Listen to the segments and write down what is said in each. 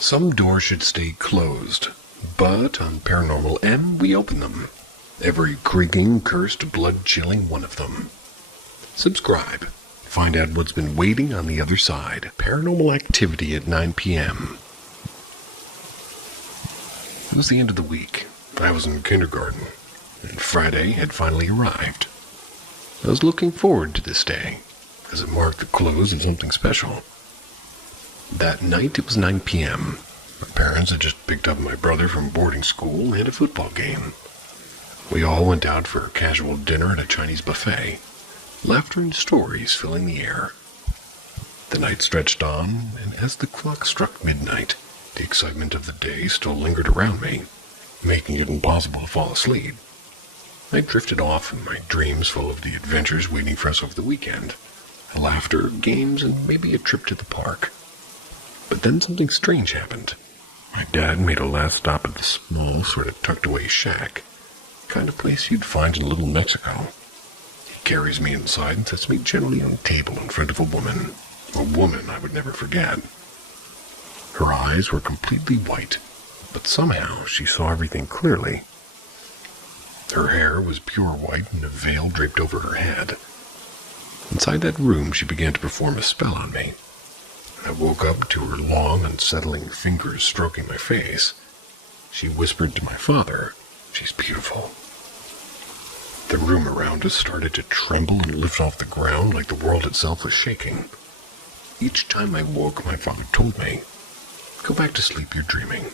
Some doors should stay closed, but on Paranormal M, we open them. Every creaking, cursed, blood-chilling one of them. Subscribe. Find out what's been waiting on the other side. Paranormal Activity at 9 p.m. It was the end of the week. I was in kindergarten, and Friday had finally arrived. I was looking forward to this day, as it marked the close of something special. That night it was 9 p.m. My parents had just picked up my brother from boarding school and had a football game. We all went out for a casual dinner at a Chinese buffet, laughter and stories filling the air. The night stretched on, and as the clock struck midnight, the excitement of the day still lingered around me, making it impossible to fall asleep. I drifted off in my dreams full of the adventures waiting for us over the weekend. Laughter, games, and maybe a trip to the park. But then something strange happened. My dad made a last stop at the small, sort of tucked-away shack, kind of place you'd find in Little Mexico. He carries me inside and sets me gently on a table in front of a woman I would never forget. Her eyes were completely white, but somehow she saw everything clearly. Her hair was pure white and a veil draped over her head. Inside that room, she began to perform a spell on me. I woke up to her long, unsettling fingers stroking my face. She whispered to my father, "She's beautiful." The room around us started to tremble and lift off the ground like the world itself was shaking. Each time I woke, my father told me, "Go back to sleep, you're dreaming."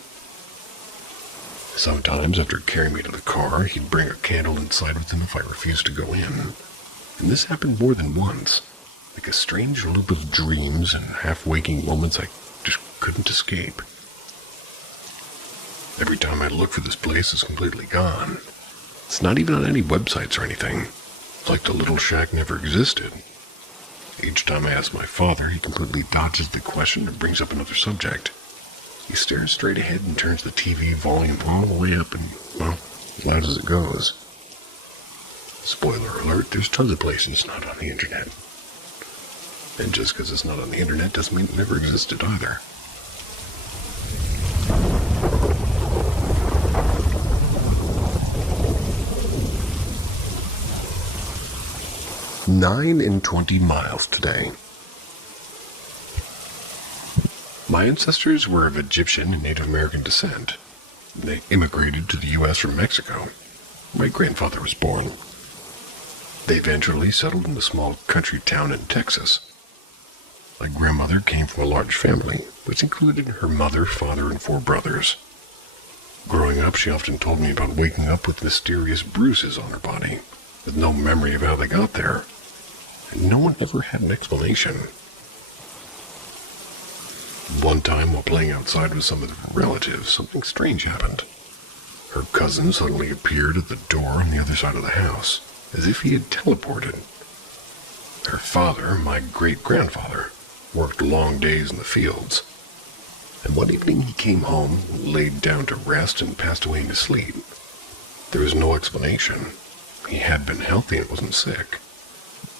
Sometimes, after carrying me to the car, he'd bring a candle inside with him if I refused to go in. And this happened more than once, like a strange loop of dreams and half-waking moments I just couldn't escape. Every time I look for this place, it's completely gone. It's not even on any websites or anything. It's like the little shack never existed. Each time I ask my father, he completely dodges the question and brings up another subject. He stares straight ahead and turns the TV volume all the way up and, well, as loud as it goes. Spoiler alert, there's tons of places not on the internet. And just because it's not on the internet doesn't mean it never existed either. Nine and 20 miles today. My ancestors were of Egyptian and Native American descent. They immigrated to the U.S. from Mexico. My grandfather was born. They eventually settled in a small country town in Texas. My grandmother came from a large family, which included her mother, father, and 4 brothers. Growing up, she often told me about waking up with mysterious bruises on her body, with no memory of how they got there, and no one ever had an explanation. One time, while playing outside with some of her relatives, something strange happened. Her cousin suddenly appeared at the door on the other side of the house, as if he had teleported. Her father, my great-grandfather, worked long days in the fields, and one evening he came home, laid down to rest, and passed away in his sleep. There was no explanation. He had been healthy and wasn't sick.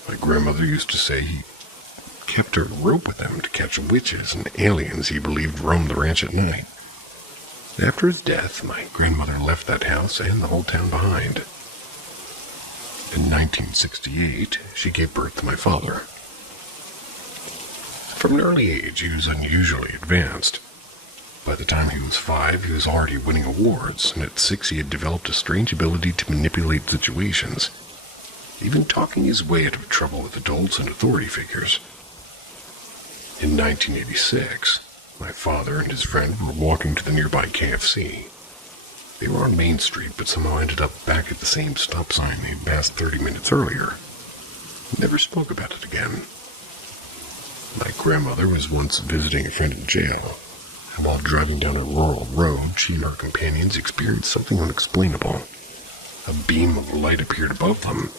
My grandmother used to say he kept a rope with him to catch witches and aliens he believed roamed the ranch at night. After his death, my grandmother left that house and the whole town behind. In 1968, she gave birth to my father. From an early age, he was unusually advanced. By the time he was 5, he was already winning awards, and at 6 he had developed a strange ability to manipulate situations, even talking his way out of trouble with adults and authority figures. In 1986, my father and his friend were walking to the nearby KFC. They were on Main Street, but somehow ended up back at the same stop sign they'd passed 30 minutes earlier. Never spoke about it again. My grandmother was once visiting a friend in jail, and while driving down a rural road, she and her companions experienced something unexplainable. A beam of light appeared above them.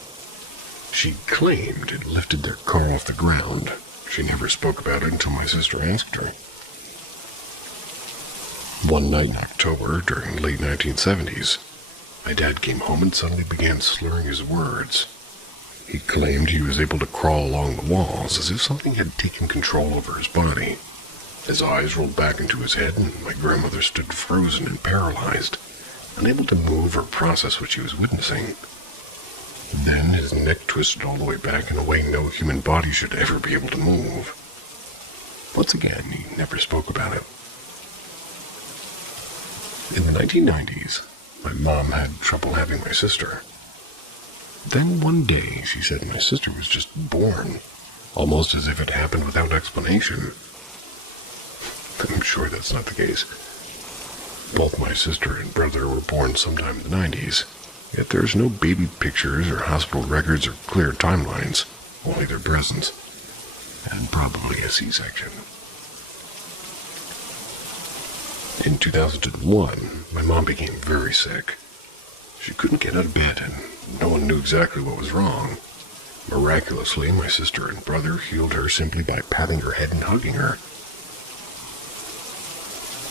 She claimed it lifted their car off the ground. She never spoke about it until my sister asked her. One night in October, during the late 1970s, my dad came home and suddenly began slurring his words. He claimed he was able to crawl along the walls as if something had taken control over his body. His eyes rolled back into his head, and my grandmother stood frozen and paralyzed, unable to move or process what she was witnessing. Then his neck twisted all the way back in a way no human body should ever be able to move. Once again, he never spoke about it. In the 1990s, my mom had trouble having my sister. Then one day, she said my sister was just born, almost as if it happened without explanation. I'm sure that's not the case. Both my sister and brother were born sometime in the 90s, yet there's no baby pictures or hospital records or clear timelines, only their presence, and probably a C-section. In 2001, my mom became very sick. She couldn't get out of bed, and no one knew exactly what was wrong. Miraculously, my sister and brother healed her simply by patting her head and hugging her.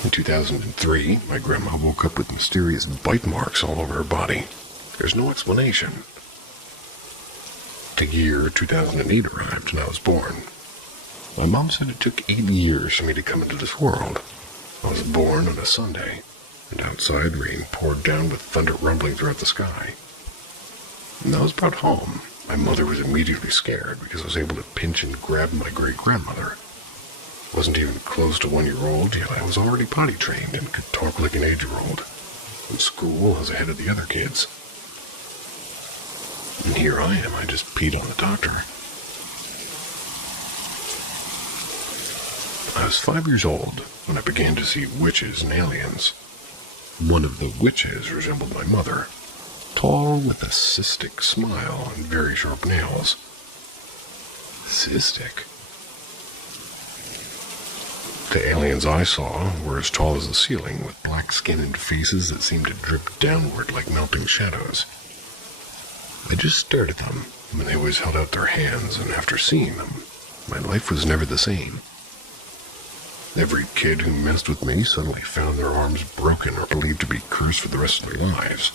In 2003, my grandma woke up with mysterious bite marks all over her body. There's no explanation. The year 2008 arrived, and I was born. My mom said it took 8 years for me to come into this world. I was born on a Sunday, and outside rain poured down with thunder rumbling throughout the sky. When I was brought home, my mother was immediately scared because I was able to pinch and grab my great-grandmother. I wasn't even close to 1 year old, yet I was already potty trained and could talk like an 8-year-old. In school, I was ahead of the other kids. And here I am, I just peed on the doctor. I was 5 years old when I began to see witches and aliens. One of the witches resembled my mother, tall with a cystic smile and very sharp nails. Cystic? The aliens I saw were as tall as the ceiling, with black skin and faces that seemed to drip downward like melting shadows. I just stared at them, and they always held out their hands, and after seeing them, my life was never the same. Every kid who messed with me suddenly found their arms broken or believed to be cursed for the rest of their lives.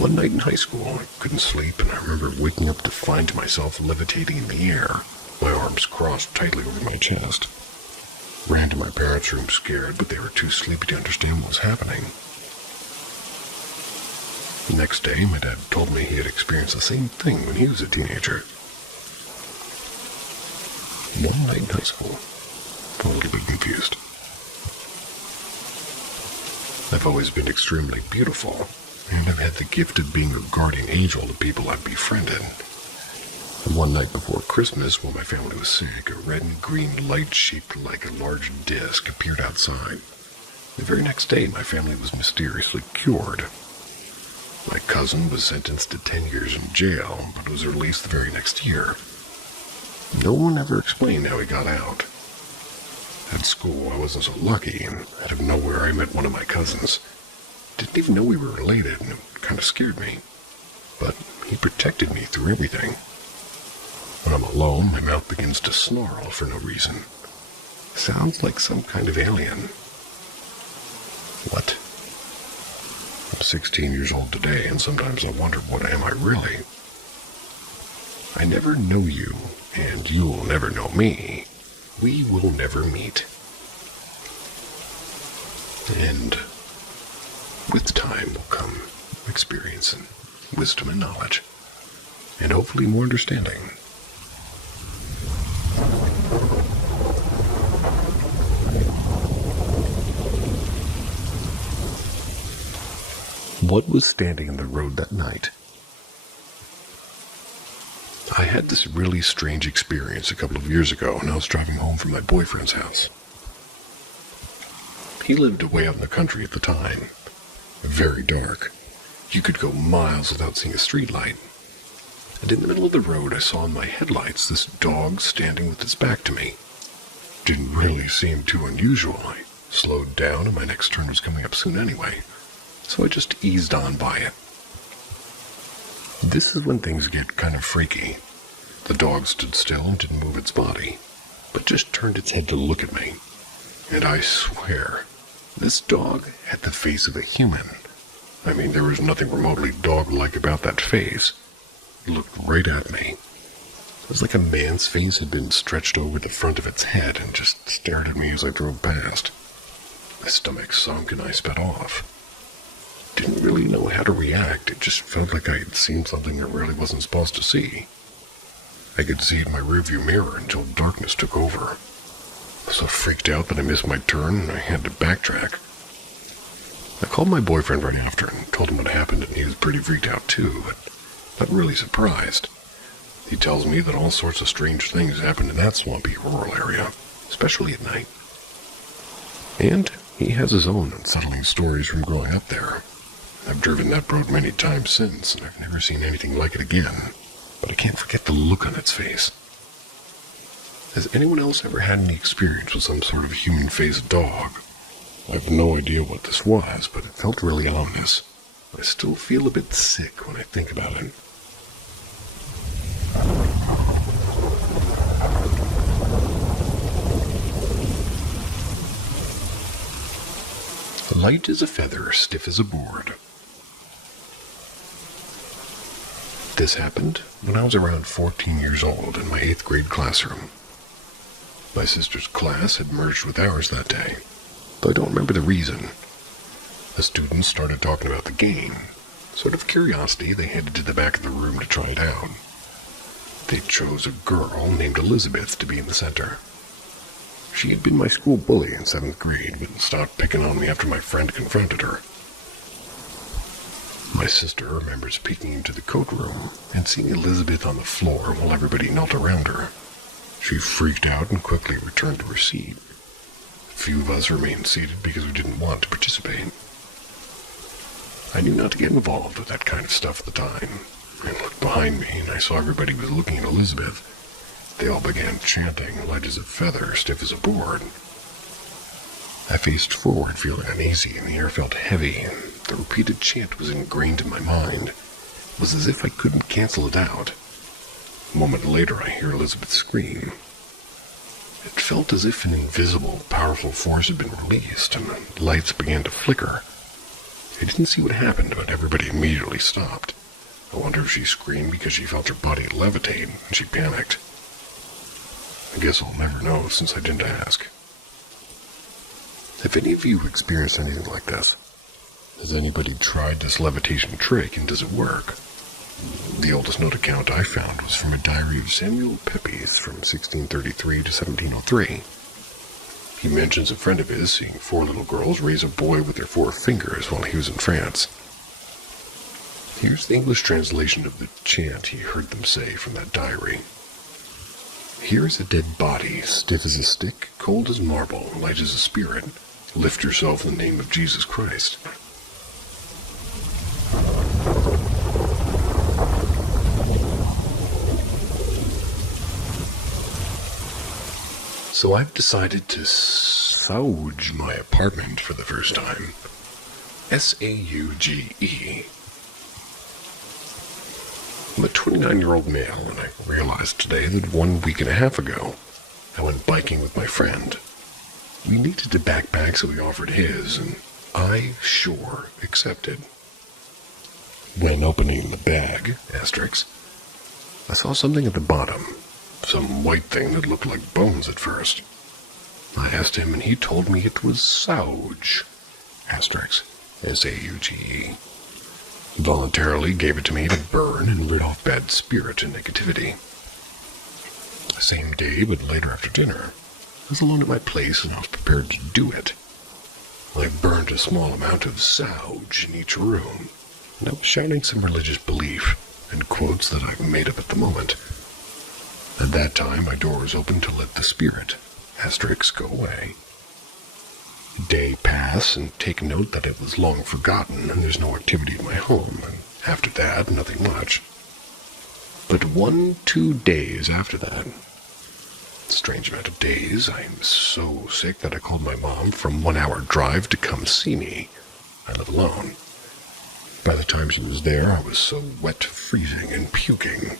One night in high school, I couldn't sleep, and I remember waking up to find myself levitating in the air, my arms crossed tightly over my chest. Ran to my parents' room scared, but they were too sleepy to understand what was happening. The next day, my dad told me he had experienced the same thing when he was a teenager. One night in high school, I'm a little bit confused. I've always been extremely beautiful, and I've had the gift of being a guardian angel to people I've befriended. And one night before Christmas, while my family was sick, a red and green light shaped like a large disc appeared outside. The very next day, my family was mysteriously cured. My cousin was sentenced to 10 years in jail, but was released the very next year. No one ever explained how he got out. At school, I wasn't so lucky, and out of nowhere I met one of my cousins. Didn't even know we were related, and it kind of scared me. But he protected me through everything. When I'm alone, my mouth begins to snarl for no reason. Sounds like some kind of alien. What? I'm 16 years old today, and sometimes I wonder, what am I really? I never know you, and you'll never know me. We will never meet. And with time will come experience and wisdom and knowledge, and hopefully more understanding. What was standing in the road that night? I had this really strange experience a couple of years ago when I was driving home from my boyfriend's house. He lived away out in the country at the time. Very dark. You could go miles without seeing a streetlight. And in the middle of the road, I saw in my headlights this dog standing with its back to me. Didn't really seem too unusual. I slowed down, and my next turn was coming up soon anyway, so I just eased on by it. This is when things get kind of freaky. The dog stood still and didn't move its body, but just turned its head to look at me. And I swear, this dog had the face of a human. I mean, there was nothing remotely dog-like about that face. It looked right at me. It was like a man's face had been stretched over the front of its head and just stared at me as I drove past. My stomach sunk and I sped off. Didn't really know how to react. It just felt like I had seen something I really wasn't supposed to see. I could see it in my rearview mirror until darkness took over. I was so freaked out that I missed my turn and I had to backtrack. I called my boyfriend right after and told him what happened, and he was pretty freaked out too, but not really surprised. He tells me that all sorts of strange things happen in that swampy rural area, especially at night. And he has his own unsettling stories from growing up there. I've driven that road many times since, and I've never seen anything like it again, but I can't forget the look on its face. Has anyone else ever had any experience with some sort of human-faced dog? I have no idea what this was, but it felt really ominous. I still feel a bit sick when I think about it. Light as a feather, stiff as a board. This happened when I was around 14 years old in my 8th grade classroom. My sister's class had merged with ours that day, though I don't remember the reason. The students started talking about the game. Sort of curiosity, they headed to the back of the room to try it out. They chose a girl named Elizabeth to be in the center. She had been my school bully in 7th grade, but stopped picking on me after my friend confronted her. My sister remembers peeking into the coat room and seeing Elizabeth on the floor while everybody knelt around her. She freaked out and quickly returned to her seat. A few of us remained seated because we didn't want to participate. I knew not to get involved with that kind of stuff at the time. I looked behind me and I saw everybody was looking at Elizabeth. They all began chanting, light as a feather, stiff as a board. I faced forward, feeling uneasy, and the air felt heavy, and the repeated chant was ingrained in my mind. It was as if I couldn't cancel it out. A moment later, I hear Elizabeth scream. It felt as if an invisible, powerful force had been released, and the lights began to flicker. I didn't see what happened, but everybody immediately stopped. I wonder if she screamed because she felt her body levitate, and she panicked. I guess I'll never know since I didn't ask. Have any of you experienced anything like this? Has anybody tried this levitation trick, and does it work? The oldest note account I found was from a diary of Samuel Pepys from 1633 to 1703. He mentions a friend of his seeing 4 little girls raise a boy with their 4 fingers while he was in France. Here's the English translation of the chant he heard them say from that diary. Here is a dead body, stiff as a stick, cold as marble, light as a spirit. Lift yourself in the name of Jesus Christ. So I've decided to sauge my apartment for the first time. S-A-U-G-E. I'm a 29-year-old male, and I realized today that 1 week and a half ago, I went biking with my friend. We needed a backpack, so he offered his, and I sure accepted. When opening the bag, asterisk, I saw something at the bottom, some white thing that looked like bones at first. I asked him, and he told me it was sauge, asterisk, S-A-U-G-E. He voluntarily gave it to me to burn and rid off bad spirit and negativity. The same day, but later after dinner, I was alone at my place and I was prepared to do it. I burned a small amount of sauge in each room, and I was shouting some religious belief and quotes that I've made up at the moment. At that time, my door was open to let the spirit, asterisk, go away. Day pass and take note that it was long forgotten and there's no activity in my home, and after that, nothing much. But 1-2 days after that, strange amount of days, I am so sick that I called my mom from 1-hour drive to come see me. I live alone. By the time she was there, I was so wet, freezing, and puking.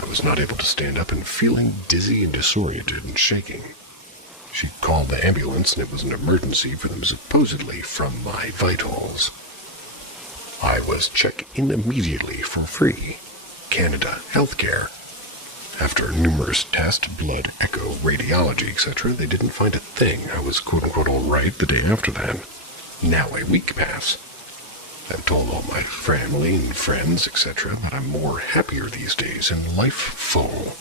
I was not able to stand up and feeling dizzy and disoriented and shaking. She called the ambulance, and it was an emergency for them supposedly from my vitals. I was checked in immediately for free. Canada Healthcare. After numerous tests, blood, echo, radiology, etc., they didn't find a thing. I was quote-unquote alright the day after that. Now a week passed. I've told all my family and friends, etc., that I'm more happier these days and life full.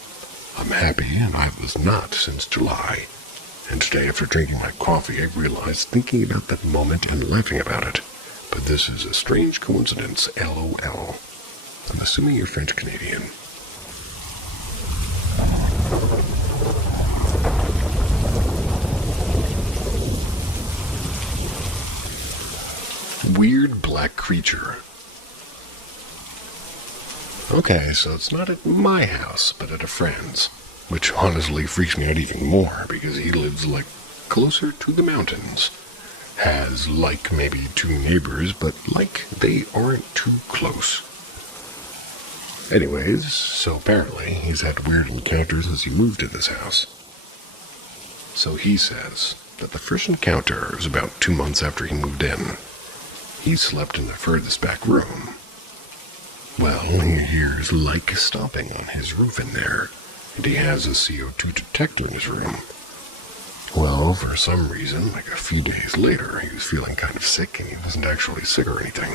I'm happy, and I was not since July. And today, after drinking my coffee, I realized thinking about that moment and laughing about it. But this is a strange coincidence, LOL. I'm assuming you're French-Canadian. Weird black creature. Okay, so it's not at my house, but at a friend's, which honestly freaks me out even more because he lives, closer to the mountains. Has, maybe 2 neighbors, but, they aren't too close. Anyways, so apparently he's had weird encounters as he moved to this house. So he says that the first encounter was about 2 months after he moved in. He slept in the furthest back room. Well, he hears stomping on his roof in there, and he has a CO2 detector in his room. Well, for some reason, a few days later, he was feeling kind of sick, and he wasn't actually sick or anything.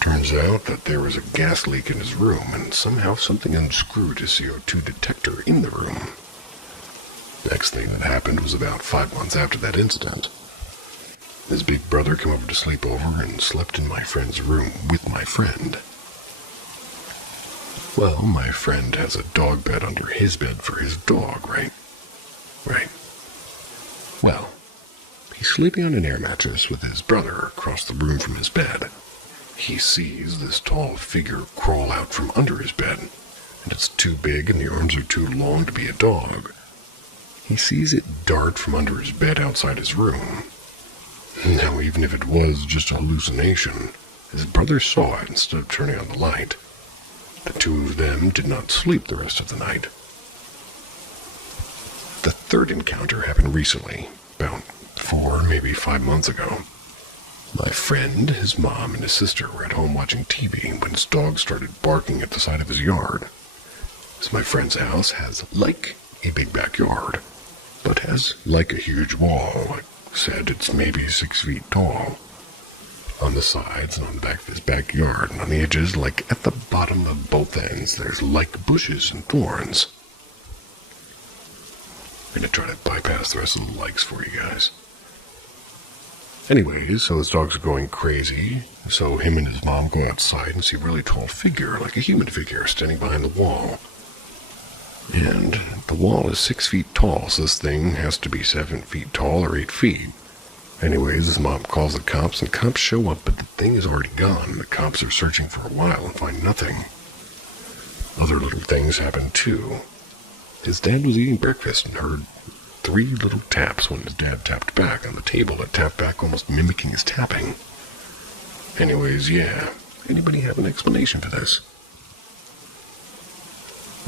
Turns out that there was a gas leak in his room, and somehow something unscrewed his CO2 detector in the room. Next thing that happened was about 5 months after that incident. His big brother came over to sleep over and slept in my friend's room with my friend. Well, my friend has a dog bed under his bed for his dog, right? Right. Well, he's sleeping on an air mattress with his brother across the room from his bed. He sees this tall figure crawl out from under his bed, and it's too big and the arms are too long to be a dog. He sees it dart from under his bed outside his room. Now, even if it was just a hallucination, his brother saw it instead of turning on the light. The two of them did not sleep the rest of the night. The third encounter happened recently, about 4, maybe 5 months ago. My friend, his mom, and his sister were at home watching TV when his dog started barking at the side of his yard. As my friend's house has, a big backyard, but has, a huge wall. I said it's maybe 6 feet tall. On the sides and on the back of his backyard, and on the edges, at the bottom of both ends, there's, bushes and thorns. I'm gonna try to bypass the rest of the likes for you guys. Anyways, so his dogs are going crazy, so him and his mom go outside and see a really tall figure, a human figure, standing behind the wall. And the wall is 6 feet tall, so this thing has to be 7 feet tall or 8 feet. Anyways, his mom calls the cops, and cops show up, but the thing is already gone, and the cops are searching for a while and find nothing. Other little things happen too. His dad was eating breakfast and heard 3 little taps when his dad tapped back on the table. That tapped back almost mimicking his tapping. Anyways, yeah. Anybody have an explanation for this?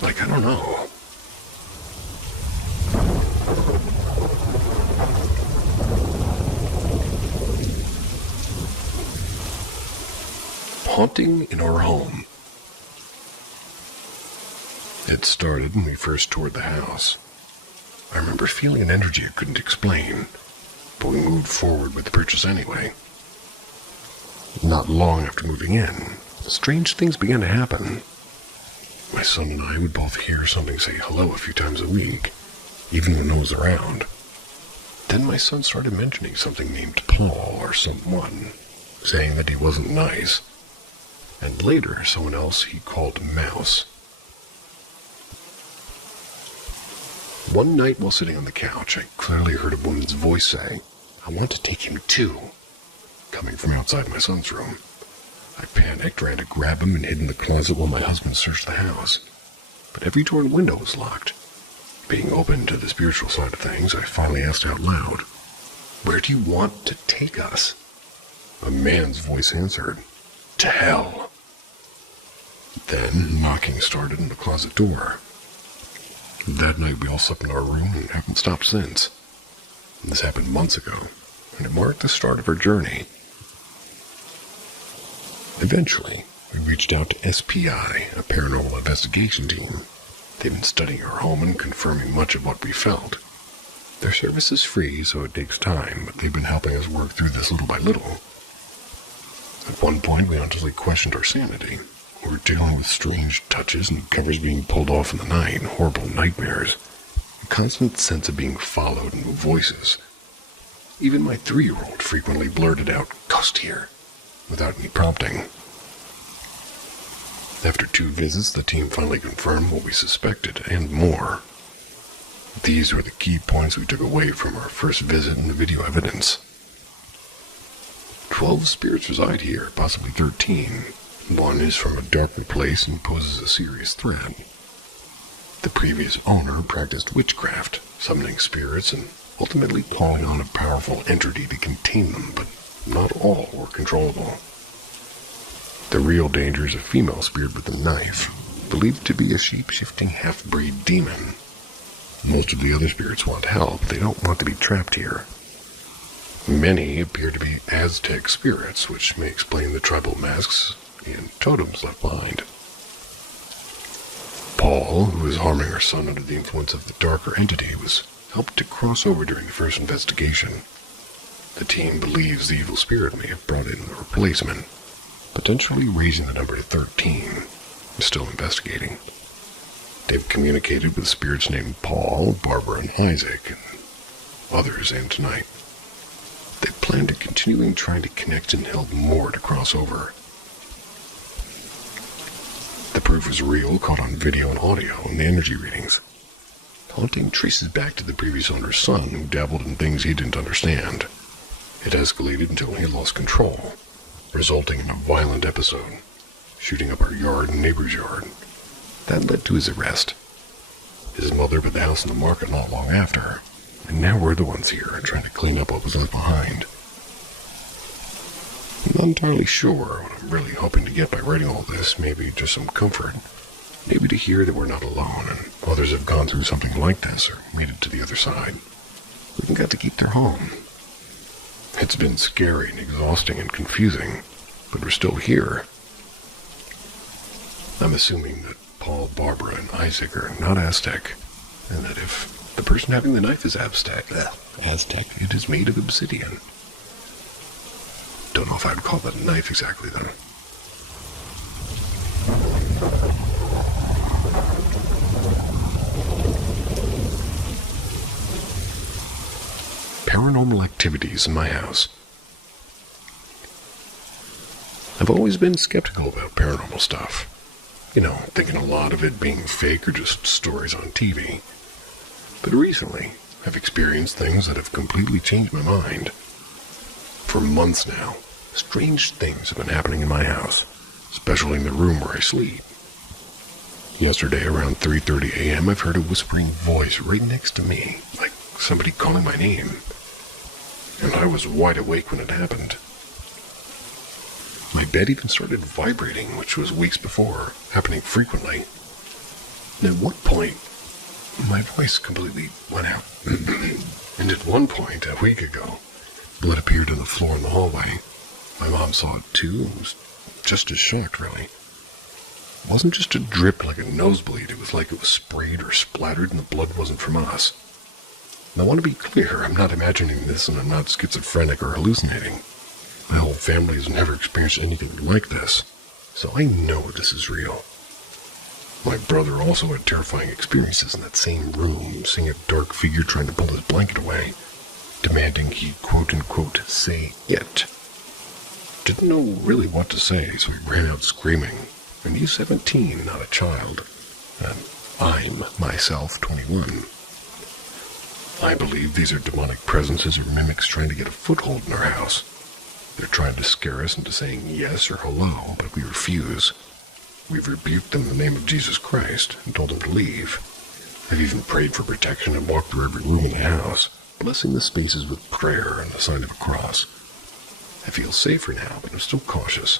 I don't know. Haunting in our home. It started when we first toured the house. I remember feeling an energy I couldn't explain, but we moved forward with the purchase anyway. Not long after moving in, strange things began to happen. My son and I would both hear something say hello a few times a week, even when no one was around. Then my son started mentioning something named Paul or someone, saying that he wasn't nice. And later, someone else he called Mouse. One night while sitting on the couch, I clearly heard a woman's voice say, "I want to take him too," coming from outside my son's room. I panicked, ran to grab him, and hid in the closet while my husband searched the house. But every door and window was locked. Being open to the spiritual side of things, I finally asked out loud, "Where do you want to take us?" A man's voice answered, "To hell." Then knocking started on the closet door. That night we all slept in our room and haven't stopped since. This happened months ago, and it marked the start of our journey. Eventually, we reached out to SPI, a paranormal investigation team. They've been studying our home and confirming much of what we felt. Their service is free, so it takes time, but they've been helping us work through this little by little. At one point, we honestly questioned our sanity. We were dealing with strange touches and covers being pulled off in the night, horrible nightmares, a constant sense of being followed and voices. Even my 3-year-old frequently blurted out, "Ghost here," without any prompting. After 2 visits, the team finally confirmed what we suspected, and more. These were the key points we took away from our first visit in the video evidence. 12 spirits reside here, possibly 13. One is from a darker place and poses a serious threat. The previous owner practiced witchcraft, summoning spirits and ultimately calling on a powerful entity to contain them, but not all were controllable. The real danger is a female spirit with a knife, believed to be a shape-shifting half-breed demon. Most of the other spirits want help. They don't want to be trapped here. Many appear to be Aztec spirits, which may explain the tribal masks and totems left behind. Paul, who was harming our son under the influence of the darker entity, was helped to cross over during the first investigation. The team believes the evil spirit may have brought in a replacement, potentially raising the number to 13. We're still investigating. They've communicated with spirits named Paul, Barbara, and Isaac, and others, and tonight. They plan to continuing trying to connect and help more to cross over. The proof is real, caught on video and audio, and the energy readings. The haunting traces back to the previous owner's son, who dabbled in things he didn't understand. It escalated until he lost control, resulting in a violent episode, shooting up our yard and neighbor's yard. That led to his arrest. His mother put the house on the market not long after, and now we're the ones here trying to clean up what was left behind. I'm not entirely sure what I'm really hoping to get by writing all this. Maybe just some comfort. Maybe to hear that we're not alone and others have gone through something like this or made it to the other side. We even got to keep their home. It's been scary and exhausting and confusing, but we're still here. I'm assuming that Paul, Barbara, and Isaac are not Aztec, and that if the person having the knife is Aztec, it is made of obsidian. Don't know if I'd call that a knife exactly, though. Paranormal activities in my house. I've always been skeptical about paranormal stuff. Thinking a lot of it being fake or just stories on TV. But recently, I've experienced things that have completely changed my mind. For months now, strange things have been happening in my house, especially in the room where I sleep. Yesterday, around 3:30 a.m., I've heard a whispering voice right next to me, like somebody calling my name. And I was wide awake when it happened. My bed even started vibrating, which was weeks before, happening frequently. And at one point, my voice completely went out. And at one point, a week ago, blood appeared on the floor in the hallway. My mom saw it too and was just as shocked, really. It wasn't just a drip like a nosebleed, it was like it was sprayed or splattered and the blood wasn't from us. And I want to be clear, I'm not imagining this and I'm not schizophrenic or hallucinating. My whole family has never experienced anything like this, so I know this is real. My brother also had terrifying experiences in that same room, seeing a dark figure trying to pull his blanket away, demanding he quote-unquote say it. Didn't know really what to say, so he ran out screaming. And he's 17, not a child. And I'm, myself, 21. I believe these are demonic presences or mimics trying to get a foothold in our house. They're trying to scare us into saying yes or hello, but we refuse. We've rebuked them in the name of Jesus Christ and told them to leave. I've even prayed for protection and walked through every room in the house, blessing the spaces with prayer and the sign of a cross. I feel safer now, but I'm still cautious.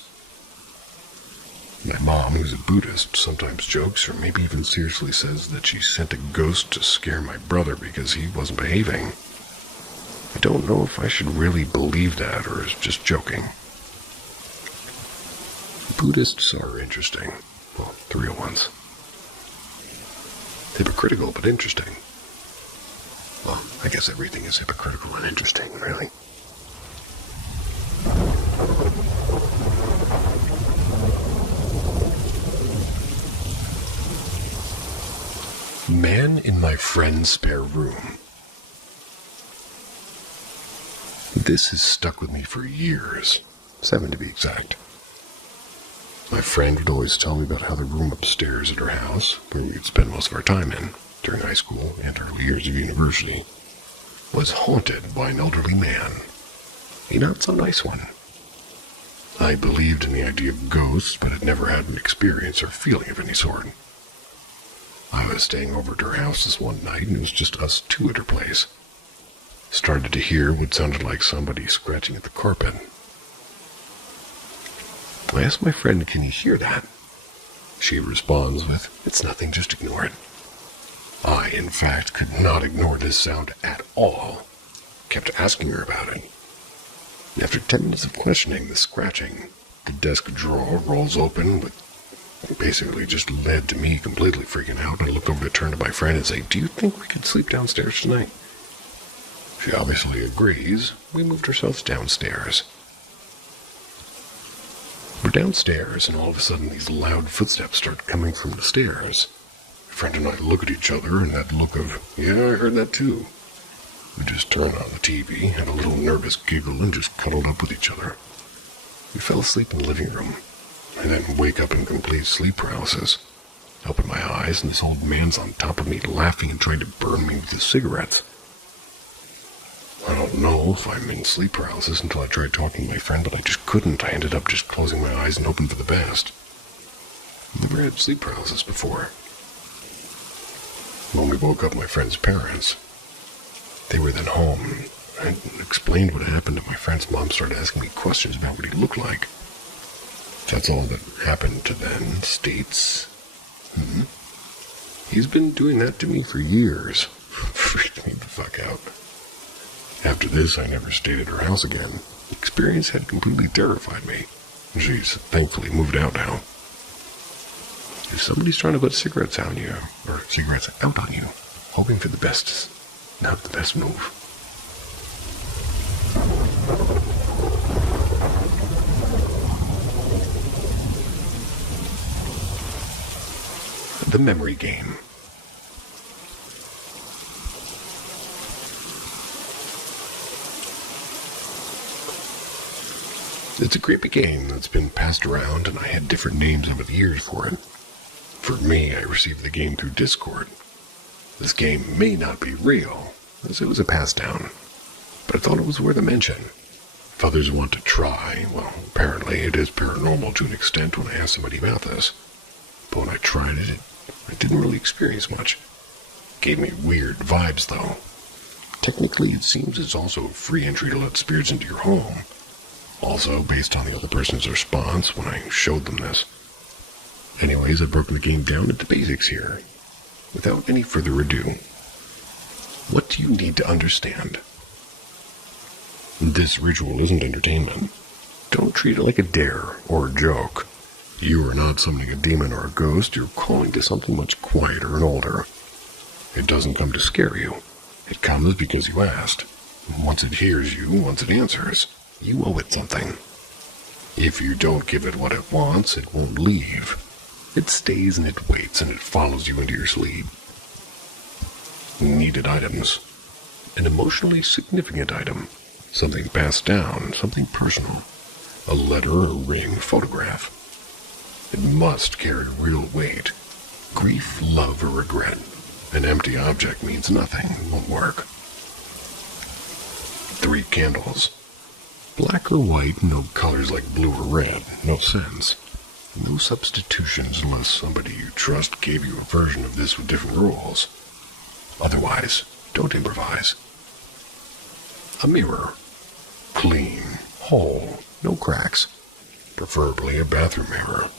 My mom, who's a Buddhist, sometimes jokes or maybe even seriously says that she sent a ghost to scare my brother because he wasn't behaving. I don't know if I should really believe that or is just joking. Buddhists are interesting. Well, the real ones. Hypocritical, but interesting. Well, I guess everything is hypocritical and interesting, really. Man in my friend's spare room. This has stuck with me for years. 7 to be exact. My friend would always tell me about how the room upstairs at her house, where we'd spend most of our time in, during high school and early years of university, was haunted by an elderly man. A not so nice one. I believed in the idea of ghosts, but had never had an experience or feeling of any sort. I was staying over at her house this one night, and it was just us two at her place. Started to hear what sounded like somebody scratching at the carpet. I asked my friend, "Can you hear that?" She responds with, "It's nothing, just ignore it." I, in fact, could not ignore this sound at all. Kept asking her about it. After 10 minutes of questioning the scratching, the desk drawer rolls open with basically just led to me completely freaking out. I look over to turn to my friend and say, "Do you think we could sleep downstairs tonight?" She obviously agrees. We moved ourselves downstairs. We're downstairs, and all of a sudden these loud footsteps start coming from the stairs. My friend and I look at each other, and that look of, "Yeah, I heard that too." We just turned on the TV, had a little nervous giggle, and just cuddled up with each other. We fell asleep in the living room. I then wake up in complete sleep paralysis. I open my eyes, and this old man's on top of me, laughing and trying to burn me with his cigarettes. I don't know if I'm in sleep paralysis until I tried talking to my friend, but I just couldn't. I ended up just closing my eyes and hoping for the best. Never had sleep paralysis before. When we woke up my friend's parents, they were then home. I explained what happened, and my friend's mom started asking me questions about what he looked like. That's all that happened to then, states. He's been doing that to me for years. Freaked me the fuck out. After this, I never stayed at her house again. The experience had completely terrified me. She's thankfully moved out now. If somebody's trying to put cigarettes on you, or cigarettes out on you, hoping for the best is not the best move. The memory game. It's a creepy game that's been passed around, and I had different names over the years for it. For me, I received the game through Discord. This game may not be real, as it was a pass-down, but I thought it was worth a mention. If others want to try, well, apparently it is paranormal to an extent when I asked somebody about this. But when I tried it, I didn't really experience much. It gave me weird vibes, though. Technically, it seems it's also free entry to let spirits into your home. Also, based on the other person's response when I showed them this. Anyways, I've broken the game down into basics here. Without any further ado, what do you need to understand? This ritual isn't entertainment. Don't treat it like a dare or a joke. You are not summoning a demon or a ghost, you're calling to something much quieter and older. It doesn't come to scare you. It comes because you asked. Once it hears you, once it answers, you owe it something. If you don't give it what it wants, it won't leave. It stays and it waits and it follows you into your sleep. Needed items. An emotionally significant item. Something passed down, something personal. A letter, a ring, a photograph. It must carry real weight. Grief, love, or regret. An empty object means nothing, it won't work. 3 candles. Black or white, no colors like blue or red, no sense. No substitutions unless somebody you trust gave you a version of this with different rules. Otherwise, don't improvise. A mirror. Clean, whole, no cracks. Preferably a bathroom mirror.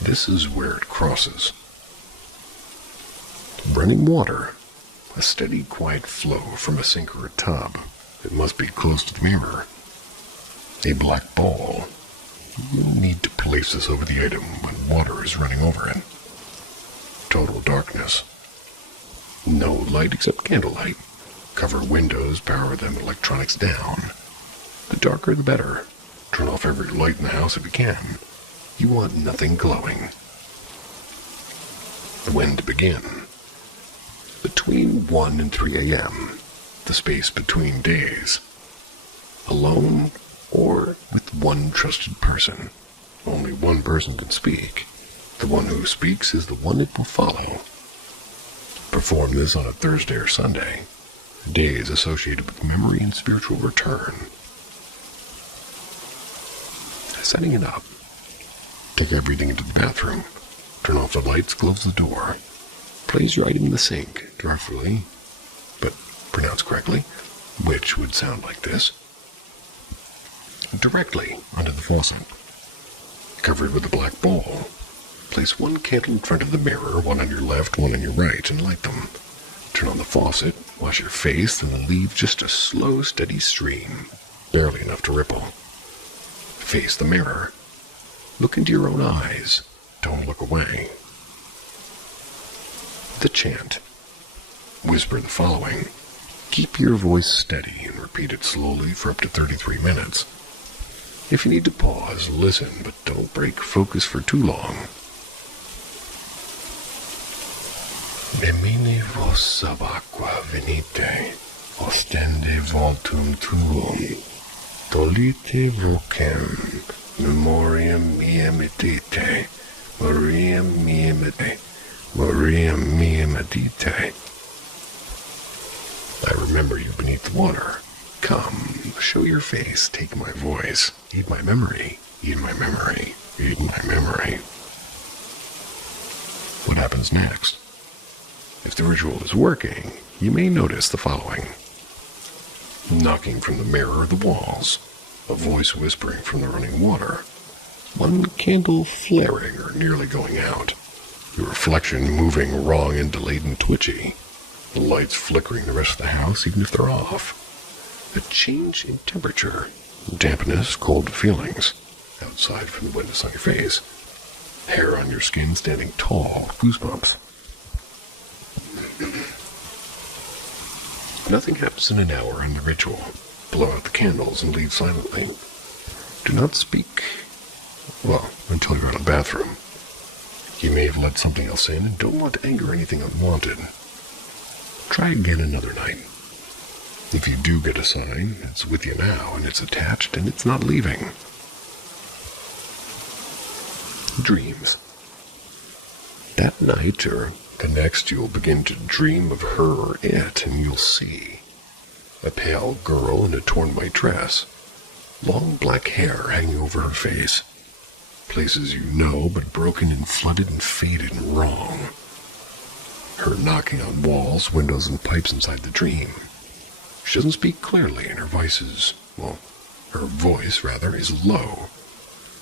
This is where it crosses. Running water. A steady, quiet flow from a sink or a tub. It must be close to the mirror. A black bowl. You'll need to place this over the item when water is running over it. Total darkness. No light except candlelight. Cover windows, power them electronics down. The darker the better. Turn off every light in the house if you can. You want nothing glowing. When to begin? Between 1 and 3 a.m., the space between days. Alone or with one trusted person. Only one person can speak. The one who speaks is the one it will follow. Perform this on a Thursday or Sunday, days associated with memory and spiritual return. Setting it up. Take everything into the bathroom. Turn off the lights, close the door. Place your item in the sink, directly, but pronounced correctly, which would sound like this. Directly under the faucet. Cover it with a black bowl. Place one candle in front of the mirror, one on your left, one on your right, and light them. Turn on the faucet, wash your face, then leave just a slow, steady stream, barely enough to ripple. Face the mirror. Look into your own eyes. Don't look away. The chant. Whisper the following. Keep your voice steady and repeat it slowly for up to 33 minutes. If you need to pause, listen, but don't break focus for too long. Nemine vos sub aqua venite, ostende voltum tuum, dolite vocem, memoriam meam edite, Moriam meam edite. I remember you beneath the water. Come, show your face, take my voice, eat my memory, eat my memory, eat my memory. What happens next? If the ritual is working, you may notice the following. Knocking from the mirror or the walls, a voice whispering from the running water, one candle flaring or nearly going out, your reflection moving wrong and delayed and twitchy, the lights flickering the rest of the house even if they're off, a change in temperature, dampness, cold feelings, outside from the wetness on your face, hair on your skin standing tall, goosebumps. Nothing happens in an hour in the ritual. Blow out the candles and leave silently. Do not speak, well, until you're in a bathroom. You may have let something else in and don't want to anger anything unwanted. Try again another night. If you do get a sign, it's with you now and it's attached and it's not leaving. Dreams. That night or the next you'll begin to dream of her or it, and you'll see a pale girl in a torn white dress, long black hair hanging over her face, places you know but broken and flooded and faded and wrong. Her knocking on walls, windows, and pipes inside the dream. She doesn't speak clearly, and her voice is low,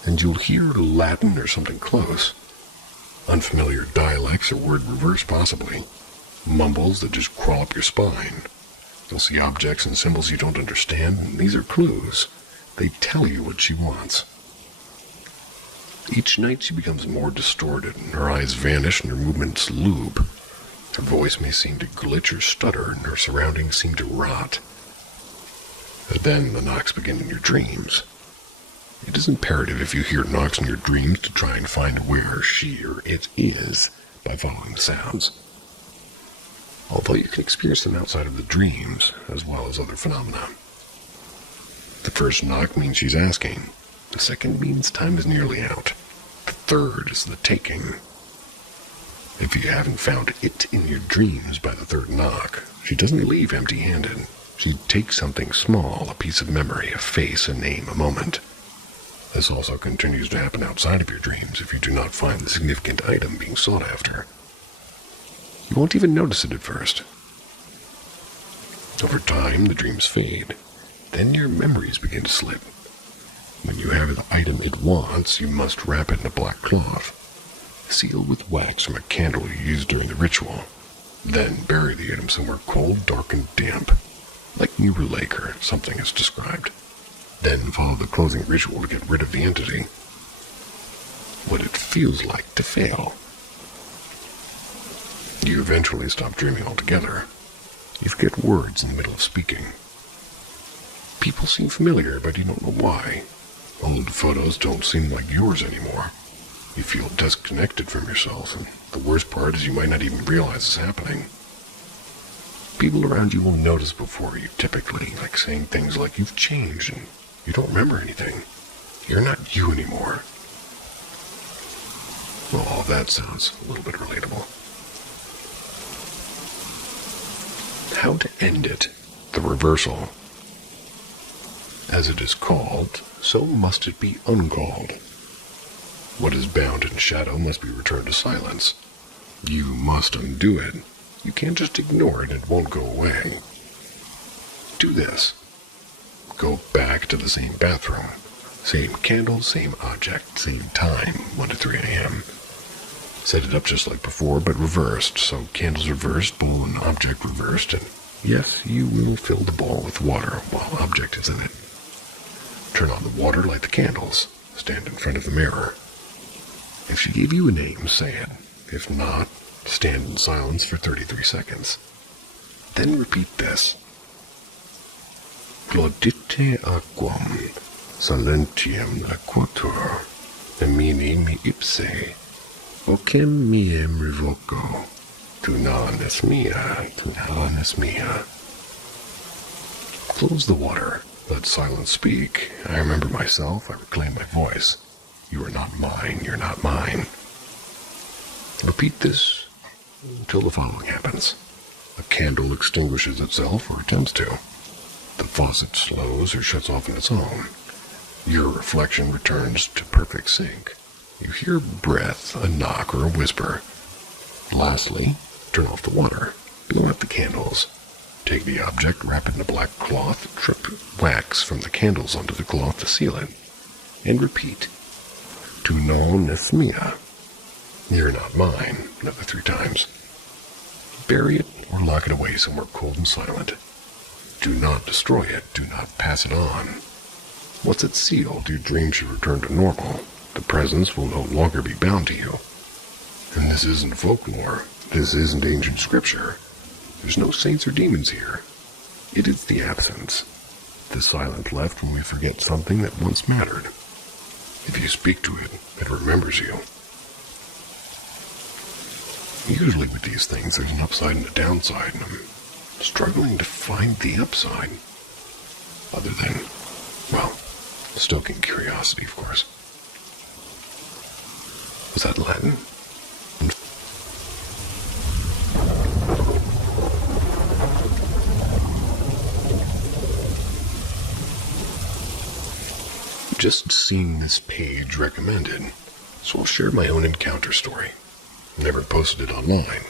and you'll hear Latin or something close. Unfamiliar dialects or word reverse possibly. Mumbles that just crawl up your spine. You'll see objects and symbols you don't understand, and these are clues. They tell you what she wants. Each night she becomes more distorted, and her eyes vanish and her movements loob. Her voice may seem to glitch or stutter, and her surroundings seem to rot. And then the knocks begin in your dreams. It is imperative if you hear knocks in your dreams to try and find where she or it is by following the sounds. Although you can experience them outside of the dreams, as well as other phenomena. The first knock means she's asking. The second means time is nearly out. The third is the taking. If you haven't found it in your dreams by the third knock, she doesn't leave empty-handed. She takes something small, a piece of memory, a face, a name, a moment. This also continues to happen outside of your dreams if you do not find the significant item being sought after. You won't even notice it at first. Over time, the dreams fade. Then your memories begin to slip. When you have the item it wants, you must wrap it in a black cloth. Seal with wax from a candle you used during the ritual. Then bury the item somewhere cold, dark, and damp, like Muir Lake or something as described. Then follow the closing ritual to get rid of the entity. what it feels like to fail. You eventually stop dreaming altogether. You forget words in the middle of speaking. People seem familiar, but you don't know why. Old photos don't seem like yours anymore. You feel disconnected from yourself, and the worst part is you might not even realize it's happening. People around you will notice before you typically, like saying things like you've changed and you don't remember anything. You're not you anymore. Oh, that sounds a little bit relatable. How to end it. The reversal. As it is called, so must it be uncalled. What is bound in shadow must be returned to silence. You must undo it. You can't just ignore it, it won't go away. Do this. Go back to the same bathroom. Same candle, same object, same time, 1 to 3 a.m. Set it up just like before, but reversed, so candles reversed, bowl and object reversed, and yes, you will fill the bowl with water while object is in it. Turn on the water, light the candles. Stand in front of the mirror. If she gave you a name, say it. If not, stand in silence for 33 seconds. Then repeat this. Claudite aquam, silentium aquatur, emini mi ipse, vocem miem revoco, tu non es mia, tu non es mia. Close the water. Let silence speak. I remember myself. I reclaim my voice. You are not mine. You're not mine. Repeat this until the following happens. A candle extinguishes itself or attempts to. The faucet slows or shuts off on its own. Your reflection returns to perfect sync. You hear a breath, a knock, or a whisper. Lastly, turn off the water. Blow out the candles. Take the object, wrap it in a black cloth, drip wax from the candles onto the cloth to seal it, and repeat. Tu non es mia. You're not mine, another 3 times. Bury it or lock it away somewhere cold and silent. Do not destroy it, do not pass it on. Once it's sealed, your dream should return to normal. The presence will no longer be bound to you. And this isn't folklore. This isn't ancient scripture. There's no saints or demons here. It is the absence. The silent left when we forget something that once mattered. If you speak to it, it remembers you. Usually with these things, there's an upside and a downside, and I'm struggling to find the upside. Other than, well, stoking curiosity, of course. Was that Latin? Just seeing this page recommended, so I'll share my own encounter story. Never posted it online.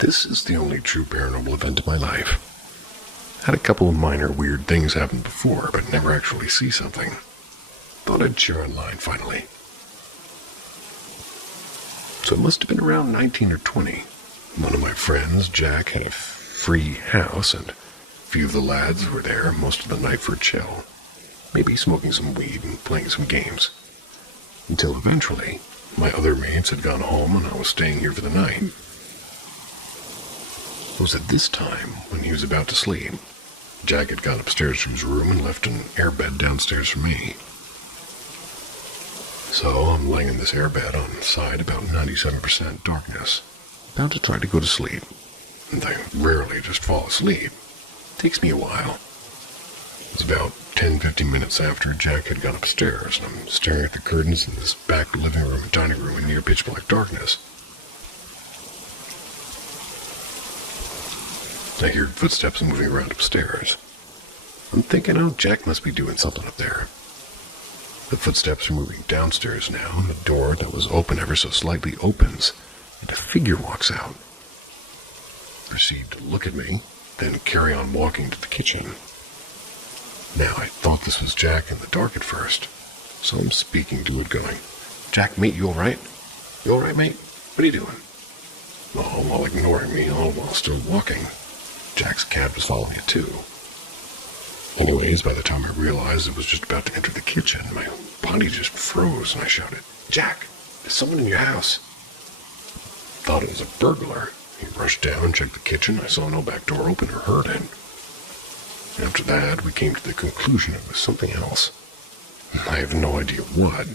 This is the only true paranormal event of my life. Had a couple of minor weird things happen before, but never actually see something. Thought I'd share online finally. So it must have been around 19 or 20. One of my friends, Jack, had a free house, and a few of the lads were there most of the night for a chill. Maybe smoking some weed and playing some games. Until eventually, my other mates had gone home and I was staying here for the night. It was at this time, when he was about to sleep, Jack had gone upstairs to his room and left an airbed downstairs for me. So I'm laying in this airbed on the side, about 97% darkness, about to try to go to sleep. And I rarely just fall asleep. It takes me a while. It's about 10-15 minutes after Jack had gone upstairs, and I'm staring at the curtains in this back living room and dining room in near pitch-black darkness. I hear footsteps moving around upstairs. I'm thinking, oh, Jack must be doing something up there. The footsteps are moving downstairs now, and the door that was open ever so slightly opens, and a figure walks out. Proceed to look at me, then carry on walking to the kitchen. Now, I thought this was Jack in the dark at first, so I'm speaking to it going, "Jack, mate, you alright? You alright, mate? What are you doing?" All while ignoring me, all while still walking. Jack's cat was following it too. Anyways, by the time I realized it was just about to enter the kitchen, my body just froze and I shouted, "Jack, there's someone in your house." Thought it was a burglar. He rushed down, checked the kitchen. I saw no back door open or heard it. After that, we came to the conclusion it was something else. I have no idea what.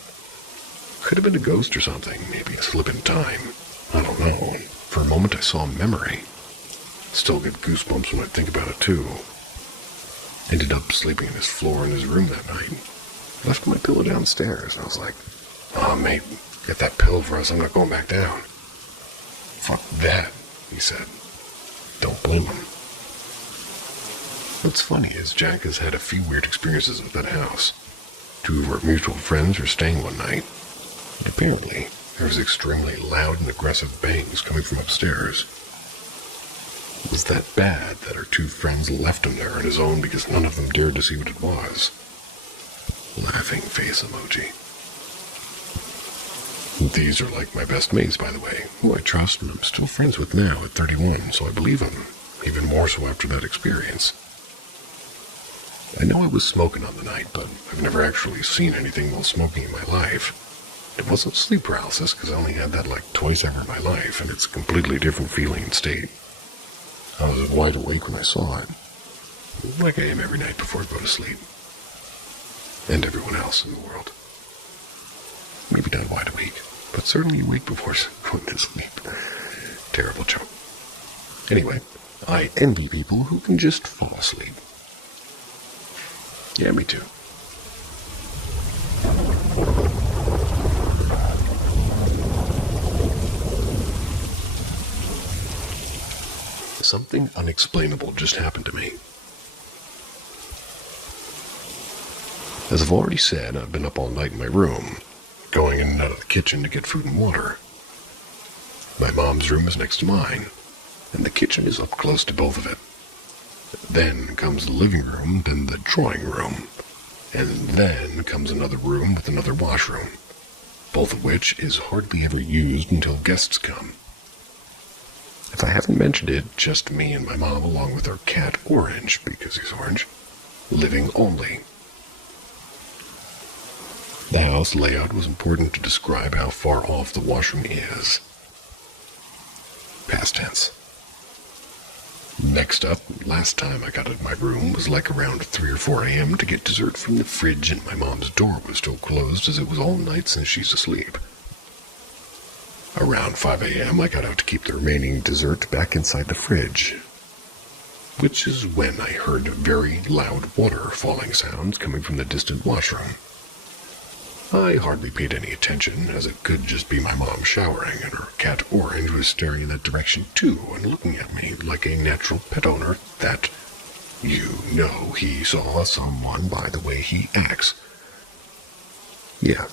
Could have been a ghost or something, maybe a slip in time. I don't know. And for a moment I saw a memory. Still get goosebumps when I think about it too. Ended up sleeping on his floor in his room that night. Left my pillow downstairs, and I was like, "Oh, mate, get that pillow for us, I'm not going back down." "Fuck that," he said. Don't blame him. What's funny is Jack has had a few weird experiences at that house. Two of our mutual friends were staying one night, and apparently there was extremely loud and aggressive bangs coming from upstairs. It was that bad that our two friends left him there on his own because none of them dared to see what it was. Laughing face emoji. These are like my best mates, by the way, who I trust and I'm still friends with now at 31, so I believe them, even more so after that experience. I know I was smoking on the night, but I've never actually seen anything while smoking in my life. It wasn't sleep paralysis, because I only had that like twice ever in my life, and it's a completely different feeling and state. I was wide awake when I saw it, like I am every night before I go to sleep. And everyone else in the world. Maybe not wide awake, but certainly awake before going to sleep. Terrible joke. Anyway, I envy people who can just fall asleep. Yeah, me too. Something unexplainable just happened to me. As I've already said, I've been up all night in my room, going in and out of the kitchen to get food and water. My mom's room is next to mine, and the kitchen is up close to both of it. Then comes the living room, then the drawing room, and then comes another room with another washroom, both of which is hardly ever used until guests come. If I haven't mentioned it, just me and my mom along with our cat Orange, because he's orange, living only. The house layout was important to describe how far off the washroom is. Past tense. Next up, last time I got out of my room was like around 3 or 4 a.m. to get dessert from the fridge, and my mom's door was still closed as it was all night since she's asleep. Around 5 a.m. I got out to keep the remaining dessert back inside the fridge, which is when I heard very loud water falling sounds coming from the distant washroom. I hardly paid any attention, as it could just be my mom showering, and her cat Orange was staring in that direction too, and looking at me like a natural pet owner that, you know, he saw someone by the way he acts. Yeah.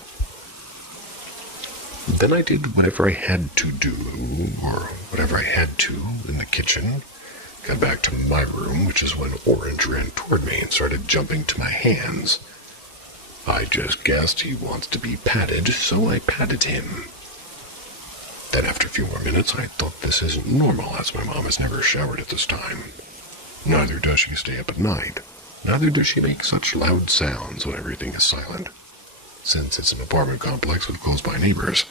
Then I did whatever I had to do, or whatever I had to in the kitchen, got back to my room, which is when Orange ran toward me and started jumping to my hands. I just guessed he wants to be patted, so I patted him. Then after a few more minutes, I thought this isn't normal, as my mom has never showered at this time. Neither does she stay up at night. Neither does she make such loud sounds when everything is silent, since it's an apartment complex with close-by neighbors.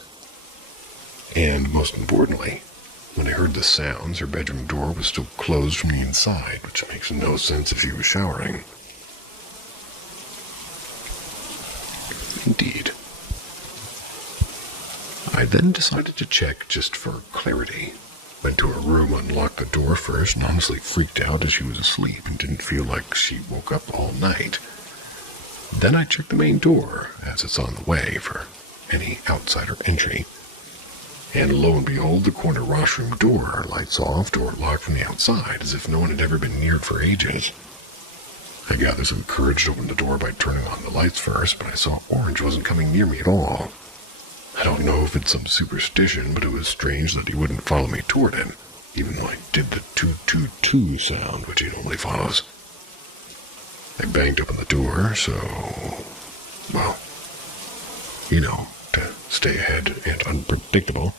And most importantly, when I heard the sounds, her bedroom door was still closed from the inside, which makes no sense if she was showering. Indeed. I then decided to check just for clarity. Went to her room, unlocked the door first, and honestly freaked out as she was asleep and didn't feel like she woke up all night. Then I checked the main door, as it's on the way for any outsider entry. And lo and behold, the corner washroom door, lights off, door locked from the outside, as if no one had ever been near it for ages. I gathered some courage to open the door by turning on the lights first, but I saw Orange wasn't coming near me at all. I don't know if it's some superstition, but it was strange that he wouldn't follow me toward it, even though I did the toot-toot-toot sound, which he normally follows. I banged open the door, so, well, you know, to stay ahead and unpredictable,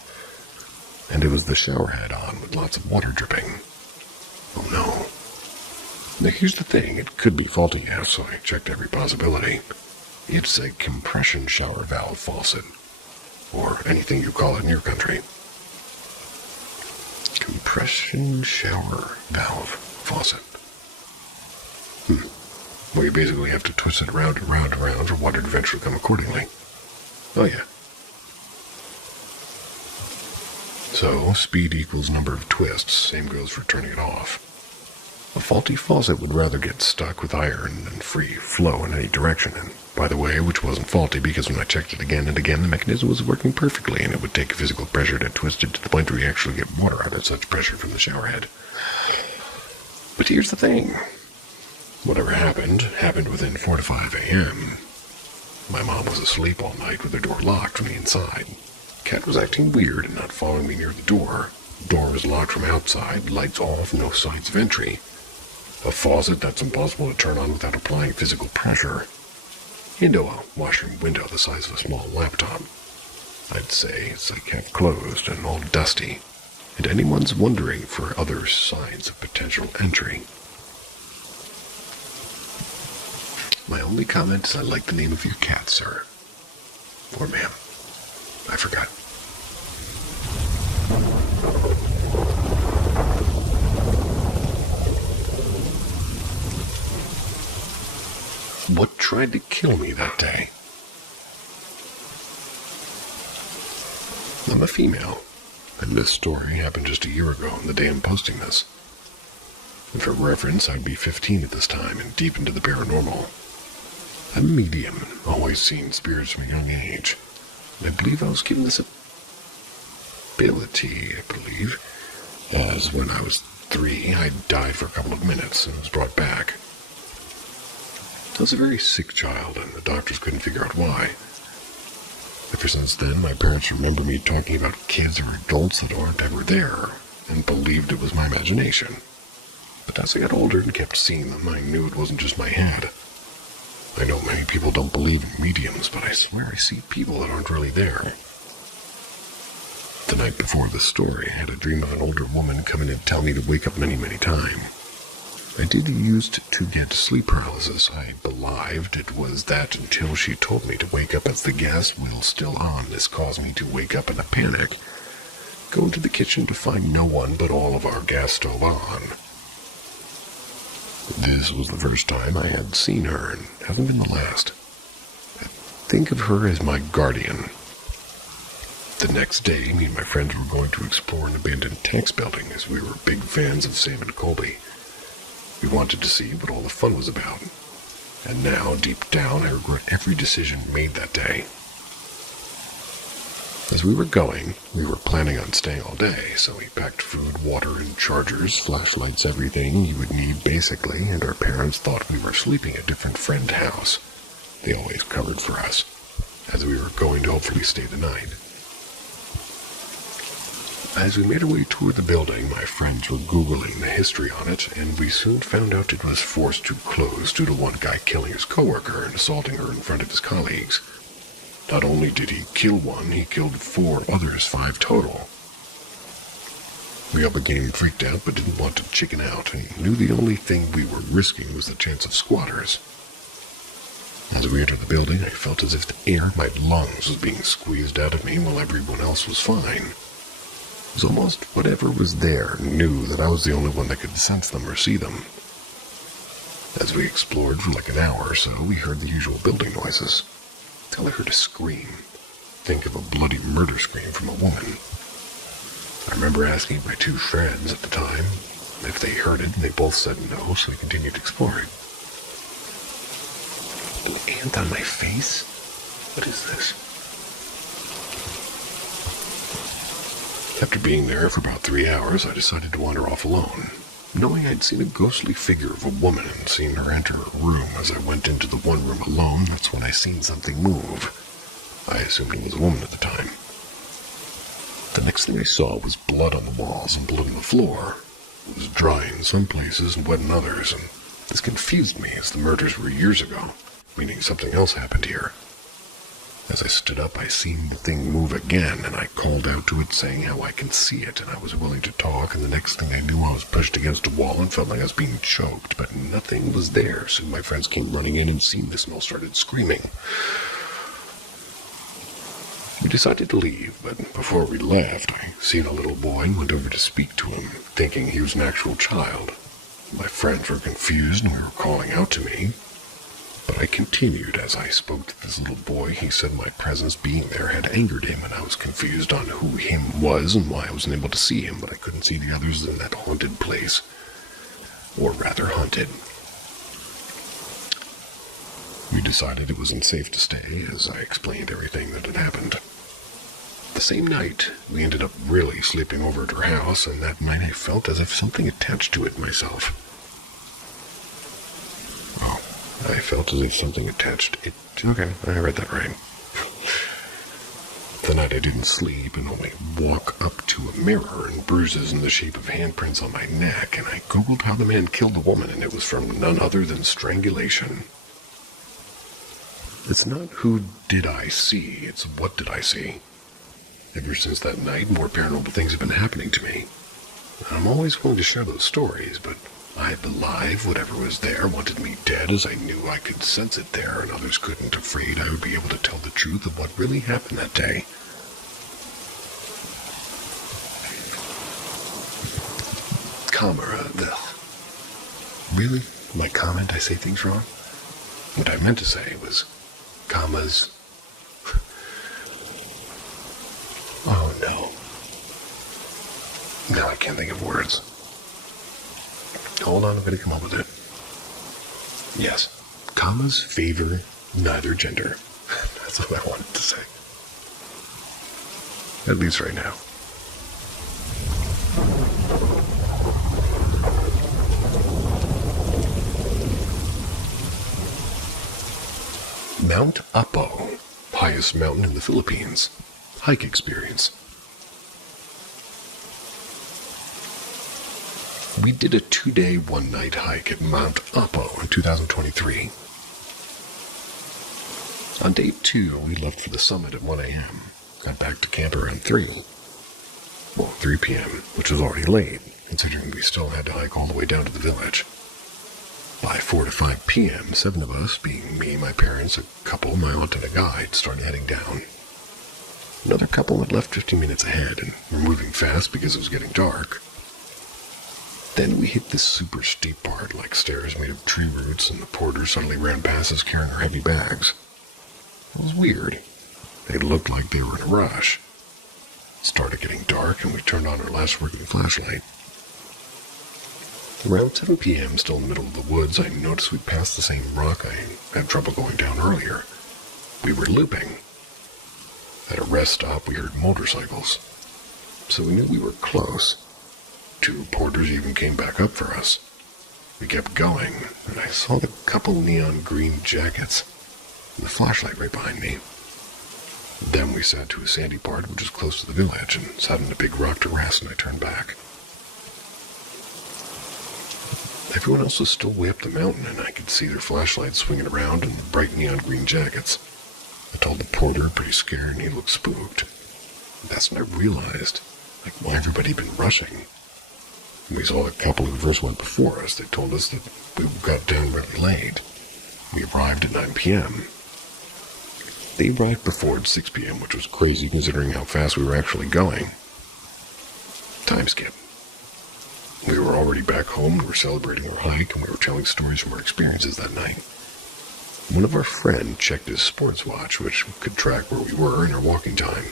and it was the shower head on with lots of water dripping. Oh no. Now here's the thing, it could be faulty, yes, so I checked every possibility. It's a compression shower valve faucet, or anything you call it in your country. Compression shower valve faucet. Well, you basically have to twist it around and round and round for water to eventually come accordingly. Oh yeah. So, speed equals number of twists, same goes for turning it off. A faulty faucet would rather get stuck with iron than free flow in any direction, and by the way, which wasn't faulty because when I checked it again and again, the mechanism was working perfectly, and it would take physical pressure to twist it to the point where you actually get water out of such pressure from the shower head. But here's the thing. Whatever happened within 4 to 5 a.m. My mom was asleep all night with her door locked from the inside. Cat was acting weird and not following me near the door. Door was locked from outside, lights off, no signs of entry. A faucet that's impossible to turn on without applying physical pressure. Into a washroom window the size of a small laptop. I'd say it's like half closed and all dusty, and anyone's wondering for other signs of potential entry. My only comment is I like the name of your cat, sir. Or ma'am. I forgot. What tried to kill me that day? I'm a female, and this story happened just a year ago on the day I'm posting this. And for reference, I'd be 15 at this time and deep into the paranormal. I'm a medium, always seen spirits from a young age. I believe I was given this ability, as when I was 3, I died for a couple of minutes and was brought back. I was a very sick child, and the doctors couldn't figure out why. Ever since then, my parents remember me talking about kids or adults that aren't ever there, and believed it was my imagination. But as I got older and kept seeing them, I knew it wasn't just my head. I know many people don't believe in mediums, but I swear I see people that aren't really there. The night before the story, I had a dream of an older woman coming and tell me to wake up many, many times. I did used to get sleep paralysis. I believed it was that until she told me to wake up as the gas was still on. This caused me to wake up in a panic, go into the kitchen to find no one but all of our gas stove on. This was the first time I had seen her, and hasn't been the last. I think of her as my guardian. The next day, me and my friends were going to explore an abandoned tax building, as we were big fans of Sam and Colby. We wanted to see what all the fun was about. And now, deep down, I regret every decision made that day. As we were going, we were planning on staying all day, so we packed food, water, and chargers, flashlights, everything you would need basically, and our parents thought we were sleeping at a different friend's house. They always covered for us, as we were going to hopefully stay the night. As we made our way toward the building, my friends were Googling the history on it, and we soon found out it was forced to close due to one guy killing his coworker and assaulting her in front of his colleagues. Not only did he kill one, he killed 4 others, 5 total. We all became freaked out but didn't want to chicken out, and knew the only thing we were risking was the chance of squatters. As we entered the building, I felt as if the air in my lungs was being squeezed out of me while everyone else was fine. It was almost whatever was there knew that I was the only one that could sense them or see them. As we explored for like an hour or so, we heard the usual building noises. Till I heard a scream. Think of a bloody murder scream from a woman. I remember asking my 2 friends at the time if they heard it, and they both said no, so we continued exploring. An ant on my face? What is this? After being there for about 3 hours, I decided to wander off alone, knowing I'd seen a ghostly figure of a woman and seen her enter a room. As I went into the one room alone, that's when I seen something move. I assumed it was a woman at the time. The next thing I saw was blood on the walls and blood on the floor. It was dry in some places and wet in others, and this confused me as the murders were years ago, meaning something else happened here. As I stood up, I seen the thing move again, and I called out to it saying how I can see it, and I was willing to talk, and the next thing I knew I was pushed against a wall and felt like I was being choked, but nothing was there. Soon my friends came running in and seen this and all started screaming. We decided to leave, but before we left, I seen a little boy and went over to speak to him, thinking he was an actual child. My friends were confused and were calling out to me, but I continued. As I spoke to this little boy, he said my presence being there had angered him, and I was confused on who him was and why I wasn't able to see him, but I couldn't see the others in that haunted place. Or rather, haunted. We decided it wasn't safe to stay, as I explained everything that had happened. The same night, we ended up really sleeping over at her house, and that night I felt as if something attached to it myself. I felt as if something attached it. Okay, I read that right. The night I didn't sleep and only walk up to a mirror and bruises in the shape of handprints on my neck, and I googled how the man killed the woman, and it was from none other than strangulation. It's not who did I see, it's what did I see. Ever since that night, more paranormal things have been happening to me. I'm always willing to share those stories, but I believe whatever was there wanted me dead, as I knew I could sense it there and others couldn't, afraid I would be able to tell the truth of what really happened that day. Really? My comment, I say things wrong? What I meant to say was commas. Oh no. Now I can't think of words. Hold on, I'm going to come up with it. Yes. Commas favor neither gender. That's what I wanted to say. At least right now. Mount Apo, highest mountain in the Philippines. Hike experience. We did a 2-day, 1-night hike at Mount Apo in 2023. On day 2, we left for the summit at 1 a.m. Got back to camp around 3 p.m., which was already late, considering we still had to hike all the way down to the village. By 4 to 5 p.m., 7 of us, being me, my parents, a couple, my aunt, and a guide, started heading down. Another couple had left 15 minutes ahead and were moving fast because it was getting dark. Then we hit this super steep part, like stairs made of tree roots, and the porters suddenly ran past us carrying our heavy bags. It was weird. They looked like they were in a rush. It started getting dark, and we turned on our last working flashlight. Around 7 p.m., still in the middle of the woods, I noticed we'd passed the same rock I had trouble going down earlier. We were looping. At a rest stop, we heard motorcycles, so we knew we were close. 2 porters even came back up for us. We kept going, and I saw the couple neon green jackets and the flashlight right behind me. Then we sat to a sandy part which was close to the village and sat on a big rock to rest, and I turned back. Everyone else was still way up the mountain, and I could see their flashlights swinging around in the bright neon green jackets. I told the porter, pretty scared, and he looked spooked. That's when I realized, why everybody had been rushing. When we saw the couple who first went before us, they told us that we got down really late. We arrived at 9 p.m. They arrived before at 6 p.m., which was crazy considering how fast we were actually going. Time skip. We were already back home and were celebrating our hike, and we were telling stories from our experiences that night. One of our friends checked his sports watch, which could track where we were in our walking time.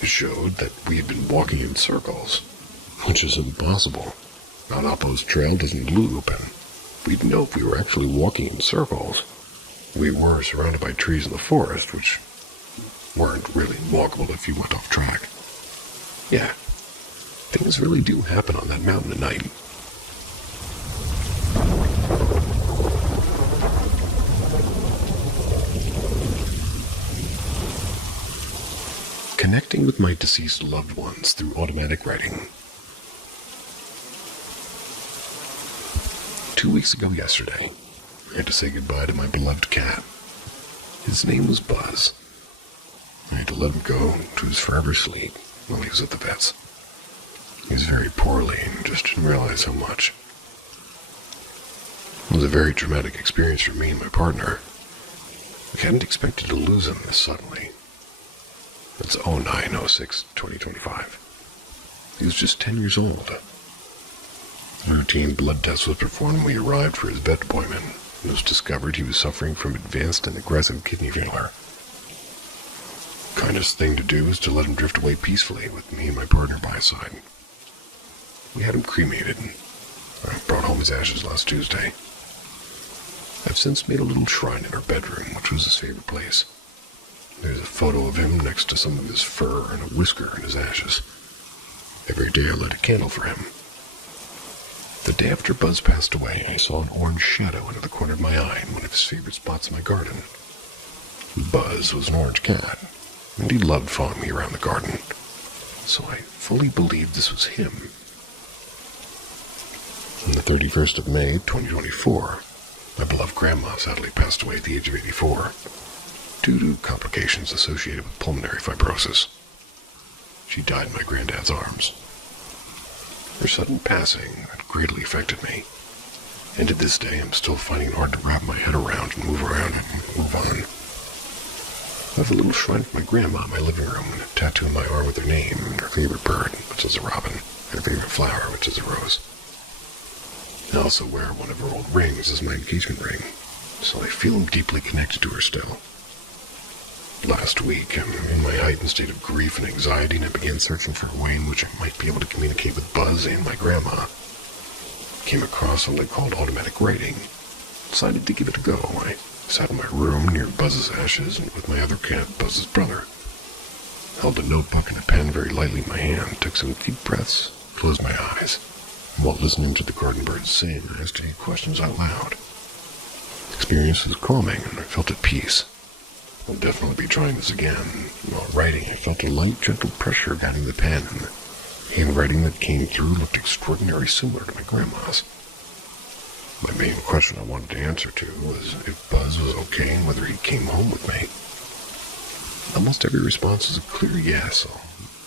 It showed that we had been walking in circles, which is impossible. Mount Apo's trail doesn't loop, and we'd know if we were actually walking in circles. We were surrounded by trees in the forest, which weren't really walkable if you went off track. Yeah, things really do happen on that mountain at night. Connecting with my deceased loved ones through automatic writing. 2 weeks ago yesterday, I had to say goodbye to my beloved cat. His name was Buzz. I had to let him go to his forever sleep while he was at the vet's. He was very poorly and just didn't realize how much. It was a very traumatic experience for me and my partner. We hadn't expected to lose him this suddenly. That's 09/06/2025. He was just 10 years old. A routine blood test was performed when we arrived for his vet appointment. It was discovered he was suffering from advanced and aggressive kidney failure. The kindest thing to do was to let him drift away peacefully with me and my partner by his side. We had him cremated, and I brought home his ashes last Tuesday. I've since made a little shrine in our bedroom, which was his favorite place. There's a photo of him next to some of his fur and a whisker in his ashes. Every day I lit a candle for him. The day after Buzz passed away, I saw an orange shadow under the corner of my eye in one of his favorite spots in my garden. Buzz was an orange cat, and he loved following me around the garden, so I fully believed this was him. On the 31st of May, 2024, my beloved grandma sadly passed away at the age of 84 due to complications associated with pulmonary fibrosis. She died in my granddad's arms. Her sudden passing had greatly affected me, and to this day I'm still finding it hard to wrap my head around and move around and move on. I have a little shrine for my grandma in my living room and a tattoo on my arm with her name and her favorite bird, which is a robin, and her favorite flower, which is a rose. I also wear one of her old rings as my engagement ring, so I feel deeply connected to her still. Last week, in my heightened state of grief and anxiety, and I began searching for a way in which I might be able to communicate with Buzz and my grandma. Came across something called automatic writing. Decided to give it a go. I sat in my room near Buzz's ashes and with my other cat, Buzz's brother. Held a notebook and a pen very lightly in my hand, took some deep breaths, closed my eyes. While listening to the garden birds sing, I asked any questions out loud. The experience was calming, and I felt at peace. I'll definitely be trying this again. While writing, I felt a light, gentle pressure guiding the pen, and the handwriting that came through looked extraordinarily similar to my grandma's. My main question I wanted to answer to was if Buzz was okay and whether he came home with me. Almost every response was a clear yes,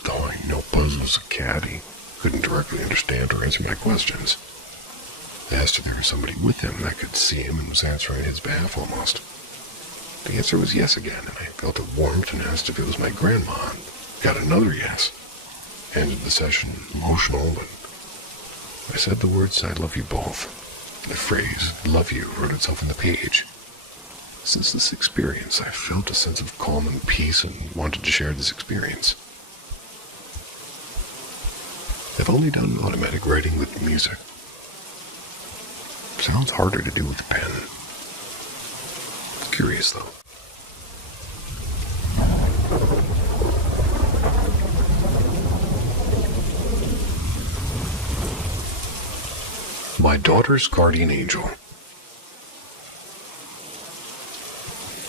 though I know Buzz was a cat. He couldn't directly understand or answer my questions. I asked if there was somebody with him that could see him and was answering on his behalf almost. The answer was yes again, and I felt a warmth and asked if it was my grandma, and got another yes. Ended the session emotional, but I said the words, "I love you both." The phrase, "love you," wrote itself on the page. Since this experience, I felt a sense of calm and peace and wanted to share this experience. I've only done automatic writing with music. Sounds harder to do with a pen. Curious, though. My daughter's guardian angel.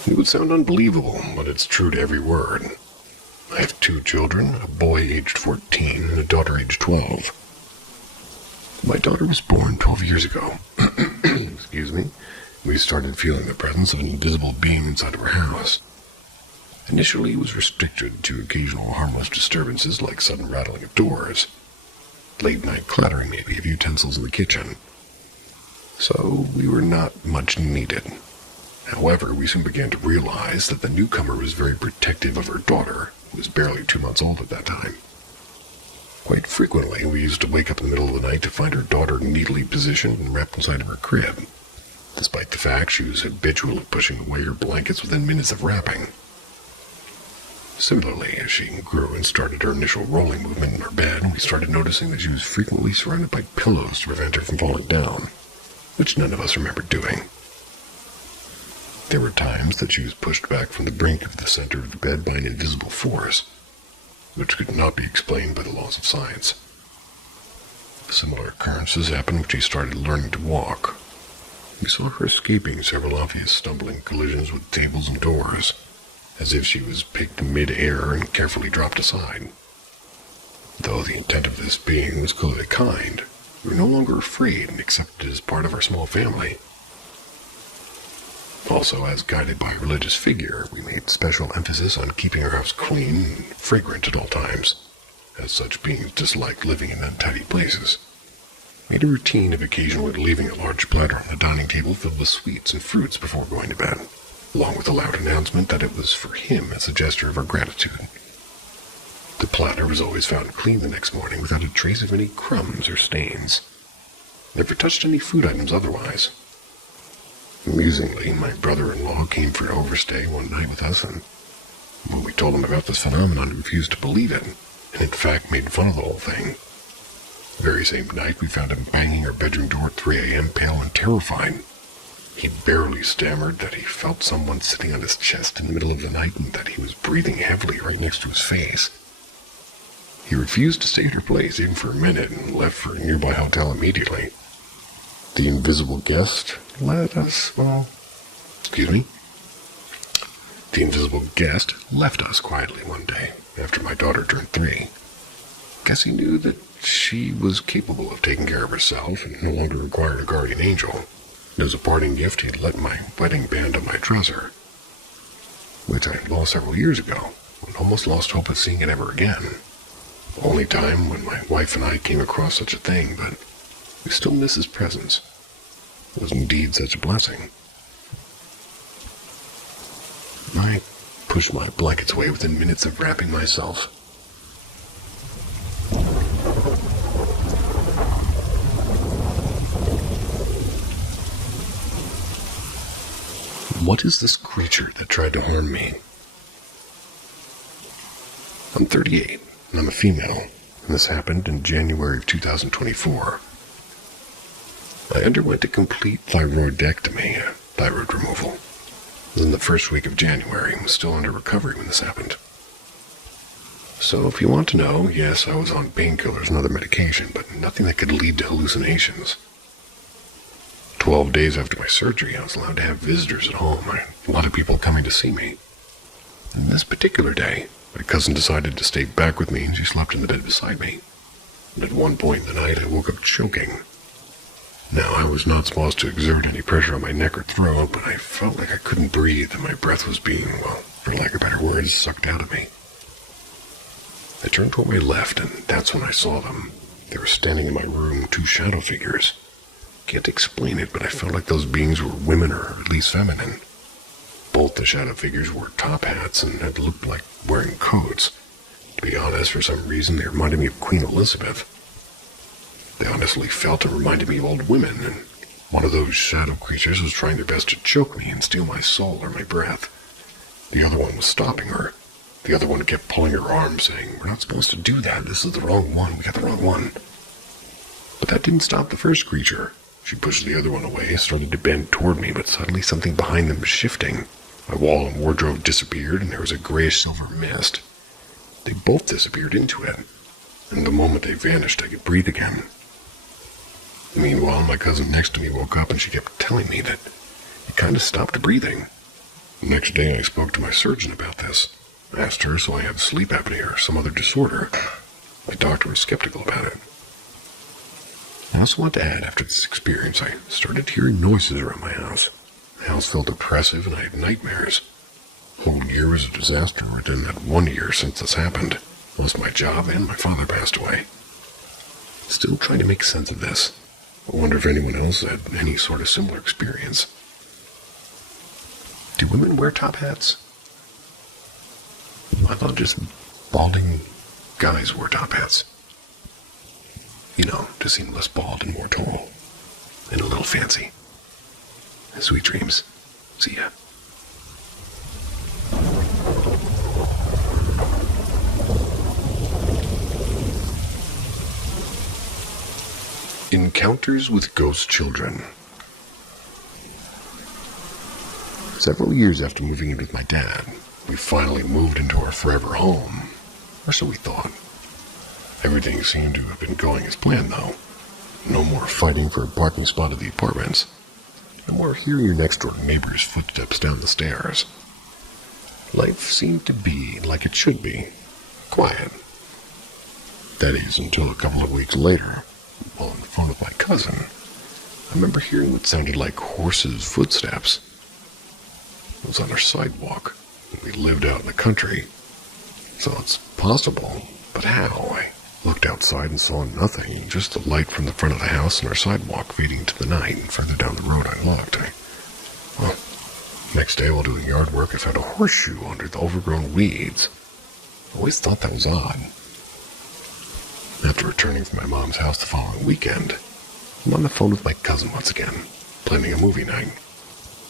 It would sound unbelievable, but it's true to every word. I have 2 children, a boy aged 14 and a daughter aged 12. My daughter was born 12 years ago. Excuse me. We started feeling the presence of an invisible being inside of our house. Initially, it was restricted to occasional harmless disturbances like sudden rattling of doors, late-night clattering maybe of utensils in the kitchen. So we were not much needed. However, we soon began to realize that the newcomer was very protective of her daughter, who was barely 2 months old at that time. Quite frequently, we used to wake up in the middle of the night to find her daughter neatly positioned and wrapped inside of her crib, despite the fact she was habitual at pushing away her blankets within minutes of wrapping. Similarly, as she grew and started her initial rolling movement in her bed, we started noticing that she was frequently surrounded by pillows to prevent her from falling down, which none of us remembered doing. There were times that she was pushed back from the brink of the center of the bed by an invisible force, which could not be explained by the laws of science. Similar occurrences happened when she started learning to walk. We saw her escaping several obvious stumbling collisions with tables and doors, as if she was picked mid-air and carefully dropped aside. Though the intent of this being was clearly kind, we were no longer afraid and accepted it as part of our small family. Also, as guided by a religious figure, we made special emphasis on keeping our house clean and fragrant at all times, as such beings dislike living in untidy places. Made a routine of occasionally leaving a large platter on the dining table filled with sweets and fruits before going to bed, along with a loud announcement that it was for him as a gesture of our gratitude. The platter was always found clean the next morning without a trace of any crumbs or stains. Never touched any food items otherwise. Amusingly, my brother-in-law came for an overstay one night with us, and when we told him about this phenomenon, he refused to believe it, and in fact made fun of the whole thing. The very same night, we found him banging our bedroom door at 3 a.m., pale and terrified. He barely stammered that he felt someone sitting on his chest in the middle of the night and that he was breathing heavily right next to his face. He refused to stay at her place even for a minute and left for a nearby hotel immediately. The invisible guest left us quietly one day after my daughter turned 3. Guess he knew that she was capable of taking care of herself and no longer required a guardian angel. And as a parting gift, he lit my wedding band on my dresser, which I lost several years ago and almost lost hope of seeing it ever again. Only time when my wife and I came across such a thing, but we still miss his presence. It was indeed such a blessing. I pushed my blankets away within minutes of wrapping myself. What is this creature that tried to harm me? I'm 38, and I'm a female, and this happened in January of 2024. I underwent a complete thyroidectomy, thyroid removal. It was in the first week of January and was still under recovery when this happened. So if you want to know, yes, I was on painkillers and other medication, but nothing that could lead to hallucinations. 12 days after my surgery, I was allowed to have visitors at home. I had a lot of people coming to see me. And this particular day, my cousin decided to stay back with me and she slept in the bed beside me. And at one point in the night, I woke up choking. Now, I was not supposed to exert any pressure on my neck or throat, but I felt like I couldn't breathe and my breath was being, for lack of better words, sucked out of me. I turned toward my left, and that's when I saw them. They were standing in my room, 2 shadow figures. Can't explain it, but I felt like those beings were women or at least feminine. Both the shadow figures wore top hats and had looked like wearing coats. To be honest, for some reason, they reminded me of Queen Elizabeth. They honestly felt and reminded me of old women, and one of those shadow creatures was trying their best to choke me and steal my soul or my breath. The other one was stopping her. The other one kept pulling her arm, saying, "We're not supposed to do that. This is the wrong one. We got the wrong one." But that didn't stop the first creature. She pushed the other one away, started to bend toward me, but suddenly something behind them was shifting. My wall and wardrobe disappeared, and there was a grayish-silver mist. They both disappeared into it, and the moment they vanished, I could breathe again. Meanwhile, my cousin next to me woke up, and she kept telling me that it kind of stopped breathing. The next day, I spoke to my surgeon about this. I asked her, so I have sleep apnea or some other disorder. My doctor was skeptical about it. I also want to add, after this experience, I started hearing noises around my house. The house felt oppressive and I had nightmares. The whole year was a disaster within that 1 year since this happened. I lost my job and my father passed away. Still trying to make sense of this. I wonder if anyone else had any sort of similar experience. Do women wear top hats? I thought just balding guys wore top hats. You know, to seem less bald and more tall. And a little fancy. Sweet dreams. See ya. Encounters with ghost children. Several years after moving in with my dad, we finally moved into our forever home. Or so we thought. Everything seemed to have been going as planned, though. No more fighting for a parking spot at the apartments. No more hearing your next-door neighbor's footsteps down the stairs. Life seemed to be like it should be. Quiet. That is, until a couple of weeks later, while on the phone with my cousin, I remember hearing what sounded like horses' footsteps. was on our sidewalk. We lived out in the country, so it's possible. But how? I looked outside and saw nothing, just the light from the front of the house and our sidewalk fading into the night, and further down the road I looked. Next day while doing yard work, I found a horseshoe under the overgrown weeds. I always thought that was odd. After returning from my mom's house the following weekend, I'm on the phone with my cousin once again, planning a movie night.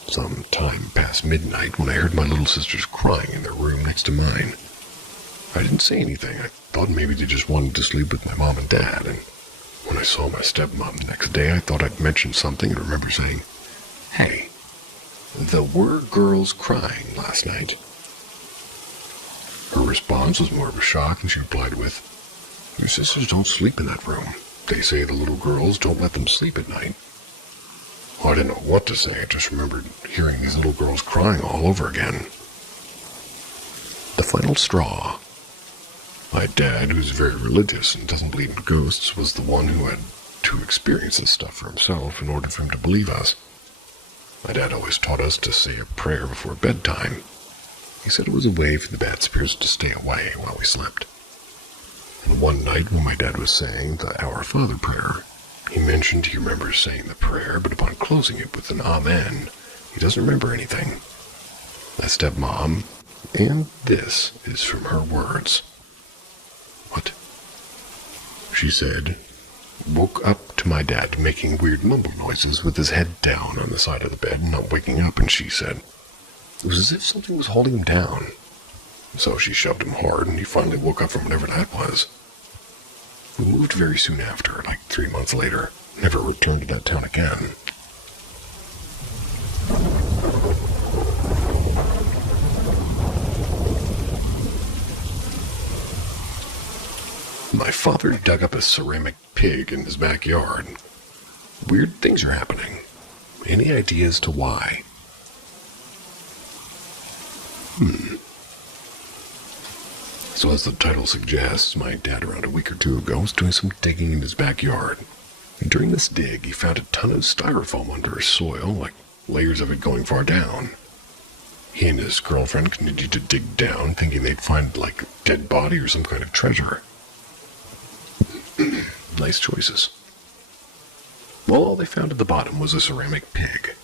Some time past midnight when I heard my little sisters crying in their room next to mine. I didn't say anything. I thought maybe they just wanted to sleep with my mom and dad, and when I saw my stepmom the next day, I thought I'd mention something and remember saying, "Hey, there were girls crying last night." Her response was more of a shock, and she replied with, "Your sisters don't sleep in that room. They say the little girls don't let them sleep at night." Well, I didn't know what to say. I just remembered hearing these little girls crying all over again. The final straw. My dad, who's very religious and doesn't believe in ghosts, was the one who had to experience this stuff for himself in order for him to believe us. My dad always taught us to say a prayer before bedtime. He said it was a way for the bad spirits to stay away while we slept. And one night when my dad was saying the Our Father prayer, he mentioned he remembers saying the prayer, but upon closing it with an Amen, he doesn't remember anything. My stepmom, and this is from her words. What? She said, woke up to my dad making weird mumble noises with his head down on the side of the bed and not waking up, and she said, it was as if something was holding him down. So she shoved him hard, and he finally woke up from whatever that was. We moved very soon after, like 3 months later. Never returned to that town again. My father dug up a ceramic pig in his backyard. Weird things are happening. Any ideas to why? So as the title suggests, my dad around a week or two ago was doing some digging in his backyard. And during this dig, he found a ton of styrofoam under his soil, like layers of it going far down. He and his girlfriend continued to dig down, thinking they'd find, like, a dead body or some kind of treasure. Nice choices. Well, all they found at the bottom was a ceramic pig.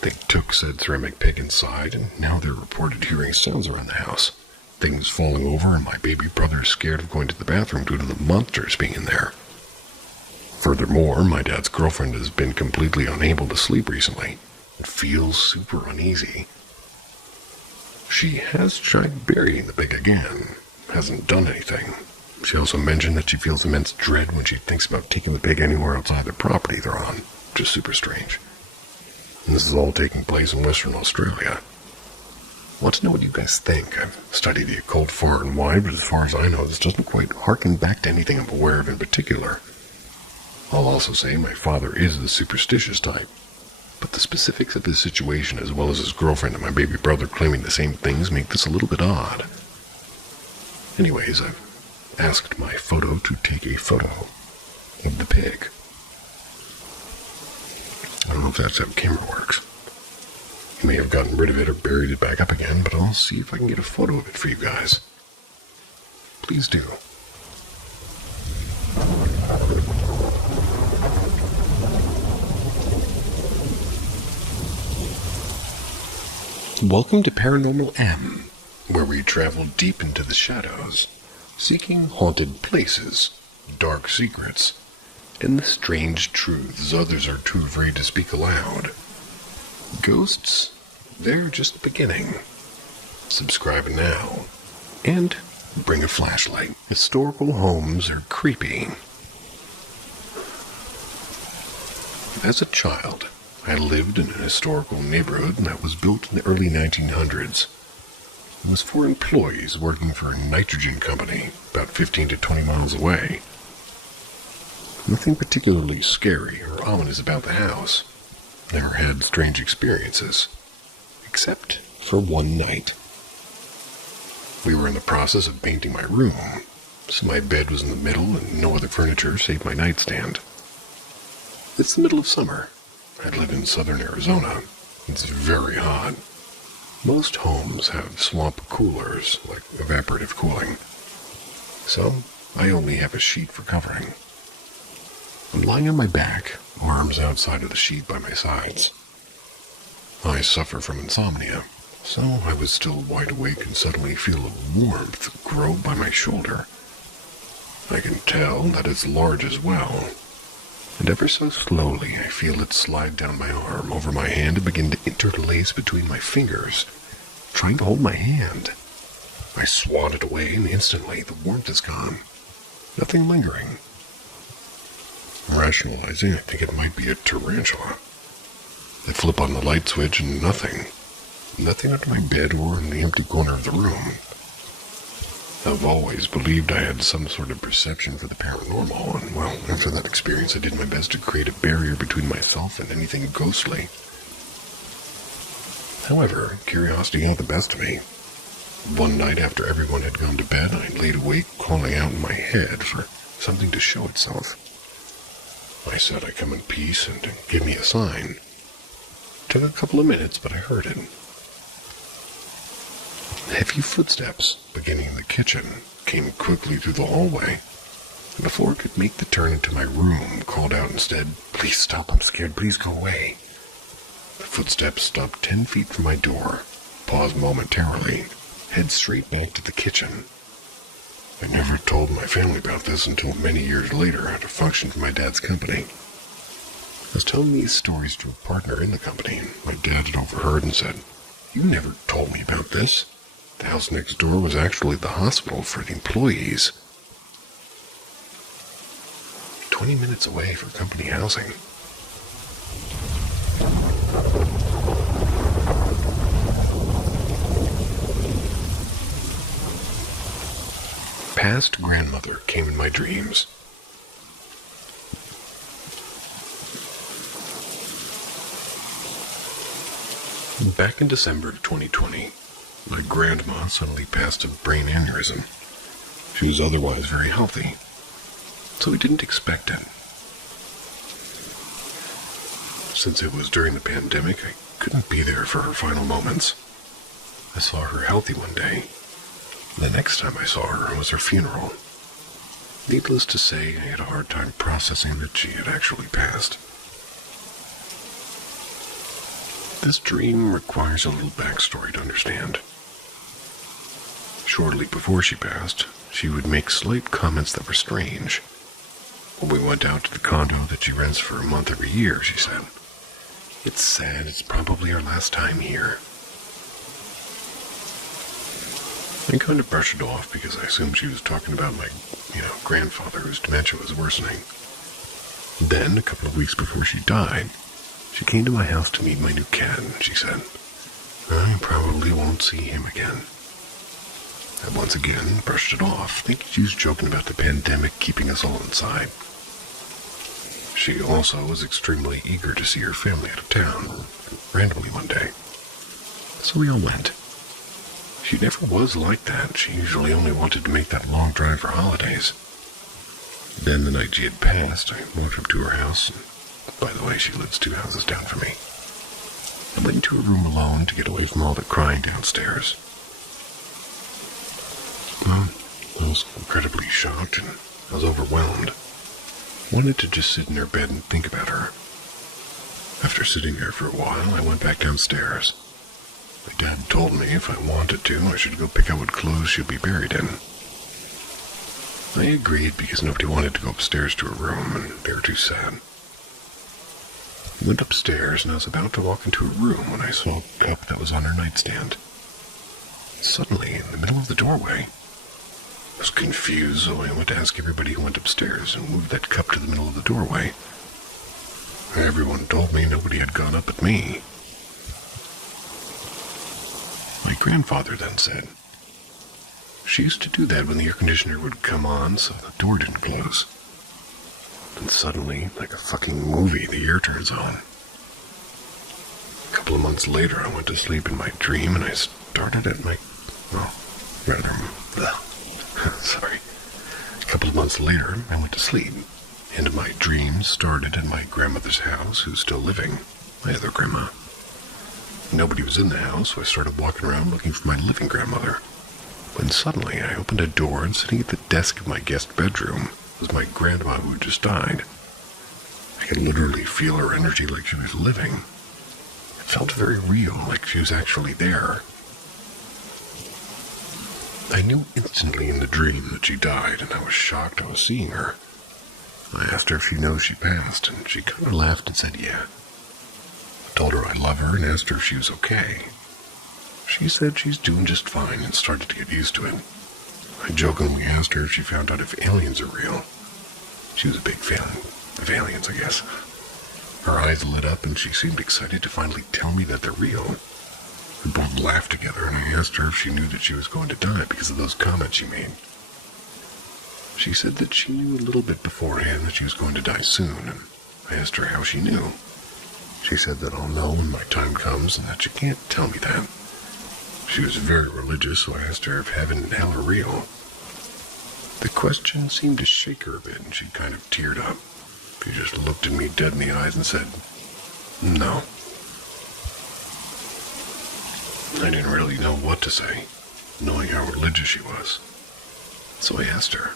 They took said ceramic pig inside, and now they're reported hearing sounds around the house. Things falling over, and my baby brother is scared of going to the bathroom due to the monsters being in there. Furthermore, my dad's girlfriend has been completely unable to sleep recently. It feels super uneasy. She has tried burying the pig again. Hasn't done anything. She also mentioned that she feels immense dread when she thinks about taking the pig anywhere outside the property they're on. Just super strange. And this is all taking place in Western Australia. I want to know what you guys think. I've studied the occult far and wide, but as far as I know, this doesn't quite harken back to anything I'm aware of in particular. I'll also say my father is the superstitious type, but the specifics of his situation, as well as his girlfriend and my baby brother claiming the same things, make this a little bit odd. Anyways, I've asked my photo to take a photo of the pig. I don't know if that's how camera works. He may have gotten rid of it or buried it back up again, but I'll see if I can get a photo of it for you guys. Please do. Welcome to Paranormal M, where we travel deep into the shadows, seeking haunted places, dark secrets, and the strange truths others are too afraid to speak aloud. Ghosts, they're just the beginning. Subscribe now, and bring a flashlight. Historical homes are creepy. As a child, I lived in an historical neighborhood that was built in the early 1900s. It was for employees working for a nitrogen company about 15 to 20 miles away. Nothing particularly scary or ominous about the house. Never had strange experiences. Except for one night. We were in the process of painting my room, so my bed was in the middle and no other furniture save my nightstand. It's the middle of summer. I live in southern Arizona. It's very hot. Most homes have swamp coolers, like evaporative cooling. So, I only have a sheet for covering. I'm lying on my back, arms outside of the sheet by my sides. I suffer from insomnia, so I was still wide awake and suddenly feel a warmth grow by my shoulder. I can tell that it's large as well, and ever so slowly I feel it slide down my arm, over my hand, and begin to interlace between my fingers, trying to hold my hand. I swat it away, and instantly the warmth is gone. Nothing lingering. Rationalizing, I think it might be a tarantula. I flip on the light switch and nothing. Nothing under my bed or in the empty corner of the room. I've always believed I had some sort of perception for the paranormal, and well, after that experience I did my best to create a barrier between myself and anything ghostly. However, curiosity got the best of me. One night after everyone had gone to bed, I laid awake calling out in my head for something to show itself. I said I'd come in peace and give me a sign. It took a couple of minutes, but I heard it. Heavy footsteps, beginning in the kitchen, came quickly through the hallway. And before I could make the turn into my room, called out instead, "Please stop, I'm scared, please go away." The footsteps stopped 10 feet from my door, paused momentarily, head straight back to the kitchen. I never told my family about this until many years later at a function for my dad's company. I was telling these stories to a partner in the company, and my dad had overheard and said, "You never told me about this. The house next door was actually the hospital for the employees." 20 minutes away for company housing. Past grandmother came in my dreams. Back in December of 2020, my grandma suddenly passed a brain aneurysm. She was otherwise very healthy, so we didn't expect it. Since it was during the pandemic, I couldn't be there for her final moments. I saw her healthy one day. The next time I saw her was her funeral. Needless to say, I had a hard time processing that she had actually passed. This dream requires a little backstory to understand. Shortly before she passed, she would make slight comments that were strange. When we went out to the condo that she rents for a month every year, she said, "It's sad, it's probably our last time here." I kind of brushed it off because I assumed she was talking about my, grandfather whose dementia was worsening. Then, a couple of weeks before she died, she came to my house to meet my new cat, and she said, "I probably won't see him again." I once again brushed it off, thinking she was joking about the pandemic keeping us all inside. She also was extremely eager to see her family out of town, randomly one day. So we all went. She never was like that. She usually only wanted to make that long drive for holidays. Then the night she had passed, I walked up to her house, and by the way, she lives 2 houses down from me. I went into her room alone to get away from all the crying downstairs. Well, I was incredibly shocked and I was overwhelmed. I wanted to just sit in her bed and think about her. After sitting there for a while, I went back downstairs. My dad told me if I wanted to, I should go pick out what clothes she'd be buried in. I agreed because nobody wanted to go upstairs to her room, and they were too sad. I went upstairs, and I was about to walk into her room when I saw a cup that was on her nightstand. Suddenly, in the middle of the doorway, I was confused, so I went to ask everybody who went upstairs and moved that cup to the middle of the doorway. Everyone told me nobody had gone up but me. My grandfather then said, "She used to do that when the air conditioner would come on so the door didn't close. And suddenly, like a fucking movie, the air turns on." A couple of months later, I went to sleep in my dream and I started at my... Sorry. A couple of months later, I went to sleep, and my dream started at my grandmother's house, who's still living, my other grandma. Nobody was in the house, so I started walking around looking for my living grandmother. When suddenly I opened a door, and sitting at the desk of my guest bedroom was my grandma who had just died. I could literally feel her energy like she was living. It felt very real, like she was actually there. I knew instantly in the dream that she died, and I was shocked I was seeing her. I asked her if she knows she passed, and she kind of laughed and said yeah. I told her I love her and asked her if she was okay. She said she's doing just fine and started to get used to it. I jokingly asked her if she found out if aliens are real. She was a big fan of aliens, I guess. Her eyes lit up and she seemed excited to finally tell me that they're real. We both laughed together and I asked her if she knew that she was going to die because of those comments she made. She said that she knew a little bit beforehand that she was going to die soon, and I asked her how she knew. She said that I'll know when my time comes and that she can't tell me that. She was very religious, so I asked her if heaven and hell are real. The question seemed to shake her a bit, and she kind of teared up. She just looked at me dead in the eyes and said, no. I didn't really know what to say, knowing how religious she was. So I asked her,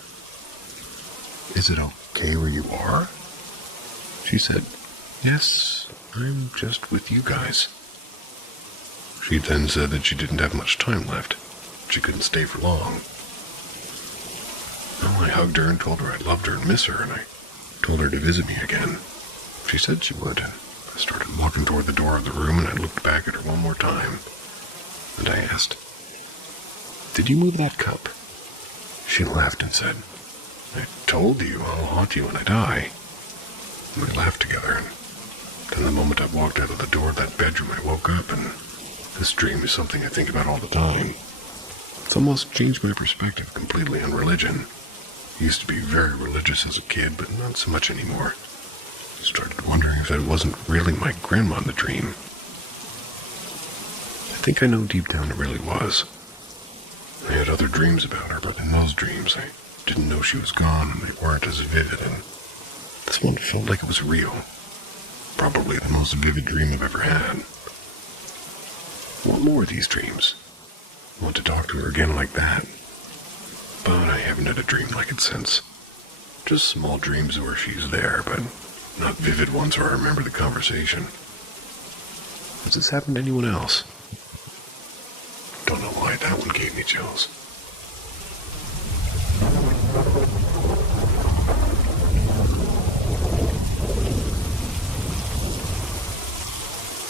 is it okay where you are? She said, yes, I'm just with you guys. She then said that she didn't have much time left. She couldn't stay for long. Well, I hugged her and told her I loved her and miss her, and I told her to visit me again. She said she would, and I started walking toward the door of the room, and I looked back at her one more time. And I asked, did you move that cup? She laughed and said, I told you I'll haunt you when I die. And we laughed together, and then the moment I walked out of the door of that bedroom, I woke up, and this dream is something I think about all the time. It's almost changed my perspective completely on religion. I used to be very religious as a kid, but not so much anymore. I started wondering if it wasn't really my grandma in the dream. I think I know deep down it really was. I had other dreams about her, but in those dreams I didn't know she was gone and they weren't as vivid, and this one felt like it was real. Probably the most vivid dream I've ever had. I want more of these dreams. I want to talk to her again like that. But I haven't had a dream like it since. Just small dreams where she's there, but not vivid ones where I remember the conversation. Has this happened to anyone else? Don't know why that one gave me chills.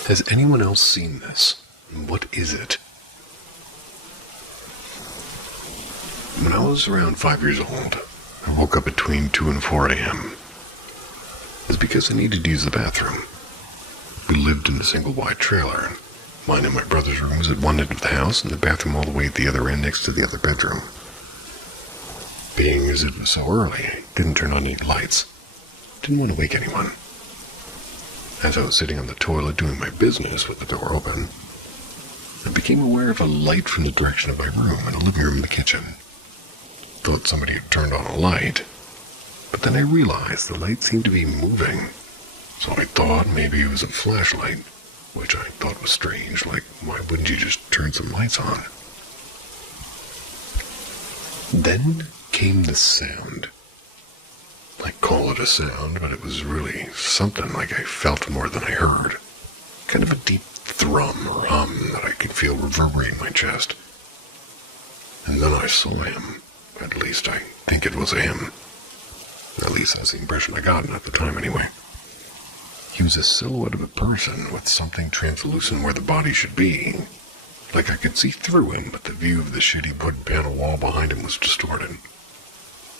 Has anyone else seen this? What is it? When I was around 5 years old, I woke up between 2 and 4 a.m. It's because I needed to use the bathroom. We lived in a single wide trailer, and mine and my brother's room was at one end of the house, and the bathroom all the way at the other end next to the other bedroom. Being as it was so early, I didn't turn on any lights. Didn't want to wake anyone. As I was sitting on the toilet doing my business with the door open, I became aware of a light from the direction of my room and a living room and the kitchen. Thought somebody had turned on a light, but then I realized the light seemed to be moving, so I thought maybe it was a flashlight, which I thought was strange, like why wouldn't you just turn some lights on? Then came the sound. I call it a sound, but it was really something like I felt more than I heard. Kind of a deep thrum or hum that I could feel reverberate in my chest. And then I saw him. At least I think it was a him. At least that's the impression I got at the time anyway. He was a silhouette of a person with something translucent where the body should be. Like I could see through him, but the view of the shitty wood panel wall behind him was distorted.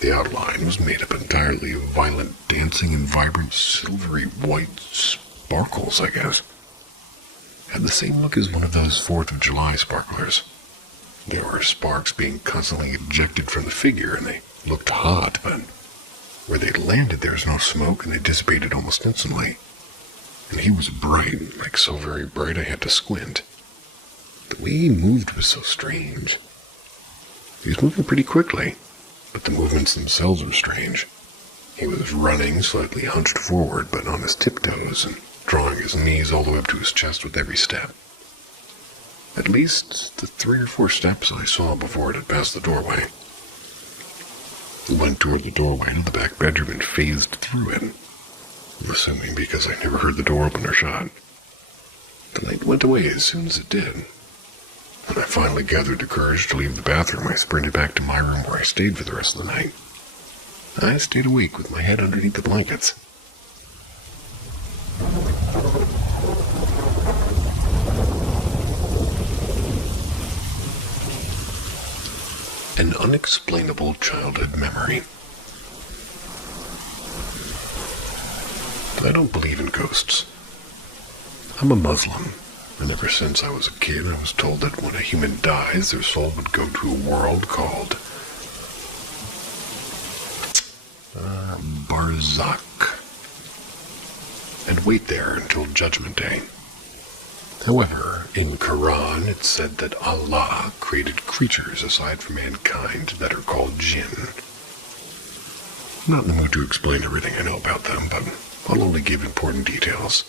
The outline was made up entirely of violent dancing and vibrant silvery white sparkles, I guess. Had the same look as one of those 4th of July sparklers. There were sparks being constantly ejected from the figure, and they looked hot, but where they landed there was no smoke, and they dissipated almost instantly. And he was bright, like so very bright I had to squint. The way he moved was so strange. He was moving pretty quickly, but the movements themselves were strange. He was running, slightly hunched forward, but on his tiptoes, and drawing his knees all the way up to his chest with every step. At least the 3 or 4 steps I saw before it had passed the doorway. It went toward the doorway to the back bedroom and phased through it. I'm assuming because I never heard the door open or shut. The light went away as soon as it did. When I finally gathered the courage to leave the bathroom, I sprinted back to my room where I stayed for the rest of the night. I stayed awake with my head underneath the blankets. An unexplainable childhood memory. I don't believe in ghosts. I'm a Muslim, and ever since I was a kid, I was told that when a human dies, their soul would go to a world called Barzakh, and wait there until Judgment Day. However, in Quran, it said that Allah created creatures aside from mankind that are called jinn. I'm not in the mood to explain everything I know about them, but I'll only give important details.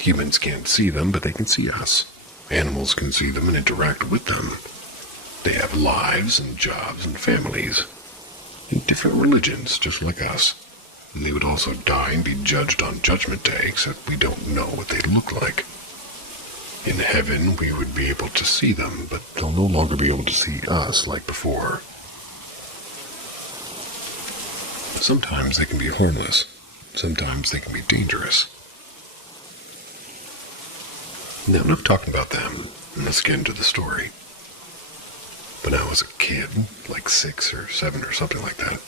Humans can't see them, but they can see us. Animals can see them and interact with them. They have lives and jobs and families. In different religions, just like us. And they would also die and be judged on Judgment Day, except we don't know what they look like. In heaven, we would be able to see them, but they'll no longer be able to see us like before. Sometimes they can be harmless. Sometimes they can be dangerous. Now, enough talking about them, and let's get into the story. When I was a kid, like 6 or 7 or something like that,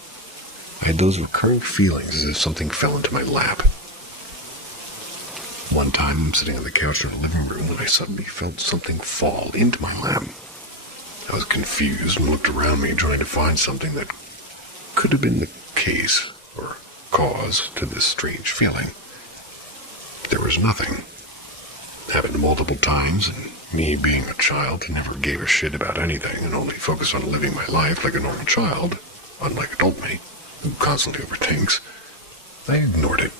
I had those recurring feelings as if something fell into my lap. One time, I'm sitting on the couch in the living room when I suddenly felt something fall into my lap. I was confused and looked around me trying to find something that could have been the case or cause to this strange feeling. There was nothing. It happened multiple times, and me being a child who never gave a shit about anything and only focused on living my life like a normal child, unlike adult me, who constantly overthinks, I ignored it.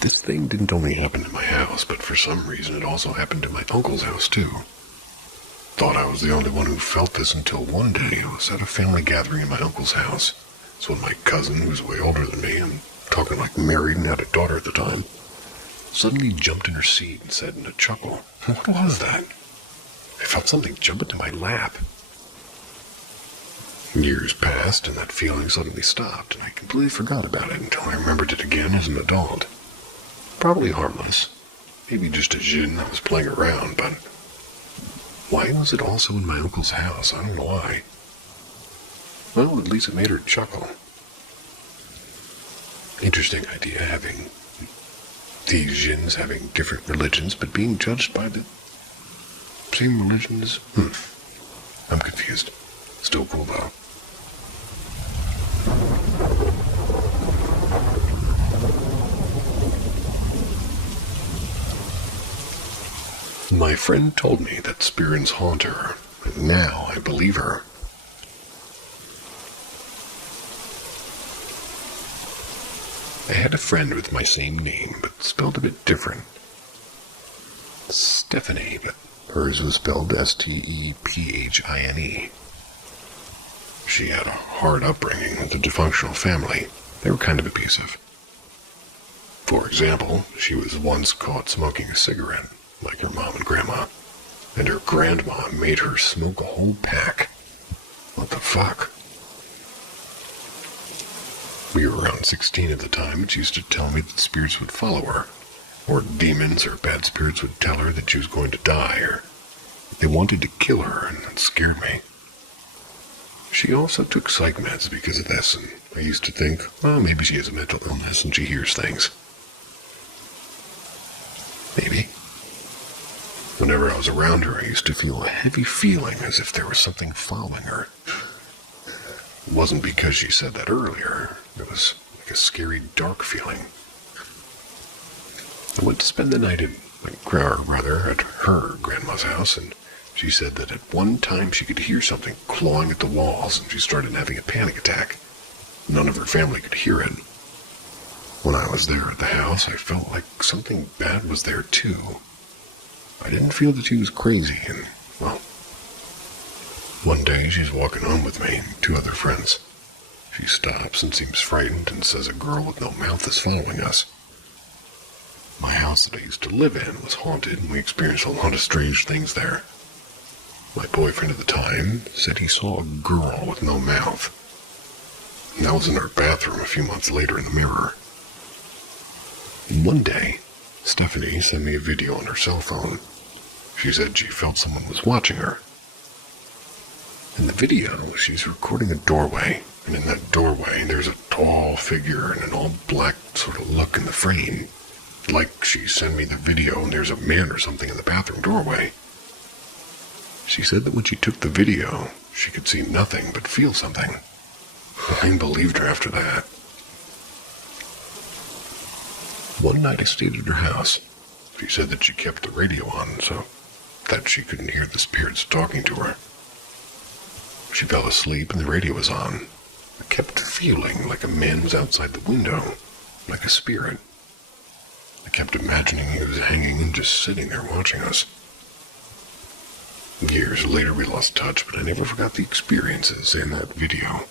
This thing didn't only happen in my house, but for some reason it also happened in my uncle's house too. Thought I was the only one who felt this until one day I was at a family gathering in my uncle's house. It's when my cousin, who was way older than me and talking like married and had a daughter at the time, suddenly jumped in her seat and said in a chuckle, "What was that?" I felt something jump into my lap. Years passed and that feeling suddenly stopped, and I completely forgot about it until I remembered it again as an adult. Probably harmless. Maybe just a jinn that was playing around, but why was it also in my uncle's house? I don't know why. Well, at least it made her chuckle. Interesting idea, having these jinns having different religions, but being judged by the same religions. I'm confused. Still cool, though. My friend told me that spirits haunt her, and now I believe her. I had a friend with my same name, but spelled a bit different. Stephanie, but hers was spelled Stephine. She had a hard upbringing with a dysfunctional family. They were kind of abusive. For example, she was once caught smoking a cigarette, like her mom and grandma, and her grandma made her smoke a whole pack. What the fuck? We were around 16 at the time, and she used to tell me that spirits would follow her, or demons or bad spirits would tell her that she was going to die, or they wanted to kill her, and that scared me. She also took psych meds because of this, and I used to think, well, maybe she has a mental illness and she hears things. Maybe. Whenever I was around her, I used to feel a heavy feeling as if there was something following her. It wasn't because she said that earlier. It was like a scary, dark feeling. I went to spend the night at her grandma's house, and she said that at one time she could hear something clawing at the walls, and she started having a panic attack. None of her family could hear it. When I was there at the house, I felt like something bad was there too. I didn't feel that she was crazy, and, well, one day she's walking home with me and two other friends. She stops and seems frightened and says a girl with no mouth is following us. My house that I used to live in was haunted, and we experienced a lot of strange things there. My boyfriend at the time said he saw a girl with no mouth. And that was in our bathroom a few months later in the mirror. And one day, Stephanie sent me a video on her cell phone. She said she felt someone was watching her. In the video, she's recording a doorway, and in that doorway there's a tall figure and an all-black sort of look in the frame. Like she sent me the video and there's a man or something in the bathroom doorway. She said that when she took the video, she could see nothing but feel something. I believed her after that. One night I stayed at her house. She said that she kept the radio on so that she couldn't hear the spirits talking to her. She fell asleep and the radio was on. I kept feeling like a man was outside the window, like a spirit. I kept imagining he was hanging and just sitting there watching us. Years later we lost touch, but I never forgot the experiences in that video.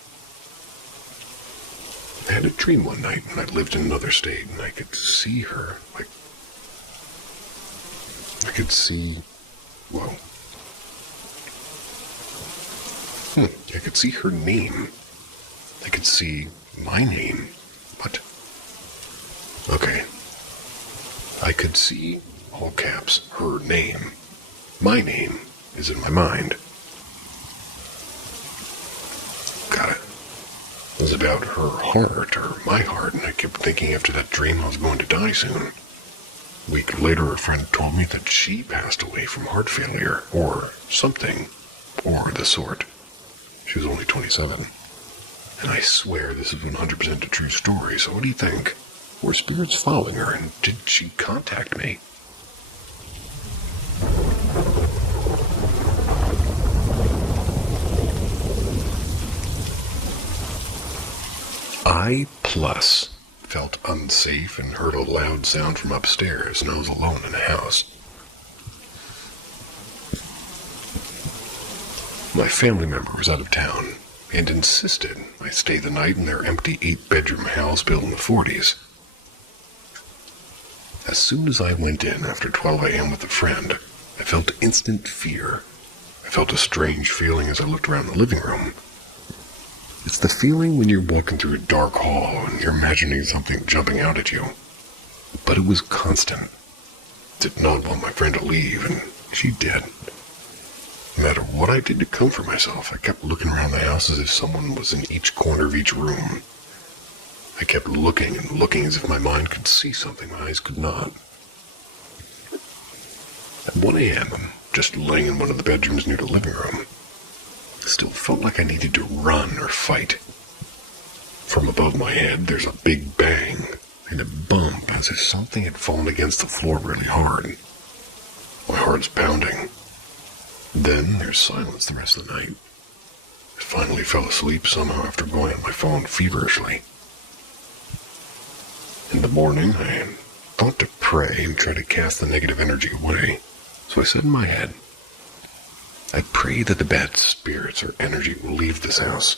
I had a dream one night when I lived in another state, and I could see her, I could see her name. I could see my name. What? Okay. I could see, all caps, her name. My name is in my mind. Got it. It was about her heart, or my heart, and I kept thinking after that dream I was going to die soon. A week later, a friend told me that she passed away from heart failure, or something, or the sort. She was only 27. And I swear this is 100% a true story, so what do you think? Were spirits following her, and did she contact me? I felt unsafe and heard a loud sound from upstairs, and I was alone in the house. My family member was out of town and insisted I stay the night in their empty 8-bedroom house built in the 40s. As soon as I went in after 12 a.m. with a friend, I felt instant fear. I felt a strange feeling as I looked around the living room. It's the feeling when you're walking through a dark hall and you're imagining something jumping out at you. But it was constant. Did not want my friend to leave, and she did. No matter what I did to comfort myself, I kept looking around the house as if someone was in each corner of each room. I kept looking and looking as if my mind could see something my eyes could not. At 1 a.m., I'm just laying in one of the bedrooms near the living room. I still felt like I needed to run or fight. From above my head, there's a big bang and a bump as if something had fallen against the floor really hard. My heart's pounding. Then there's silence the rest of the night. I finally fell asleep somehow after going on my phone feverishly. In the morning, I thought to pray and try to cast the negative energy away. So I said in my head, I pray that the bad spirits or energy will leave this house.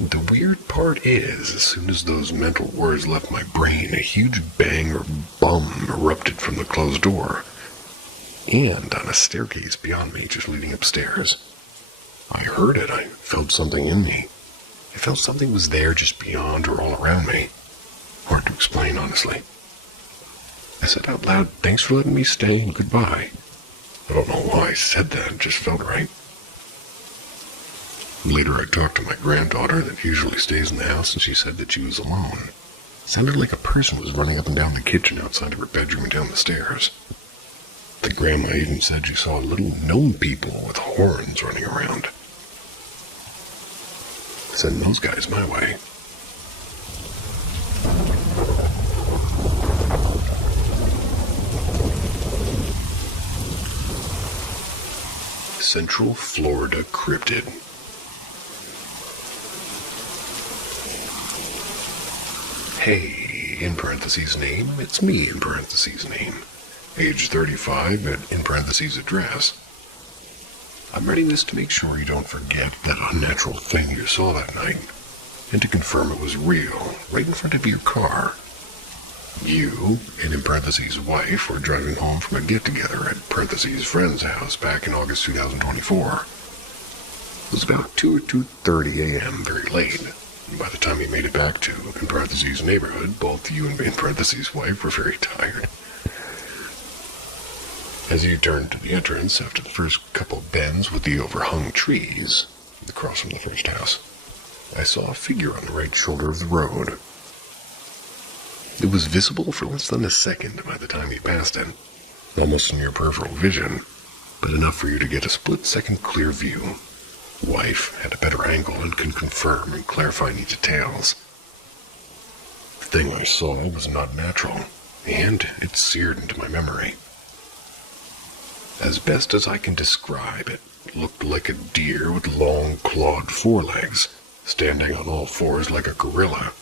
The weird part is, as soon as those mental words left my brain, a huge bang or bum erupted from the closed door, and on a staircase beyond me just leading upstairs. I heard it. I felt something in me. I felt something was there just beyond or all around me. Hard to explain, honestly. I said out loud, thanks for letting me stay and goodbye. I don't know why I said that, it just felt right. Later I talked to my granddaughter that usually stays in the house, and she said that she was alone. It sounded like a person was running up and down the kitchen outside of her bedroom and down the stairs. The grandma even said she saw little gnome people with horns running around. Send those guys my way. Central Florida cryptid. Hey, in parentheses name, it's me in parentheses name. age 35, and in parentheses address. I'm writing this to make sure you don't forget that unnatural thing you saw that night, and to confirm it was real, right in front of your car. You, and in parentheses wife, were driving home from a get-together at parentheses friend's house back in August 2024. It was about 2 or 2:30 a.m., very late, and by the time you made it back to, in parentheses neighborhood, both you and in parentheses wife were very tired. As you turned to the entrance after the first couple bends with the overhung trees, across from the first house, I saw a figure on the right shoulder of the road. It was visible for less than a second by the time you passed it, almost in your peripheral vision, but enough for you to get a split-second clear view. Wife had a better angle and can confirm and clarify any details. The thing I saw was not natural, and it seared into my memory. As best as I can describe it, looked like a deer with long, clawed forelegs, standing on all fours like a gorilla.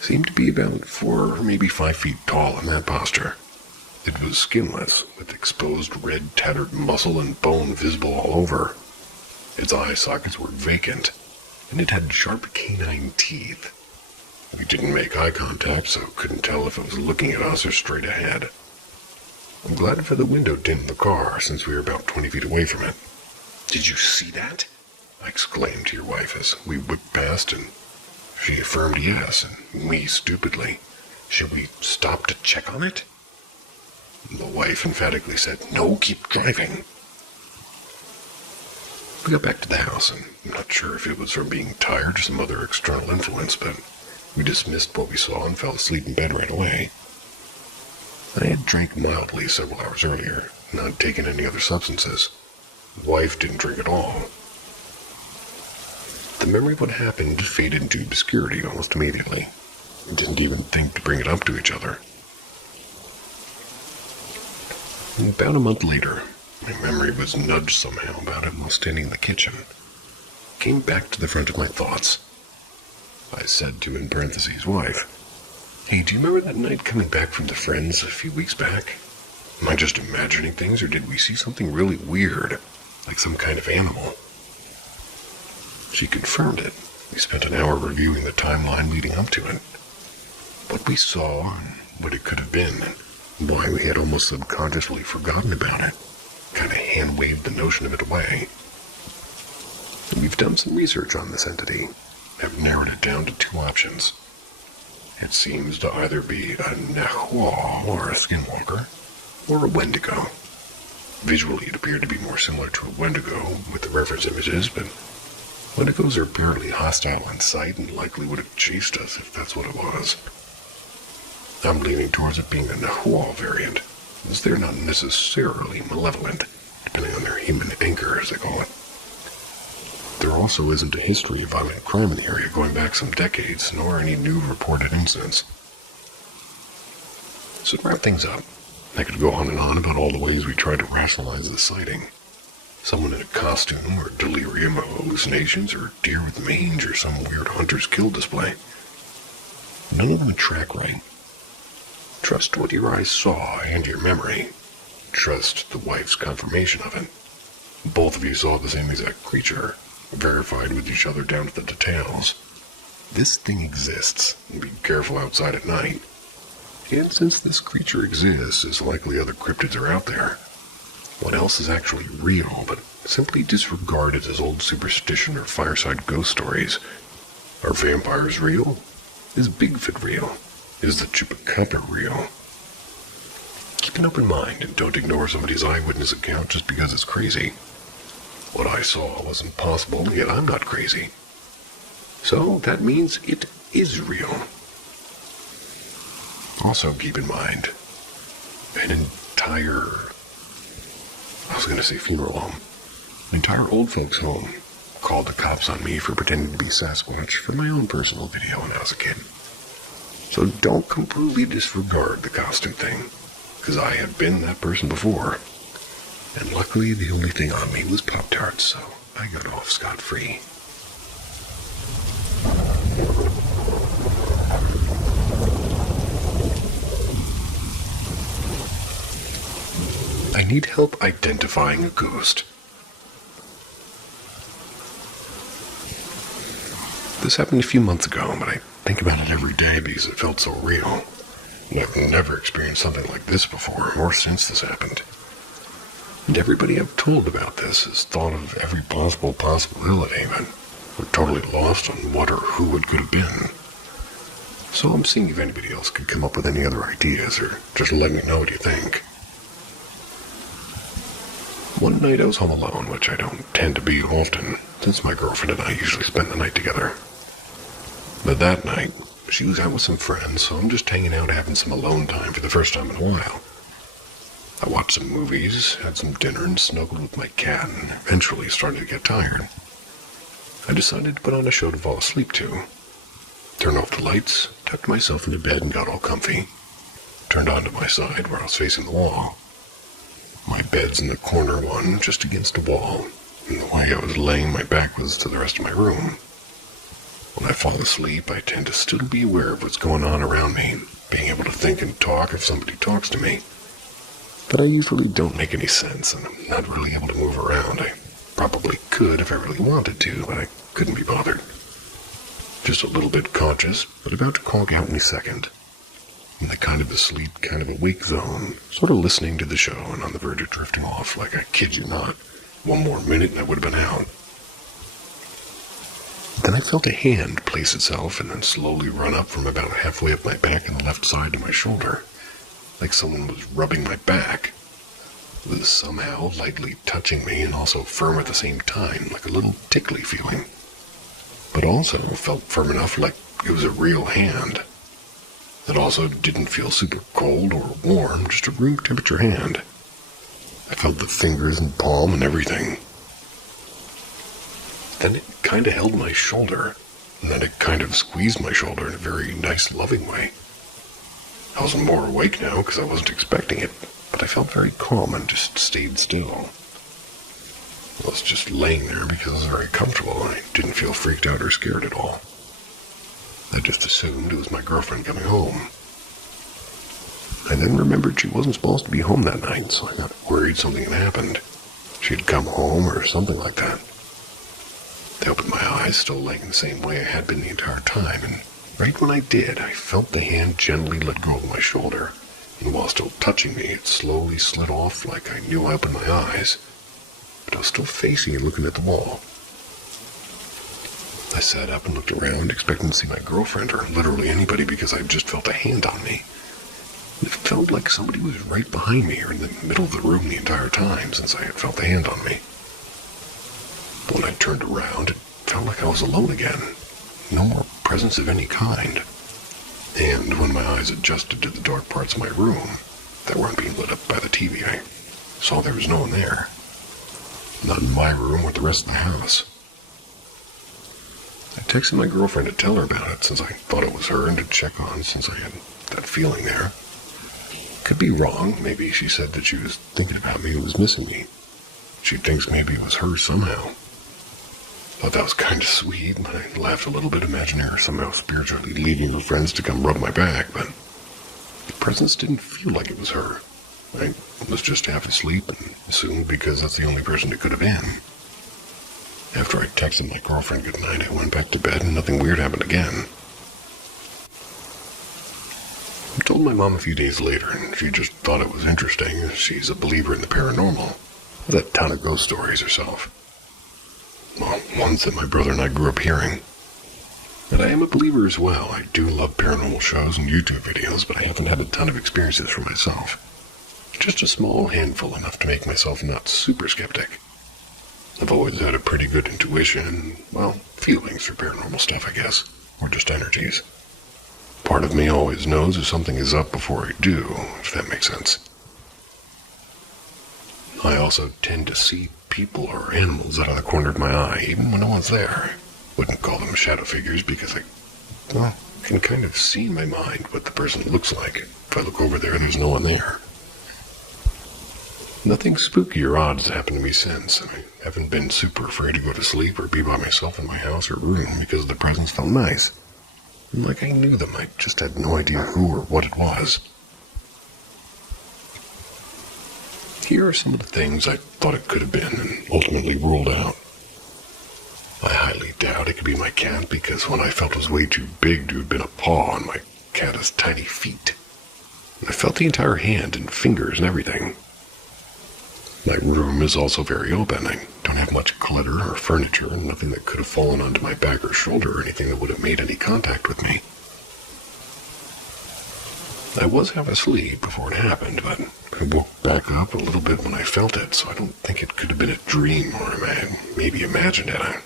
Seemed to be about 4 or maybe 5 feet tall in that posture. It was skinless, with exposed red tattered muscle and bone visible all over. Its eye sockets were vacant, and it had sharp canine teeth. We didn't make eye contact, so couldn't tell if it was looking at us or straight ahead. I'm glad for the window tint in the car, since we were about 20 feet away from it. "Did you see that?" I exclaimed to your wife as we whipped past, and she affirmed yes, and we stupidly, "Should we stop to check on it?" The wife emphatically said, "No, keep driving." We got back to the house, and I'm not sure if it was from being tired or some other external influence, but we dismissed what we saw and fell asleep in bed right away. I had drank mildly several hours earlier, not taken any other substances. The wife didn't drink at all. The memory of what happened faded into obscurity almost immediately. We didn't even think to bring it up to each other. About a month later, my memory was nudged somehow about it while standing in the kitchen. Came back to the front of my thoughts. I said to, in parentheses, wife, "Hey, do you remember that night coming back from the Friends a few weeks back? Am I just imagining things, or did we see something really weird, like some kind of animal?" She confirmed it. We spent an hour reviewing the timeline leading up to it. What we saw, and what it could have been, and why we had almost subconsciously forgotten about it. Kind of hand-waved the notion of it away. And we've done some research on this entity. Have narrowed it down to 2 options. It seems to either be a Nahual, or a skinwalker, or a Wendigo. Visually, it appeared to be more similar to a Wendigo with the reference images, but Wendigos are apparently hostile in sight and likely would have chased us if that's what it was. I'm leaning towards it being a Nahual variant, as they're not necessarily malevolent, depending on their human anchor, as they call it. There also isn't a history of violent crime in the area going back some decades, nor any new reported incidents. So to wrap things up, I could go on and on about all the ways we tried to rationalize the sighting. Someone in a costume, or delirium, or hallucinations, or deer with mange, or some weird hunter's kill display. None of them track right. Trust what your eyes saw and your memory. Trust the wife's confirmation of it. Both of you saw the same exact creature, verified with each other down to the details. This thing exists, and be careful outside at night. And since this creature exists, it's likely other cryptids are out there. What else is actually real, but simply disregarded as old superstition or fireside ghost stories? Are vampires real? Is Bigfoot real? Is the chupacabra real? Keep an open mind and don't ignore somebody's eyewitness account just because it's crazy. What I saw wasn't possible, yet I'm not crazy. So that means it is real. Also keep in mind, an entire funeral home, an entire old folks home called the cops on me for pretending to be Sasquatch for my own personal video when I was a kid. So don't completely disregard the costume thing, because I have been that person before. And luckily the only thing on me was Pop-Tarts, so I got off scot-free. need help identifying a ghost. This happened a few months ago, but I think about it every day because it felt so real. And I've never experienced something like this before, or since this happened. And everybody I've told about this has thought of every possible possibility, but we're totally lost on what or who it could have been. So I'm seeing if anybody else could come up with any other ideas, or just let me know what you think. One night I was home alone, which I don't tend to be often, since my girlfriend and I usually spend the night together. But that night, she was out with some friends, so I'm just hanging out having some alone time for the first time in a while. I watched some movies, had some dinner, and snuggled with my cat, and eventually started to get tired. I decided to put on a show to fall asleep to. Turned off the lights, tucked myself into bed, and got all comfy. Turned onto my side where I was facing the wall. My bed's in the corner one, just against the wall, and the way I was laying, my back was to the rest of my room. When I fall asleep, I tend to still be aware of what's going on around me, being able to think and talk if somebody talks to me. But I usually don't make any sense, and I'm not really able to move around. I probably could if I really wanted to, but I couldn't be bothered. Just a little bit conscious, but about to conk out any second. In the kind of asleep, kind of awake zone, sort of listening to the show and on the verge of drifting off, like I kid you not. One more minute and I would have been out. Then I felt a hand place itself and then slowly run up from about halfway up my back and the left side to my shoulder, like someone was rubbing my back. It was somehow lightly touching me and also firm at the same time, like a little tickly feeling. But also felt firm enough like it was a real hand. It also didn't feel super cold or warm, just a room temperature hand. I felt the fingers and palm and everything. Then it kind of held my shoulder, and then it kind of squeezed my shoulder in a very nice, loving way. I was more awake now because I wasn't expecting it, but I felt very calm and just stayed still. I was just laying there because I was very comfortable and I didn't feel freaked out or scared at all. I just assumed it was my girlfriend coming home. I then remembered she wasn't supposed to be home that night, so I got worried something had happened. She'd come home or something like that. I opened my eyes, still laying in the same way I had been the entire time, and right when I did, I felt the hand gently let go of my shoulder, and while still touching me, it slowly slid off like I knew I opened my eyes, but I was still facing and looking at the wall. I sat up and looked around, expecting to see my girlfriend or literally anybody because I just felt a hand on me. It felt like somebody was right behind me or in the middle of the room the entire time since I had felt the hand on me. When I turned around, it felt like I was alone again. No more presence of any kind. And when my eyes adjusted to the dark parts of my room that weren't being lit up by the TV, I saw there was no one there. Not in my room or the rest of the house. I texted my girlfriend to tell her about it since I thought it was her and to check on since I had that feeling there. Could be wrong. Maybe she said that she was thinking about me and was missing me. She thinks maybe it was her somehow. Thought that was kind of sweet, but I laughed a little bit, imagining her somehow spiritually leading her friends to come rub my back, but the presence didn't feel like it was her. I was just half asleep and assumed because that's the only person it could have been. After I texted my girlfriend goodnight, I went back to bed and nothing weird happened again. I told my mom a few days later, and she just thought it was interesting. She's a believer in the paranormal. Has a ton of ghost stories herself. Well, ones that my brother and I grew up hearing. And I am a believer as well. I do love paranormal shows and YouTube videos, but I haven't had a ton of experiences for myself. Just a small handful, enough to make myself not super skeptic. I've always had a pretty good intuition, well, feelings for paranormal stuff, I guess, or just energies. Part of me always knows if something is up before I do, if that makes sense. I also tend to see people or animals out of the corner of my eye, even when no one's there. Wouldn't call them shadow figures because I can kind of see in my mind what the person looks like. If I look over there, there's no one there. Nothing spooky or odd has happened to me since. I haven't been super afraid to go to sleep or be by myself in my house or room because the presence felt nice. Like I knew them, I just had no idea who or what it was. Here are some of the things I thought it could have been and ultimately ruled out. I highly doubt it could be my cat because one I felt was way too big to have been a paw, and my cat has tiny feet. I felt the entire hand and fingers and everything. My room is also very open. I don't have much clutter or furniture, and nothing that could have fallen onto my back or shoulder or anything that would have made any contact with me. I was half asleep before it happened, but I woke back up a little bit when I felt it, so I don't think it could have been a dream, or maybe imagined it. I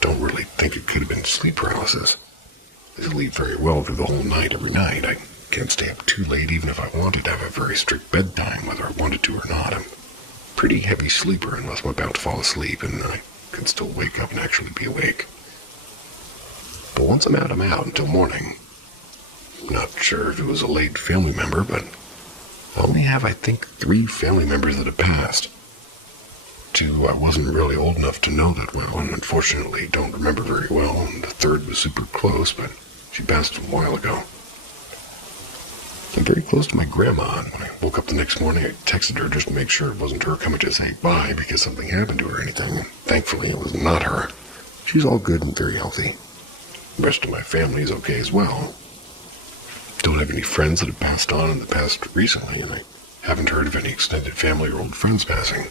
don't really think it could have been sleep paralysis. I sleep very well through the whole night every night. I can't stay up too late even if I wanted to have a very strict bedtime, whether I wanted to or not. I'm a pretty heavy sleeper unless I'm about to fall asleep, and I can still wake up and actually be awake. But once I'm out until morning. I'm not sure if it was a late family member, but I only have, I think, 3 family members that have passed. 2 I wasn't really old enough to know that well, and unfortunately don't remember very well, and the 3rd was super close, but she passed a while ago. I'm very close to my grandma, and when I woke up the next morning, I texted her just to make sure it wasn't her coming to say bye because something happened to her or anything, and thankfully it was not her. She's all good and very healthy. The rest of my family is okay as well. Don't have any friends that have passed on in the past recently, and I haven't heard of any extended family or old friends passing.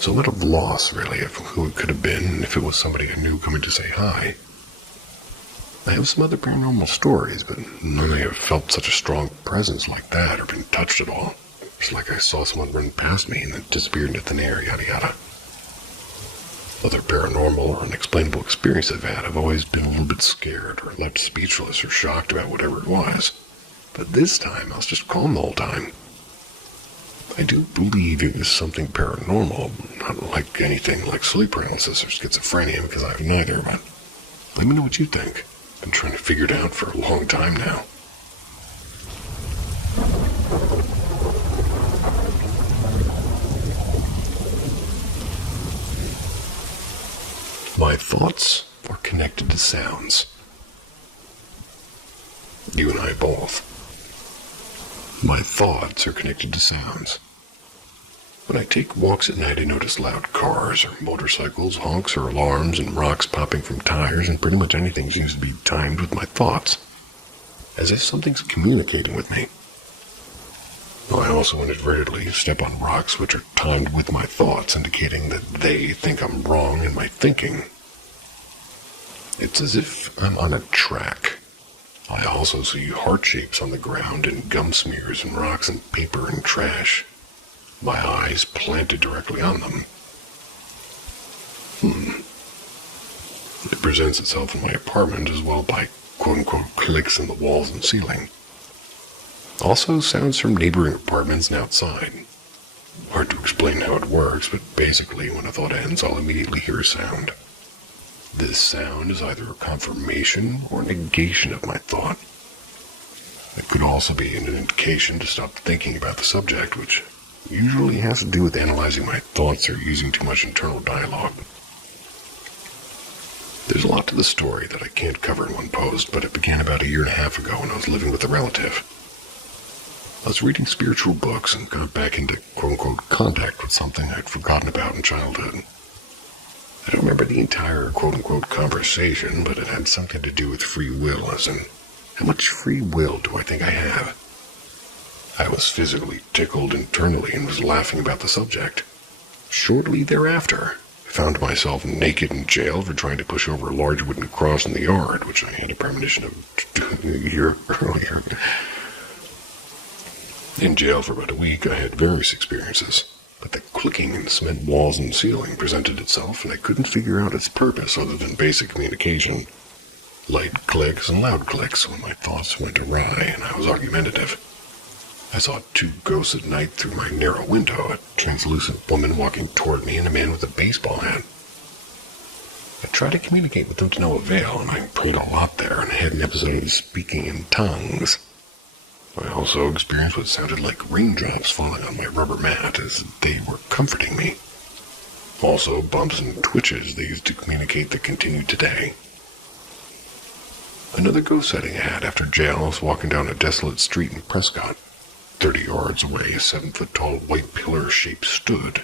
So I'm at a loss, really, of who it could have been and if it was somebody I knew coming to say hi. I have some other paranormal stories, but none have felt such a strong presence like that or been touched at all. It's like I saw someone run past me and then disappeared into thin air, yada yada. Other paranormal or unexplainable experiences I've had, I've always been a little bit scared or left speechless or shocked about whatever it was. But this time, I was just calm the whole time. I do believe it was something paranormal, not like anything like sleep paralysis or schizophrenia, because I have neither, but let me know what you think. I've been trying to figure it out for a long time now. My thoughts are connected to sounds. You and I both. My thoughts are connected to sounds. When I take walks at night, I notice loud cars or motorcycles, honks or alarms, and rocks popping from tires, and pretty much anything seems to be timed with my thoughts, as if something's communicating with me. I also inadvertently step on rocks which are timed with my thoughts, indicating that they think I'm wrong in my thinking. It's as if I'm on a track. I also see heart shapes on the ground and gum smears and rocks and paper and trash. My eyes planted directly on them. It presents itself in my apartment as well by quote-unquote clicks in the walls and ceiling. Also sounds from neighboring apartments and outside. Hard to explain how it works, but basically when a thought ends, I'll immediately hear a sound. This sound is either a confirmation or a negation of my thought. It could also be an indication to stop thinking about the subject, which usually has to do with analyzing my thoughts or using too much internal dialogue. There's a lot to the story that I can't cover in one post, but it began about 1.5 years ago when I was living with a relative. I was reading spiritual books and got back into quote-unquote contact with something I'd forgotten about in childhood. I don't remember the entire quote-unquote conversation, but it had something to do with free will, as in, how much free will do I think I have? I was physically tickled internally and was laughing about the subject. Shortly thereafter, I found myself naked in jail for trying to push over a large wooden cross in the yard, which I had a premonition of doing a year earlier. In jail for about a week, I had various experiences, but the clicking in the cement walls and ceiling presented itself, and I couldn't figure out its purpose other than basic communication. Light clicks and loud clicks when my thoughts went awry and I was argumentative. I saw 2 ghosts at night through my narrow window, a translucent woman walking toward me and a man with a baseball hat. I tried to communicate with them to no avail, and I prayed a lot there, and I had an episode of speaking in tongues. I also experienced what sounded like raindrops falling on my rubber mat as they were comforting me. Also, bumps and twitches they used to communicate that continued today. Another ghost sighting I had after jail. I was walking down a desolate street in Prescott. 30 yards away, a 7-foot-tall white pillar shape stood.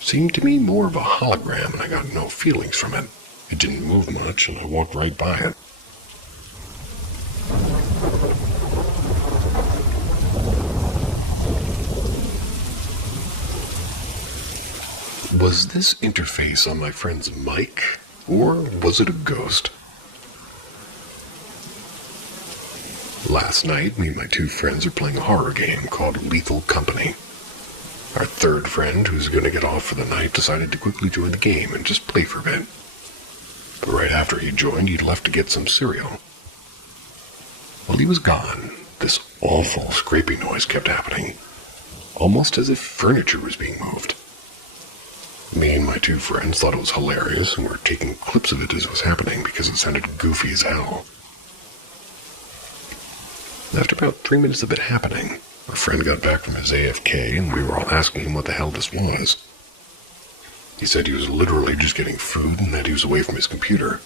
Seemed to me more of a hologram, and I got no feelings from it. It didn't move much, and I walked right by it. Was this interface on my friend's mic, or was it a ghost? Last night, me and my 2 friends are playing a horror game called Lethal Company. Our 3rd friend, who's going to get off for the night, decided to quickly join the game and just play for a bit. But right after he joined, he'd left to get some cereal. While he was gone, this awful scraping noise kept happening, almost as if furniture was being moved. Me and my 2 friends thought it was hilarious and were taking clips of it as it was happening because it sounded goofy as hell. After about 3 minutes of it happening, our friend got back from his AFK and we were all asking him what the hell this was. He said he was literally just getting food and that he was away from his computer.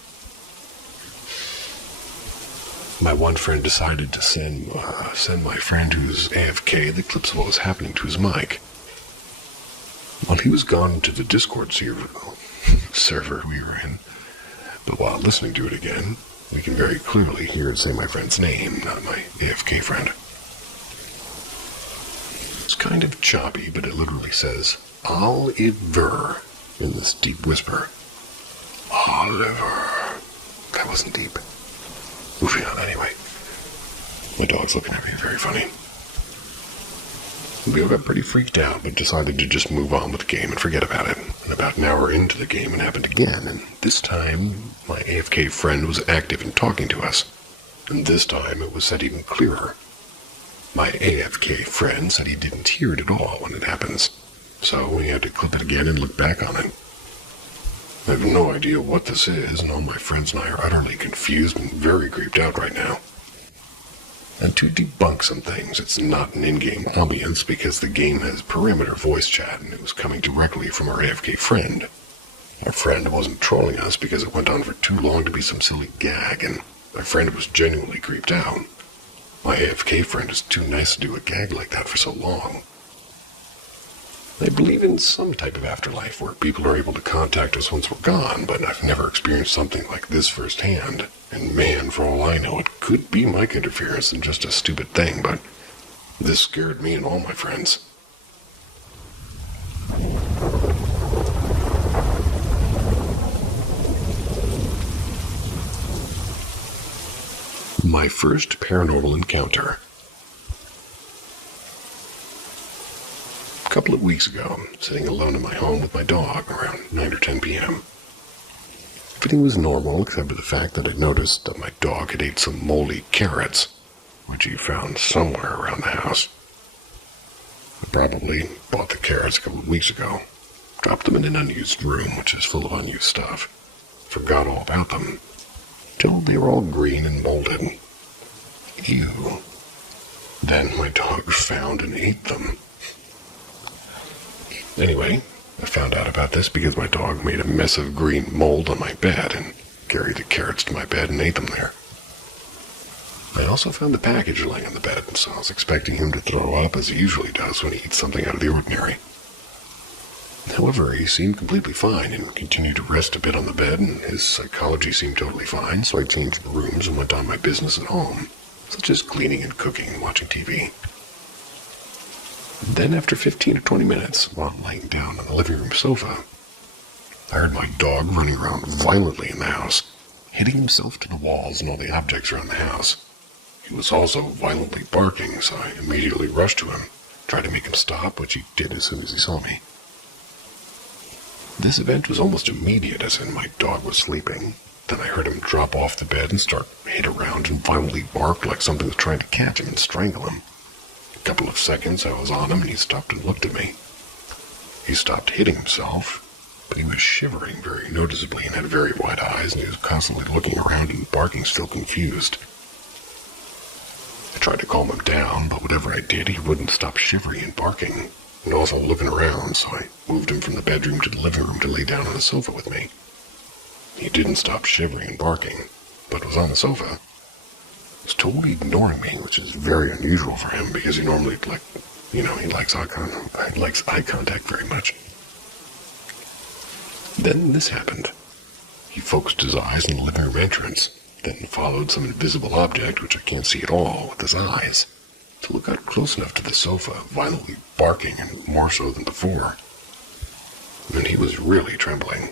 My one friend decided to send my friend who's AFK the clips of what was happening to his mic. While he was gone to the Discord server we were in, but while listening to it again, we can very clearly hear it say my friend's name, not my AFK friend. It's kind of choppy, but it literally says, Oliver, in this deep whisper. Oliver. That wasn't deep. Moving on anyway. My dog's looking at me very funny. We all got pretty freaked out, but decided to just move on with the game and forget about it. And about an hour into the game, it happened again, and this time, my AFK friend was active in talking to us. And this time, it was said even clearer. My AFK friend said he didn't hear it at all when it happens, so we had to clip it again and look back on it. I have no idea what this is, and all my friends and I are utterly confused and very creeped out right now. And to debunk some things, it's not an in-game ambience because the game has perimeter voice chat and it was coming directly from our AFK friend. Our friend wasn't trolling us because it went on for too long to be some silly gag, and my friend was genuinely creeped out. My AFK friend is too nice to do a gag like that for so long. I believe in some type of afterlife where people are able to contact us once we're gone, but I've never experienced something like this firsthand. And man, for all I know, it could be mic interference and just a stupid thing, but this scared me and all my friends. My first paranormal encounter. A couple of weeks ago, sitting alone in my home with my dog around 9 or 10 p.m. Everything was normal except for the fact that I noticed that my dog had ate some moldy carrots, which he found somewhere around the house. I probably bought the carrots a couple of weeks ago, dropped them in an unused room, which is full of unused stuff, forgot all about them, till they were all green and molded. Ew. Then my dog found and ate them. Anyway, I found out about this because my dog made a mess of green mold on my bed and carried the carrots to my bed and ate them there. I also found the package laying on the bed, so I was expecting him to throw up as he usually does when he eats something out of the ordinary. However, he seemed completely fine and continued to rest a bit on the bed, and his psychology seemed totally fine, so I changed rooms and went on my business at home, such as cleaning and cooking and watching TV. Then after 15 or 20 minutes, while laying down on the living room sofa, I heard my dog running around violently in the house, hitting himself to the walls and all the objects around the house. He was also violently barking, so I immediately rushed to him, tried to make him stop, which he did as soon as he saw me. This event was almost immediate, as in my dog was sleeping. Then I heard him drop off the bed and start hit around and violently bark like something was trying to catch him and strangle him. A couple of seconds I was on him and he stopped and looked at me. He stopped hitting himself, but he was shivering very noticeably and had very wide eyes, and he was constantly looking around and barking, still confused. I tried to calm him down, but whatever I did, he wouldn't stop shivering and barking, and also looking around, so I moved him from the bedroom to the living room to lay down on the sofa with me. He didn't stop shivering and barking, but was on the sofa. was totally ignoring me, which is very unusual for him because he normally, he likes eye contact very much. Then this happened. He focused his eyes on the living room entrance, then followed some invisible object, which I can't see at all, with his eyes, till it got close enough to the sofa, violently barking, and more so than before. And he was really trembling.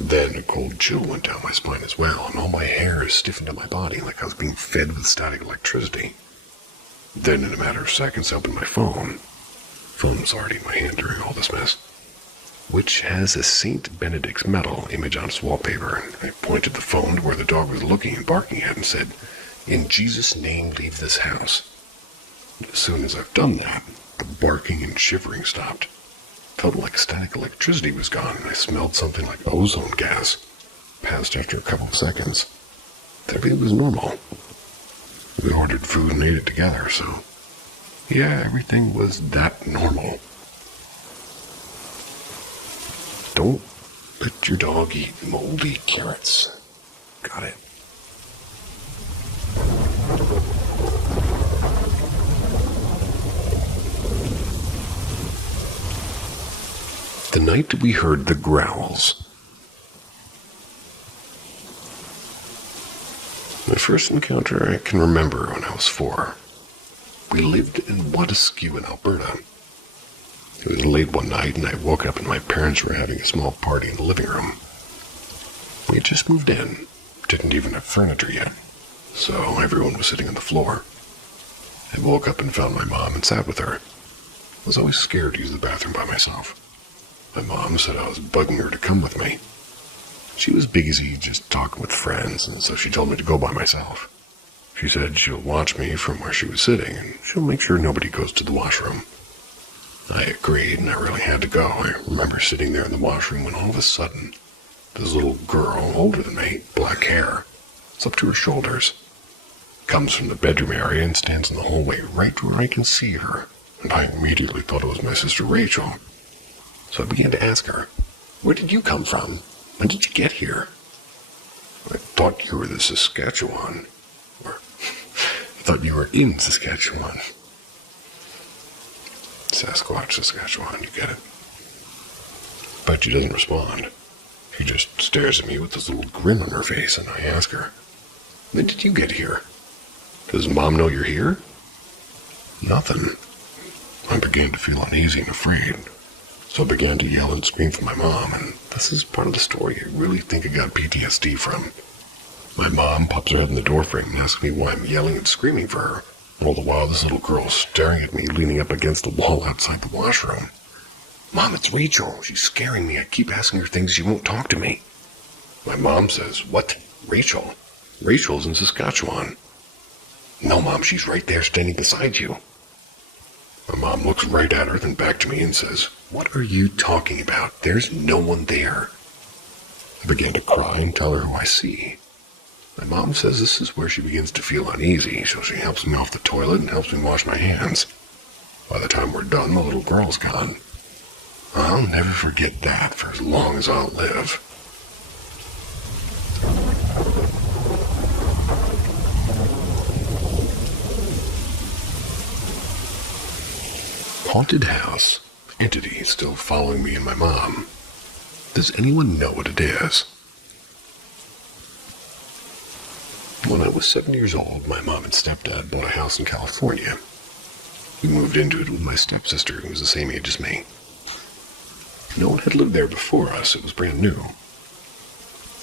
Then a cold chill went down my spine as well, and all my hair stiffened on my body like I was being fed with static electricity. Then, in a matter of seconds, I opened my phone. Phone was already in my hand during all this mess, which has a St. Benedict's medal image on its wallpaper, and I pointed the phone to where the dog was looking and barking at and said, "In Jesus' name, leave this house." And as soon as I've done that, the barking and shivering stopped. Felt like static electricity was gone, and I smelled something like ozone gas. Passed after a couple of seconds. Everything was normal. We ordered food and ate it together, so yeah, everything was that normal. Don't let your dog eat moldy carrots. Got it. The night we heard the growls. My first encounter I can remember when I was 4. We lived in Wetaskiwin in Alberta. It was late one night and I woke up and my parents were having a small party in the living room. We had just moved in, didn't even have furniture yet, so everyone was sitting on the floor. I woke up and found my mom and sat with her. I was always scared to use the bathroom by myself. My mom said I was bugging her to come with me. She was busy just talking with friends, and so she told me to go by myself. She said she'll watch me from where she was sitting, and she'll make sure nobody goes to the washroom. I agreed, and I really had to go. I remember sitting there in the washroom when all of a sudden, this little girl, older than me, black hair, it's up to her shoulders, comes from the bedroom area and stands in the hallway right where I can see her, and I immediately thought it was my sister Rachel. So I began to ask her, "Where did you come from? When did you get here?" "I thought you were the Saskatchewan." Or, "I thought you were in Saskatchewan." Sasquatch, Saskatchewan, you get it. But she doesn't respond. She just stares at me with this little grin on her face, and I ask her, "When did you get here? Does Mom know you're here?" Nothing. I began to feel uneasy and afraid. So I began to yell and scream for my mom, and this is part of the story I really think I got PTSD from. My mom pops her head in the doorframe and asks me why I'm yelling and screaming for her. All the while, this little girl is staring at me, leaning up against the wall outside the washroom. "Mom, it's Rachel. She's scaring me. I keep asking her things. She won't talk to me." My mom says, "What? Rachel? Rachel's in Saskatchewan." "No, Mom, she's right there standing beside you." My mom looks right at her, then back to me and says, "What are you talking about? There's no one there." I began to cry and tell her who I see. My mom says this is where she begins to feel uneasy, so she helps me off the toilet and helps me wash my hands. By the time we're done, the little girl's gone. I'll never forget that for as long as I'll live. Haunted house. Entity still following me and my mom. Does anyone know what it is? When I was 7 years old, my mom and stepdad bought a house in California. We moved into it with my stepsister, who was the same age as me. No one had lived there before us. It was brand new.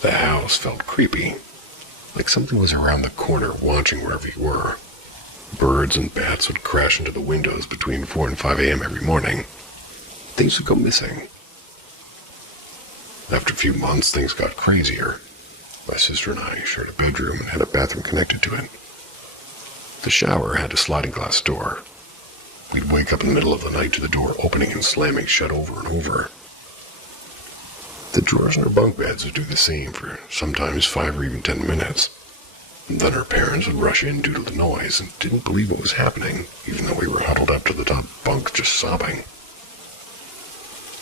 The house felt creepy, like something was around the corner watching wherever you were. Birds and bats would crash into the windows between 4 and 5 a.m. every morning. Things would go missing. After a few months, things got crazier. My sister and I shared a bedroom and had a bathroom connected to it. The shower had a sliding glass door. We'd wake up in the middle of the night to the door opening and slamming shut over and over. The drawers in our bunk beds would do the same for sometimes 5 or even 10 minutes. Then our parents would rush in due to the noise and didn't believe what was happening, even though we were huddled up to the top bunk just sobbing.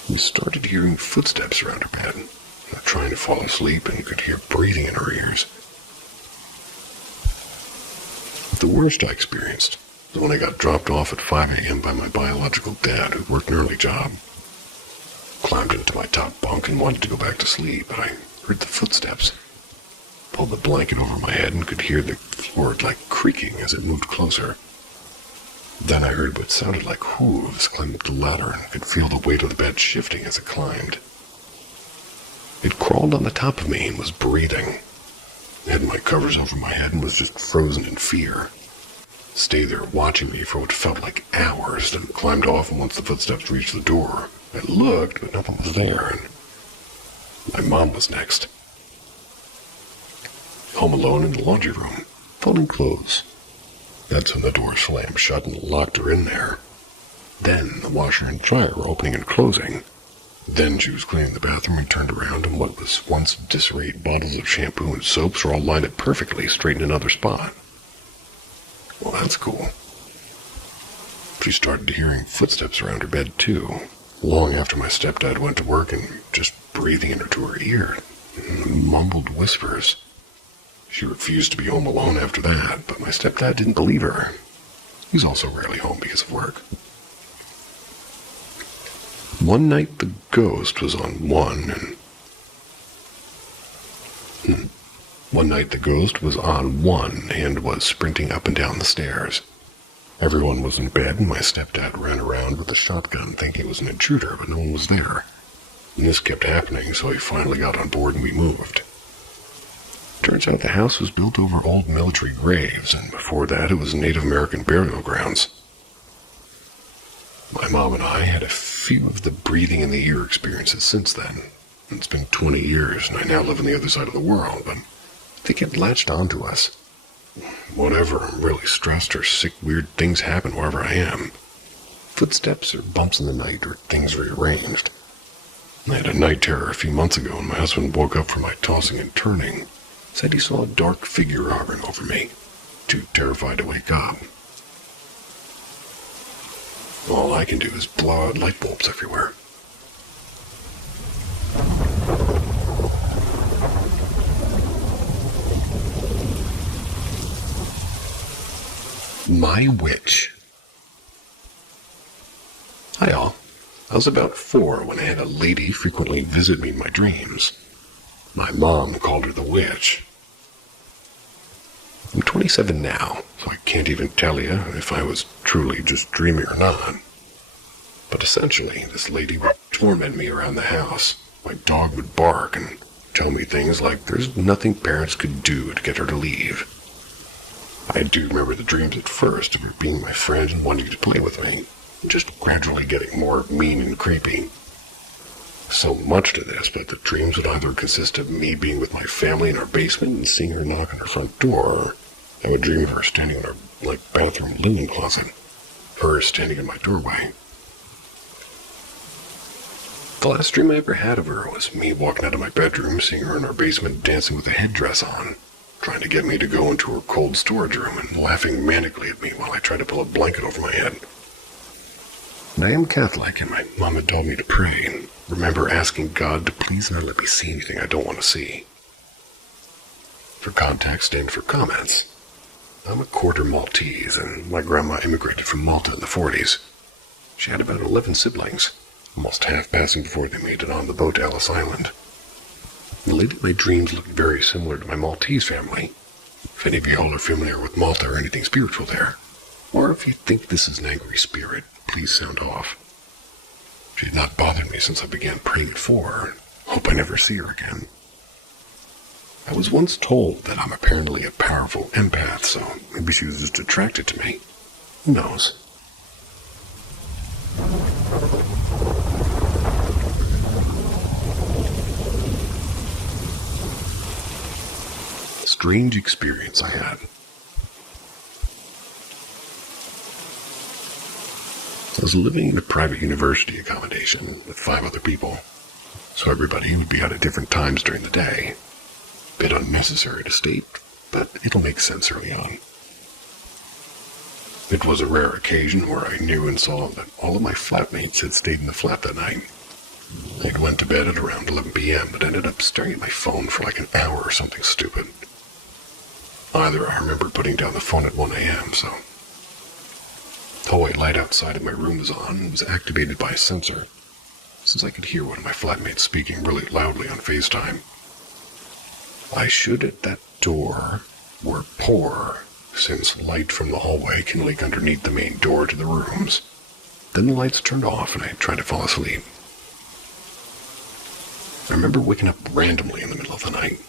We started hearing footsteps around our bed, trying to fall asleep, and could hear breathing in our ears. But the worst I experienced was when I got dropped off at 5 a.m. by my biological dad, who worked an early job. Climbed into my top bunk and wanted to go back to sleep, but I heard the footsteps. Pulled the blanket over my head and could hear the floor creaking as it moved closer. Then I heard what sounded like hooves climb up the ladder and could feel the weight of the bed shifting as it climbed. It crawled on the top of me and was breathing. I had my covers over my head and was just frozen in fear. Stayed there watching me for what felt like hours, then climbed off, and once the footsteps reached the door, I looked, but nothing was there, and my mom was next. Home alone in the laundry room, folding clothes. That's when the door slammed shut and locked her in there. Then the washer and dryer were opening and closing. Then she was cleaning the bathroom and turned around, and what was once disarrayed bottles of shampoo and soaps were all lined up perfectly straight in another spot. Well, that's cool. She started hearing footsteps around her bed, too, long after my stepdad went to work, and just breathing into her ear, and mumbled whispers. She refused to be home alone after that, but my stepdad didn't believe her. He's also rarely home because of work. One night the ghost was on one and was sprinting up and down the stairs. Everyone was in bed, and my stepdad ran around with a shotgun thinking it was an intruder, but no one was there. And this kept happening, so he finally got on board and we moved. Turns out the house was built over old military graves, and before that it was Native American burial grounds. My mom and I had a few of the breathing in the ear experiences since then. It's been 20 years, and I now live on the other side of the world, but they kept latched onto us. Whatever, I'm really stressed or sick, weird things happen wherever I am. Footsteps or bumps in the night or things rearranged. I had a night terror a few months ago, and my husband woke up from my tossing and turning. Said he saw a dark figure hovering over me, too terrified to wake up. All I can do is blow out light bulbs everywhere. My witch. Hi all. I was about 4 when I had a lady frequently visit me in my dreams. My mom called her the witch. I'm 27 now, so I can't even tell you if I was truly just dreaming or not. But essentially, this lady would torment me around the house. My dog would bark and tell me things like there's nothing parents could do to get her to leave. I do remember the dreams at first of her being my friend and wanting to play with me, and just gradually getting more mean and creepy. So much to this that the dreams would either consist of me being with my family in our basement and seeing her knock on her front door, or I would dream of her standing in our bathroom linen closet, her standing in my doorway. The last dream I ever had of her was me walking out of my bedroom, seeing her in our basement dancing with a headdress on, trying to get me to go into her cold storage room and laughing manically at me while I tried to pull a blanket over my head. And I am Catholic, and my mom had told me to pray, and remember asking God to please not let me see anything I don't want to see. For context and for comments, I'm a quarter Maltese, and my grandma immigrated from Malta in the 40s. She had about 11 siblings, almost half passing before they made it on the boat to Ellis Island. The lady in my dreams looked very similar to my Maltese family. If any of you all are familiar with Malta or anything spiritual there, or if you think this is an angry spirit, please sound off. She had not bothered me since I began praying at 4. Hope I never see her again. I was once told that I'm apparently a powerful empath, so maybe she was just attracted to me. Who knows? Strange experience I had. I was living in a private university accommodation with 5 other people, so everybody would be out at different times during the day. Bit unnecessary to state, but it'll make sense early on. It was a rare occasion where I knew and saw that all of my flatmates had stayed in the flat that night. I'd went to bed at around 11 p.m., but ended up staring at my phone for like an hour or something stupid. Either I remember putting down the phone at 1 a.m., so... The white light outside of my room was on and was activated by a sensor, since I could hear one of my flatmates speaking really loudly on FaceTime. I should at that door were poor, since light from the hallway can leak underneath the main door to the rooms. Then the lights turned off and I tried to fall asleep. I remember waking up randomly in the middle of the night.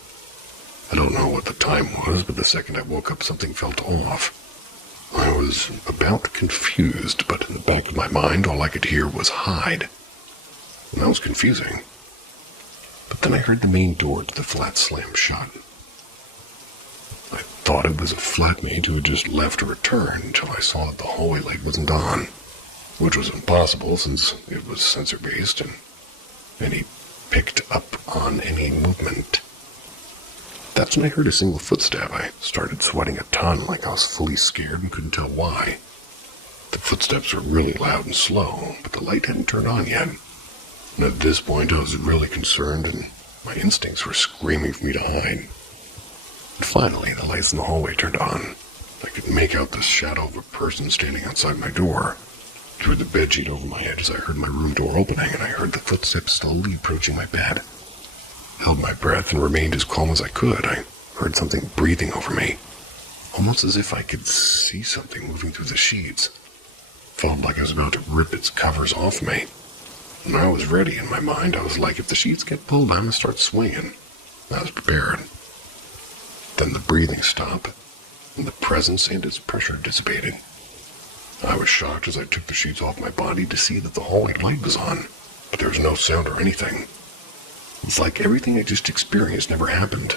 I don't know what the time was, but the second I woke up, something felt off. I was about confused, but in the back of my mind, all I could hear was hide. And that was confusing. But then I heard the main door to the flat slam shut. I thought it was a flatmate who had just left or returned until I saw that the hallway light wasn't on, which was impossible since it was sensor-based and he picked up on any movement. That's when I heard a single footstep. I started sweating a ton, like I was fully scared and couldn't tell why. The footsteps were really loud and slow, but the light hadn't turned on yet. And at this point, I was really concerned, and my instincts were screaming for me to hide. But finally, the lights in the hallway turned on. I could make out the shadow of a person standing outside my door. Through the bedsheet over my head as I heard my room door opening, and I heard the footsteps slowly approaching my bed. Held my breath and remained as calm as I could. I heard something breathing over me, almost as if I could see something moving through the sheets. Felt like I was about to rip its covers off me. And I was ready in my mind. I was like, if the sheets get pulled, I'm going to start swinging. I was prepared. Then the breathing stopped, and the presence and its pressure dissipated. I was shocked as I took the sheets off my body to see that the hallway light was on, but there was no sound or anything. It's like everything I just experienced never happened.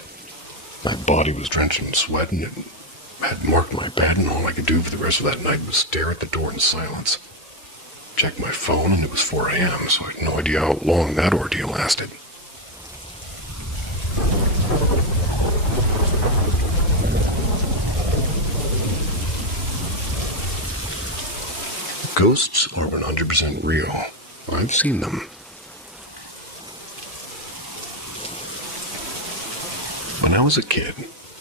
My body was drenched in sweat and it had marked my bed, and all I could do for the rest of that night was stare at the door in silence. Checked my phone and it was 4 a.m., so I had no idea how long that ordeal lasted. Ghosts are 100% real. I've seen them. When I was a kid,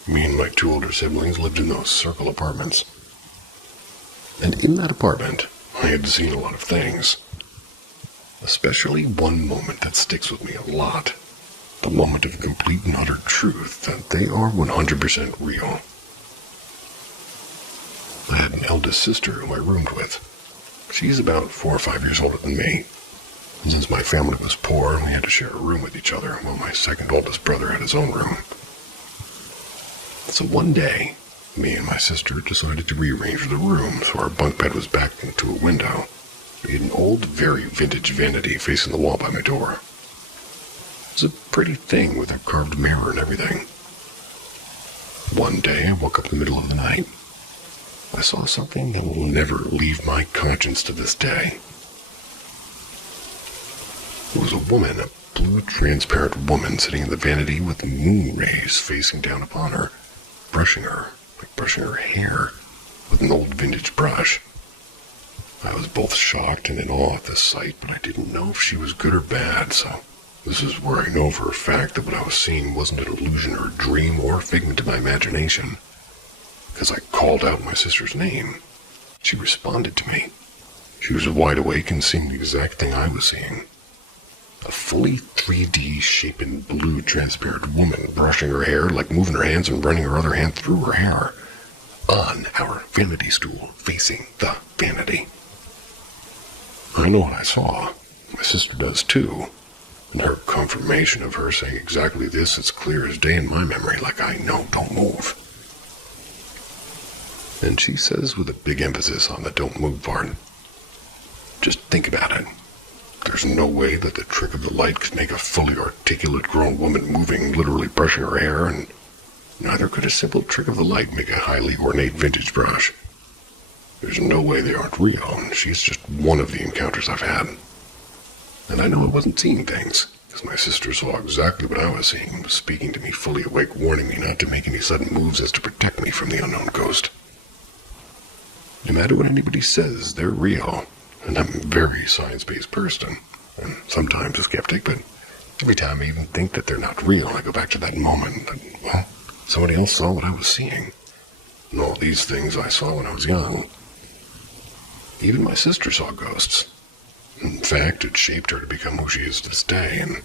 me and my 2 older siblings lived in those circle apartments. And in that apartment, I had seen a lot of things. Especially one moment that sticks with me a lot. The moment of complete and utter truth that they are 100% real. I had an eldest sister who I roomed with. She's about 4 or 5 years older than me. And since my family was poor, we had to share a room with each other, while my second oldest brother had his own room. So one day, me and my sister decided to rearrange the room so our bunk bed was backed into a window. We had an old, very vintage vanity facing the wall by my door. It was a pretty thing with a carved mirror and everything. One day, I woke up in the middle of the night. I saw something that will never leave my conscience to this day. It was a woman, a blue, transparent woman sitting in the vanity with moon rays facing down upon her, brushing her hair with an old vintage brush. I was both shocked and in awe at the sight, but I didn't know if she was good or bad, so this is where I know for a fact that what I was seeing wasn't an illusion or a dream or a figment of my imagination. Because I called out my sister's name. She responded to me. She was wide awake and seeing the exact thing I was seeing. A fully 3D shapen blue transparent woman brushing her hair, like moving her hands and running her other hand through her hair, on our vanity stool facing the vanity. I know what I saw. My sister does too. And her confirmation of her saying exactly this is clear as day in my memory, like I know, don't move. And she says with a big emphasis on the don't move part, just think about it. There's no way that the trick of the light could make a fully articulate grown woman moving, literally brushing her hair, and neither could a simple trick of the light make a highly ornate vintage brush. There's no way they aren't real, and she's just one of the encounters I've had. And I know I wasn't seeing things, because my sister saw exactly what I was seeing and was speaking to me fully awake, warning me not to make any sudden moves as to protect me from the unknown ghost. No matter what anybody says, they're real. And I'm a very science-based person, and sometimes a skeptic, but every time I even think that they're not real, I go back to that moment that, well, somebody else saw what I was seeing. And all these things I saw when I was young. Even my sister saw ghosts. In fact, it shaped her to become who she is to this day, and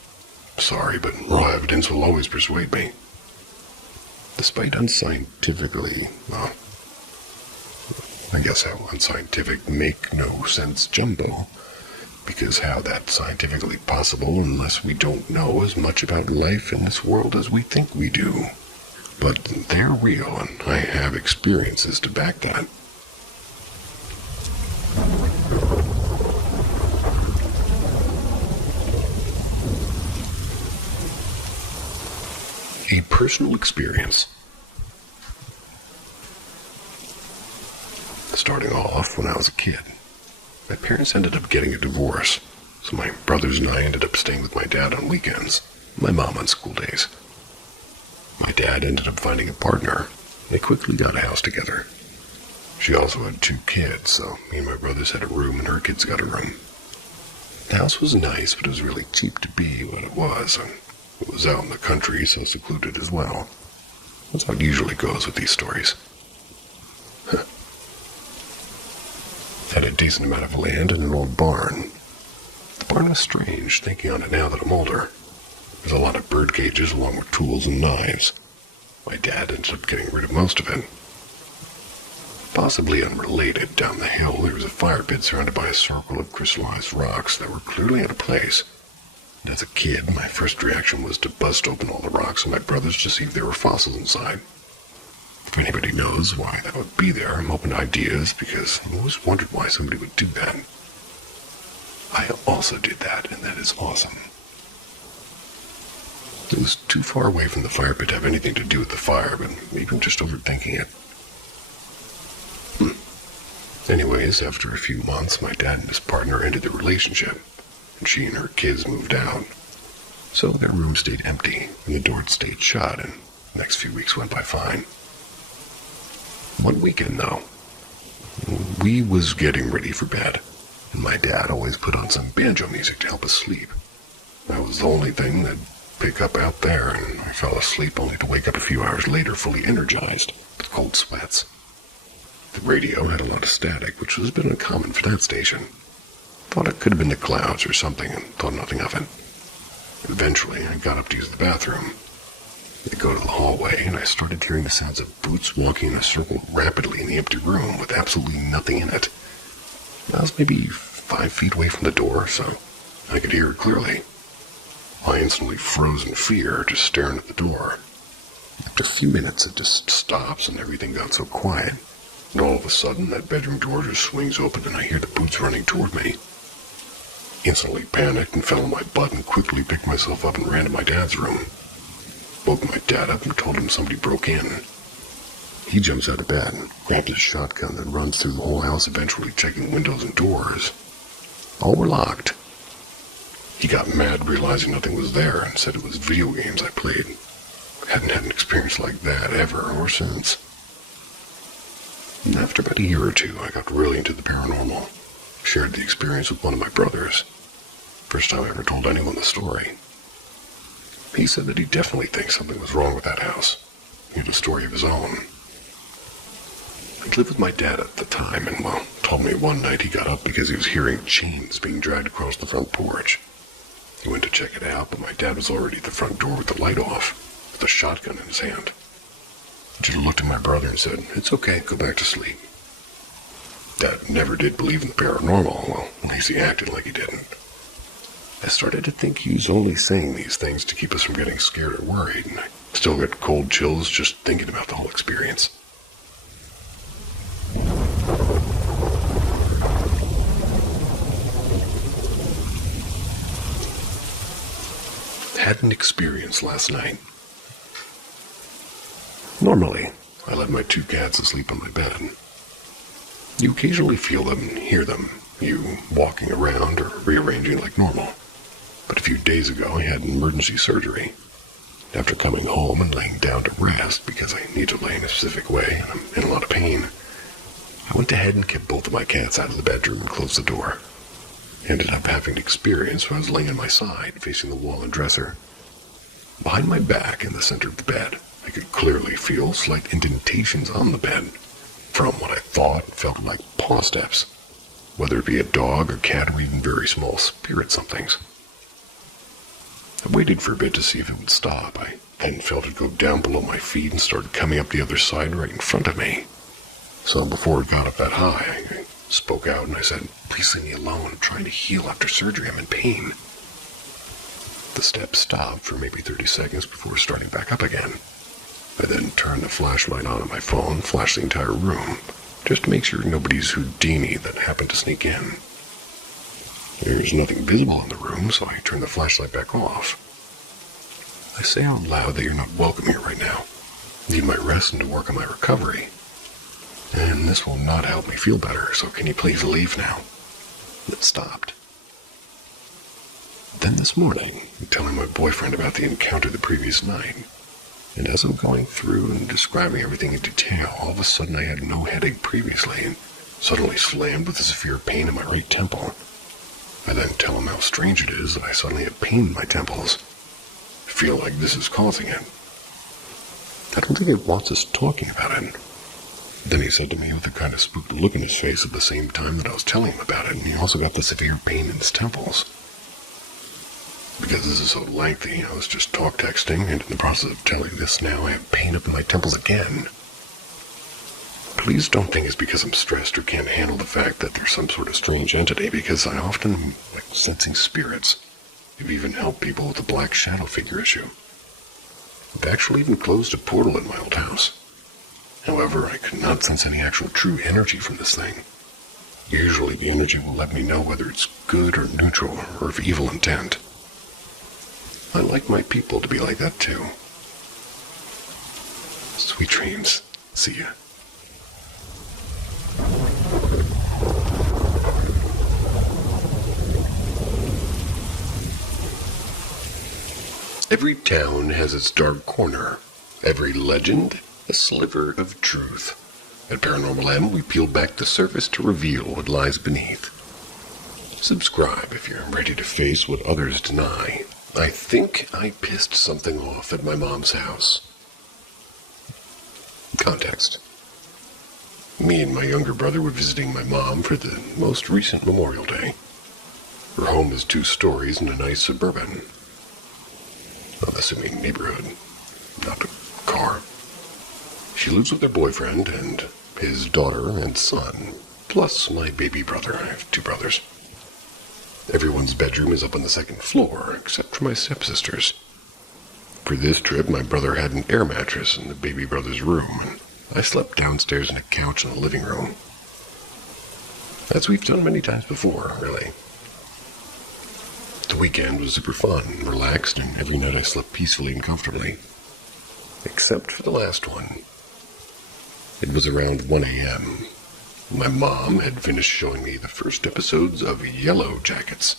sorry, but raw evidence will always persuade me. Despite unscientifically, well, I guess how unscientific make no sense jumbo, because how that's scientifically possible unless we don't know as much about life in this world as we think we do. But they're real, and I have experiences to back that. A personal experience. Starting off when I was a kid, my parents ended up getting a divorce, so my brothers and I ended up staying with my dad on weekends, my mom on school days. My dad ended up finding a partner, and they quickly got a house together. She also had 2 kids, so me and my brothers had a room and her kids got a room. The house was nice, but it was really cheap to be what it was, and it was out in the country, so secluded as well. That's how it usually goes with these stories. Had a decent amount of land and an old barn. The barn was strange, thinking on it now that I'm older. There's a lot of bird cages along with tools and knives. My dad ended up getting rid of most of it. Possibly unrelated, down the hill there was a fire pit surrounded by a circle of crystallized rocks that were clearly out of place. And as a kid, my first reaction was to bust open all the rocks and my brothers to see if there were fossils inside. If anybody knows why that would be there, I'm open to ideas, because I've always wondered why somebody would do that. I also did that, and that is awesome. It was too far away from the fire pit to have anything to do with the fire, but even just overthinking it. Anyways, after a few months, my dad and his partner ended their relationship, and she and her kids moved out. So their room stayed empty, and the door stayed shut, and the next few weeks went by fine. One weekend, though, we was getting ready for bed, and my dad always put on some banjo music to help us sleep. That was the only thing that'd pick up out there, and I fell asleep only to wake up a few hours later fully energized, with cold sweats. The radio had a lot of static, which was a bit uncommon for that station. Thought it could have been the clouds or something, and thought nothing of it. Eventually, I got up to use the bathroom. I go to the hallway, and I started hearing the sounds of boots walking in a circle rapidly in the empty room with absolutely nothing in it. I was maybe 5 feet away from the door, so I could hear it clearly. I instantly froze in fear, just staring at the door. After a few minutes, it just stops, and everything got so quiet. And all of a sudden, that bedroom door just swings open, and I hear the boots running toward me. Instantly panicked and fell on my butt and quickly picked myself up and ran to my dad's room. Woke my dad up and told him somebody broke in. He jumps out of bed, grabs his shotgun, and runs through the whole house, eventually checking windows and doors. All were locked. He got mad realizing nothing was there and said it was video games I played. Hadn't had an experience like that ever or since. And after about a year or 2, I got really into the paranormal. Shared the experience with one of my brothers. First time I ever told anyone the story. He said that he definitely thinks something was wrong with that house. He had a story of his own. He lived with my dad at the time and, well, told me one night he got up because he was hearing chains being dragged across the front porch. He went to check it out, but my dad was already at the front door with the light off, with a shotgun in his hand. I just looked at my brother and said, "It's okay, go back to sleep." Dad never did believe in the paranormal, well, at least he acted like he didn't. I started to think he was only saying these things to keep us from getting scared or worried, and I still get cold chills just thinking about the whole experience. Had an experience last night. Normally, I let my 2 cats asleep on my bed. You occasionally feel them and hear them, you walking around or rearranging like normal. But a few days ago I had emergency surgery. After coming home and laying down to rest, because I need to lay in a specific way and I'm in a lot of pain, I went ahead and kept both of my cats out of the bedroom and closed the door. Ended up having an experience where I was laying on my side, facing the wall and dresser. Behind my back, in the center of the bed, I could clearly feel slight indentations on the bed from what I thought felt like paw steps, whether it be a dog, a cat, or even very small spirit somethings. I waited for a bit to see if it would stop. I then felt it go down below my feet and started coming up the other side right in front of me. So before it got up that high, I spoke out and I said, "Please leave me alone. I'm trying to heal after surgery. I'm in pain." The steps stopped for maybe 30 seconds before starting back up again. I then turned the flashlight on my phone, flashed the entire room, just to make sure nobody's Houdini that happened to sneak in. There's nothing visible in the room, so I turned the flashlight back off. I say out loud that you're not welcome here right now. I need my rest and to work on my recovery. And this will not help me feel better, so can you please leave now? It stopped. Then this morning, I'm telling my boyfriend about the encounter the previous night. And as I'm going through and describing everything in detail, all of a sudden I had no headache previously and suddenly slammed with a severe pain in my right temple. I then tell him how strange it is that I suddenly have pain in my temples. I feel like this is causing it. I don't think it wants us talking about it. Then he said to me with a kind of spooked look in his face at the same time that I was telling him about it, and he also got the severe pain in his temples. Because this is so lengthy, I was just talk texting, and in the process of telling this now, I have pain up in my temples again. Please don't think it's because I'm stressed or can't handle the fact that there's some sort of strange entity, because I often am like sensing spirits. I've even helped people with the black shadow figure issue. I've actually even closed a portal in my old house. However, I could not sense any actual true energy from this thing. Usually the energy will let me know whether it's good or neutral or of evil intent. I like my people to be like that too. Sweet dreams. See ya. Every town has its dark corner. Every legend, a sliver of truth. At Paranormal M, we peel back the surface to reveal what lies beneath. Subscribe if you're ready to face what others deny. I think I pissed something off at my mom's house. Context. Me and my younger brother were visiting my mom for the most recent Memorial Day. Her home is 2 stories in a nice suburban, unassuming neighborhood, not a car. She lives with her boyfriend and his daughter and son, plus my baby brother. I have 2 brothers. Everyone's bedroom is up on the 2nd floor, except for my stepsister's. For this trip, my brother had an air mattress in the baby brother's room, and I slept downstairs in a couch in the living room. As we've done many times before, really. The weekend was super fun, relaxed, and every night I slept peacefully and comfortably. Except for the last one. It was around 1 a.m. My mom had finished showing me the first episodes of Yellow Jackets,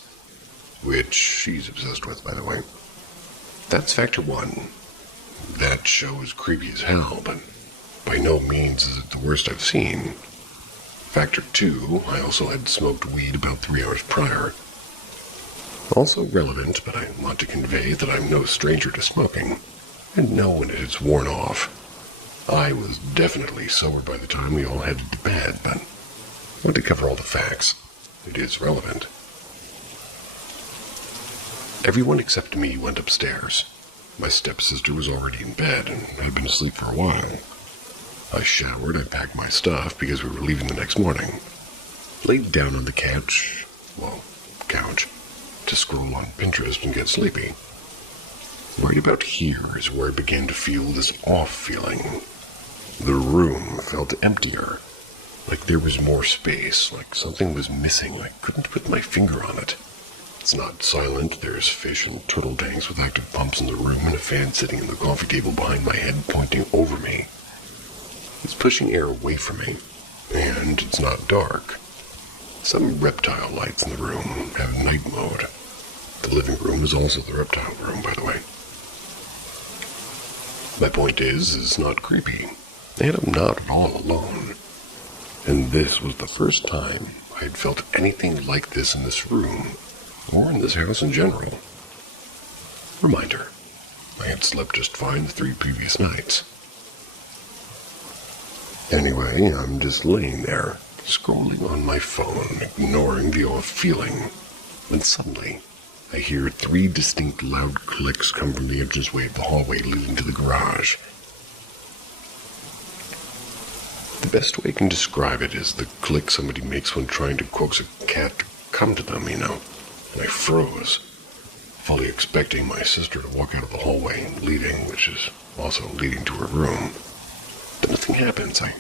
which she's obsessed with, by the way. That's factor 1. That show is creepy as hell, but by no means is it the worst I've seen. Factor 2, I also had smoked weed about 3 hours prior. Also relevant, but I want to convey that I'm no stranger to smoking, and know when it is worn off. I was definitely sober by the time we all headed to bed, but I want to cover all the facts. It is relevant. Everyone except me went upstairs. My stepsister was already in bed and had been asleep for a while. I showered, I packed my stuff because we were leaving the next morning. Laid down on the couch, to scroll on Pinterest and get sleepy. Right about here is where I began to feel this off feeling. The room felt emptier, like there was more space, like something was missing. I couldn't put my finger on it. It's not silent. There's fish and turtle tanks with active pumps in the room and a fan sitting in the coffee table behind my head pointing over me. It's pushing air away from me, and it's not dark. Some reptile lights in the room have night mode. The living room is also the reptile room, by the way. My point is, it's not creepy, and I'm not at all alone. And this was the first time I had felt anything like this in this room, or in this house in general. Reminder, I had slept just fine the 3 previous nights. Anyway, I'm just laying there, scrolling on my phone, ignoring the off feeling, when suddenly I hear 3 distinct loud clicks come from the entranceway of the hallway leading to the garage. The best way I can describe it is the click somebody makes when trying to coax a cat to come to them, and I froze, fully expecting my sister to walk out of the hallway leading, which is also leading to her room. But nothing happens. I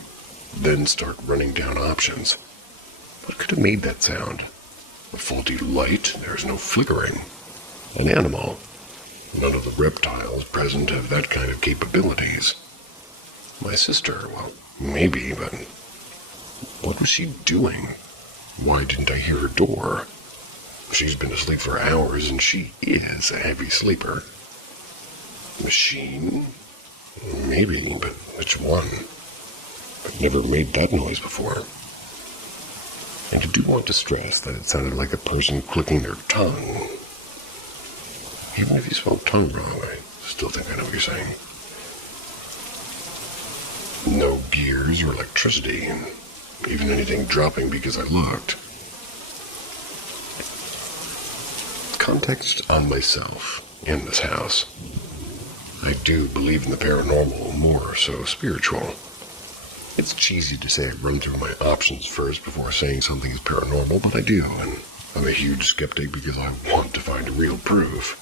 then start running down options. What could have made that sound? A faulty light? There's no flickering. An animal? None of the reptiles present have that kind of capabilities. My sister, well, maybe, but what was she doing? Why didn't I hear her door? She's been asleep for hours, and she is a heavy sleeper. Machine? Maybe, but which one? I've never made that noise before. And I do want to stress that it sounded like a person clicking their tongue. Even if you spell tongue wrong, I still think I know what you're saying. No gears or electricity, and even anything dropping because I looked. Context on myself and this house. I do believe in the paranormal, more so spiritual. It's cheesy to say I run through my options first before saying something is paranormal, but I do, and I'm a huge skeptic because I want to find real proof.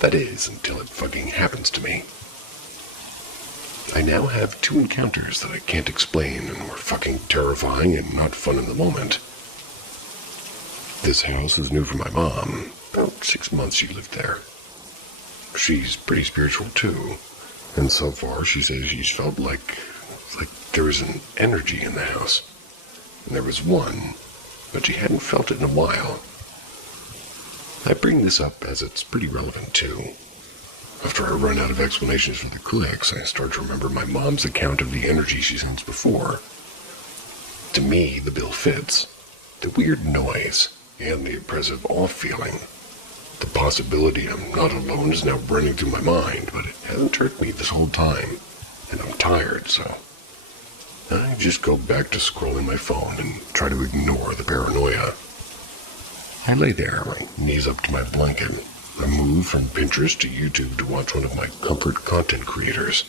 That is, until it fucking happens to me. I now have 2 encounters that I can't explain and were fucking terrifying and not fun in the moment. This house was new for my mom. About 6 months she lived there. She's pretty spiritual too, and so far she says she's felt like there was an energy in the house. And there was one, but she hadn't felt it in a while. I bring this up as it's pretty relevant too. After I run out of explanations for the clicks, I start to remember my mom's account of the energy she sensed before. To me, the bill fits. The weird noise and the oppressive off feeling. The possibility I'm not alone is now running through my mind, but it hasn't hurt me this whole time, and I'm tired, so I just go back to scrolling my phone and try to ignore the paranoia. I lay there, my knees up to my blanket. I move from Pinterest to YouTube to watch one of my comfort content creators,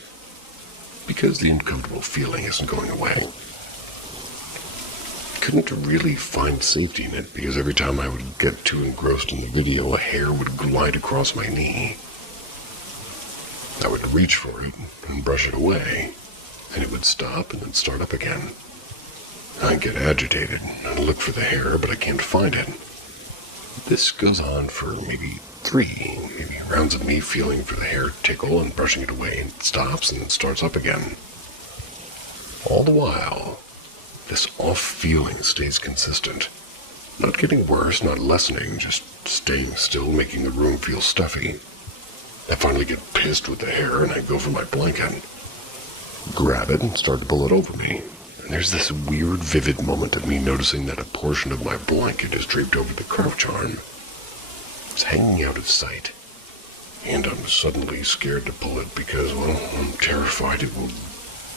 because the uncomfortable feeling isn't going away. Couldn't really find safety in it because every time I would get too engrossed in the video, a hair would glide across my knee. I would reach for it and brush it away, and it would stop and then start up again. I get agitated and look for the hair, but I can't find it. This goes on for maybe 3 rounds of me feeling for the hair tickle and brushing it away, and it stops and then starts up again. All the while, this off feeling stays consistent. Not getting worse, not lessening, just staying still, making the room feel stuffy. I finally get pissed with the hair and I go for my blanket. Grab it and start to pull it over me. And there's this weird, vivid moment of me noticing that a portion of my blanket is draped over the crouch arm. It's hanging out of sight. And I'm suddenly scared to pull it because, well, I'm terrified it will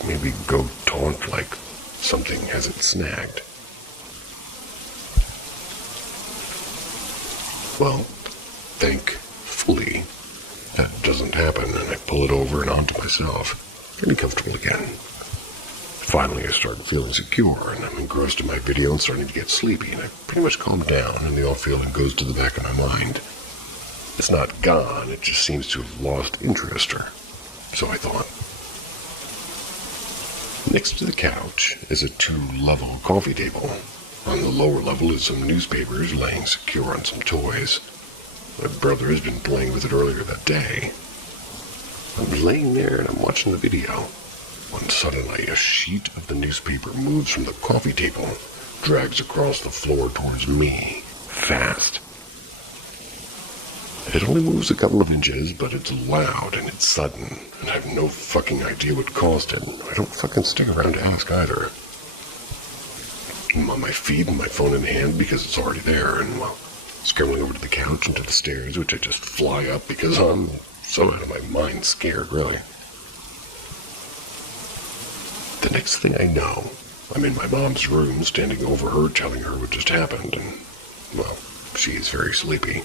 maybe go taut like something has it snagged. Well, thankfully, that doesn't happen, and I pull it over and onto myself, getting comfortable again. Finally, I start feeling secure, and I'm engrossed in my video and starting to get sleepy, and I pretty much calm down, and the off feeling goes to the back of my mind. It's not gone, it just seems to have lost interest, or so I thought. Next to the couch is a 2-level coffee table. On the lower level is some newspapers laying secure on some toys. My brother has been playing with it earlier that day. I'm laying there and I'm watching the video, when suddenly a sheet of the newspaper moves from the coffee table, drags across the floor towards me, fast. It only moves a couple of inches, but it's loud and it's sudden, and I have no fucking idea what caused it. I don't fucking stick around to ask either. I'm on my feet and my phone in hand because it's already there, and, well, scrambling over to the couch and to the stairs, which I just fly up because I'm so out of my mind scared, really. The next thing I know, I'm in my mom's room, standing over her, telling her what just happened, and, well, she is very sleepy.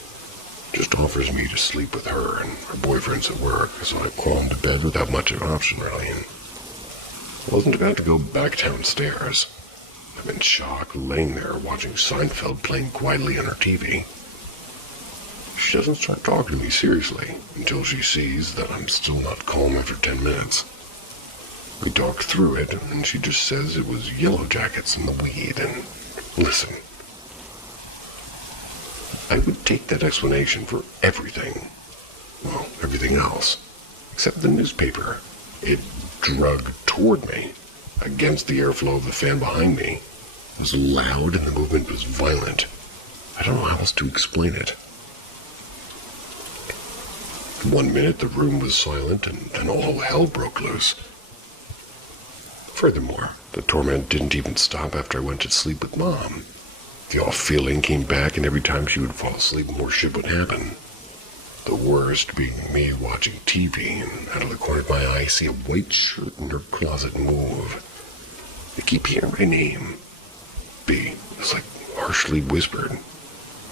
Just offers me to sleep with her, and her boyfriend's at work, so I crawl into bed without much of an option, really, and I wasn't about to go back downstairs. I'm in shock, laying there, watching Seinfeld playing quietly on her TV. She doesn't start talking to me seriously, until she sees that I'm still not calm after 10 minutes. We talked through it, and she just says it was yellow jackets in the weed, and listen. I would take that explanation for everything. Well, everything else. Except the newspaper. It drug toward me, against the airflow of the fan behind me. It was loud and the movement was violent. I don't know how else to explain it. 1 minute the room was silent, and then all hell broke loose. Furthermore, the torment didn't even stop after I went to sleep with Mom. The off feeling came back, and every time she would fall asleep, more shit would happen. The worst being me watching TV, and out of the corner of my eye, I see a white shirt in her closet move. I keep hearing my name. B. It's like harshly whispered.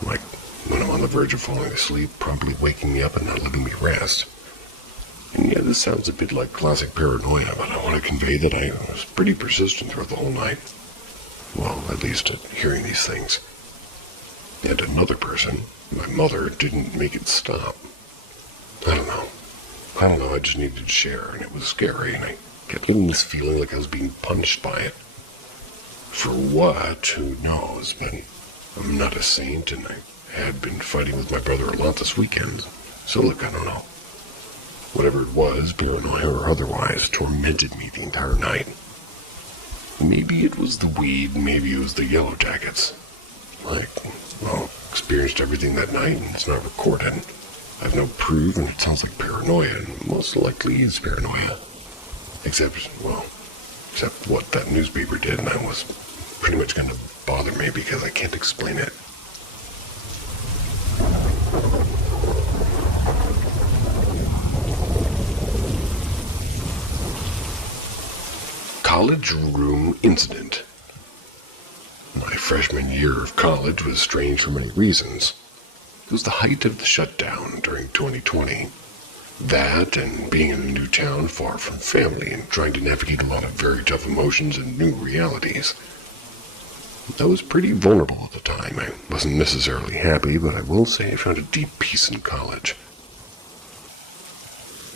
Like when I'm on the verge of falling asleep, promptly waking me up and not letting me rest. And yeah, this sounds a bit like classic paranoia, but I want to convey that I was pretty persistent throughout the whole night. Well, at least at hearing these things. And another person, my mother, didn't make it stop. I don't know, I just needed to share, and it was scary, and I kept getting this feeling like I was being punished by it. For what, who knows, but I'm not a saint, and I had been fighting with my brother a lot this weekend. So look, I don't know. Whatever it was, paranoia or otherwise, tormented me the entire night. Maybe it was the weed, maybe it was the yellow jackets. Experienced everything that night, and it's not recorded. I have no proof, and it sounds like paranoia, and most likely is paranoia. Except what that newspaper did, and that was pretty much going to bother me because I can't explain it. College room incident. My freshman year of college was strange for many reasons. It was the height of the shutdown during 2020. That, and being in a new town far from family and trying to navigate a lot of very tough emotions and new realities. I was pretty vulnerable at the time. I wasn't necessarily happy, but I will say I found a deep peace in college.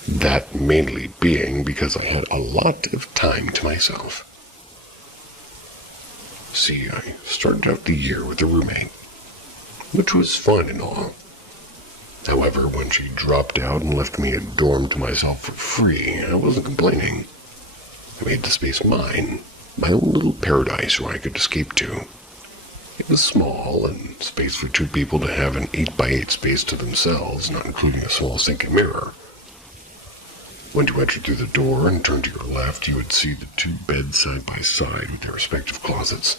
That mainly being because I had a lot of time to myself. See, I started out the year with a roommate, which was fun and all. However, when she dropped out and left me a dorm to myself for free, I wasn't complaining. I made the space mine, my own little paradise where I could escape to. It was small, and space for 2 people to have an 8x8 space to themselves, not including a small sink and mirror. When you entered through the door and turned to your left, you would see the 2 beds side by side with their respective closets.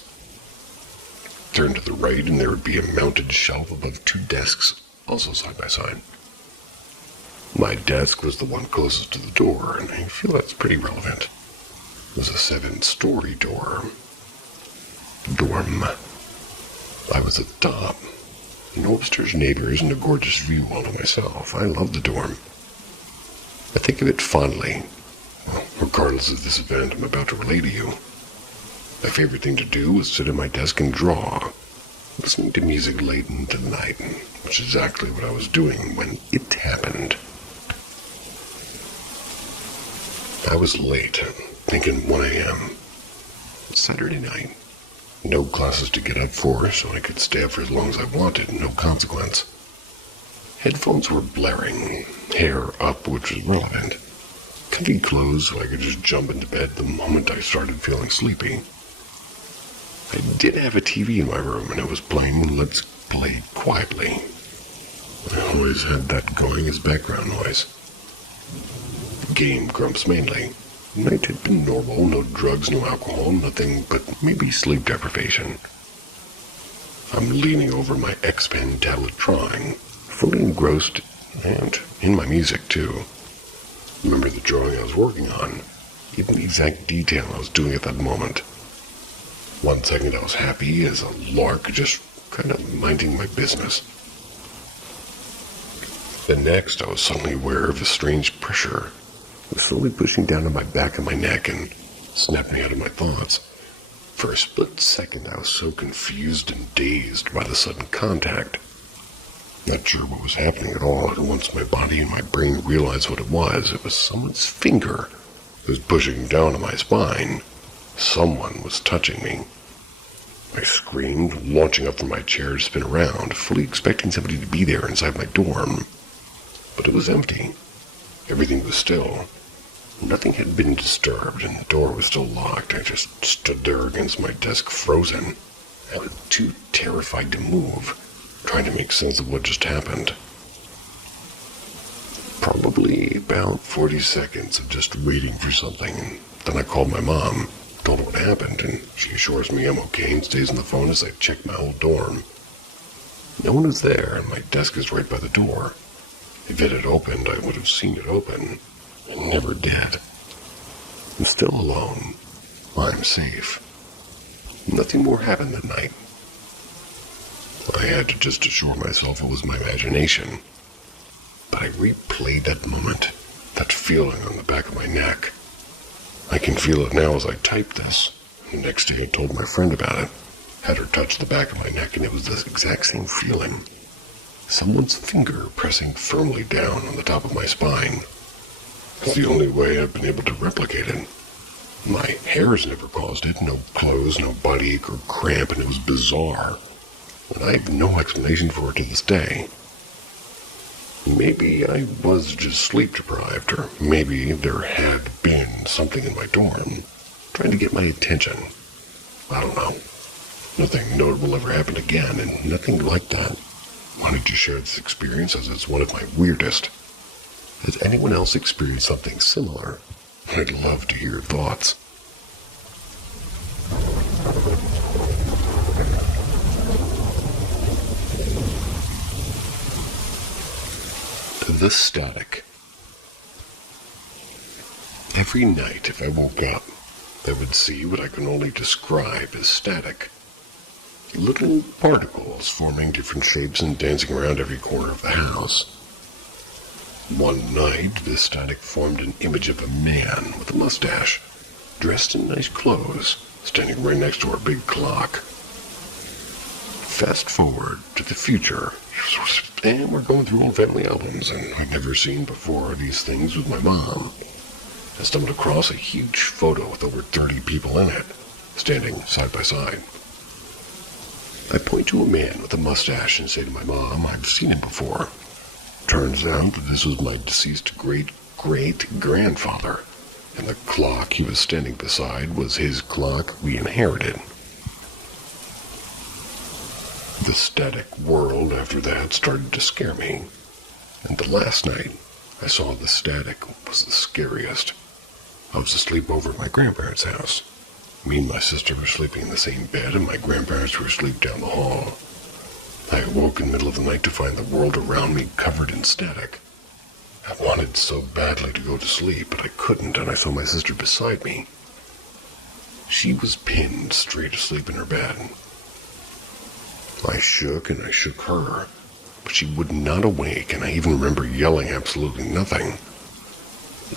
Turn to the right and there would be a mounted shelf above 2 desks, also side by side. My desk was the one closest to the door, and I feel that's pretty relevant. It was a 7-story dorm. I was at the top. No upstairs neighbors and a gorgeous view all to myself. I loved the dorm. I think of it fondly. Well, regardless of this event I'm about to relate to you. My favorite thing to do was sit at my desk and draw, listening to music late into the night, which is exactly what I was doing when it happened. I was late, thinking 1 a.m. Saturday night. No classes to get up for, so I could stay up for as long as I wanted, no consequence. Headphones were blaring, hair up, which was relevant. Comfy clothes so I could just jump into bed the moment I started feeling sleepy. I did have a TV in my room, and it was playing Let's Play quietly. I always had that going as background noise. The game Grumps mainly. The night had been normal, no drugs, no alcohol, nothing but maybe sleep deprivation. I'm leaning over my X-Pen tablet drawing, fully engrossed and in my music too. Remember the drawing I was working on, even the exact detail I was doing at that moment. 1 second I was happy as a lark, just kind of minding my business. The next I was suddenly aware of a strange pressure. It was slowly pushing down on my back and my neck and snapped me out of my thoughts. For a split second I was so confused and dazed by the sudden contact. Not sure what was happening at all, and once my body and my brain realized what it was someone's finger that was pushing down on my spine. Someone was touching me. I screamed, launching up from my chair to spin around, fully expecting somebody to be there inside my dorm. But it was empty. Everything was still. Nothing had been disturbed, and the door was still locked. I just stood there against my desk, frozen. I was too terrified to move, trying to make sense of what just happened. Probably about 40 seconds of just waiting for something. Then I called my mom, told her what happened, and she assures me I'm okay and stays on the phone as I check my whole dorm. No one is there, and my desk is right by the door. If it had opened, I would have seen it open. It never did. I'm still alone. I'm safe. Nothing more happened that night. I had to just assure myself it was my imagination. But I replayed that moment, that feeling on the back of my neck. I can feel it now as I type this. The next day I told my friend about it. Had her touch the back of my neck, and it was the exact same feeling. Someone's finger pressing firmly down on the top of my spine. It's the only way I've been able to replicate it. My hair's never caused it, no clothes, no body ache or cramp, and it was bizarre. And I have no explanation for it to this day. Maybe I was just sleep deprived, or maybe there had been something in my dorm trying to get my attention. I don't know. Nothing notable ever happened again, and nothing like that. Wanted to share this experience as it's one of my weirdest. Has anyone else experienced something similar? I'd love to hear your thoughts. The static. Every night, if I woke up, I would see what I can only describe as static. Little particles forming different shapes and dancing around every corner of the house. One night, this static formed an image of a man with a mustache, dressed in nice clothes, standing right next to our big clock. Fast forward to the future, and we're going through old family albums, and I'd never seen before these things with my mom. I stumbled across a huge photo with over 30 people in it, standing side by side. I point to a man with a mustache and say to my mom, I've seen him before. Turns out that this was my deceased great-great-grandfather, and the clock he was standing beside was his clock we inherited. The static world after that started to scare me, and the last night I saw the static was the scariest. I was asleep over at my grandparents' house. Me and my sister were sleeping in the same bed, and my grandparents were asleep down the hall. I awoke in the middle of the night to find the world around me covered in static. I wanted so badly to go to sleep, but I couldn't, and I saw my sister beside me. She was pinned straight asleep in her bed. I shook and I shook her, but she would not awake, and I even remember yelling absolutely nothing.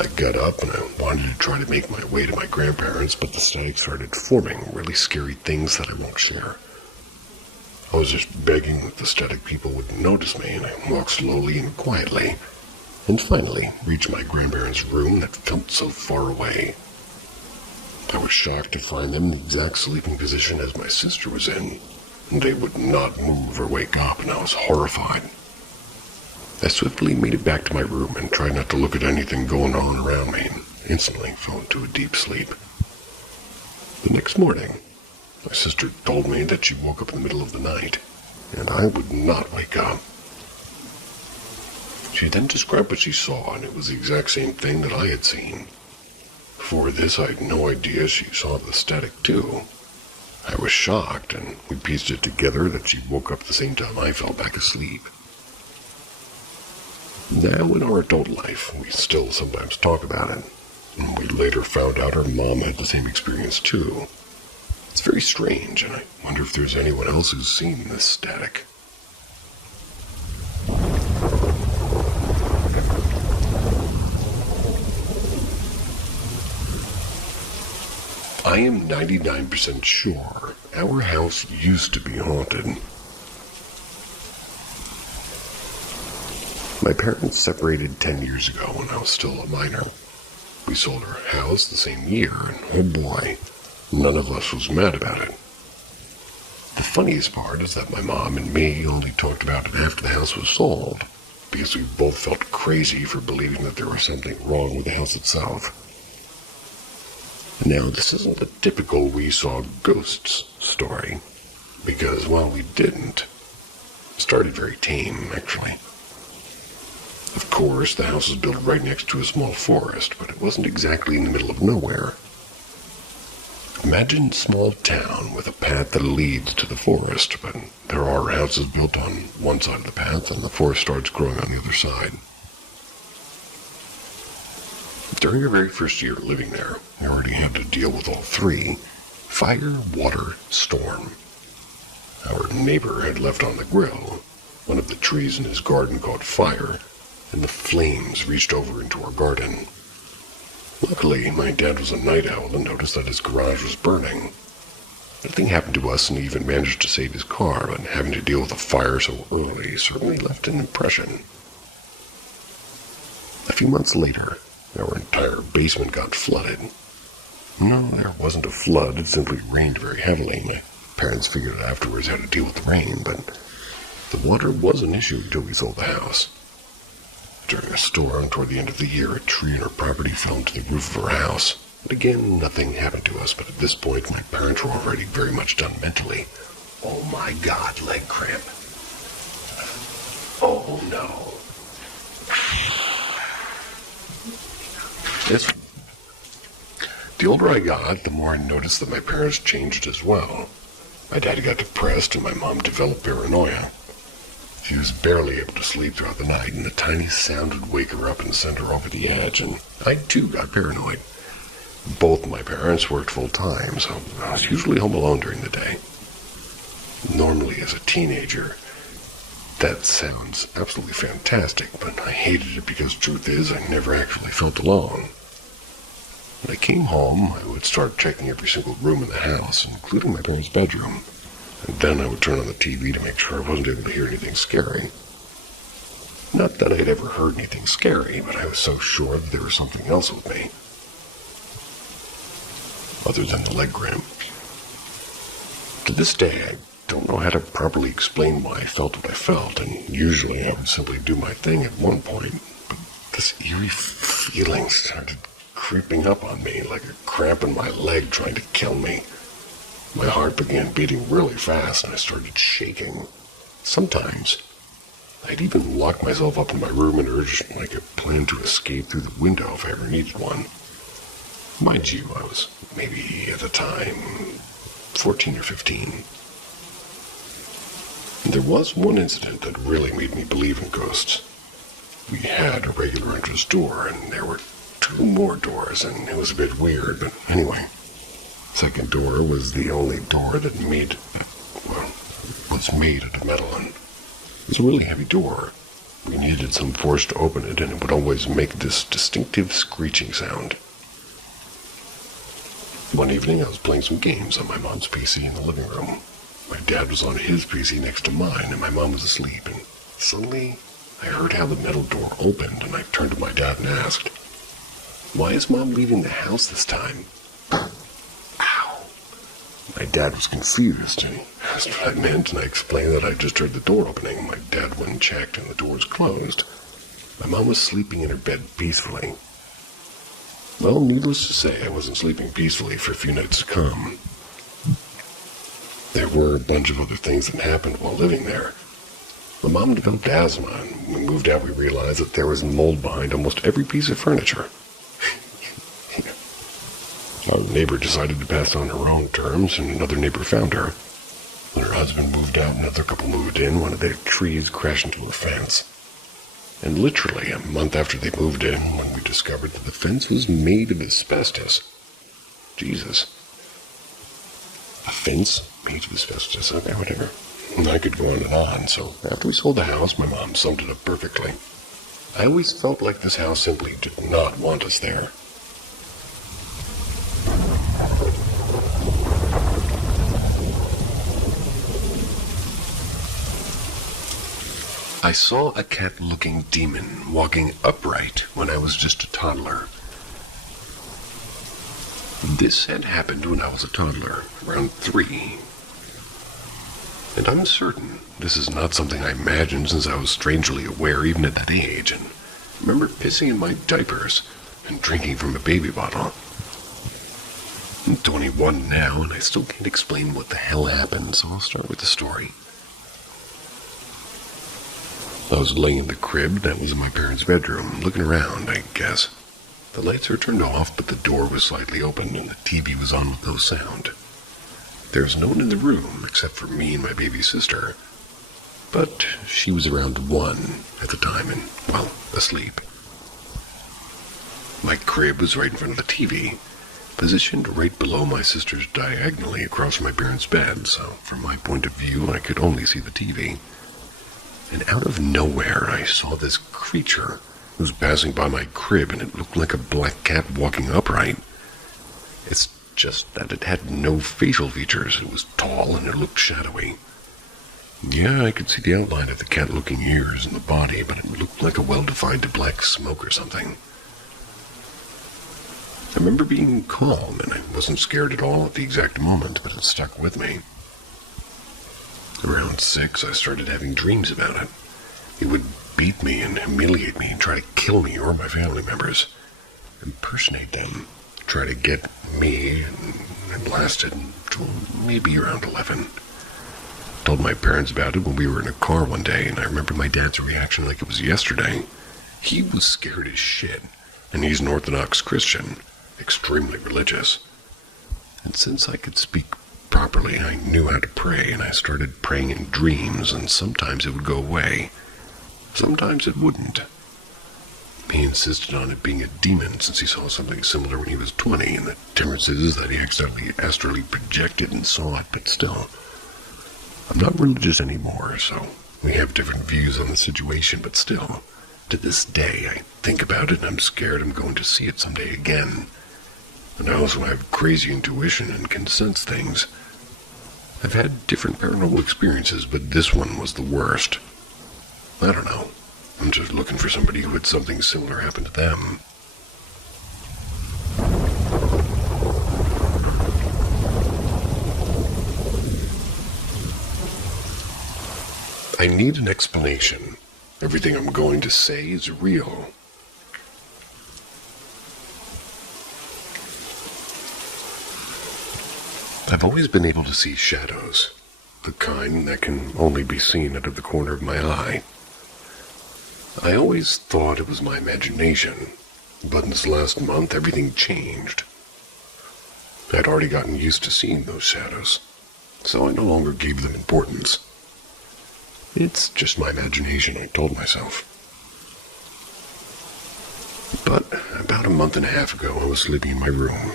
I got up and I wanted to try to make my way to my grandparents, but the static started forming really scary things that I won't share. I was just begging that the static people wouldn't notice me, and I walked slowly and quietly, and finally reached my grandparents' room that felt so far away. I was shocked to find them in the exact sleeping position as my sister was in, and they would not move or wake up, and I was horrified. I swiftly made it back to my room and tried not to look at anything going on around me, and instantly fell into a deep sleep. The next morning, my sister told me that she woke up in the middle of the night, and I would not wake up. She then described what she saw, and it was the exact same thing that I had seen. Before this, I had no idea she saw the static too. I was shocked, and we pieced it together that she woke up at the same time I fell back asleep. Now, in our adult life, we still sometimes talk about it. And we later found out her mom had the same experience too. It's very strange, and I wonder if there's anyone else who's seen this static. I am 99% sure our house used to be haunted. My parents separated 10 years ago when I was still a minor. We sold our house the same year, and oh boy, none of us was mad about it. The funniest part is that my mom and me only talked about it after the house was sold, because we both felt crazy for believing that there was something wrong with the house itself. Now, this isn't a typical we saw ghosts story, because while we didn't, it started very tame, actually. Of course, the house was built right next to a small forest, but it wasn't exactly in the middle of nowhere. Imagine a small town with a path that leads to the forest, but there are houses built on one side of the path and the forest starts growing on the other side. During our very first year living there, we already had to deal with all three: fire, water, storm. Our neighbor had left on the grill. One of the trees in his garden caught fire, and the flames reached over into our garden. Luckily, my dad was a night owl and noticed that his garage was burning. Nothing happened to us, and he even managed to save his car, but having to deal with a fire so early certainly left an impression. A few months later, our entire basement got flooded. No, there wasn't a flood, it simply rained very heavily. My parents figured out afterwards how to deal with the rain, but the water was an issue until we sold the house. During a storm toward the end of the year, a tree in our property fell into the roof of our house. And again, nothing happened to us, but at this point, my parents were already very much done mentally. Oh my God, leg cramp. Oh no. Yes. The older I got, the more I noticed that my parents changed as well. My dad got depressed and my mom developed paranoia. She was barely able to sleep throughout the night, and the tiniest sound would wake her up and send her over the edge, and I too got paranoid. Both my parents worked full-time, so I was usually home alone during the day. Normally, as a teenager, that sounds absolutely fantastic, but I hated it because truth is, I never actually felt alone. When I came home, I would start checking every single room in the house, including my parents' bedroom. And then I would turn on the TV to make sure I wasn't able to hear anything scary. Not that I'd ever heard anything scary, but I was so sure that there was something else with me. Other than the leg cramp. To this day, I don't know how to properly explain why I felt what I felt, and usually I would simply do my thing at one point, but this eerie feeling started creeping up on me like a cramp in my leg trying to kill me. My heart began beating really fast and I started shaking. Sometimes, I'd even lock myself up in my room and urge like a plan to escape through the window if I ever needed one. Mind you, I was maybe at the time 14 or 15. And there was one incident that really made me believe in ghosts. We had a regular entrance door and there were 2 more doors, and it was a bit weird, but anyway. Second door was the only door that was made out of metal, and it was a really heavy door. We needed some force to open it, and it would always make this distinctive screeching sound. One evening, I was playing some games on my mom's PC in the living room. My dad was on his PC next to mine, and my mom was asleep, and suddenly, I heard how the metal door opened, and I turned to my dad and asked, "Why is Mom leaving the house this time?" Ow. My dad was confused, and he asked what I meant, and I explained that I just heard the door opening. My dad went and checked, and the door was closed. My mom was sleeping in her bed peacefully. Well, needless to say, I wasn't sleeping peacefully for a few nights to come. There were a bunch of other things that happened while living there. My mom developed asthma, and when we moved out, we realized that there was mold behind almost every piece of furniture. Our neighbor decided to pass on her own terms, and another neighbor found her. When her husband moved out and another couple moved in, one of their trees crashed into a fence. And literally a month after they moved in, when we discovered that the fence was made of asbestos. Jesus. A fence made of asbestos. Okay, whatever. And I could go on and on, so after we sold the house, my mom summed it up perfectly. I always felt like this house simply did not want us there. I saw a cat-looking demon walking upright when I was just a toddler. This had happened when I was a toddler, around 3. And I'm certain this is not something I imagined, since I was strangely aware even at that age, and remember pissing in my diapers and drinking from a baby bottle. I'm 21 now, and I still can't explain what the hell happened, so I'll start with the story. I was laying in the crib that was in my parents' bedroom, looking around, I guess. The lights were turned off, but the door was slightly open, and the TV was on with no sound. There was no one in the room except for me and my baby sister, but she was around 1 at the time and, well, asleep. My crib was right in front of the TV, positioned right below my sister's diagonally across my parents' bed, so from my point of view I could only see the TV. And out of nowhere I saw this creature. It was passing by my crib, and it looked like a black cat walking upright. It's just that it had no facial features. It was tall, and it looked shadowy. Yeah, I could see the outline of the cat-looking ears and the body, but it looked like a well-defined black smoke or something. I remember being calm, and I wasn't scared at all at the exact moment, but it stuck with me. Around 6, I started having dreams about it. It would beat me and humiliate me and try to kill me or my family members, impersonate them, try to get me, and it lasted until maybe around 11. Told my parents about it when we were in a car one day, and I remember my dad's reaction like it was yesterday. He was scared as shit, and he's an Orthodox Christian, extremely religious. And since I could speak properly, I knew how to pray, and I started praying in dreams, and sometimes it would go away. Sometimes it wouldn't. He insisted on it being a demon since he saw something similar when he was 20, and the difference is that he accidentally astrally projected and saw it, but still. I'm not religious anymore, so we have different views on the situation, but still, to this day, I think about it and I'm scared I'm going to see it someday again. And I also have crazy intuition and can sense things. I've had different paranormal experiences, but this one was the worst. I don't know. I'm just looking for somebody who had something similar happen to them. I need an explanation. Everything I'm going to say is real. I've always been able to see shadows, the kind that can only be seen out of the corner of my eye. I always thought it was my imagination, but in this last month everything changed. I'd already gotten used to seeing those shadows, so I no longer gave them importance. It's just my imagination, I told myself. But about a month and a half ago, I was sleeping in my room.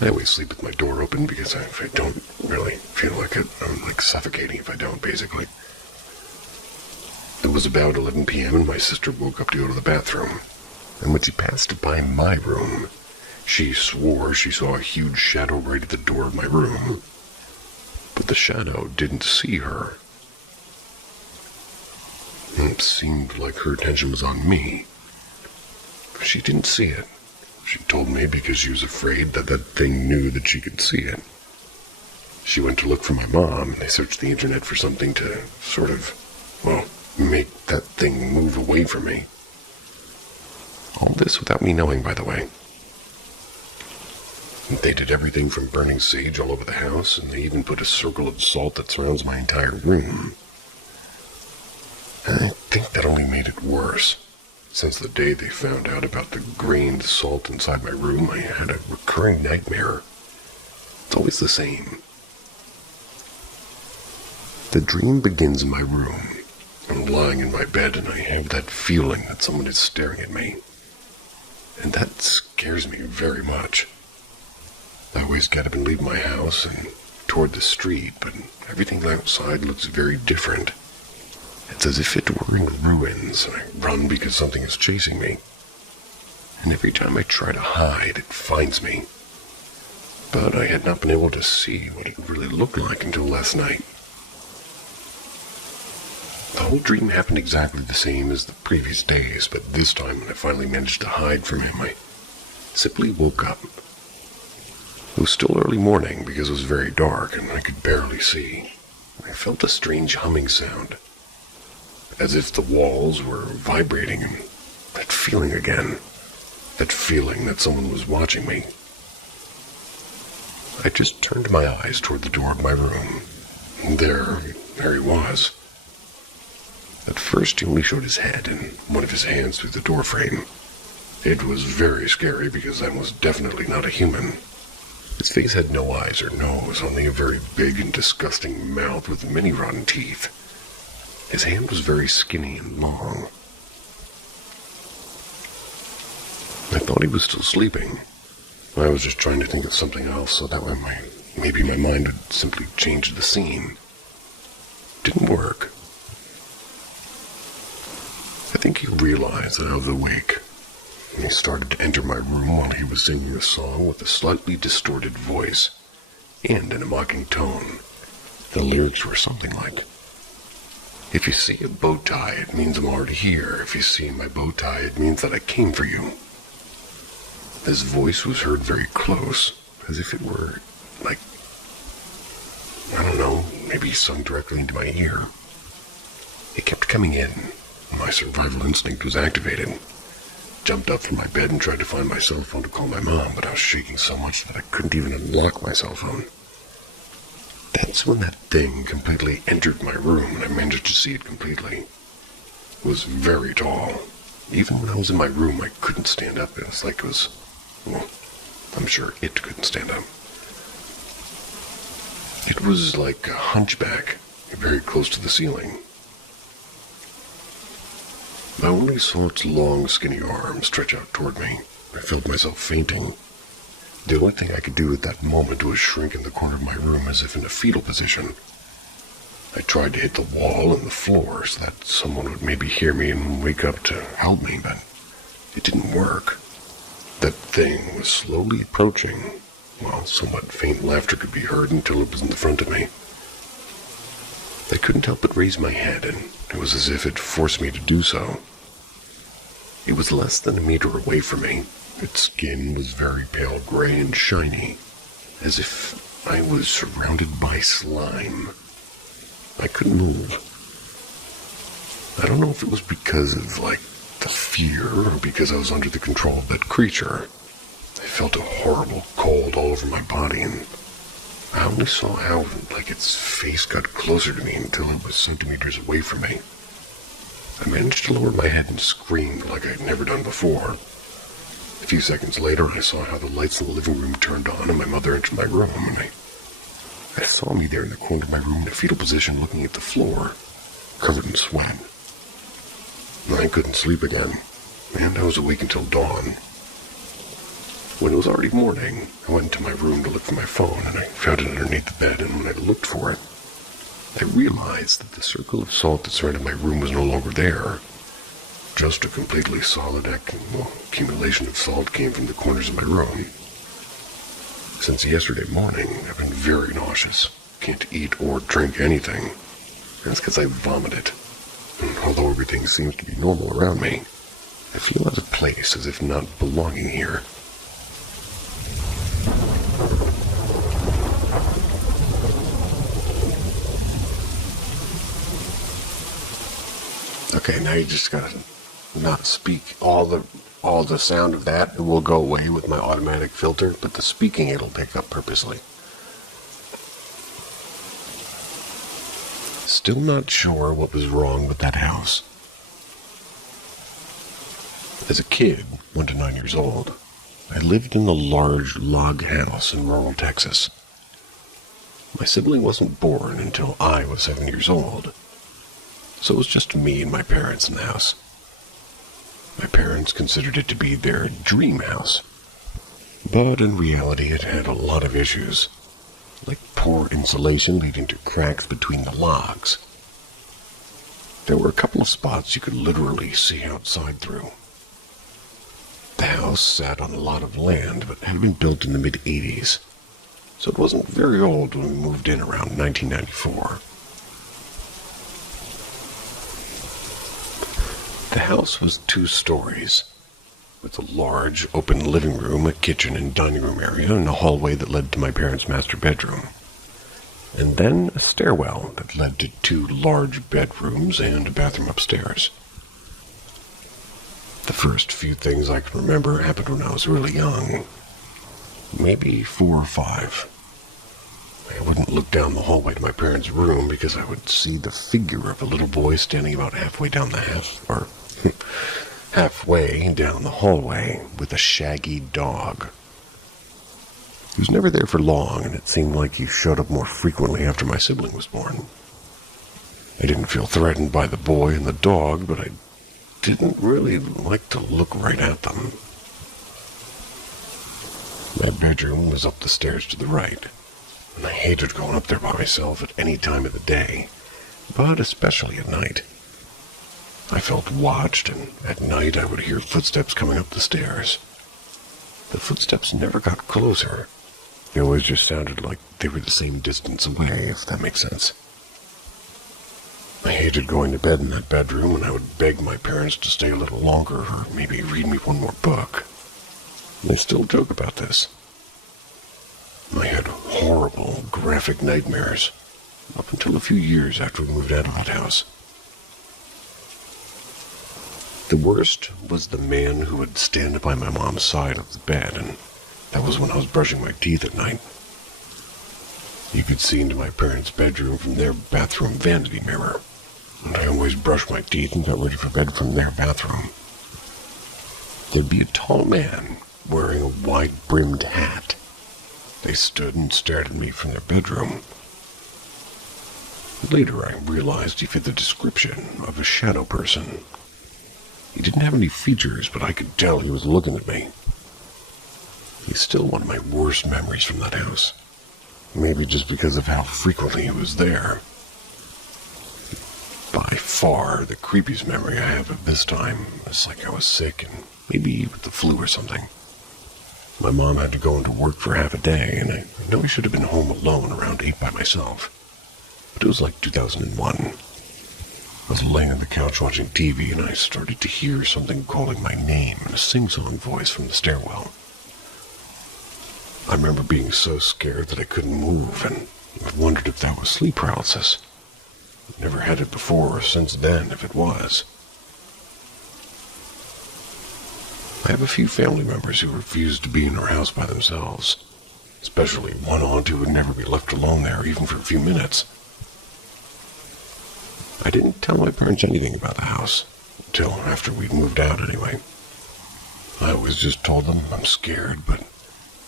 I always sleep with my door open because if I don't really feel like it, I'm like suffocating if I don't, basically. It was about 11 p.m. and my sister woke up to go to the bathroom. And when she passed by my room, she swore she saw a huge shadow right at the door of my room. But the shadow didn't see her. It seemed like her attention was on me. She didn't see it. She told me because she was afraid that that thing knew that she could see it. She went to look for my mom, and they searched the internet for something to sort of, well, make that thing move away from me. All this without me knowing, by the way. They did everything from burning sage all over the house, and they even put a circle of salt that surrounds my entire room. I think that only made it worse. Since the day they found out about the grained salt inside my room, I had a recurring nightmare. It's always the same. The dream begins in my room. I'm lying in my bed and I have that feeling that someone is staring at me. And that scares me very much. I always get up and leave my house and toward the street, but everything outside looks very different. It's as if it were in ruins, and I run because something is chasing me. And every time I try to hide, it finds me. But I had not been able to see what it really looked like until last night. The whole dream happened exactly the same as the previous days, but this time when I finally managed to hide from him, I simply woke up. It was still early morning because it was very dark and I could barely see. I felt a strange humming sound, as if the walls were vibrating, and that feeling again, that feeling that someone was watching me. I just turned my eyes toward the door of my room, and there he was. At first he only showed his head and one of his hands through the doorframe. It was very scary because that was definitely not a human. His face had no eyes or nose, only a very big and disgusting mouth with many rotten teeth. His hand was very skinny and long. I thought he was still sleeping. I was just trying to think of something else so that way maybe my mind would simply change the scene. Didn't work. I think he realized that I was awake, and he started to enter my room while he was singing a song with a slightly distorted voice, and in a mocking tone. The lyrics were something like, "If you see a bow tie, it means I'm already here. If you see my bow tie, it means that I came for you." His voice was heard very close, as if it were, like, I don't know, maybe sung directly into my ear. It kept coming in. My survival instinct was activated. Jumped up from my bed and tried to find my cell phone to call my mom, but I was shaking so much that I couldn't even unlock my cell phone. That's when that thing completely entered my room, and I managed to see it completely. It was very tall. Even when I was in my room, I couldn't stand up. It was like it was, well, I'm sure it couldn't stand up. It was like a hunchback, very close to the ceiling. I only saw its long, skinny arms stretch out toward me. I felt myself fainting. The only thing I could do at that moment was shrink in the corner of my room as if in a fetal position. I tried to hit the wall and the floor so that someone would maybe hear me and wake up to help me, but it didn't work. That thing was slowly approaching, while somewhat faint laughter could be heard until it was in the front of me. I couldn't help but raise my head, and it was as if it forced me to do so. It was less than a meter away from me. Its skin was very pale gray and shiny, as if I was surrounded by slime. I couldn't move. I don't know if it was because of, the fear, or because I was under the control of that creature. I felt a horrible cold all over my body, and I only saw how, its face got closer to me until it was centimeters away from me. I managed to lower my head and screamed like I had never done before. A few seconds later, I saw how the lights in the living room turned on and my mother entered my room, and I saw me there in the corner of my room in a fetal position looking at the floor, covered in sweat. I couldn't sleep again, and I was awake until dawn. When it was already morning, I went into my room to look for my phone, and I found it underneath the bed, and when I looked for it, I realized that the circle of salt that surrounded my room was no longer there. Just a completely solid accumulation of salt came from the corners of my room. Since yesterday morning, I've been very nauseous. Can't eat or drink anything. That's because I vomited. And although everything seems to be normal around me, I feel out of place, as if not belonging here. Okay, now you just gotta not speak. All the sound of that will go away with my automatic filter, but the speaking it'll pick up purposely. Still not sure what was wrong with that house. As a kid, 1 to 9 years old, I lived in a large log house in rural Texas. My sibling wasn't born until I was 7 years old. so it was just me and my parents in the house. My parents considered it to be their dream house, but in reality it had a lot of issues, like poor insulation leading to cracks between the logs. There were a couple of spots you could literally see outside through. The house sat on a lot of land, but had been built in the mid-'80s, so it wasn't very old when we moved in around 1994. The house was 2 stories, with a large open living room, a kitchen and dining room area, and a hallway that led to my parents' master bedroom. And then a stairwell that led to 2 large bedrooms and a bathroom upstairs. The first few things I can remember happened when I was really young, maybe 4 or 5. I wouldn't look down the hallway to my parents' room because I would see the figure of a little boy standing about halfway down the hallway with a shaggy dog. He was never there for long, and it seemed like he showed up more frequently after my sibling was born. I didn't feel threatened by the boy and the dog, but I didn't really like to look right at them. My bedroom was up the stairs to the right, and I hated going up there by myself at any time of the day, but especially at night. I felt watched, and at night I would hear footsteps coming up the stairs. The footsteps never got closer. They always just sounded like they were the same distance away, if that makes sense. I hated going to bed in that bedroom, and I would beg my parents to stay a little longer or maybe read me one more book. They still joke about this. I had horrible, graphic nightmares up until a few years after we moved out of that house. The worst was the man who would stand by my mom's side of the bed, and that was when I was brushing my teeth at night. You could see into my parents' bedroom from their bathroom vanity mirror, and I always brushed my teeth and got ready for bed from their bathroom. There'd be a tall man wearing a wide-brimmed hat. They stood and stared at me from their bedroom. Later I realized he fit the description of a shadow person. He didn't have any features, but I could tell he was looking at me. He's still one of my worst memories from that house. Maybe just because of how frequently he was there. By far, the creepiest memory I have of this time was like I was sick and maybe with the flu or something. My mom had to go into work for half a day, and I know I should have been home alone around 8 by myself. But it was like 2001. I was laying on the couch watching TV, and I started to hear something calling my name in a sing-song voice from the stairwell. I remember being so scared that I couldn't move, and I wondered if that was sleep paralysis. Never had it before or since then, if it was. I have a few family members who refused to be in our house by themselves, especially one aunt who would never be left alone there even for a few minutes. I didn't tell my parents anything about the house, until after we'd moved out anyway. I always just told them I'm scared, but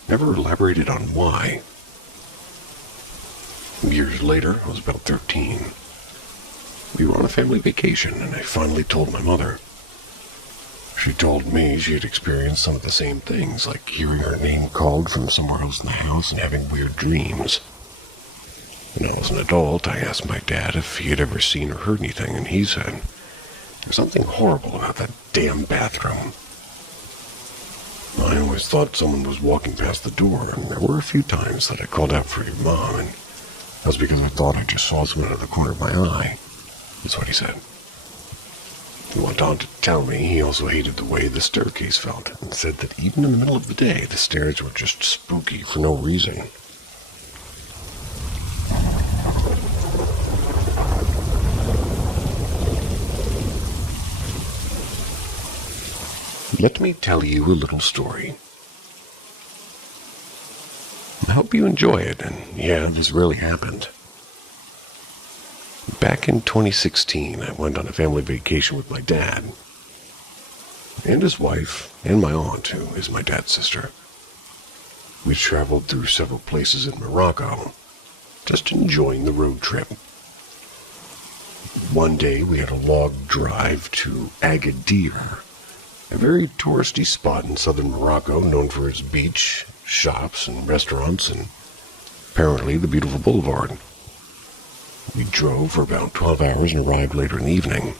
never elaborated on why. Years later, I was about 13. We were on a family vacation, and I finally told my mother. She told me she had experienced some of the same things, like hearing her name called from somewhere else in the house and having weird dreams. When I was an adult, I asked my dad if he had ever seen or heard anything, and he said, "There's something horrible about that damn bathroom." I always thought someone was walking past the door, and there were a few times that I called out for your mom, and that was because I thought I just saw someone out of the corner of my eye. That's what he said. He went on to tell me he also hated the way the staircase felt, and said that even in the middle of the day, the stairs were just spooky for no reason. Let me tell you a little story. I hope you enjoy it, and yeah, this really happened. Back in 2016, I went on a family vacation with my dad, and his wife, and my aunt, who is my dad's sister. We traveled through several places in Morocco, just enjoying the road trip. One day we had a log drive to Agadir, a very touristy spot in southern Morocco known for its beach, shops, and restaurants, and apparently the beautiful boulevard. We drove for about 12 hours and arrived later in the evening.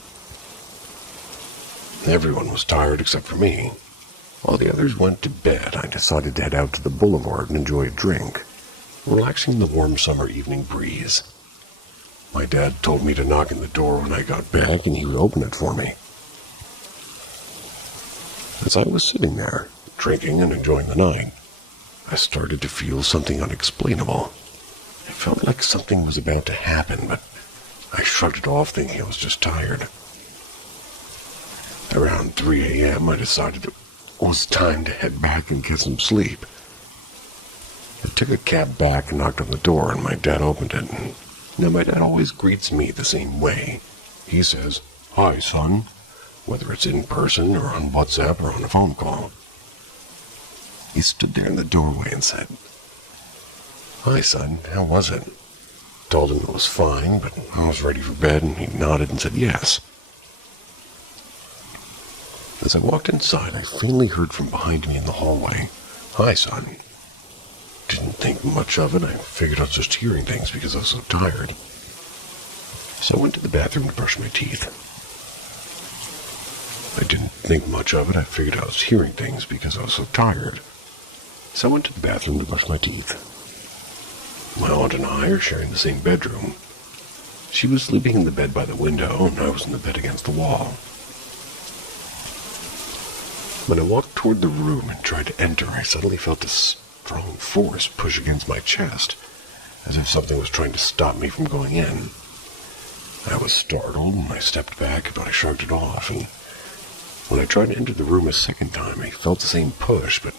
Everyone was tired except for me. While the others went to bed, I decided to head out to the boulevard and enjoy a drink, relaxing in the warm summer evening breeze. My dad told me to knock on the door when I got back, and he would open it for me. As I was sitting there, drinking and enjoying the night, I started to feel something unexplainable. It felt like something was about to happen, but I shrugged it off, thinking I was just tired. Around 3 a.m., I decided it was time to head back and get some sleep. I took a cab back and knocked on the door, and my dad opened it. Now, my dad always greets me the same way. He says, "Hi, son," whether it's in person or on WhatsApp or on a phone call. He stood there in the doorway and said, "Hi, son, how was it?" Told him it was fine, but I was ready for bed, and he nodded and said yes. As I walked inside, I faintly heard from behind me in the hallway, "Hi, son." Didn't think much of it. I figured I was just hearing things because I was so tired. So I went to the bathroom to brush my teeth. I didn't think much of it. I figured I was hearing things because I was so tired. So I went to the bathroom to brush my teeth. My aunt and I are sharing the same bedroom. She was sleeping in the bed by the window, and I was in the bed against the wall. When I walked toward the room and tried to enter, I suddenly felt a strong force push against my chest, as if something was trying to stop me from going in. I was startled, and I stepped back, but I shrugged it off, and when I tried to enter the room a second time, I felt the same push, but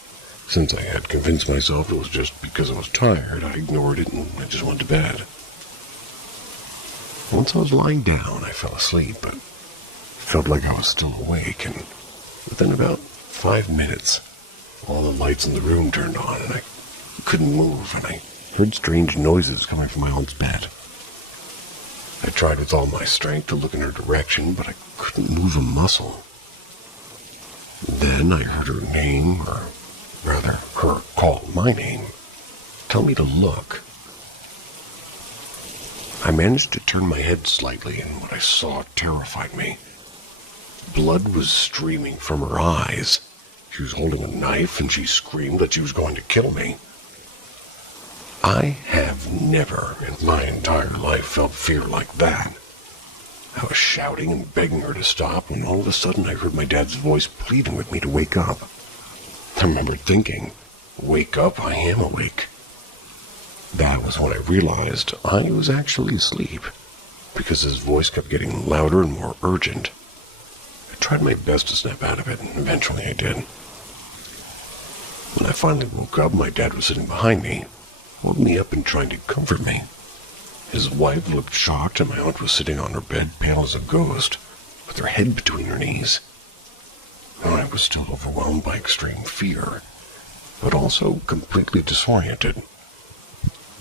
since I had convinced myself it was just because I was tired, I ignored it, and I just went to bed. Once I was lying down, I fell asleep, but it felt like I was still awake, and within about 5 minutes, all the lights in the room turned on, and I couldn't move, and I heard strange noises coming from my aunt's bed. I tried with all my strength to look in her direction, but I couldn't move a muscle. Then I heard her name, or rather, her call my name, tell me to look. I managed to turn my head slightly, and what I saw terrified me. Blood was streaming from her eyes. She was holding a knife, and she screamed that she was going to kill me. I have never in my entire life felt fear like that. I was shouting and begging her to stop, when all of a sudden I heard my dad's voice pleading with me to wake up. I remember thinking, "Wake up, I am awake." That was when I realized I was actually asleep, because his voice kept getting louder and more urgent. I tried my best to snap out of it, and eventually I did. When I finally woke up, my dad was sitting behind me, holding me up and trying to comfort me. His wife looked shocked, and my aunt was sitting on her bed, pale as a ghost, with her head between her knees. I was still overwhelmed by extreme fear, but also completely disoriented.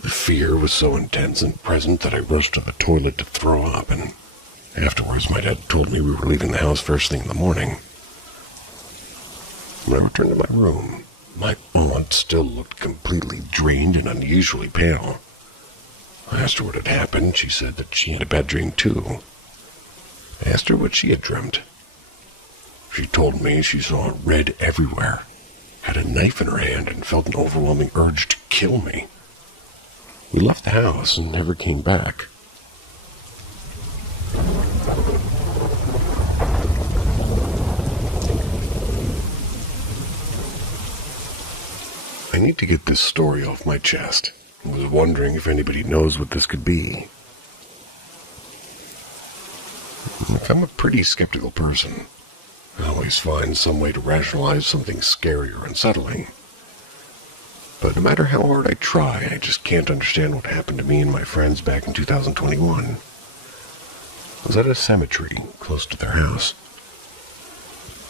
The fear was so intense and present that I rushed to the toilet to throw up, and afterwards my dad told me we were leaving the house first thing in the morning. When I returned to my room, my aunt still looked completely drained and unusually pale. I asked her what had happened. She said that she had a bad dream too. I asked her what she had dreamt. She told me she saw red everywhere, had a knife in her hand, and felt an overwhelming urge to kill me. We left the house and never came back. I need to get this story off my chest. I was wondering if anybody knows what this could be. I'm a pretty skeptical person. I always find some way to rationalize something scary or unsettling. But no matter how hard I try, I just can't understand what happened to me and my friends back in 2021. I was at a cemetery close to their house.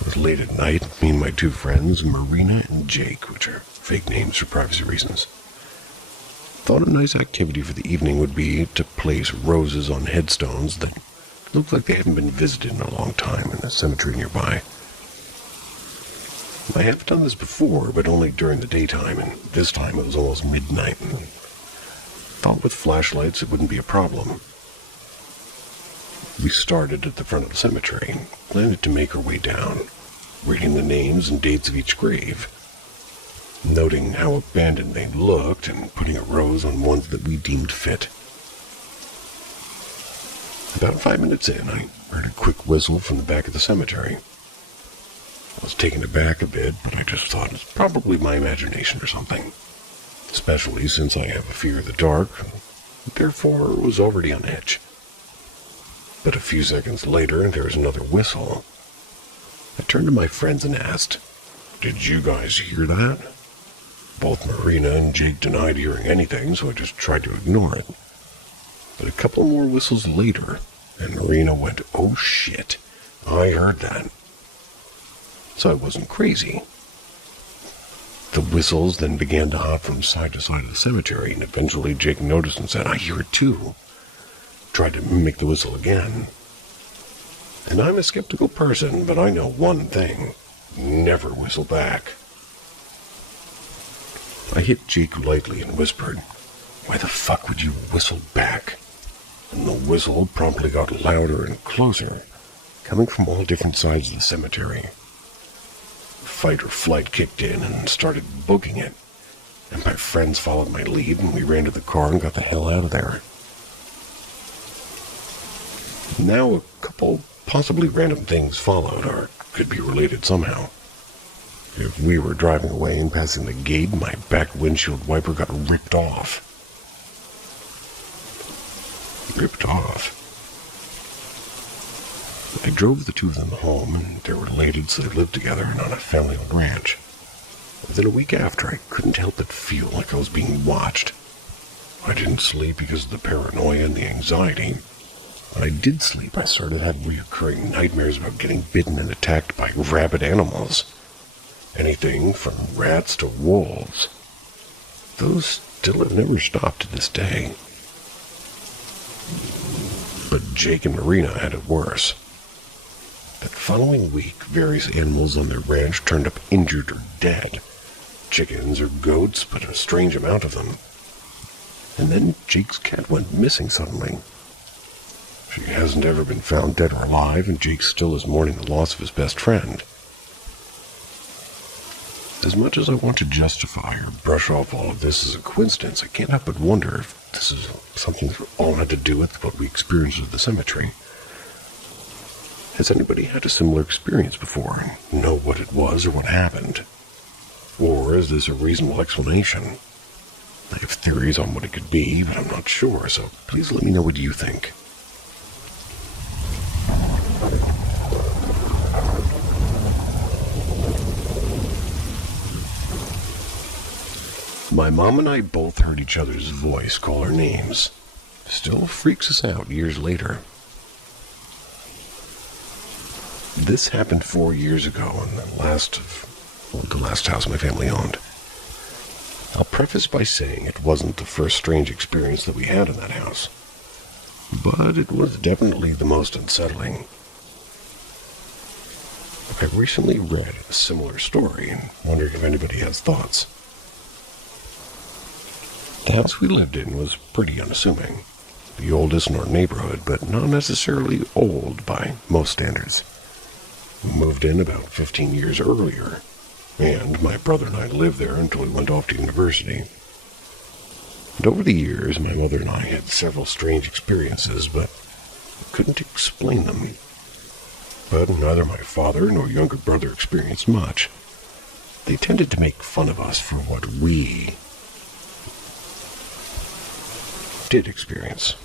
It was late at night. Me and my two friends, Marina and Jake, which are fake names for privacy reasons, thought a nice activity for the evening would be to place roses on headstones that Looked like they hadn't been visited in a long time in a cemetery nearby. I have done this before, but only during the daytime, and this time it was almost midnight, and thought with flashlights it wouldn't be a problem. We started at the front of the cemetery and planned to make our way down, reading the names and dates of each grave, noting how abandoned they looked and putting a rose on ones that we deemed fit. About 5 minutes in, I heard a quick whistle from the back of the cemetery. I was taken aback a bit, but I just thought it's probably my imagination or something, especially since I have a fear of the dark, therefore was already on edge. But a few seconds later, there was another whistle. I turned to my friends and asked, "Did you guys hear that?" Both Marina and Jake denied hearing anything, so I just tried to ignore it. But a couple more whistles later, and Marina went, "Oh shit, I heard that." So I wasn't crazy. The whistles then began to hop from side to side of the cemetery, and eventually Jake noticed and said, "I hear it too." Tried to mimic the whistle again. And I'm a skeptical person, but I know one thing: never whistle back. I hit Jake lightly and whispered, "Why the fuck would you whistle back?" And the whistle promptly got louder and closer, coming from all different sides of the cemetery. Fight or flight kicked in and started booking it, and my friends followed my lead and we ran to the car and got the hell out of there. Now a couple possibly random things followed, or could be related somehow. If we were driving away and passing the gate, my back windshield wiper got ripped off. Ripped off? I drove the two of them home, and they're related, so they lived together and on a family-owned ranch. Within a week after, I couldn't help but feel like I was being watched. I didn't sleep because of the paranoia and the anxiety. When I did sleep, I started having recurring nightmares about getting bitten and attacked by rabid animals. Anything from rats to wolves. Those still have never stopped to this day. But Jake and Marina had it worse. That following week, various animals on their ranch turned up injured or dead. Chickens or goats, but a strange amount of them. And then Jake's cat went missing suddenly. She hasn't ever been found dead or alive, and Jake still is mourning the loss of his best friend. As much as I want to justify or brush off all of this as a coincidence, I can't help but wonder if this is something that all had to do with what we experienced at the cemetery. Has anybody had a similar experience before and know what it was or what happened? Or is this a reasonable explanation? I have theories on what it could be, but I'm not sure, so please let me know what you think. My mom and I both heard each other's voice call our names. Still freaks us out years later. This happened 4 years ago in the last house my family owned. I'll preface by saying it wasn't the first strange experience that we had in that house, but it was definitely the most unsettling. I recently read a similar story and wondered if anybody has thoughts. The house we lived in was pretty unassuming. The oldest in our neighborhood, but not necessarily old by most standards. We moved in about 15 years earlier, and my brother and I lived there until we went off to university. And over the years, my mother and I had several strange experiences, but couldn't explain them. But neither my father nor younger brother experienced much. They tended to make fun of us for what we did experience.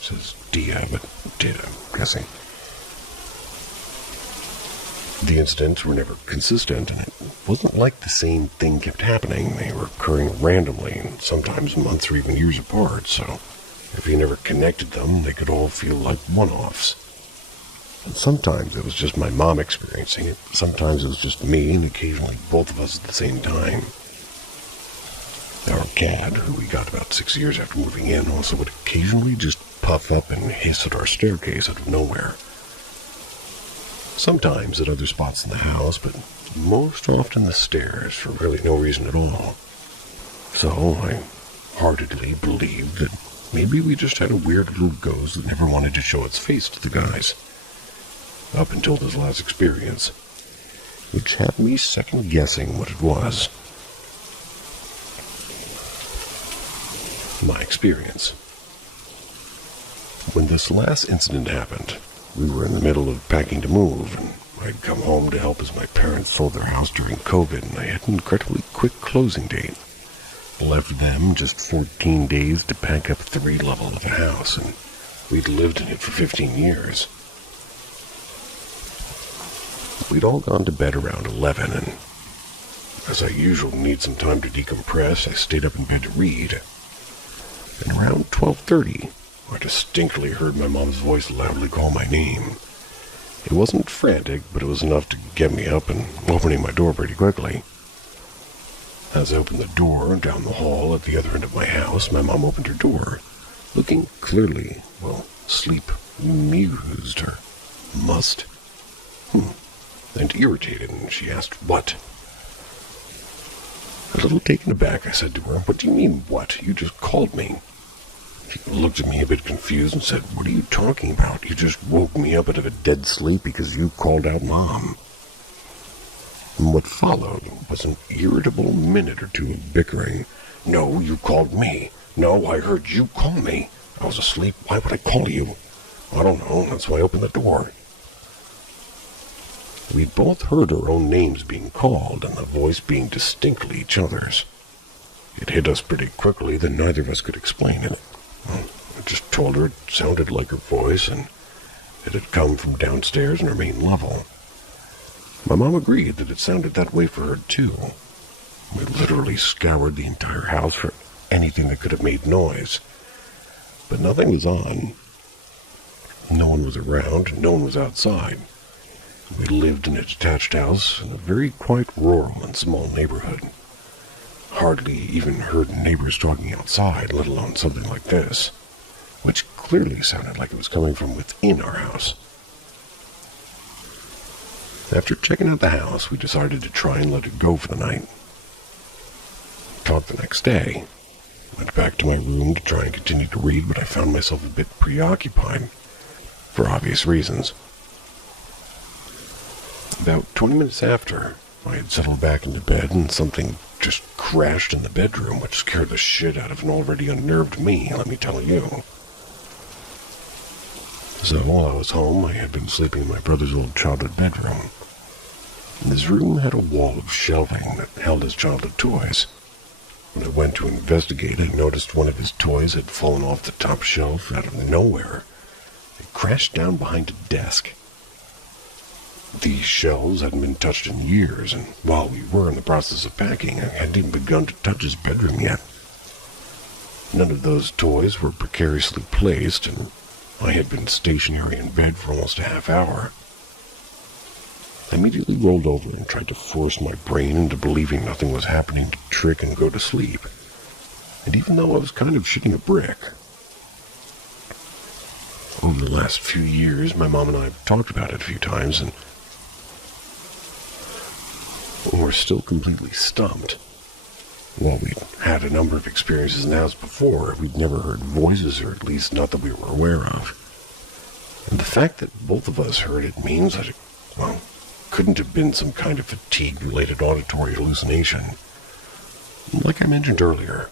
It says Dia, but did, I'm guessing. The incidents were never consistent, and it wasn't like the same thing kept happening. They were occurring randomly, and sometimes months or even years apart, so if you never connected them, they could all feel like one-offs. And sometimes it was just my mom experiencing it, sometimes it was just me, and occasionally both of us at the same time. Our cat, who we got about 6 years after moving in, also would occasionally just puff up and hiss at our staircase out of nowhere. Sometimes at other spots in the house, but most often the stairs for really no reason at all. So I heartedly believed that maybe we just had a weird little ghost that never wanted to show its face to the guys. Up until this last experience, which had me second-guessing what it was. My experience. When this last incident happened, we were in the middle of packing to move, and I'd come home to help as my parents sold their house during COVID, and I had an incredibly quick closing date. Left them just 14 days to pack up 3 levels of the house, and we'd lived in it for 15 years. We'd all gone to bed around 11, and as I usually need some time to decompress, I stayed up in bed to read. And around 12:30, I distinctly heard my mom's voice loudly call my name. It wasn't frantic, but it was enough to get me up and opening my door pretty quickly. As I opened the door down the hall at the other end of my house, my mom opened her door, looking clearly, sleep-mused or mussed. And irritated, and she asked, "What?" A little taken aback, I said to her, "What do you mean, what? You just called me." She looked at me a bit confused and said, "What are you talking about? You just woke me up out of a dead sleep because you called out Mom." And what followed was an irritable minute or two of bickering. "No, you called me. No, I heard you call me. I was asleep. Why would I call you?" "I don't know. That's why I opened the door." We both heard our own names being called and the voice being distinctly each other's. It hit us pretty quickly that neither of us could explain it. I just told her it sounded like her voice and it had come from downstairs in our main level. My mom agreed that it sounded that way for her too. We literally scoured the entire house for anything that could have made noise, but nothing was on. No one was around, and no one was outside. We lived in a detached house in a very quite rural and small neighborhood. Hardly even heard neighbors talking outside, let alone something like this, which clearly sounded like it was coming from within our house. After checking out the house, we decided to try and let it go for the night. Talked the next day. Went back to my room to try and continue to read, but I found myself a bit preoccupied, for obvious reasons. About 20 minutes after, I had settled back into bed and something just crashed in the bedroom, which scared the shit out of an already unnerved me, let me tell you. So while I was home, I had been sleeping in my brother's old childhood bedroom. This room had a wall of shelving that held his childhood toys. When I went to investigate, I noticed one of his toys had fallen off the top shelf out of nowhere. It crashed down behind a desk. These shelves hadn't been touched in years, and while we were in the process of packing, I hadn't even begun to touch his bedroom yet. None of those toys were precariously placed, and I had been stationary in bed for almost a half hour. I immediately rolled over and tried to force my brain into believing nothing was happening to trick and go to sleep. And even though I was kind of shitting a brick, over the last few years, my mom and I have talked about it a few times, and we're still completely stumped. While we'd had a number of experiences in the house before, we'd never heard voices, or at least not that we were aware of. And the fact that both of us heard it means that it, couldn't have been some kind of fatigue-related auditory hallucination. Like I mentioned earlier,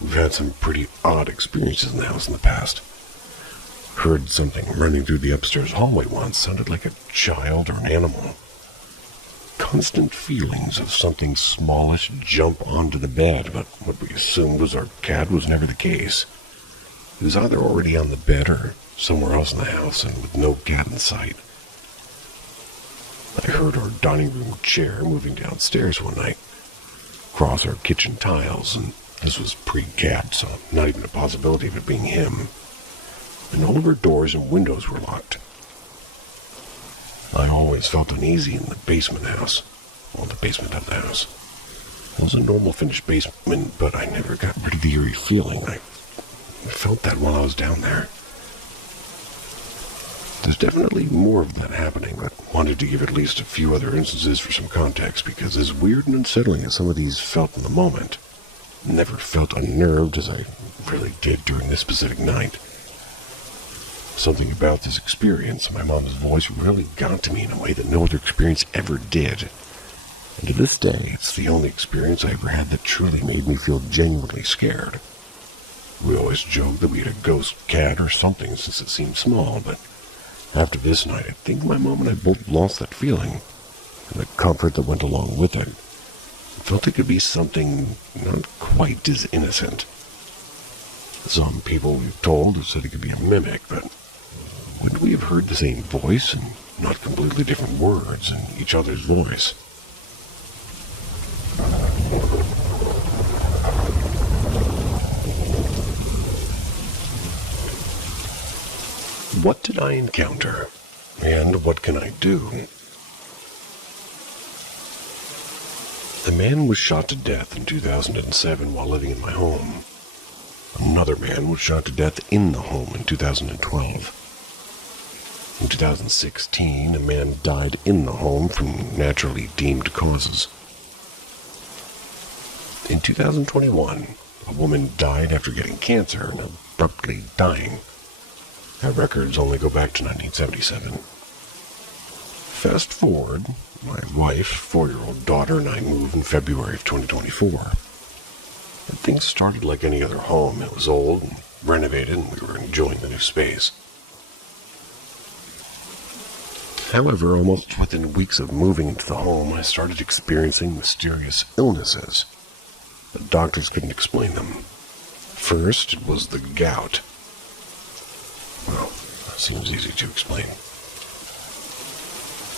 we've had some pretty odd experiences in the house in the past. Heard something running through the upstairs hallway once, sounded like a child or an animal. Constant feelings of something smallish jump onto the bed, but what we assumed was our cat was never the case. He was either already on the bed or somewhere else in the house, and with no cat in sight. I heard our dining room chair moving downstairs one night, across our kitchen tiles, and this was pre-cat, so not even a possibility of it being him. And all of our doors and windows were locked. I always felt uneasy in the basement house. Well, the basement of the house. It was a normal finished basement, but I never got rid of the eerie feeling. I felt that while I was down there. There's definitely more of that happening, but wanted to give at least a few other instances for some context, because as weird and unsettling as some of these felt in the moment, never felt unnerved as I really did during this specific night. Something about this experience, my mom's voice, really got to me in a way that no other experience ever did. And to this day, it's the only experience I ever had that truly made me feel genuinely scared. We always joked that we had a ghost cat or something since it seemed small, but after this night, I think my mom and I both lost that feeling, and the comfort that went along with it. I felt it could be something not quite as innocent. Some people we've told have said it could be a mimic, but would we have heard the same voice and not completely different words in each other's voice? What did I encounter, and what can I do? A man was shot to death in 2007 while living in my home. Another man was shot to death in the home in 2012. In 2016, a man died in the home from naturally deemed causes. In 2021, a woman died after getting cancer and abruptly dying. Our records only go back to 1977. Fast forward, my wife, 4-year-old daughter, and I moved in February of 2024. And things started like any other home. It was old and renovated, and we were enjoying the new space. However, almost within weeks of moving into the home, I started experiencing mysterious illnesses. The doctors couldn't explain them. First, it was the gout. Well, that seems easy to explain.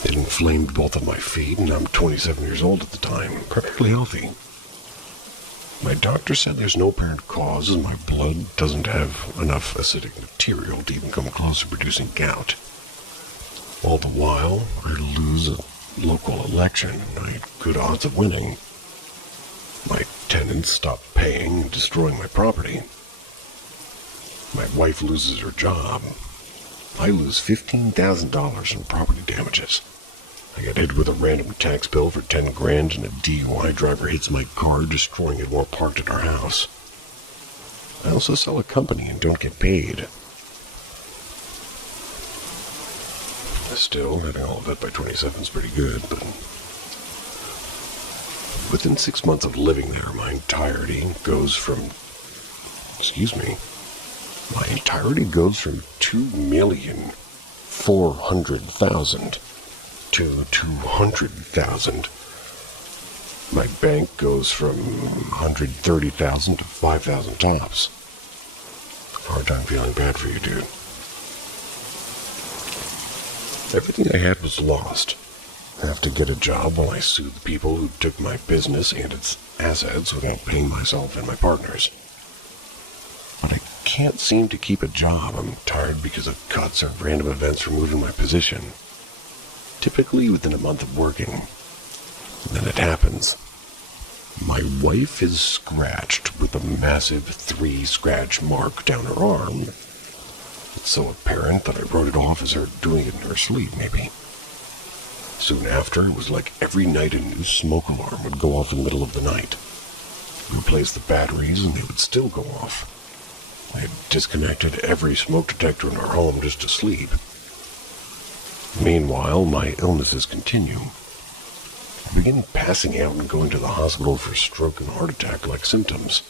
It inflamed both of my feet, and I'm 27 years old at the time, perfectly healthy. My doctor said there's no apparent cause, as my blood doesn't have enough acidic material to even come close to producing gout. All the while, I lose a local election, and I had good odds of winning. My tenants stop paying and destroying my property. My wife loses her job. I lose $15,000 in property damages. I get hit with a random tax bill for $10,000 and a DUI driver hits my car, destroying it while parked at our house. I also sell a company and don't get paid. Still, having all of that by 27 is pretty good, but within 6 months of living there, my entirety goes from $2,400,000 to $200,000. My bank goes from $130,000 to $5,000 tops. Hard time feeling bad for you, dude. Everything I had was lost. I have to get a job while I sue the people who took my business and its assets without paying myself and my partners. But I can't seem to keep a job. I'm tired because of cuts or random events removing my position. Typically within a month of working. And then it happens. My wife is scratched with a massive 3-scratch mark down her arm. It's so apparent that I wrote it off as her doing it in her sleep, maybe. Soon after, it was like every night a new smoke alarm would go off in the middle of the night. We replaced the batteries and they would still go off. I had disconnected every smoke detector in our home just to sleep. Meanwhile, my illnesses continue. I begin passing out and going to the hospital for stroke and heart attack-like symptoms.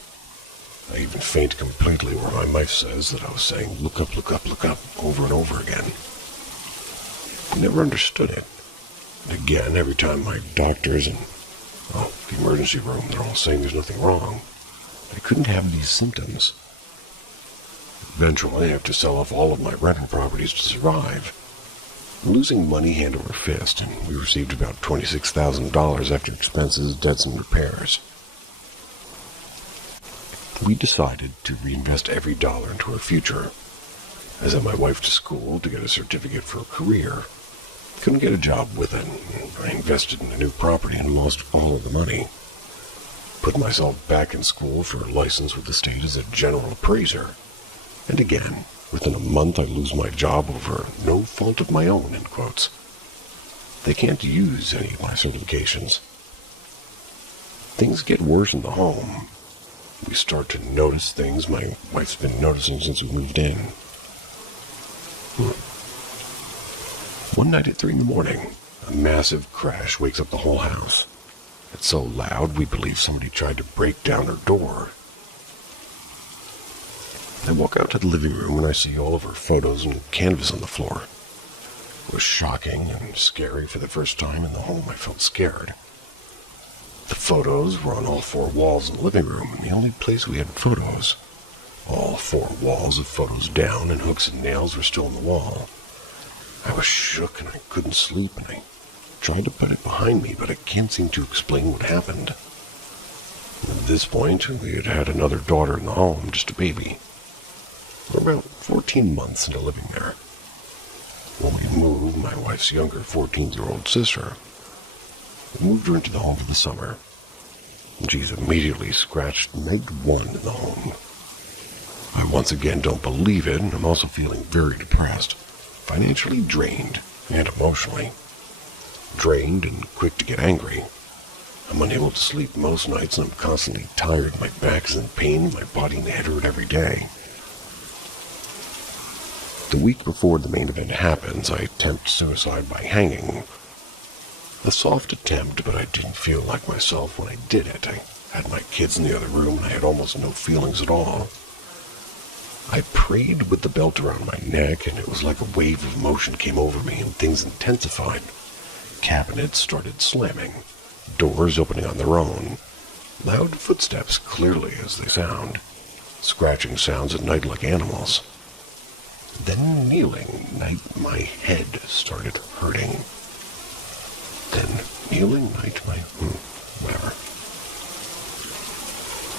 I even faint completely where my wife says that I was saying, "Look up, look up, look up," over and over again. I never understood it. And again, every time my doctors and, the emergency room, they're all saying there's nothing wrong. I couldn't have these symptoms. Eventually, I have to sell off all of my rental properties to survive. I'm losing money hand over fist, and we received about $26,000 after expenses, debts, and repairs. We decided to reinvest every dollar into our future. I sent my wife to school to get a certificate for a career. Couldn't get a job with it. I invested in a new property and lost all of the money. Put myself back in school for a license with the state as a general appraiser. And again, Within a month, I lose my job over no fault of my own, in quotes. They can't use any of my certifications. Things get worse in the home. We start to notice things my wife's been noticing since we moved in. One night at 3 a.m, a massive crash wakes up the whole house. It's so loud we believe somebody tried to break down her door. I walk out to the living room and I see all of her photos and canvas on the floor. It was shocking and scary. For the first time in the home, I felt scared. The photos were on all 4 walls in the living room, and the only place we had photos. All 4 walls of photos down, and hooks and nails were still on the wall. I was shook and I couldn't sleep, and I tried to put it behind me, but I can't seem to explain what happened. At this point, we had had another daughter in the home, just a baby. We're about 14 months into living there. When we moved, my wife's younger 14-year-old sister, we moved her into the home for the summer, and she's immediately scratched Night 1 in the home. I once again don't believe it, and I'm also feeling very depressed, financially drained, and emotionally. Drained and quick to get angry. I'm unable to sleep most nights, and I'm constantly tired. My back is in pain, my body and head hurt every day. The week before the main event happens, I attempt suicide by hanging. A soft attempt, but I didn't feel like myself when I did it. I had my kids in the other room, and I had almost no feelings at all. I prayed with the belt around my neck, and it was like a wave of emotion came over me, and things intensified. Cabinets started slamming, doors opening on their own, loud footsteps clearly as they sound, scratching sounds at night like animals. Then kneeling, my head started hurting. Then kneeling, whatever.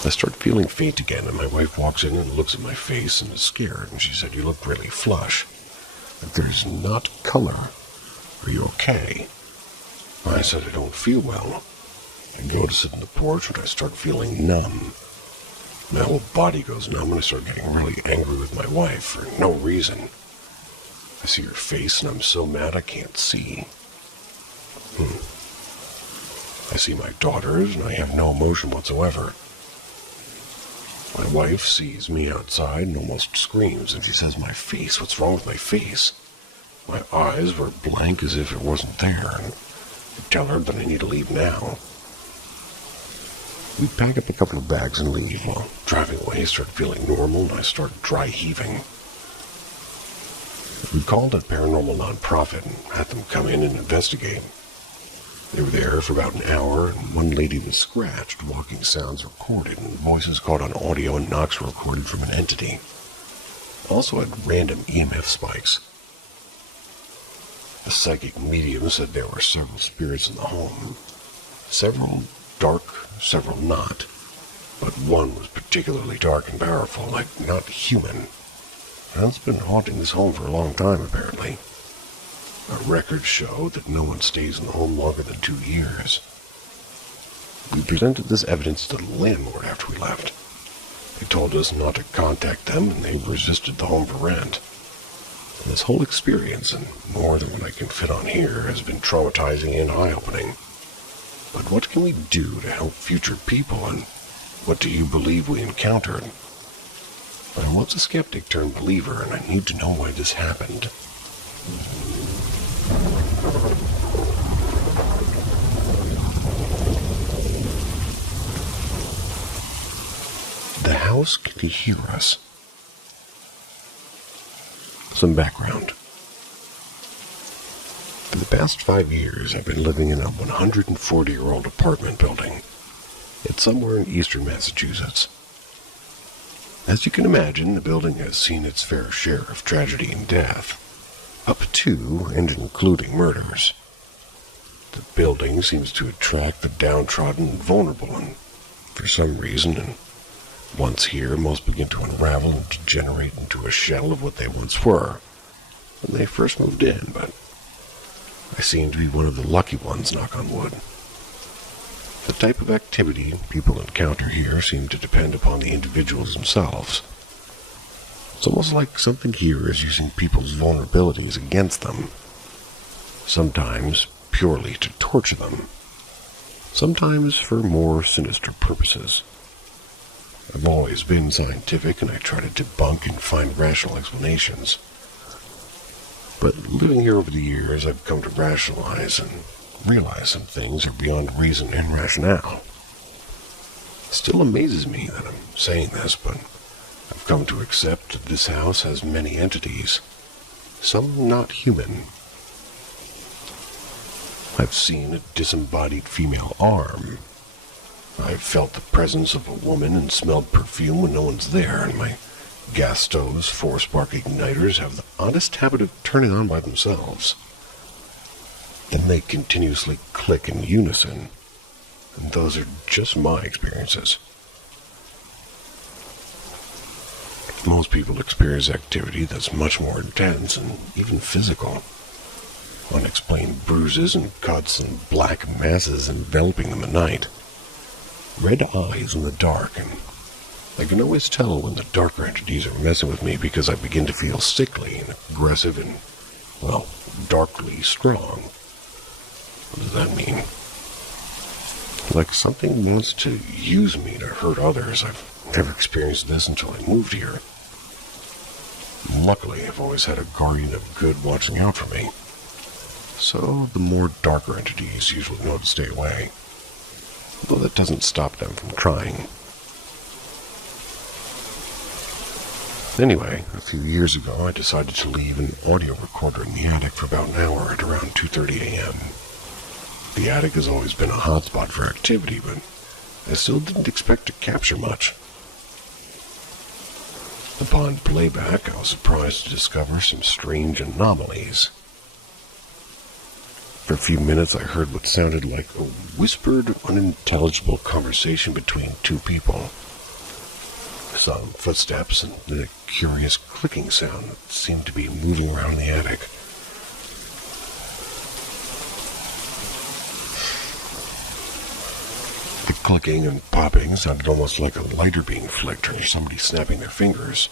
I start feeling faint again, and my wife walks in and looks at my face and is scared, and she said, "You look really flush. Like there's not color. Are you okay?" I said, "I don't feel well." I go to sit on the porch, and I start feeling numb. My whole body goes numb, and I start getting really angry with my wife for no reason. I see her face, and I'm so mad I can't see. I see my daughters, and I have no emotion whatsoever. My wife sees me outside and almost screams, and she says, "My face, what's wrong with my face?" My eyes were blank as if it wasn't there, and I tell her that I need to leave now. We pack up a couple of bags and leave. While driving away, I start feeling normal, and I start dry heaving. We called a paranormal nonprofit and had them come in and investigate. They were there for about an hour, and one lady was scratched, walking sounds recorded, and voices caught on audio and knocks were recorded from an entity. Also had random EMF spikes. A psychic medium said there were several spirits in the home. Several dark, several not. But one was particularly dark and powerful, like not human. And it's been haunting this home for a long time, apparently. Our records show that no one stays in the home longer than 2 years. We presented this evidence to the landlord after we left. They told us not to contact them, and they resisted the home for rent. And this whole experience, and more than what I can fit on here, has been traumatizing and eye-opening. But what can we do to help future people, and what do you believe we encountered? I'm once a skeptic turned believer, and I need to know why this happened. The house can hear us. Some background. For the past 5 years, I've been living in a 140-year-old apartment building. It's somewhere in eastern Massachusetts. As you can imagine, the building has seen its fair share of tragedy and death, up to and including murders. The building seems to attract the downtrodden and vulnerable, and for some reason, and once here, most begin to unravel and degenerate into a shell of what they once were when they first moved in, but I seem to be one of the lucky ones, knock on wood. The type of activity people encounter here seem to depend upon the individuals themselves. It's almost like something here is using people's vulnerabilities against them. Sometimes purely to torture them. Sometimes for more sinister purposes. I've always been scientific, and I try to debunk and find rational explanations. But living here over the years, I've come to rationalize and realize some things are beyond reason and rationale. It still amazes me that I'm saying this, but I've come to accept that this house has many entities, some not human. I've seen a disembodied female arm. I've felt the presence of a woman and smelled perfume when no one's there, and my gas stove's 4-spark igniters have the oddest habit of turning on by themselves. Then they continuously click in unison, and those are just my experiences. Most people experience activity that's much more intense and even physical. Unexplained bruises and cuts and black masses enveloping them at night. Red eyes in the dark, and I can always tell when the darker entities are messing with me because I begin to feel sickly and aggressive and, well, darkly strong. What does that mean? Like something wants to use me to hurt others. I've never experienced this until I moved here. Luckily, I've always had a guardian of good watching out for me. So the more darker entities usually know to stay away. Though that doesn't stop them from trying. Anyway, a few years ago, I decided to leave an audio recorder in the attic for about an hour at around 2:30 a.m. The attic has always been a hotspot for activity, but I still didn't expect to capture much. Upon playback, I was surprised to discover some strange anomalies. For a few minutes, I heard what sounded like a whispered, unintelligible conversation between two people. Some footsteps and then a curious clicking sound that seemed to be moving around the attic. The clicking and popping sounded almost like a lighter being flicked or somebody snapping their fingers.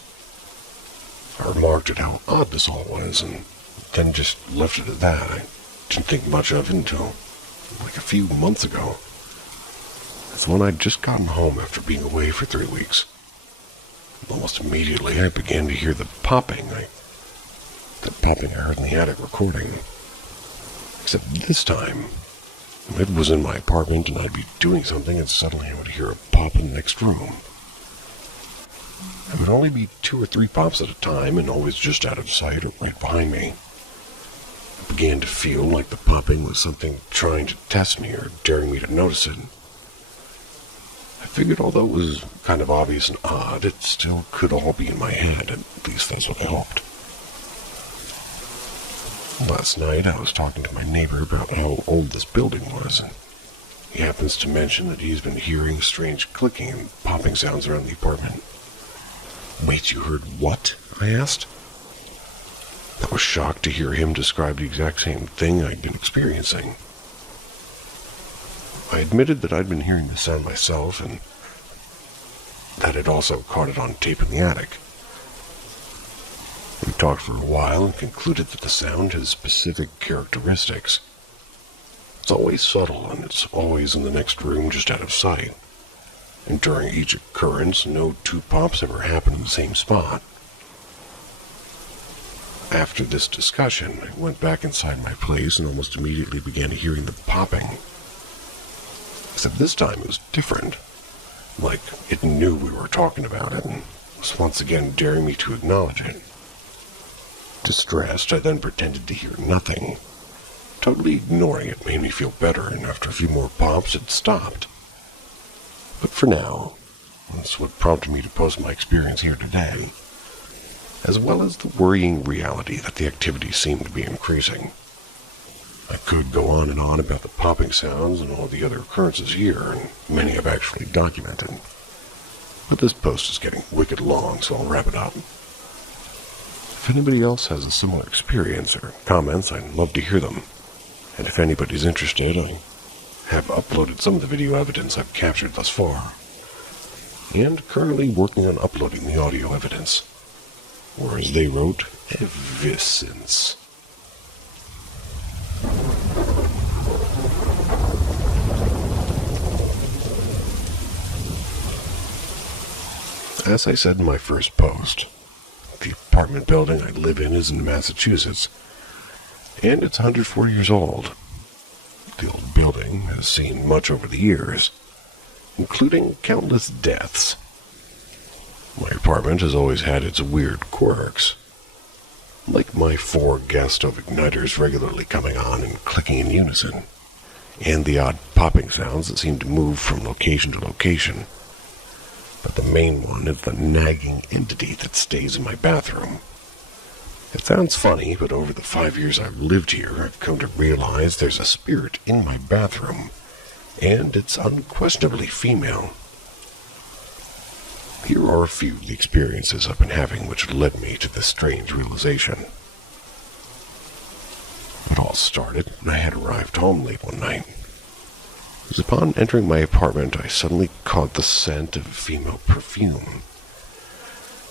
I remarked at how odd this all was, and then just left it at that. I didn't think much of it until like a few months ago. That's when I'd just gotten home after being away for 3 weeks. Almost immediately, I began to hear the popping I heard in the attic recording. Except this time, it was in my apartment and I'd be doing something and suddenly I would hear a pop in the next room. It would only be 2 or 3 pops at a time and always just out of sight or right behind me. I began to feel like the popping was something trying to test me or daring me to notice it. I figured although it was kind of obvious and odd, it still could all be in my head, at least that's what I hoped. Last night I was talking to my neighbor about how old this building was, and he happens to mention that he's been hearing strange clicking and popping sounds around the apartment. "Wait, you heard what?" I asked. I was shocked to hear him describe the exact same thing I'd been experiencing. I admitted that I'd been hearing the sound myself, and that I'd also caught it on tape in the attic. We talked for a while and concluded that the sound has specific characteristics. It's always subtle, and it's always in the next room just out of sight. And during each occurrence, no 2 pops ever happen in the same spot. After this discussion, I went back inside my place and almost immediately began hearing the popping. Except this time it was different. Like it knew we were talking about it and was once again daring me to acknowledge it. Distressed, I then pretended to hear nothing. Totally ignoring it made me feel better, and after a few more pops, it stopped. But for now, that's what prompted me to post my experience here today, as well as the worrying reality that the activity seemed to be increasing. I could go on and on about the popping sounds and all the other occurrences here, and many I've actually documented. But this post is getting wicked long, so I'll wrap it up. If anybody else has a similar experience or comments, I'd love to hear them. And if anybody's interested, I have uploaded some of the video evidence I've captured thus far, and currently working on uploading the audio evidence. or as they wrote, eviscence. As I said in my first post, the apartment building I live in is in Massachusetts, and it's 140 years old. The old building has seen much over the years, including countless deaths. My apartment has always had its weird quirks, like my 4 gas stove igniters regularly coming on and clicking in unison, and the odd popping sounds that seem to move from location to location. But the main one is the nagging entity that stays in my bathroom. It sounds funny, but over the 5 years I've lived here, I've come to realize there's a spirit in my bathroom, and it's unquestionably female. Here are a few of the experiences I've been having which led me to this strange realization. It all started when I had arrived home late one night. It was upon entering my apartment I suddenly caught the scent of female perfume.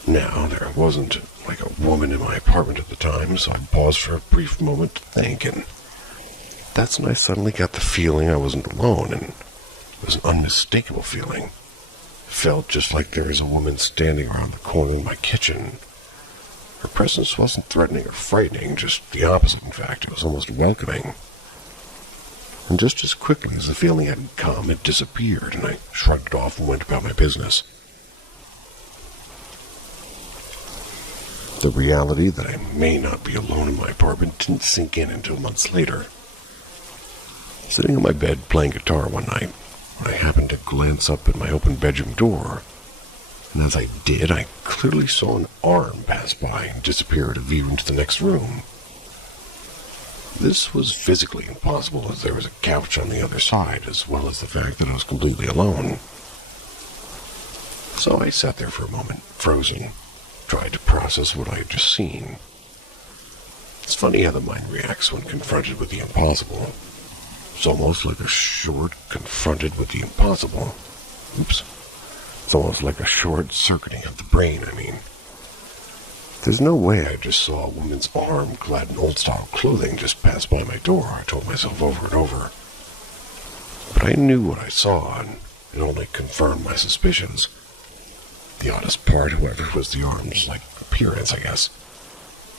Now, there wasn't like a woman in my apartment at the time, so I paused for a brief moment to think, and that's when I suddenly got the feeling I wasn't alone, and it was an unmistakable feeling. It felt just like there was a woman standing around the corner of my kitchen. Her presence wasn't threatening or frightening, just the opposite, in fact. It was almost welcoming. And just as quickly as the feeling had come, it disappeared, and I shrugged it off and went about my business. The reality that I may not be alone in my apartment didn't sink in until months later. Sitting on my bed playing guitar one night, I happened to glance up at my open bedroom door, and as I did, I clearly saw an arm pass by and disappear at a view into the next room. This was physically impossible, as there was a couch on the other side, as well as the fact that I was completely alone. So I sat there for a moment, frozen, tried to process what I had just seen. It's funny how the mind reacts when confronted with the impossible. It's almost like a short confronted with the impossible. It's almost like a short-circuiting of the brain, I mean. There's no way I just saw a woman's arm clad in old-style clothing just pass by my door, I told myself over and over. But I knew what I saw, and it only confirmed my suspicions. The oddest part, however, was the arm's, appearance, I guess.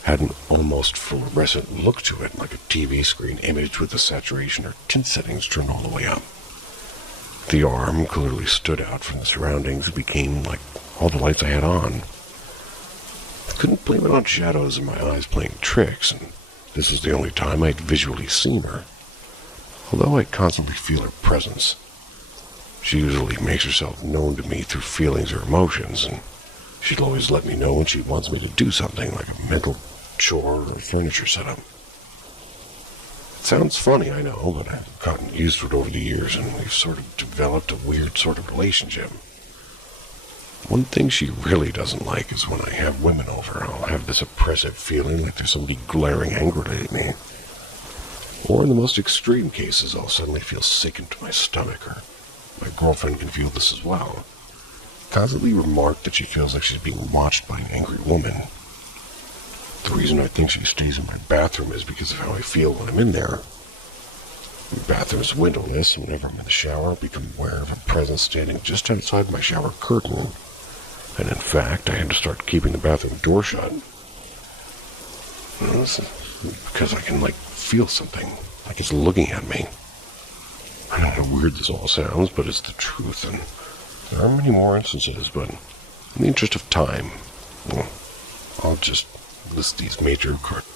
Had an almost fluorescent look to it, like a TV screen image with the saturation or tint settings turned all the way up. The arm clearly stood out from the surroundings and became like all the lights I had on. I couldn't blame it on shadows and my eyes playing tricks, and this was the only time I'd visually seen her. Although I constantly feel her presence, she usually makes herself known to me through feelings or emotions, and she'll always let me know when she wants me to do something, like a mental chore or a furniture setup. It sounds funny, I know, but I've gotten used to it over the years, and we've sort of developed a weird sort of relationship. One thing she really doesn't like is when I have women over, I'll have this oppressive feeling like there's somebody glaring angrily at me. Or in the most extreme cases, I'll suddenly feel sick into my stomach, or my girlfriend can feel this as well. Constantly remark that she feels like she's being watched by an angry woman. The reason I think she stays in my bathroom is because of how I feel when I'm in there. My bathroom's windowless, and whenever I'm in the shower, I become aware of a presence standing just outside my shower curtain. And in fact, I had to start keeping the bathroom door shut. This is because I can, feel something, like it's looking at me. I know how weird this all sounds, but it's the truth, and there are many more instances, but in the interest of time, I'll just list these major occurrences.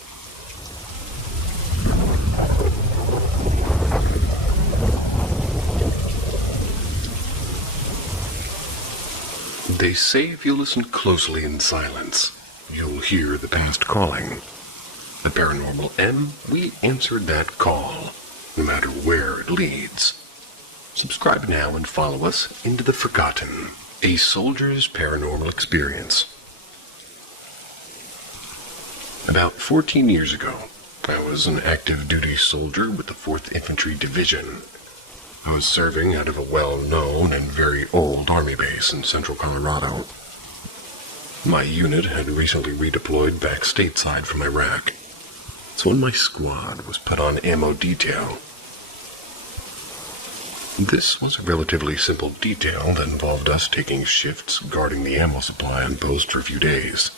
They say if you listen closely in silence, you'll hear the past calling. The Paranormal M, we answered that call, no matter where it leads. Subscribe now and follow us into the Forgotten, a soldier's paranormal experience. About 14 years ago, I was an active duty soldier with the 4th Infantry Division. I was serving out of a well-known and very old army base in central Colorado. My unit had recently redeployed back stateside from Iraq, so when my squad was put on ammo detail. This was a relatively simple detail that involved us taking shifts guarding the ammo supply on post for a few days.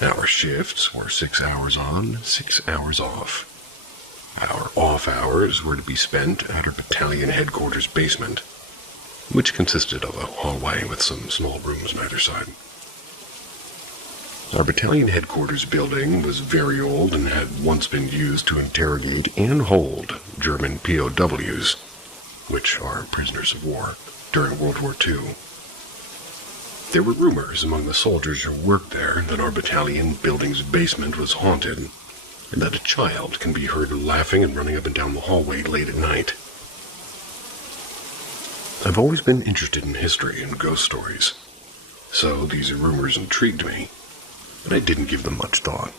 Our shifts were 6 hours on, 6 hours off. Our off hours were to be spent at our battalion headquarters basement, which consisted of a hallway with some small rooms on either side. Our battalion headquarters building was very old and had once been used to interrogate and hold German POWs, which are prisoners of war, during World War II. There were rumors among the soldiers who worked there that our battalion building's basement was haunted, and that a child can be heard laughing and running up and down the hallway late at night. I've always been interested in history and ghost stories, so these rumors intrigued me, but I didn't give them much thought.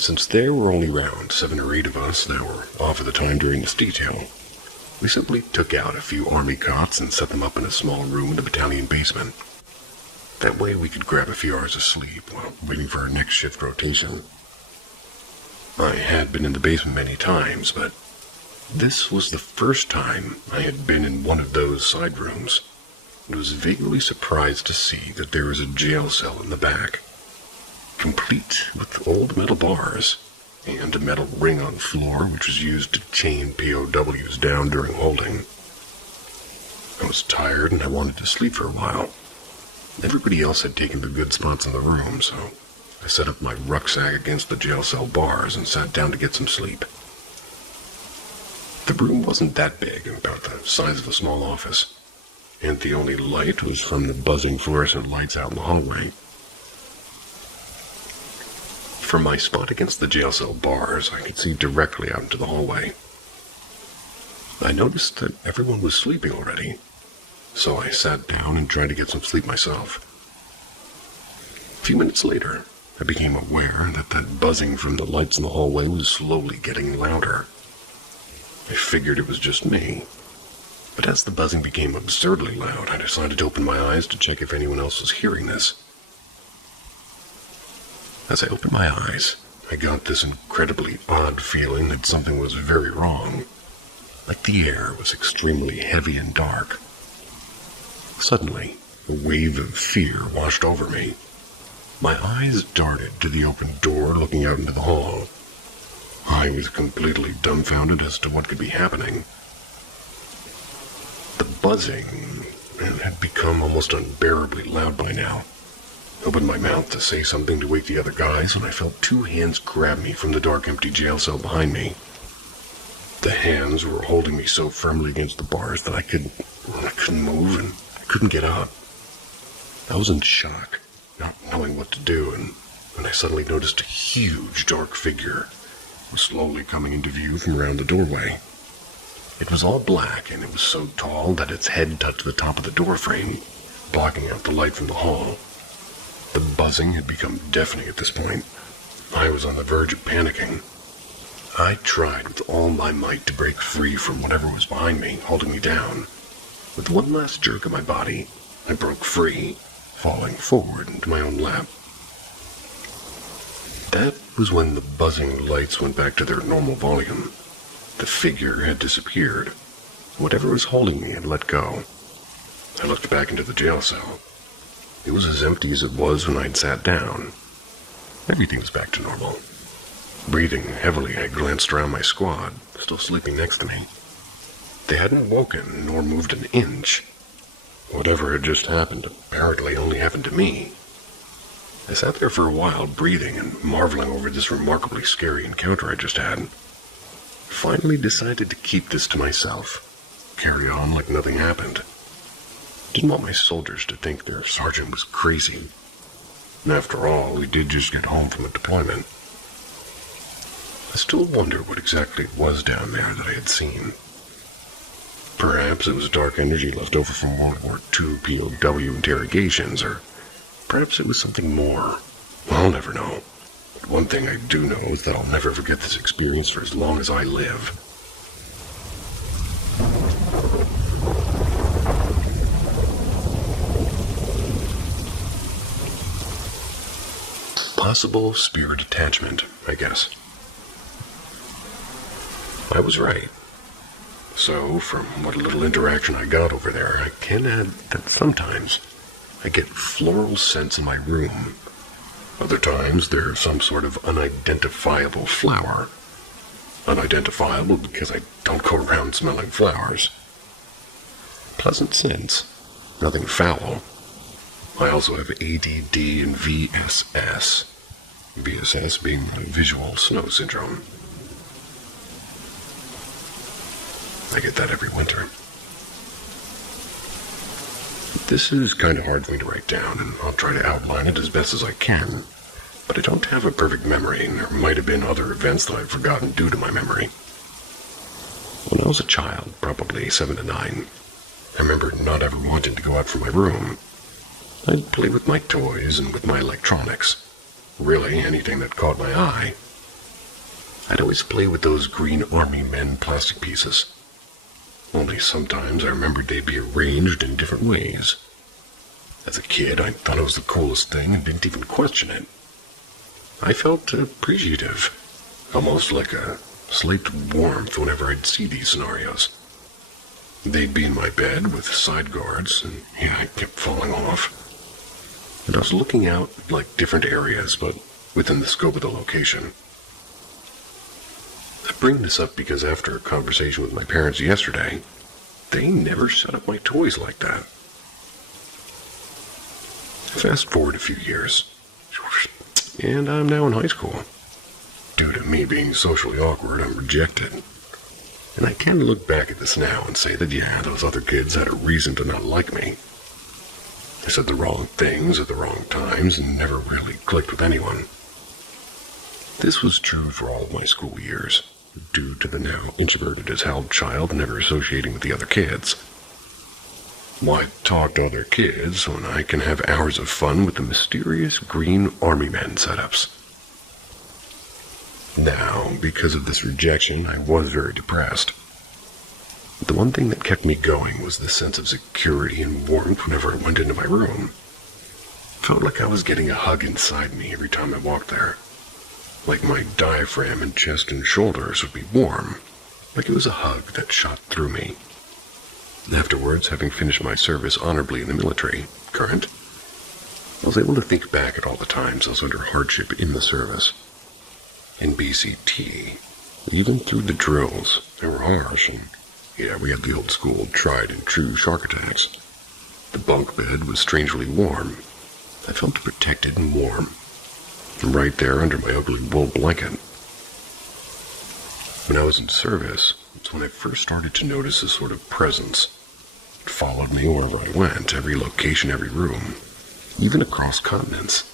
Since there were only around 7 or 8 of us that were off at the time during this detail, we simply took out a few army cots and set them up in a small room in the battalion basement. That way we could grab a few hours of sleep while waiting for our next shift rotation. I had been in the basement many times, but this was the first time I had been in one of those side rooms, and was vaguely surprised to see that there was a jail cell in the back, complete with old metal bars, and a metal ring on the floor which was used to chain POWs down during holding. I was tired and I wanted to sleep for a while. Everybody else had taken the good spots in the room, so I set up my rucksack against the jail cell bars and sat down to get some sleep. The room wasn't that big, about the size of a small office, and the only light was from the buzzing fluorescent lights out in the hallway. From my spot against the jail cell bars, I could see directly out into the hallway. I noticed that everyone was sleeping already, so I sat down and tried to get some sleep myself. A few minutes later, I became aware that that buzzing from the lights in the hallway was slowly getting louder. I figured it was just me, but as the buzzing became absurdly loud, I decided to open my eyes to check if anyone else was hearing this. As I opened my eyes, I got this incredibly odd feeling that something was very wrong, like the air was extremely heavy and dark. Suddenly, a wave of fear washed over me. My eyes darted to the open door looking out into the hall. I was completely dumbfounded as to what could be happening. The buzzing had become almost unbearably loud by now. I opened my mouth to say something to wake the other guys when I felt 2 hands grab me from the dark, empty jail cell behind me. The hands were holding me so firmly against the bars that I couldn't move and I couldn't get up. I was in shock, not knowing what to do, and when I suddenly noticed a huge dark figure was slowly coming into view from around the doorway. It was all black, and it was so tall that its head touched the top of the door frame, blocking out the light from the hall. The buzzing had become deafening at this point. I was on the verge of panicking. I tried with all my might to break free from whatever was behind me, holding me down. With one last jerk of my body, I broke free, falling forward into my own lap. That was when the buzzing lights went back to their normal volume. The figure had disappeared. Whatever was holding me had let go. I looked back into the jail cell. It was as empty as it was when I'd sat down. Everything was back to normal. Breathing heavily, I glanced around my squad, still sleeping next to me. They hadn't woken nor moved an inch. Whatever had just happened apparently only happened to me. I sat there for a while, breathing and marveling over this remarkably scary encounter I just had. Finally decided to keep this to myself, carry on like nothing happened. Didn't want my soldiers to think their sergeant was crazy. And after all, we did just get home from a deployment. I still wonder what exactly it was down there that I had seen. Perhaps it was dark energy left over from World War II POW interrogations, or perhaps it was something more. I'll never know. But one thing I do know is that I'll never forget this experience for as long as I live. Possible spirit attachment, I guess. I was right. So, from what little interaction I got over there, I can add that sometimes I get floral scents in my room. Other times, there's some sort of unidentifiable flower. Unidentifiable because I don't go around smelling flowers. Pleasant scents. Nothing foul. I also have ADD and VSS. VSS being visual snow syndrome. I get that every winter. This is kind of hard for me to write down, and I'll try to outline it as best as I can. But I don't have a perfect memory, and there might have been other events that I've forgotten due to my memory. When I was a child, probably 7 to 9, I remember not ever wanting to go out from my room. I'd play with my toys and with my electronics. Really, anything that caught my eye. I'd always play with those green army men plastic pieces. Only sometimes I remembered they'd be arranged in different ways. As a kid, I thought it was the coolest thing and didn't even question it. I felt appreciative, almost like a slight warmth whenever I'd see these scenarios. They'd be in my bed with side guards, and I kept falling off. And I was looking out like different areas, but within the scope of the location. I bring this up because after a conversation with my parents yesterday, they never set up my toys like that. Fast forward a few years, and I'm now in high school. Due to me being socially awkward, I'm rejected. And I can look back at this now and say that those other kids had a reason to not like me. I said the wrong things at the wrong times and never really clicked with anyone. This was true for all of my school years, due to the now introverted as hell child never associating with the other kids. Why talk to other kids when I can have hours of fun with the mysterious green army men setups? Now, because of this rejection, I was very depressed. The one thing that kept me going was the sense of security and warmth whenever I went into my room. Felt like I was getting a hug inside me every time I walked there. Like my diaphragm and chest and shoulders would be warm, like it was a hug that shot through me. Afterwards, having finished my service honorably in the military, current, I was able to think back at all the times I was under hardship in the service. In BCT, even through the drills, they were harsh, and we had the old school tried and true shark attacks. The bunk bed was strangely warm. I felt protected and warm. And right there under my ugly wool blanket. When I was in service, it's when I first started to notice a sort of presence. It followed me wherever I went, every location, every room, even across continents.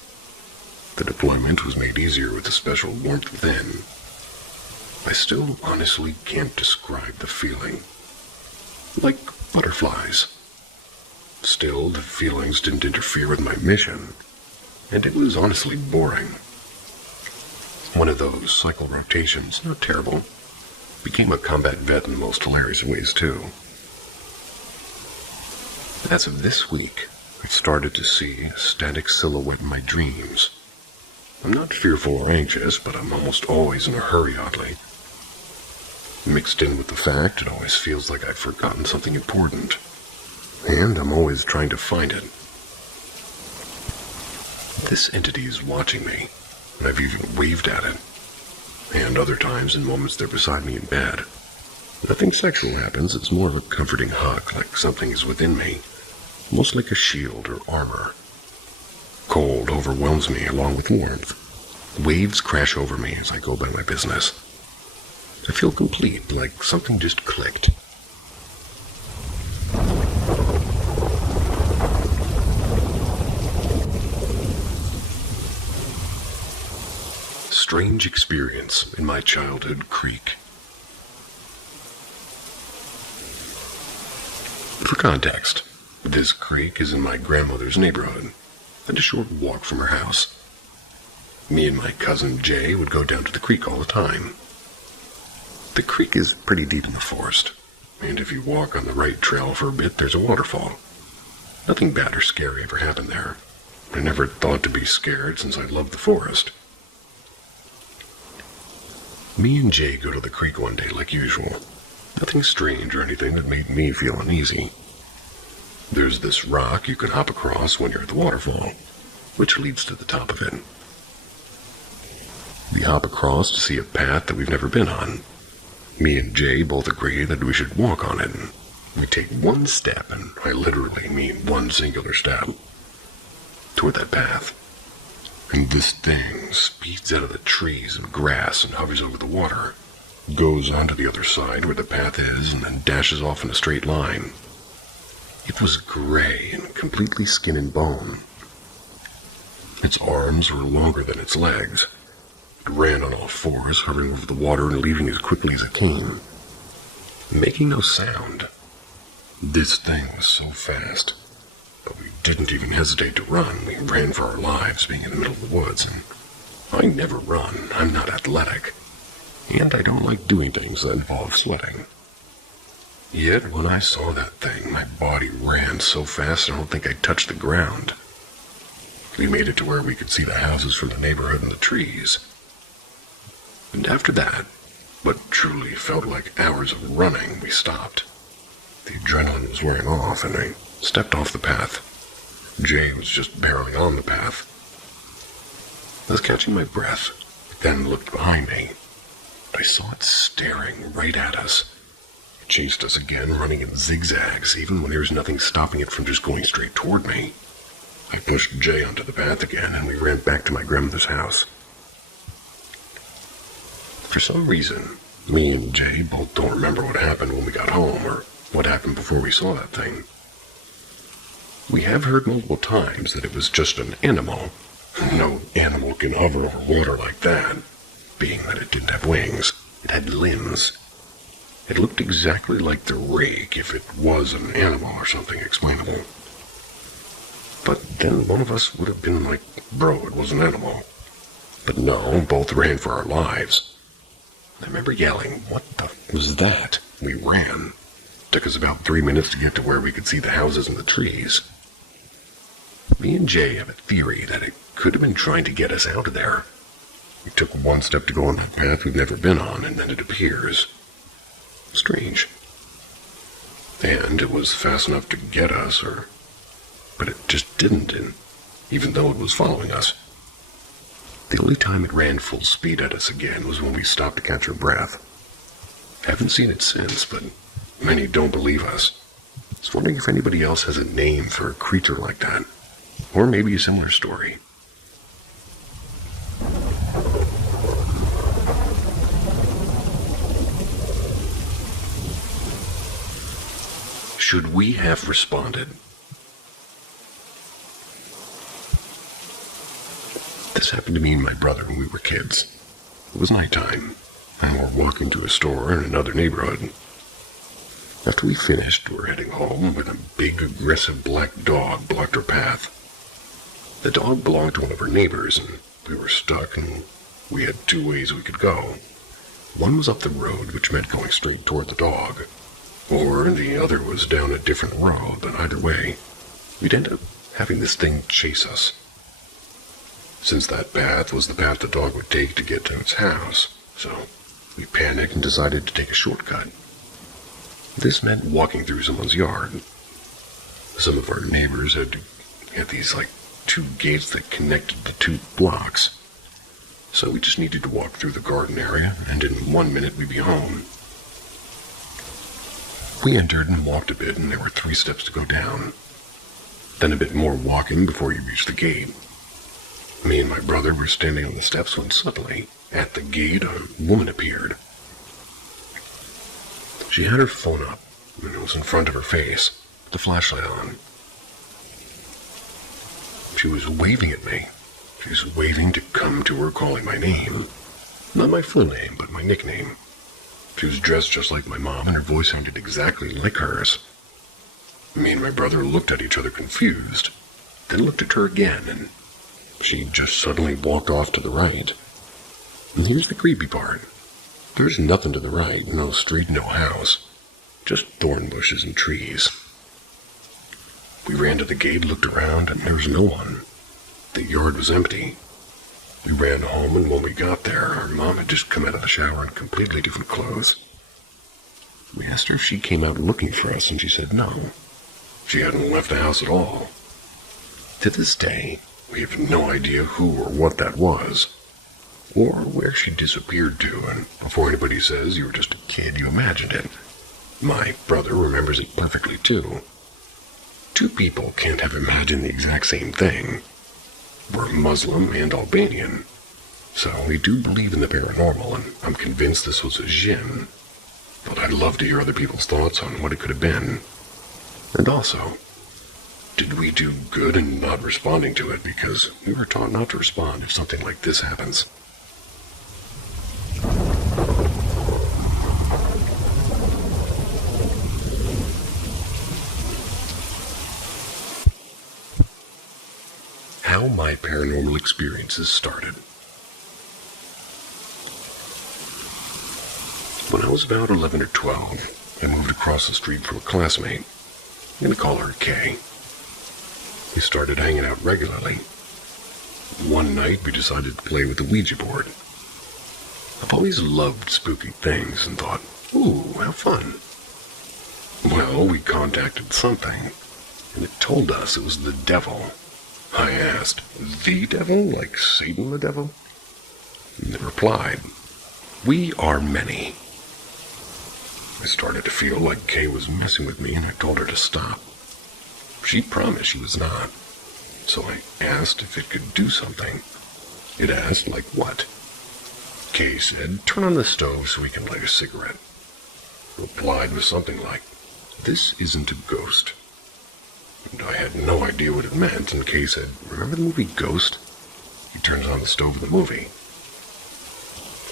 The deployment was made easier with a special warmth within. I still honestly can't describe the feeling. Like butterflies. Still, the feelings didn't interfere with my mission, and it was honestly boring. One of those cycle rotations, not terrible. Became a combat vet in the most hilarious ways, too. As of this week, I started to see a static silhouette in my dreams. I'm not fearful or anxious, but I'm almost always in a hurry, oddly. Mixed in with the fact, it always feels like I've forgotten something important. And I'm always trying to find it. This entity is watching me, and I've even waved at it. And other times in moments they're beside me in bed. Nothing sexual happens, it's more of a comforting hug, like something is within me. Almost like a shield or armor. Cold overwhelms me along with warmth. Waves crash over me as I go by my business. I feel complete, like something just clicked. Strange experience in my childhood creek. For context, this creek is in my grandmother's neighborhood, and a short walk from her house. Me and my cousin Jay would go down to the creek all the time. The creek is pretty deep in the forest, and if you walk on the right trail for a bit, there's a waterfall. Nothing bad or scary ever happened there. I never thought to be scared since I loved the forest. Me and Jay go to the creek one day like usual. Nothing strange or anything that made me feel uneasy. There's this rock you can hop across when you're at the waterfall, which leads to the top of it. We hop across to see a path that we've never been on. Me and Jay both agree that we should walk on it. We take one step, and I literally mean one singular step, toward that path. And this thing speeds out of the trees and grass and hovers over the water, goes onto the other side where the path is, and then dashes off in a straight line. It was gray and completely skin and bone. Its arms were longer than its legs. It ran on all fours, hovering over the water and leaving as quickly as it came, making no sound. This thing was so fast, but we didn't even hesitate to run. We ran for our lives, being in the middle of the woods, and I never run. I'm not athletic, and I don't like doing things that involve sweating. Yet when I saw that thing, my body ran so fast I don't think I touched the ground. We made it to where we could see the houses from the neighborhood and the trees. And after that, what truly felt like hours of running, we stopped. The adrenaline was wearing off, and I stepped off the path. Jay was just barely on the path. I was catching my breath, then looked behind me. I saw it staring right at us. It chased us again, running in zigzags, even when there was nothing stopping it from just going straight toward me. I pushed Jay onto the path again, and we ran back to my grandmother's house. For some reason, me and Jay both don't remember what happened when we got home, or what happened before we saw that thing. We have heard multiple times that it was just an animal. No animal can hover over water like that, being that it didn't have wings. It had limbs. It looked exactly like the rake if it was an animal or something explainable. But then one of us would have been like, bro, it was an animal. But no, both ran for our lives. I remember yelling, what the was that? We ran. Took us about 3 minutes to get to where we could see the houses and the trees. Me and Jay have a theory that it could have been trying to get us out of there. We took one step to go on that path we've never been on, and then it appears. Strange. And it was fast enough to get us, but it just didn't, and even though it was following us. The only time it ran full speed at us again was when we stopped to catch our breath. Haven't seen it since, but many don't believe us. I was wondering if anybody else has a name for a creature like that, or maybe a similar story. Should we have responded? This happened to me and my brother when we were kids. It was nighttime, and we were walking to a store in another neighborhood. After we finished, we were heading home when a big, aggressive black dog blocked our path. The dog belonged to one of our neighbors, and we were stuck, and we had two ways we could go. One was up the road, which meant going straight toward the dog, or the other was down a different road, but either way, we'd end up having this thing chase us. Since that path was the path the dog would take to get to its house, so we panicked and decided to take a shortcut. This meant walking through someone's yard. Some of our neighbors had these, two gates that connected the two blocks. So we just needed to walk through the garden area, and in 1 minute we'd be home. We entered and walked a bit, and there were 3 steps to go down. Then a bit more walking before you reached the gate. Me and my brother were standing on the steps when suddenly, at the gate, a woman appeared. She had her phone up, and it was in front of her face, with the flashlight on. She was waving at me. She was waving to come to her, calling my name. Not my full name, but my nickname. She was dressed just like my mom, and her voice sounded exactly like hers. Me and my brother looked at each other confused, then looked at her again, and she just suddenly walked off to the right. And here's the creepy part. There's nothing to the right, no street, no house. Just thorn bushes and trees. We ran to the gate, looked around, and there was no one. The yard was empty. We ran home, and when we got there, our mom had just come out of the shower in completely different clothes. We asked her if she came out looking for us, and she said no. She hadn't left the house at all. To this day, we have no idea who or what that was, or where she disappeared to, and before anybody says you were just a kid, you imagined it. My brother remembers it perfectly too. Two people can't have imagined the exact same thing. We're Muslim and Albanian, so we do believe in the paranormal, and I'm convinced this was a jinn. But I'd love to hear other people's thoughts on what it could have been. And also, did we do good in not responding to it, because we were taught not to respond if something like this happens? How my paranormal experiences started. When I was about 11 or 12, I moved across the street from a classmate. I'm going to call her Kay. We started hanging out regularly. One night, we decided to play with the Ouija board. I've always loved spooky things and thought, ooh, how fun. Well, we contacted something, and it told us it was the devil. I asked, the devil? Like Satan the devil? And it replied, we are many. I started to feel like Kay was messing with me, and I told her to stop. She promised she was not. So I asked if it could do something. It asked, like what? Kay said, turn on the stove so we can light a cigarette. Replied with something like, this isn't a ghost. And I had no idea what it meant, and Kay said, remember the movie Ghost? He turns on the stove in the movie.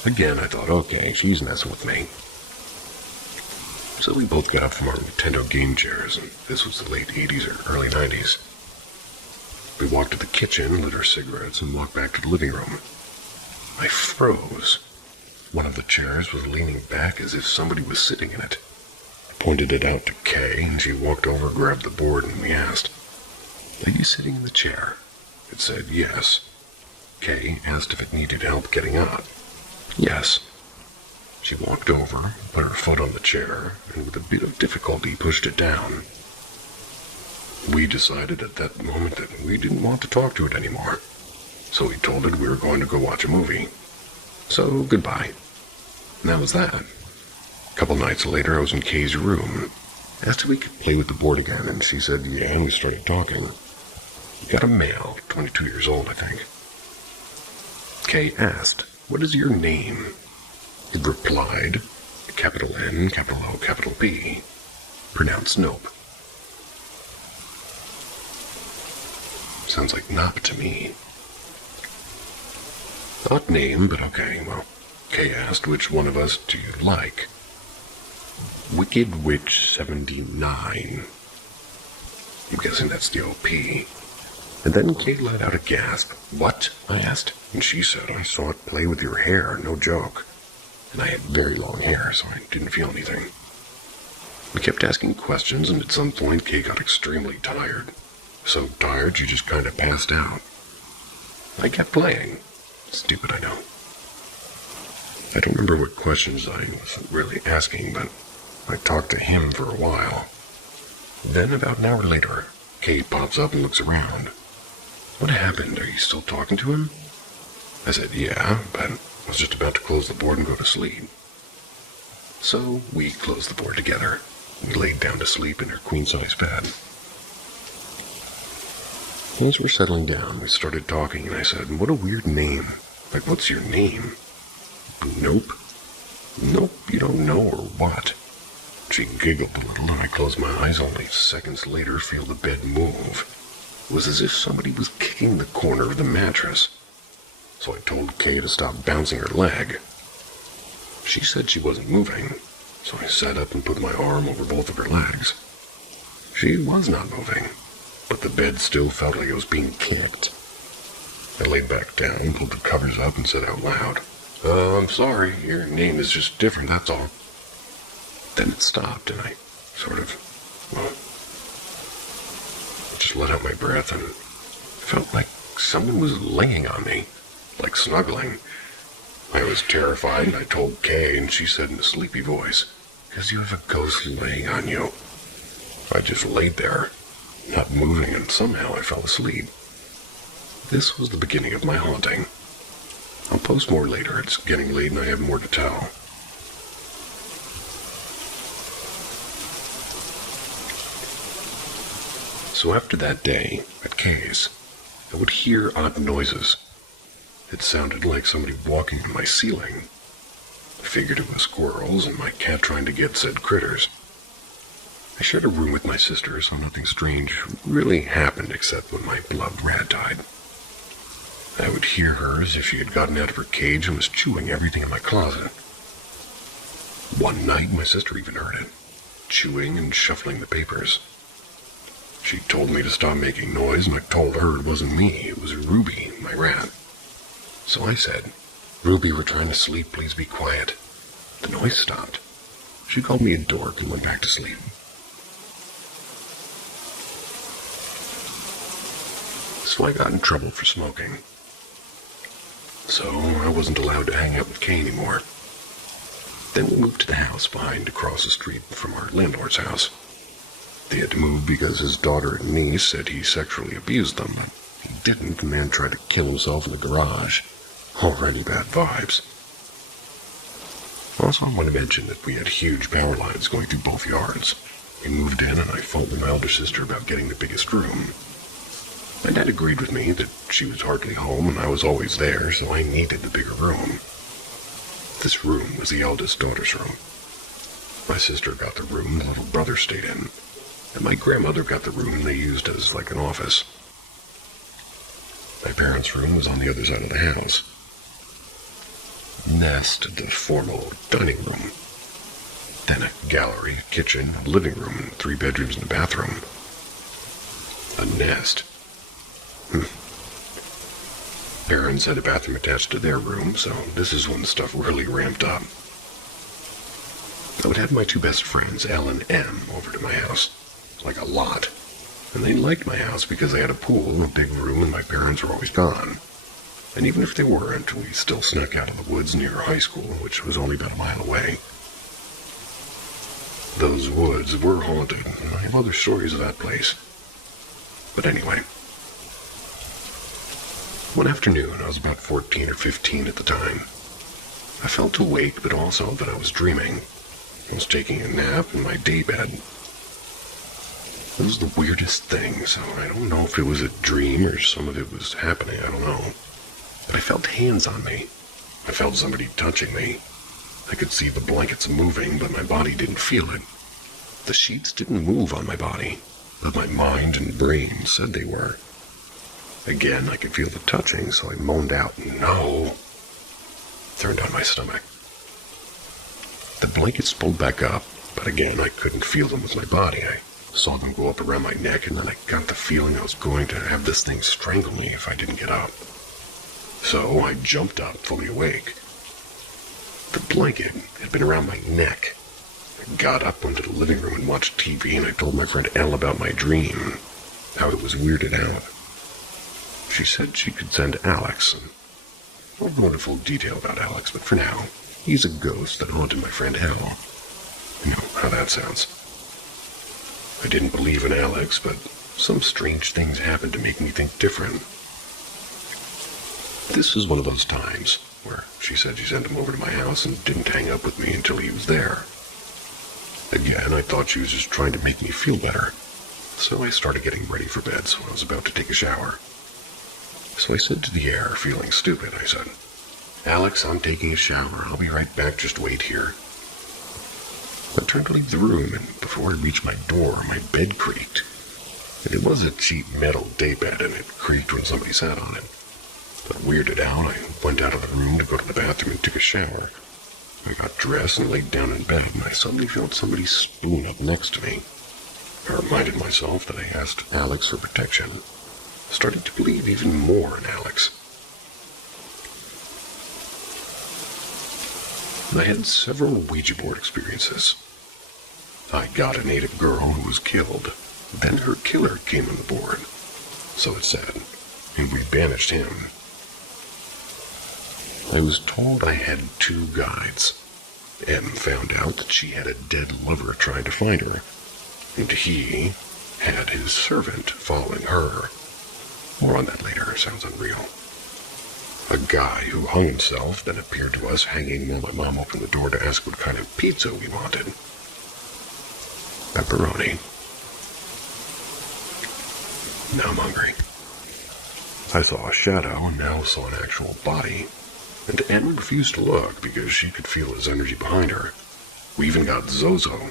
Again, I thought, okay, she's messing with me. So we both got up from our Nintendo game chairs, and this was the late 80s or early 90s. We walked to the kitchen, lit our cigarettes, and walked back to the living room. I froze. One of the chairs was leaning back as if somebody was sitting in it. I pointed it out to Kay, and she walked over, grabbed the board, and we asked, are you sitting in the chair? It said yes. Kay asked if it needed help getting up. Yes. She walked over, put her foot on the chair, and with a bit of difficulty pushed it down. We decided at that moment that we didn't want to talk to it anymore, so we told it we were going to go watch a movie. So, goodbye. And that was that. A couple nights later, I was in Kay's room. Asked if we could play with the board again, and she said yeah, and we started talking. We got a male, 22 years old, I think. Kay asked, what is your name? It replied, capital N, capital O, capital P, pronounced nope. Sounds like Nop to me. Odd name, but okay, well, Kay asked, which one of us do you like? Wicked Witch 79. I'm guessing that's the OP. And then Kay let out a gasp. What? I asked. And she said, I saw it play with your hair, no joke. And I had very long hair, so I didn't feel anything. We kept asking questions, and at some point Kay got extremely tired. So tired she just kind of passed out. I kept playing. Stupid, I know. I don't remember what questions I was really asking, but I talked to him for a while. Then, about an hour later, Kay pops up and looks around. What happened? Are you still talking to him? I said, yeah, but I was just about to close the board and go to sleep. So we closed the board together. We laid down to sleep in her queen-size bed. As we're settling down, we started talking, and I said, what a weird name. Like, what's your name? Nope. Nope, you don't know or what? She giggled a little, and I closed my eyes, only seconds later feel the bed move. It was as if somebody was kicking the corner of the mattress. So I told Kay to stop bouncing her leg. She said she wasn't moving, so I sat up and put my arm over both of her legs. She was not moving, but the bed still felt like it was being kicked. I laid back down, pulled the covers up, and said out loud, I'm sorry, your name is just different, that's all. Then it stopped, and I sort of, just let out my breath, and felt like someone was laying on me, like snuggling. I was terrified, and I told Kay, and she said in a sleepy voice, "'Cause you have a ghost laying on you." I just laid there, not moving, and somehow I fell asleep. This was the beginning of my haunting. I'll post more later. It's getting late and I have more to tell. So after that day at Kay's, I would hear odd noises. It sounded like somebody walking on my ceiling. I figured it was squirrels and my cat trying to get said critters. I shared a room with my sister, so nothing strange really happened except when my beloved rat died. I would hear her as if she had gotten out of her cage and was chewing everything in my closet. One night, my sister even heard it, chewing and shuffling the papers. She told me to stop making noise, and I told her it wasn't me, it was Ruby, my rat. So I said, "Ruby, we're trying to sleep, please be quiet." The noise stopped. She called me a dork and went back to sleep. So I got in trouble for smoking. So I wasn't allowed to hang out with Kay anymore. Then we moved to the house behind across the street from our landlord's house. They had to move because his daughter and niece said he sexually abused them. He didn't, and then tried to kill himself in the garage. Already bad vibes. Also, I want to mention that we had huge power lines going through both yards. We moved in, and I faulted my elder sister about getting the biggest room. My dad agreed with me that she was hardly home and I was always there, so I needed the bigger room. This room was the eldest daughter's room. My sister got the room the little brother stayed in, and my grandmother got the room they used as like an office. My parents' room was on the other side of the house. Next, the formal dining room. Then a gallery, a kitchen, a living room, and 3 bedrooms and a bathroom. A nest. Parents had a bathroom attached to their room, so this is when stuff really ramped up. I would have my 2 best friends, L and M, over to my house, like a lot. And they liked my house because they had a pool, a big room, and my parents were always gone. And even if they weren't, we still snuck out of the woods near high school, which was only about a mile away. Those woods were haunted, and I have other stories of that place. But anyway. One afternoon, I was about 14 or 15 at the time. I felt awake, but also that I was dreaming. I was taking a nap in my daybed. It was the weirdest thing, so I don't know if it was a dream or some of it was happening, I don't know. But I felt hands on me. I felt somebody touching me. I could see the blankets moving, but my body didn't feel it. The sheets didn't move on my body, but my mind and brain said they were. Again, I could feel the touching, so I moaned out, "No!" Turned on my stomach. The blankets pulled back up, but again, I couldn't feel them with my body. I saw them go up around my neck, and then I got the feeling I was going to have this thing strangle me if I didn't get up. So I jumped up, fully awake. The blanket had been around my neck. I got up, went to the living room and watched TV, and I told my friend Elle about my dream, how it was weirded out. She said she could send Alex, and I'll go into full detail about Alex, but for now, he's a ghost that haunted my friend Elle. You know how that sounds. I didn't believe in Alex, but some strange things happened to make me think different. This was one of those times where she said she sent him over to my house and didn't hang up with me until he was there. Again, I thought she was just trying to make me feel better, so I started getting ready for bed, so I was about to take a shower. So I said to the air, feeling stupid, I said, "Alex, I'm taking a shower. I'll be right back. Just wait here." I turned to leave the room, and before I reached my door, my bed creaked. And it was a cheap metal daybed, and it creaked when somebody sat on it. But weirded out, I went out of the room to go to the bathroom and took a shower. I got dressed and laid down in bed, and I suddenly felt somebody's spoon up next to me. I reminded myself that I asked Alex for protection. Started to believe even more in Alex. I had several Ouija board experiences. I got a native girl who was killed. Then her killer came on the board. So it said. and we banished him. I was told I had 2 guides. M found out that she had a dead lover trying to find her, and he had his servant following her. More on that later, sounds unreal. A guy who hung himself then appeared to us hanging while my mom opened the door to ask what kind of pizza we wanted. Pepperoni. Now I'm hungry. I saw a shadow and now saw an actual body, and Anne refused to look because she could feel his energy behind her. We even got Zozo.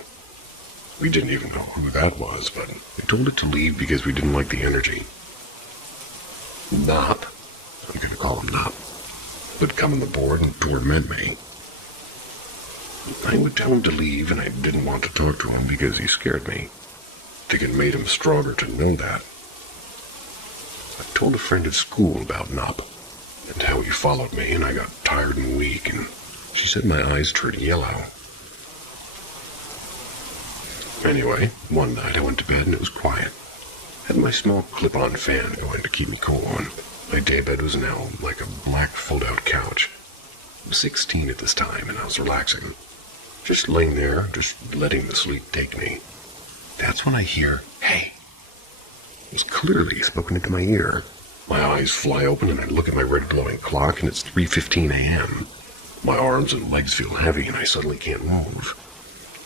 We didn't even know who that was, but we told it to leave because we didn't like the energy. Nop, I'm going to call him Nop, would come on the board and torment me. I would tell him to leave, and I didn't want to talk to him because he scared me. I think it made him stronger to know that. I told a friend at school about Nop, and how he followed me, and I got tired and weak, and she said my eyes turned yellow. Anyway, one night I went to bed and it was quiet. I had my small clip-on fan going to keep me cool, and my daybed was now like a black fold-out couch. I was 16 at this time, and I was relaxing. Just laying there, just letting the sleep take me. That's when I hear, "Hey!" It was clearly spoken into my ear. My eyes fly open and I look at my red glowing clock and it's 3:15 a.m. My arms and legs feel heavy and I suddenly can't move.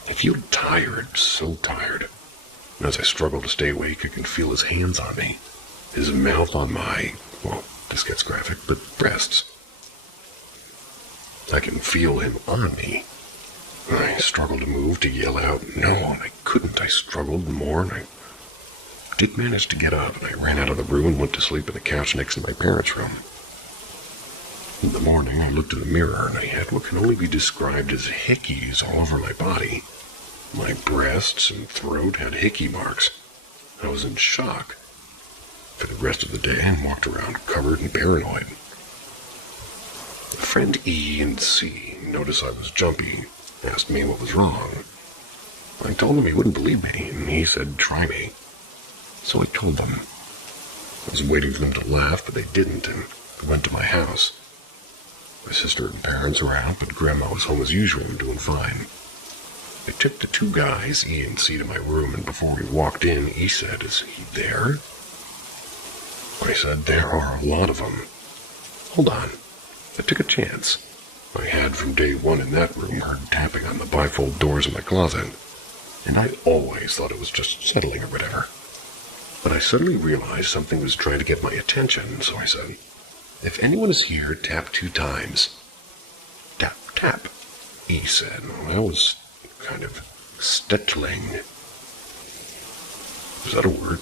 I feel tired, so tired. And as I struggle to stay awake, I can feel his hands on me. His mouth on my, well, this gets graphic, but breasts. I can feel him on me. I struggled to move, to yell out, no, and I couldn't. I struggled more, and I did manage to get up, and I ran out of the room and went to sleep on the couch next to my parents' room. In the morning, I looked in the mirror, and I had what can only be described as hickeys all over my body. My breasts and throat had hickey marks. I was in shock for the rest of the day and walked around covered and paranoid. Friend E and C noticed I was jumpy, asked me what was wrong. I told him he wouldn't believe me, and he said, try me. So I told them. I was waiting for them to laugh, but they didn't, and I went to my house. My sister and parents were out, but Grandma was home as usual and doing fine. I took the 2 guys, E and C, to my room, and before we walked in, E said, is he there? I said, there are a lot of them. Hold on. I took a chance. I had from day one in that room heard tapping on the bifold doors in my closet, and I always thought it was just settling or whatever. But I suddenly realized something was trying to get my attention, so I said, if anyone is here, tap 2 times. Tap, tap, E said. Well, that was kind of settling. Is that a word?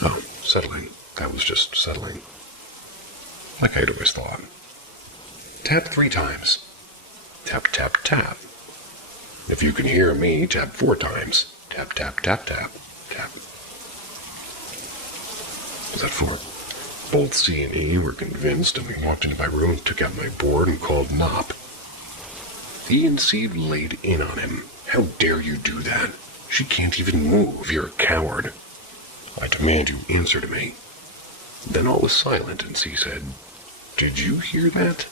Oh, settling. That was just settling. Like I'd always thought. Tap 3 times. Tap, tap, tap. If you can hear me, tap 4 times. Tap, tap, tap, tap, tap. Was that 4? Both C and E were convinced, and we walked into my room and took out my board and called Nop. E and C laid in on him. How dare you do that? She can't even move. You're a coward. I demand you answer to me. Then all was silent, and C said, did you hear that?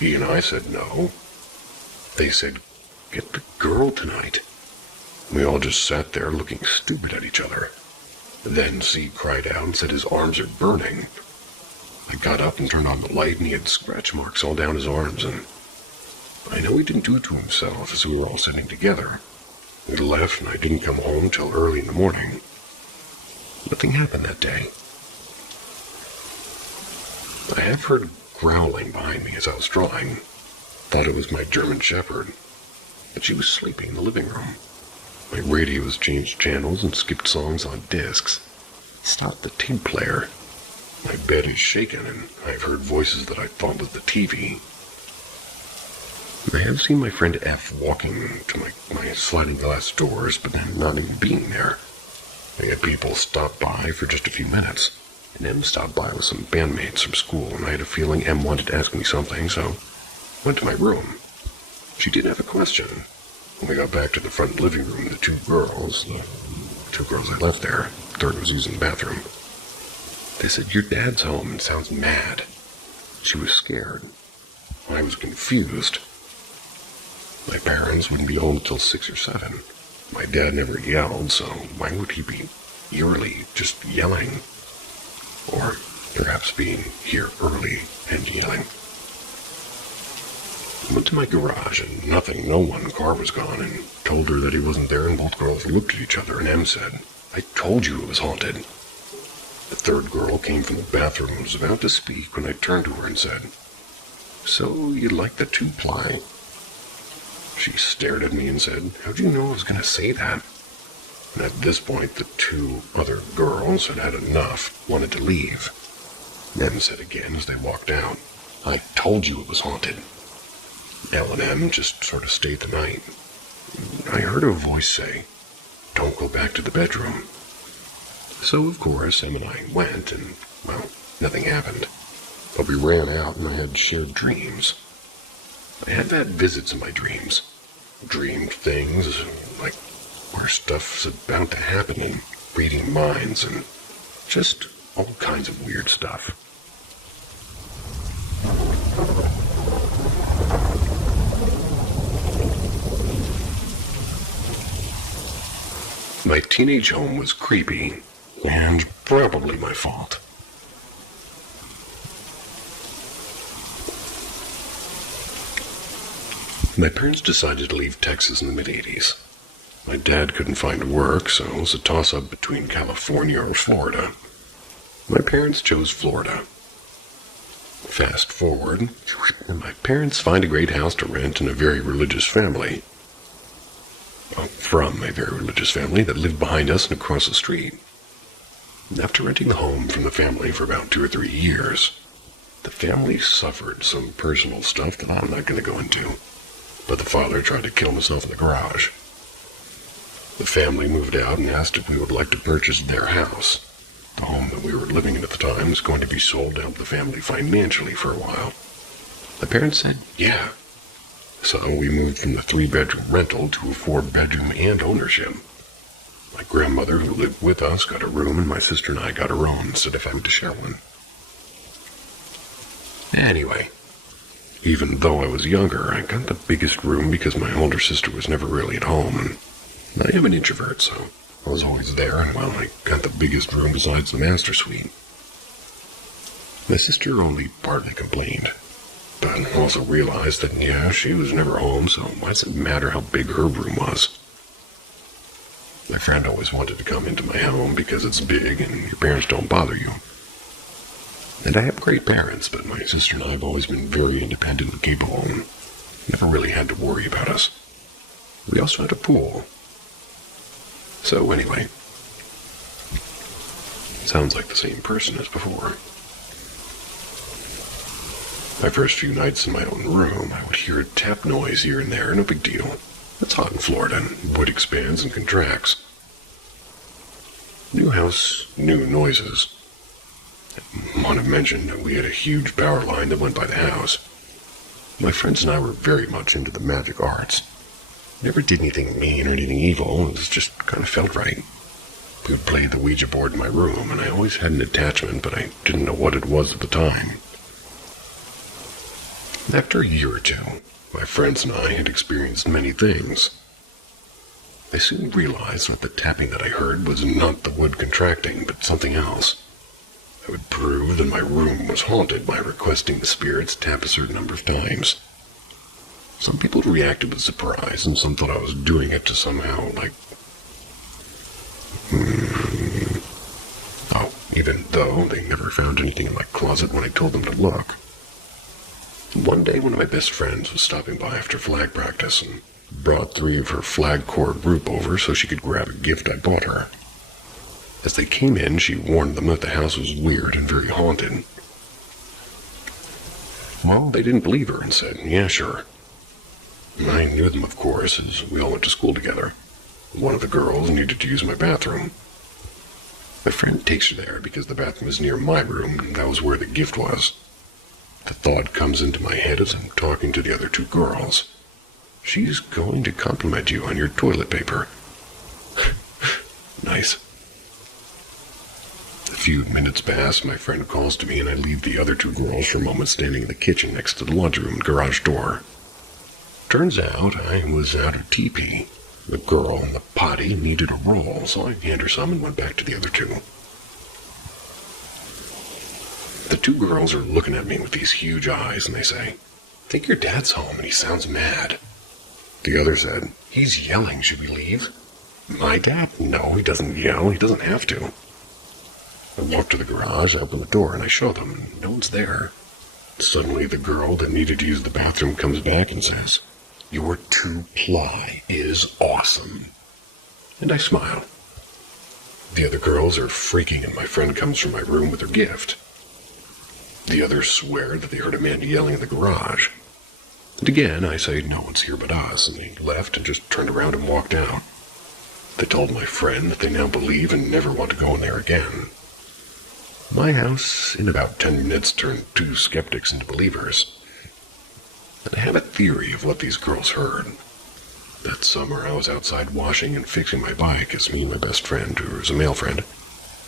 E and I said no. They said, get the girl tonight. We all just sat there looking stupid at each other. Then C cried out and said his arms are burning. I got up and turned on the light, and he had scratch marks all down his arms, and I know he didn't do it to himself as we were all sitting together. We left, and I didn't come home till early in the morning. Nothing happened that day. I have heard growling behind me as I was drawing. Thought it was my German Shepherd, but she was sleeping in the living room. My radio has changed channels and skipped songs on discs. Stopped the tape player. My bed is shaken, and I've heard voices that I thought was the TV. I have seen my friend F walking to my sliding glass doors, but then not even being there. I had people stop by for just a few minutes, and M stopped by with some bandmates from school, and I had a feeling M wanted to ask me something, so I went to my room. She did have a question. When we got back to the front living room, the two girls I left there, third was using the bathroom. They said, "Your dad's home and sounds mad." She was scared. I was confused. My parents wouldn't be home till 6 or 7. My dad never yelled, so why would he be eerily just yelling? Or perhaps being here early and yelling. I went to my garage and no one car was gone, and told her that he wasn't there, and both girls looked at each other, and Em said, "I told you it was haunted." The third girl came from the bathroom and was about to speak when I turned to her and said, "So you like the 2-ply?" She stared at me and said, "How'd you know I was going to say that?" And at this point, the 2 other girls had had enough, wanted to leave. Em said again as they walked out, "I told you it was haunted." Elle and Em just sort of stayed the night. I heard a voice say, "Don't go back to the bedroom." So, of course, Em and I went, and, well, nothing happened. But we ran out, and I had shared dreams. I had had visits in my dreams. Dreamed things, like where stuff's about to happen, and reading minds, and just all kinds of weird stuff. My teenage home was creepy, and probably my fault. My parents decided to leave Texas in the mid-'80s. My dad couldn't find work, so it was a toss-up between California or Florida. My parents chose Florida. Fast forward, and my parents find a great house to rent in a very religious family. From a very religious family that lived behind us and across the street. After renting the home from the family for about 2 or 3 years, the family suffered some personal stuff that I'm not going to go into, but the father tried to kill himself in the garage. The family moved out and asked if we would like to purchase their house. The home that we were living in at the time was going to be sold to help the family financially for a while. My parents said, yeah. So we moved from the 3-bedroom rental to a 4-bedroom and ownership. My grandmother, who lived with us, got a room, and my sister and I got our own instead of having to share one. Anyway, even though I was younger, I got the biggest room because my older sister was never really at home, and I am an introvert, so I was always there, and well, I got the biggest room besides the master suite. My sister only partly complained, but also realized that, yeah, she was never home, so why does it matter how big her room was? My friend always wanted to come into my home because it's big and your parents don't bother you. And I have great parents, but my sister and I have always been very independent and capable and never really had to worry about us. We also had a pool. So anyway, sounds like the same person as before. My first few nights in my own room, I would hear a tap noise here and there, no big deal. It's hot in Florida, and wood expands and contracts. New house, new noises. I want to mention that we had a huge power line that went by the house. My friends and I were very much into the magic arts. Never did anything mean or anything evil, it just kind of felt right. We would play the Ouija board in my room, and I always had an attachment, but I didn't know what it was at the time. After a year or two, my friends and I had experienced many things. I soon realized that the tapping that I heard was not the wood contracting, but something else. I would prove that my room was haunted by requesting the spirits tap a certain number of times. Some people reacted with surprise, and some thought I was doing it to somehow, even though they never found anything in my closet when I told them to look. One day, one of my best friends was stopping by after flag practice and brought 3 of her flag corps group over so she could grab a gift I bought her. As they came in, she warned them that the house was weird and very haunted. Well, they didn't believe her and said, yeah, sure. I knew them, of course, as we all went to school together. One of the girls needed to use my bathroom. My friend takes her there because the bathroom was near my room, and that was where the gift was. The thought comes into my head as I'm talking to the other 2 girls. She's going to compliment you on your toilet paper. Nice. A few minutes pass, my friend calls to me, and I leave the other two girls for a moment standing in the kitchen next to the laundry room and garage door. Turns out I was out of TP. The girl in the potty needed a roll, so I handed her some and went back to the other two. The two girls are looking at me with these huge eyes, and they say, "I think your dad's home, and he sounds mad." The other said, "He's yelling, should we leave?" My dad? No, he doesn't yell, he doesn't have to. I walk to the garage, I open the door, and I show them, and no one's there. Suddenly, the girl that needed to use the bathroom comes back and says, "Your two-ply is awesome." And I smile. The other girls are freaking, and my friend comes from my room with her gift. The others swear that they heard a man yelling in the garage. And again, I say, "No one's here but us," and they left and just turned around and walked out. They told my friend that they now believe and never want to go in there again. My house, in about 10 minutes, turned 2 skeptics into believers. And I have a theory of what these girls heard. That summer, I was outside washing and fixing my bike as me and my best friend, who was a male friend,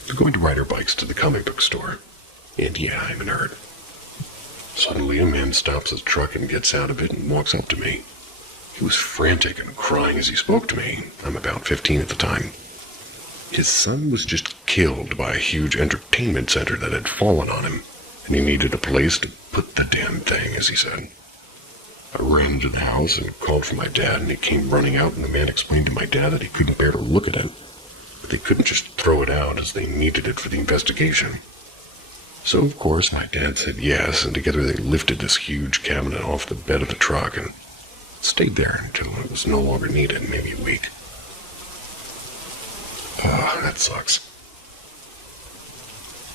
were going to ride our bikes to the comic book store. And yeah, I'm a nerd. Suddenly, a man stops his truck and gets out of it and walks up to me. He was frantic and crying as he spoke to me. I'm about 15 at the time. His son was just killed by a huge entertainment center that had fallen on him, and he needed a place to put the damn thing, as he said. I ran into the house and called for my dad, and he came running out, and the man explained to my dad that he couldn't bear to look at it, but they couldn't just throw it out as they needed it for the investigation. So, of course, my dad said yes, and together they lifted this huge cabinet off the bed of the truck and stayed there until it was no longer needed, maybe a week. Oh, that sucks.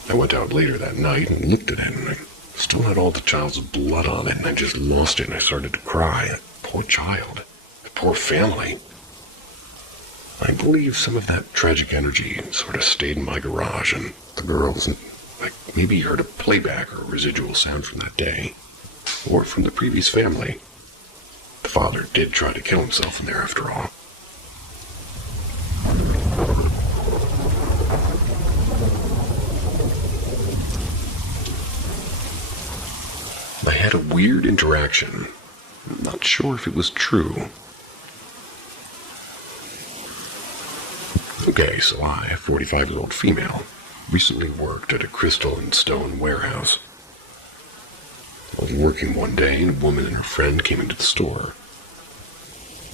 I went out later that night and looked at it, and I still had all the child's blood on it, and I just lost it, and I started to cry. Poor child. The poor family. I believe some of that tragic energy sort of stayed in my garage, and the girls, maybe heard a playback or a residual sound from that day, or from the previous family. The father did try to kill himself in there after all. I had a weird interaction. I'm not sure if it was true. Okay, so I, a 45-year-old female, recently worked at a crystal and stone warehouse. I was working one day, and a woman and her friend came into the store.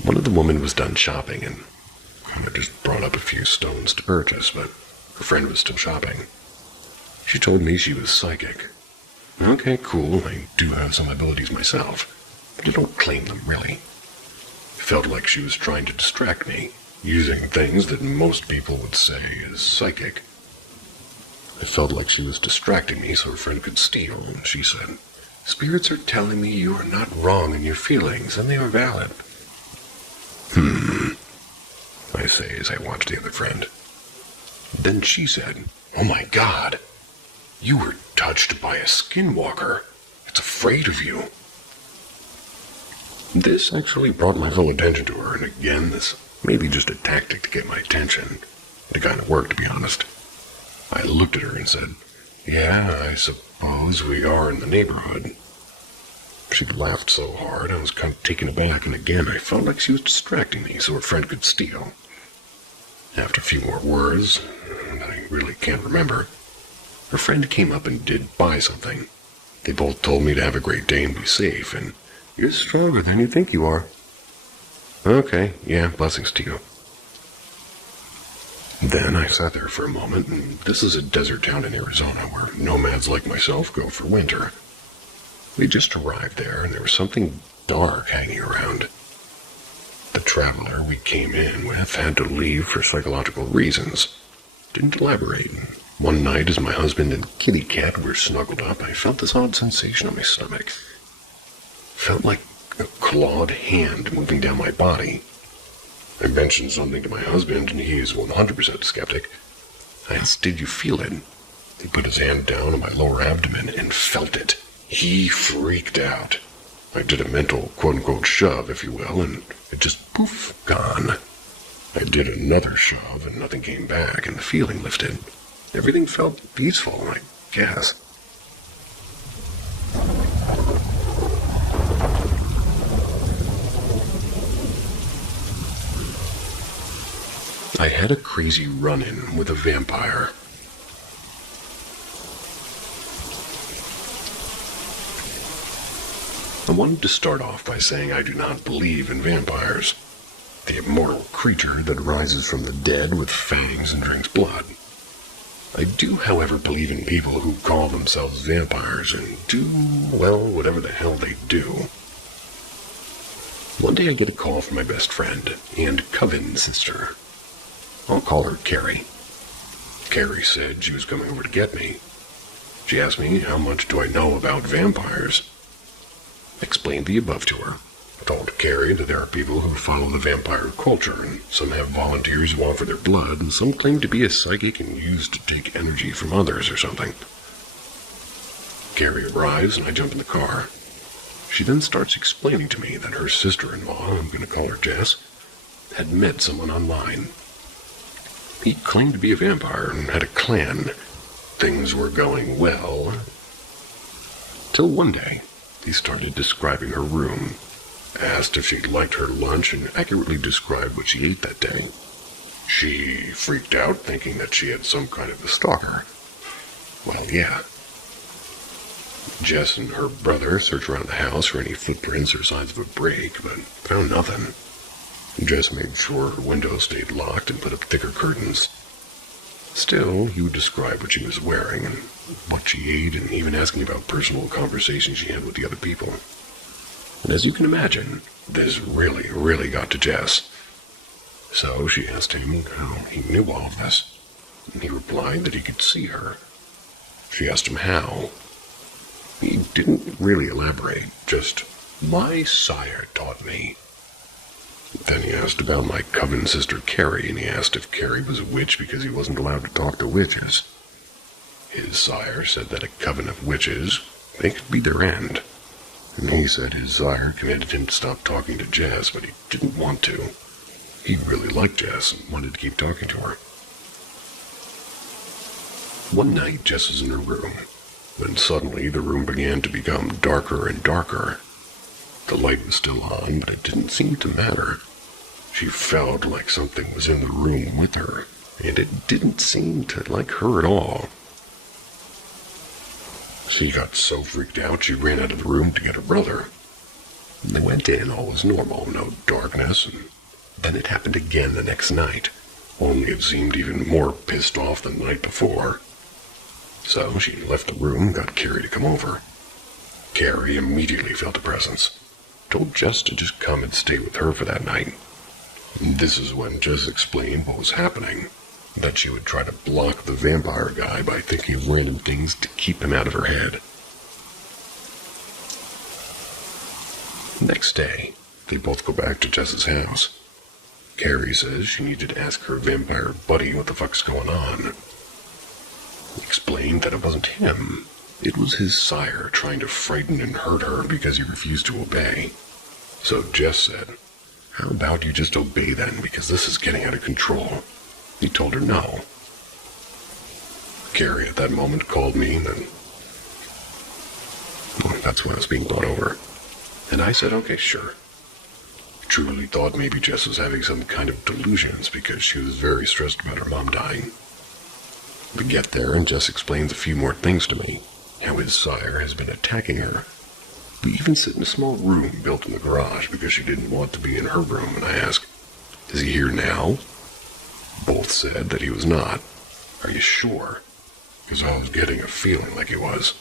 One of the women was done shopping and kind of just brought up a few stones to purchase, but her friend was still shopping. She told me she was psychic. Okay, cool, I do have some abilities myself, but I don't claim them, really. It felt like she was trying to distract me, using things that most people would say is psychic. I felt like she was distracting me so her friend could steal, and she said, "Spirits are telling me you are not wrong in your feelings, and they are valid." I say as I watch the other friend. Then she said, "Oh my God, you were touched by a skinwalker. It's afraid of you." This actually brought my full attention to her, and again, this may be just a tactic to get my attention. It kind of worked, to be honest. I looked at her and said, "Yeah, I suppose we are in the neighborhood." She laughed so hard, I was kind of taken aback, and again, I felt like she was distracting me so her friend could steal. After a few more words, that I really can't remember, her friend came up and did buy something. They both told me to have a great day and be safe, and "You're stronger than you think you are." Okay, yeah, blessings to you. Then I sat there for a moment, and this is a desert town in Arizona where nomads like myself go for winter. We just arrived there, and there was something dark hanging around. The traveler we came in with had to leave for psychological reasons. Didn't elaborate. One night, as my husband and kitty cat were snuggled up, I felt this odd sensation on my stomach. Felt like a clawed hand moving down my body. I mentioned something to my husband, and he is 100% skeptic. I asked, "Did you feel it?" He put his hand down on my lower abdomen and felt it. He freaked out. I did a mental quote-unquote shove, if you will, and it just poof, gone. I did another shove, and nothing came back, and the feeling lifted. Everything felt peaceful, I guess. I had a crazy run-in with a vampire. I wanted to start off by saying I do not believe in vampires, the immortal creature that rises from the dead with fangs and drinks blood. I do, however, believe in people who call themselves vampires and do, well, whatever the hell they do. One day I get a call from my best friend and coven sister. I'll call her Carrie. Carrie said she was coming over to get me. She asked me how much do I know about vampires. I explained the above to her. I told Carrie that there are people who follow the vampire culture, and some have volunteers who offer their blood, and some claim to be a psychic and use to take energy from others or something. Carrie arrives and I jump in the car. She then starts explaining to me that her sister-in-law, I'm going to call her Jess, had met someone online. He claimed to be a vampire and had a clan. Things were going well. Till one day, he started describing her room, asked if she liked her lunch, and accurately described what she ate that day. She freaked out, thinking that she had some kind of a stalker. Well, yeah. Jess and her brother searched around the house for any footprints or signs of a break, but found nothing. Jess made sure her windows stayed locked and put up thicker curtains. Still, he would describe what she was wearing and what she ate, and even asking about personal conversations she had with the other people. And as you can imagine, this really got to Jess. So she asked him how he knew all of this, and he replied that he could see her. She asked him how. He didn't really elaborate, just, "My sire taught me." Then he asked about my coven sister Carrie, and he asked if Carrie was a witch because he wasn't allowed to talk to witches. His sire said that a coven of witches, they could be their end. And he said his sire commanded him to stop talking to Jess, but he didn't want to. He really liked Jess and wanted to keep talking to her. One night, Jess was in her room, when suddenly the room began to become darker and darker. The light was still on, but it didn't seem to matter. She felt like something was in the room with her, and it didn't seem to like her at all. She got so freaked out she ran out of the room to get her brother. They went in, all was normal, no darkness, and then it happened again the next night, only it seemed even more pissed off than the night before. So she left the room and got Carrie to come over. Carrie immediately felt a presence. Told Jess to just come and stay with her for that night. This is when Jess explained what was happening, that she would try to block the vampire guy by thinking of random things to keep him out of her head. Next day, they both go back to Jess's house. Carrie says she needed to ask her vampire buddy what the fuck's going on. He explained that it wasn't him. It was his sire trying to frighten and hurt her because he refused to obey. So Jess said, "How about you just obey then, because this is getting out of control?" He told her no. Carrie at that moment called me, and then that's when I was being brought over. And I said, okay, sure. I truly thought maybe Jess was having some kind of delusions because she was very stressed about her mom dying. We get there, and Jess explains a few more things to me. How his sire has been attacking her. We even sit in a small room built in the garage because she didn't want to be in her room, and I asked, "Is he here now?" Both said that he was not. "Are you sure?" Because I was getting a feeling like he was.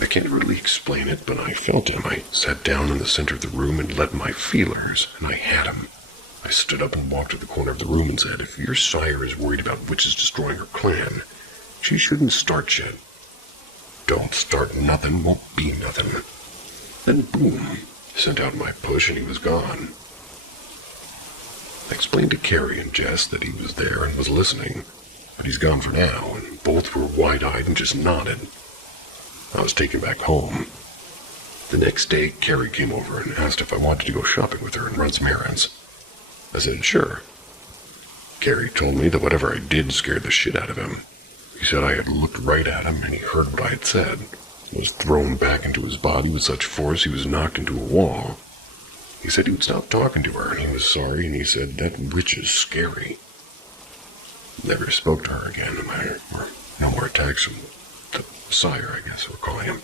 I can't really explain it, but I felt him. I sat down in the center of the room and let my feelers, and I had him. I stood up and walked to the corner of the room and said, "If your sire is worried about witches destroying her clan, she shouldn't start shit. Don't start nothing, won't be nothing." Then boom, sent out my push and he was gone. I explained to Carrie and Jess that he was there and was listening, but he's gone for now, and both were wide-eyed and just nodded. I was taken back home. The next day, Carrie came over and asked if I wanted to go shopping with her and run some errands. I said, sure. Gary told me that whatever I did scared the shit out of him. He said I had looked right at him and he heard what I had said. Was thrown back into his body with such force he was knocked into a wall. He said he would stop talking to her and he was sorry, and he said that witch is scary. Never spoke to her again, or no more attacks from the sire, I guess we're calling him.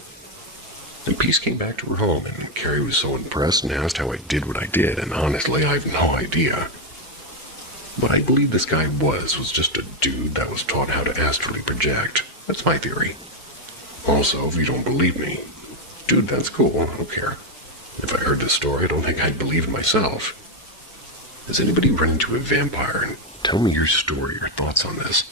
And peace came back to her home, and Carrie was so impressed and asked how I did what I did, and honestly, I have no idea. What I believe this guy was just a dude that was taught how to astrally project. That's my theory. Also, if you don't believe me, dude, that's cool, I don't care. If I heard this story, I don't think I'd believe it myself. Has anybody run into a vampire? And tell me your story, your thoughts on this.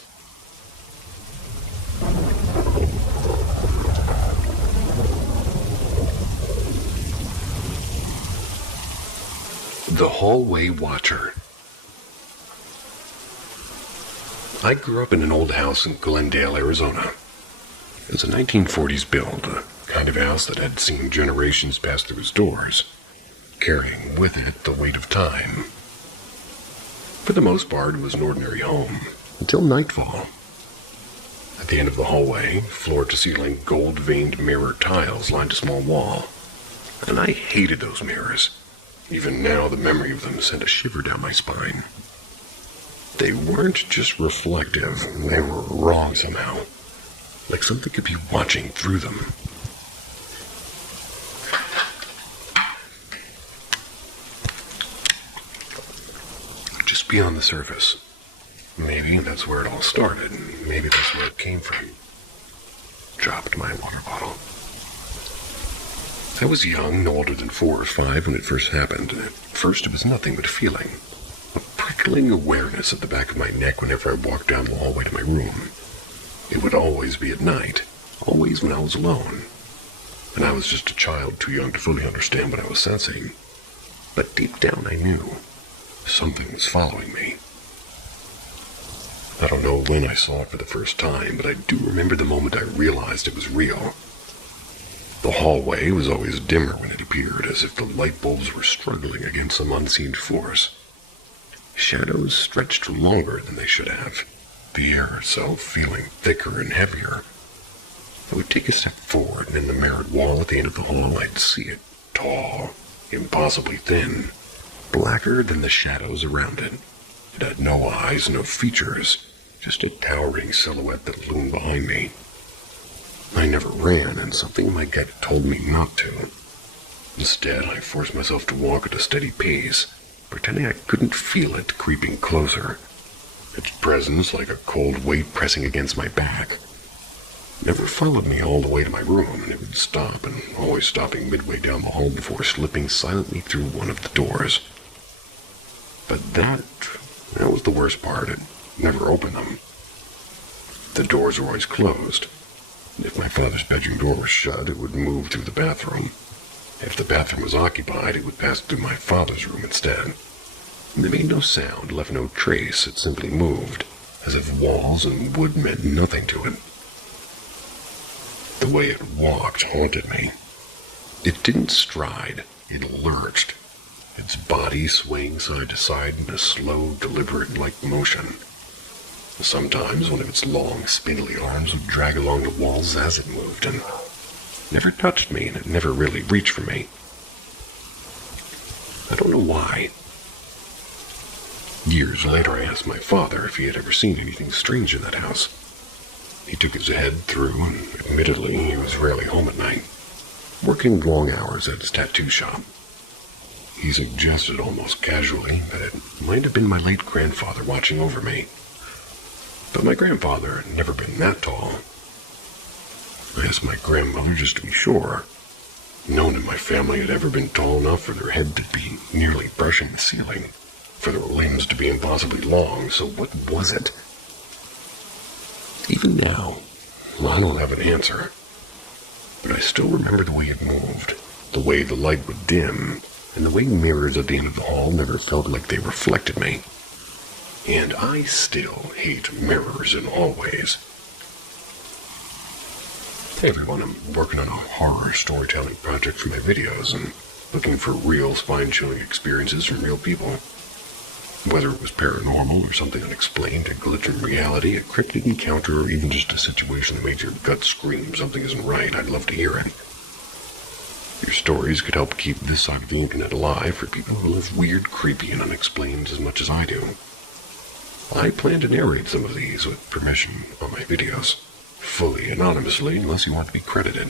The Hallway Watcher. I grew up in an old house in Glendale, Arizona. It was a 1940s build, the kind of house that had seen generations pass through its doors, carrying with it the weight of time. For the most part, it was an ordinary home, until nightfall. At the end of the hallway, floor-to-ceiling gold-veined mirror tiles lined a small wall, and I hated those mirrors. Even now, the memory of them sent a shiver down my spine. They weren't just reflective, they were wrong somehow, like something could be watching through them. Just beyond the surface. Maybe that's where it all started, and maybe that's where it came from. Dropped my water bottle. I was young, no older than 4 or 5 when it first happened, and at first it was nothing but a feeling. A prickling awareness at the back of my neck whenever I walked down the hallway to my room. It would always be at night, always when I was alone. And I was just a child too young to fully understand what I was sensing. But deep down I knew something was following me. I don't know when I saw it for the first time, but I do remember the moment I realized it was real. The hallway was always dimmer when it appeared, as if the light bulbs were struggling against some unseen force. Shadows stretched longer than they should have, the air itself feeling thicker and heavier. I would take a step forward, and in the mirrored wall at the end of the hall, I'd see it, tall, impossibly thin, blacker than the shadows around it. It had no eyes, no features, just a towering silhouette that loomed behind me. I never ran, and something in my gut told me not to. Instead, I forced myself to walk at a steady pace, pretending I couldn't feel it creeping closer. Its presence, like a cold weight pressing against my back, never followed me all the way to my room, and it would stop, and always stopping midway down the hall before slipping silently through one of the doors. But that was the worst part. It never opened them. The doors were always closed. If my father's bedroom door was shut, it would move through the bathroom. If the bathroom was occupied, it would pass through my father's room instead. And it made no sound, left no trace, it simply moved, as if walls and wood meant nothing to it. The way it walked haunted me. It didn't stride, it lurched, its body swaying side to side in a slow, deliberate-like motion. Sometimes one of its long, spindly arms would drag along the walls as it moved, and never touched me, and it never really reached for me. I don't know why. Years later, I asked my father if he had ever seen anything strange in that house. He took his head through, and admittedly, he was rarely home at night, working long hours at his tattoo shop. He suggested almost casually that it might have been my late grandfather watching over me. But my grandfather had never been that tall. I asked my grandmother just to be sure. No one in my family had ever been tall enough for their head to be nearly brushing the ceiling, for their limbs to be impossibly long, so what was it? Even now, I don't have an answer. But I still remember the way it moved, the way the light would dim, and the way mirrors at the end of the hall never felt like they reflected me. And I still hate mirrors in hallways. Hey everyone, I'm working on a horror storytelling project for my videos and looking for real spine-chilling experiences from real people. Whether it was paranormal or something unexplained, a glitch in reality, a cryptid encounter, or even just a situation that made your gut scream something isn't right, I'd love to hear it. Your stories could help keep this side of the internet alive for people who live weird, creepy, and unexplained as much as I do. I plan to narrate some of these with permission on my videos, fully anonymously unless you want to be credited.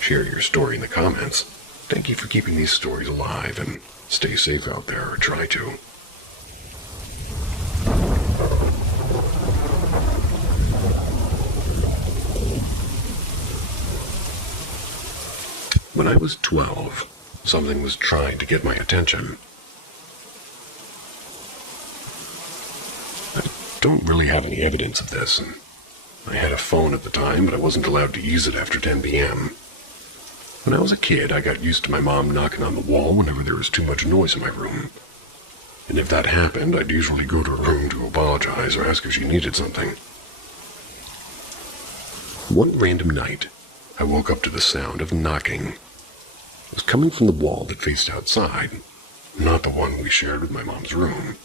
Share your story in the comments. Thank you for keeping these stories alive, and stay safe out there, or try to. When I was 12, something was trying to get my attention. I don't really have any evidence of this, and I had a phone at the time, but I wasn't allowed to use it after 10 p.m. When I was a kid, I got used to my mom knocking on the wall whenever there was too much noise in my room. And if that happened, I'd usually go to her room to apologize or ask if she needed something. One random night, I woke up to the sound of knocking. It was coming from the wall that faced outside, not the one we shared with my mom's room.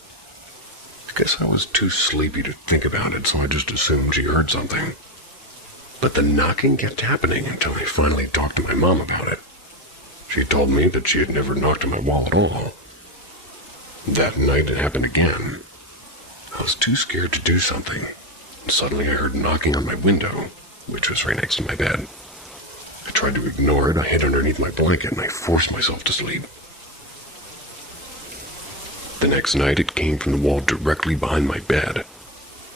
I guess I was too sleepy to think about it, so I just assumed she heard something. But the knocking kept happening until I finally talked to my mom about it. She told me that she had never knocked on my wall at all. That night it happened again. I was too scared to do something, and suddenly I heard knocking on my window, which was right next to my bed. I tried to ignore it. I hid underneath my blanket and I forced myself to sleep. The next night it came from the wall directly behind my bed.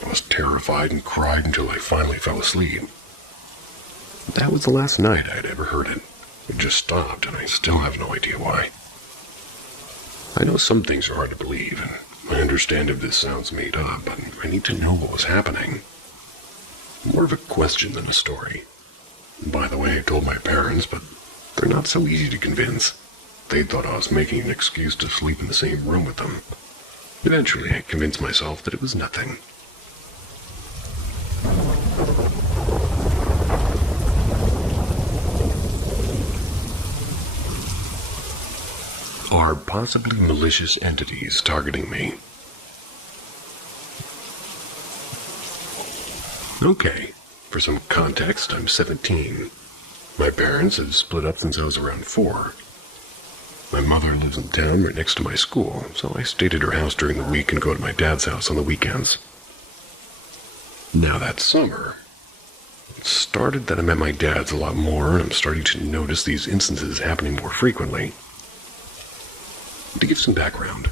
I was terrified and cried until I finally fell asleep. That was the last night I had ever heard it. It just stopped, and I still have no idea why. I know some things are hard to believe, and I understand if this sounds made up, but I need to know what was happening. More of a question than a story. And by the way, I told my parents, but they're not so easy to convince. They thought I was making an excuse to sleep in the same room with them. Eventually, I convinced myself that it was nothing. Are possibly malicious entities targeting me? Okay, for some context, I'm 17. My parents have split up since I was around 4. My mother lives in town right next to my school, so I stayed at her house during the week and go to my dad's house on the weekends. Now that summer, it started that I'm at my dad's a lot more, and I'm starting to notice these instances happening more frequently. To give some background,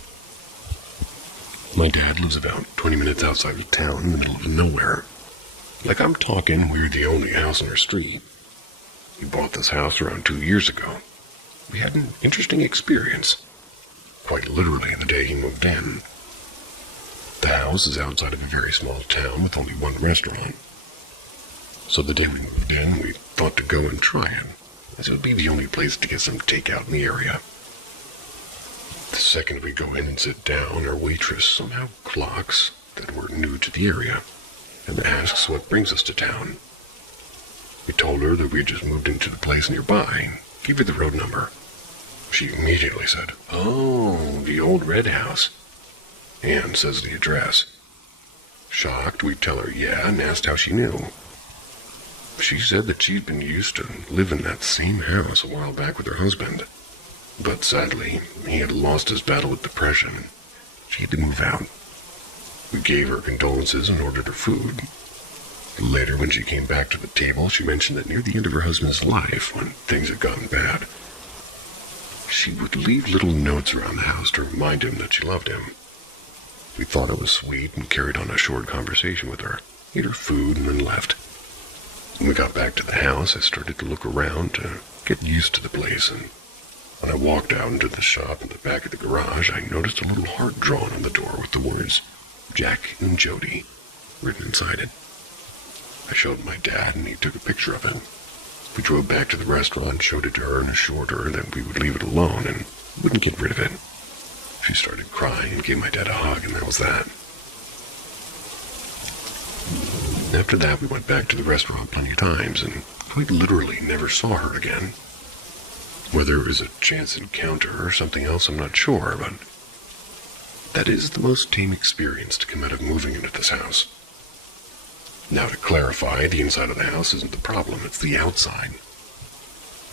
my dad lives about 20 minutes outside of town in the middle of nowhere. Like, I'm talking, we're the only house on our street. He bought this house around 2 years ago. We had an interesting experience, quite literally the day he moved in. The house is outside of a very small town with only one restaurant. So the day we moved in, we thought to go and try it, as it would be the only place to get some takeout in the area. The second we go in and sit down, our waitress somehow clocks that we're new to the area and asks what brings us to town. We told her that we had just moved into the place nearby and gave her the road number. She immediately said, "Oh, the old red house," and says the address. Shocked, we tell her yeah and asked how she knew. She said that she'd been used to live in that same house a while back with her husband. But sadly, he had lost his battle with depression. She had to move out. We gave her condolences and ordered her food. Later, when she came back to the table, she mentioned that near the end of her husband's life, when things had gotten bad, she would leave little notes around the house to remind him that she loved him. We thought it was sweet and carried on a short conversation with her, ate her food, and then left. When we got back to the house, I started to look around to get used to the place, and when I walked out into the shop in the back of the garage, I noticed a little heart drawn on the door with the words, "Jack and Jody," written inside it. I showed my dad, and he took a picture of it. We drove back to the restaurant, showed it to her, and assured her that we would leave it alone and wouldn't get rid of it. She started crying and gave my dad a hug, and that was that. After that, we went back to the restaurant plenty of times and quite literally never saw her again. Whether it was a chance encounter or something else, I'm not sure, but That is the most tame experience to come out of moving into this house. Now, to clarify, the inside of the house isn't the problem, it's the outside.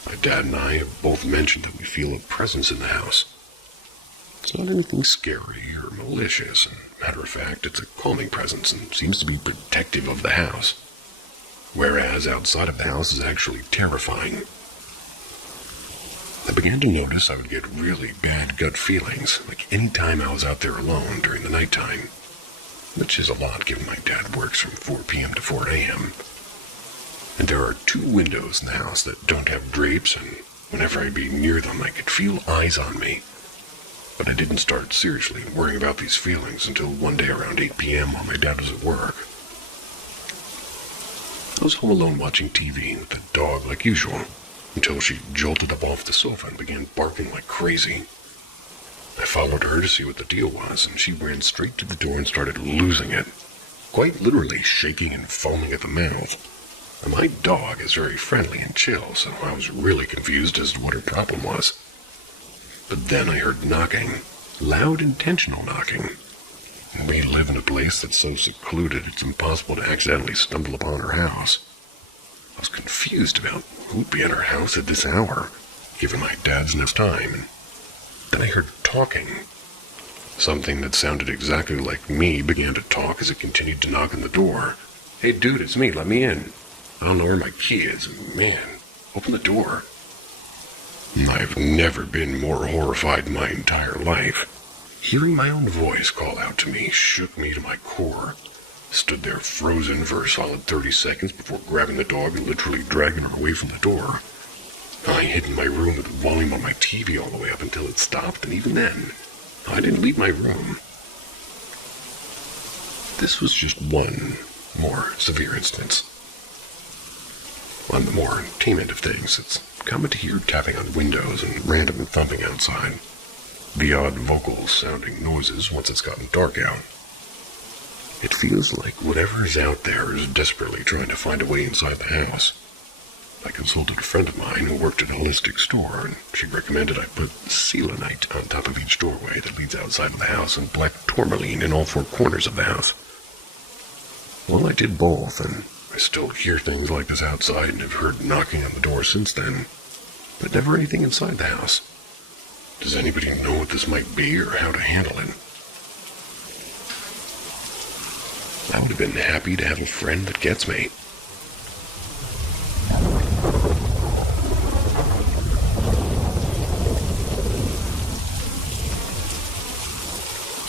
My dad and I have both mentioned that we feel a presence in the house. It's not anything scary or malicious, and matter of fact, it's a calming presence and seems to be protective of the house. Whereas outside of the house is actually terrifying. I began to notice I would get really bad gut feelings, like any time I was out there alone during the nighttime, which is a lot given my dad works from 4 p.m. to 4 a.m. And there are 2 windows in the house that don't have drapes, and whenever I'd be near them, I could feel eyes on me. But I didn't start seriously worrying about these feelings until one day around 8 p.m. while my dad was at work. I was home alone watching TV with the dog like usual, until she jolted up off the sofa and began barking like crazy. I followed her to see what the deal was, and she ran straight to the door and started losing it, quite literally shaking and foaming at the mouth. And my dog is very friendly and chill, so I was really confused as to what her problem was. But then I heard knocking, loud intentional knocking. We live in a place that's so secluded it's impossible to accidentally stumble upon her house. I was confused about who would be at her house at this hour, given my dad's enough time, and then I heard talking. Something that sounded exactly like me began to talk as it continued to knock on the door. "Hey dude, it's me, let me in. I don't know where my key is. Man, open the door." I've never been more horrified in my entire life. Hearing my own voice call out to me shook me to my core. Stood there frozen for a solid 30 seconds before grabbing the dog and literally dragging her away from the door. I hid in my room with the volume on my TV all the way up until it stopped, and even then, I didn't leave my room. This was just one more severe instance. On the more tame end of things, it's common to hear tapping on windows and random thumping outside. The odd vocal sounding noises once it's gotten dark out. It feels like whatever is out there is desperately trying to find a way inside the house. I consulted a friend of mine who worked at a holistic store, and she recommended I put selenite on top of each doorway that leads outside of the house and black tourmaline in all 4 corners of the house. Well, I did both, and I still hear things like this outside and have heard knocking on the door since then, but never anything inside the house. Does anybody know what this might be or how to handle it? I would have been happy to have a friend that gets me.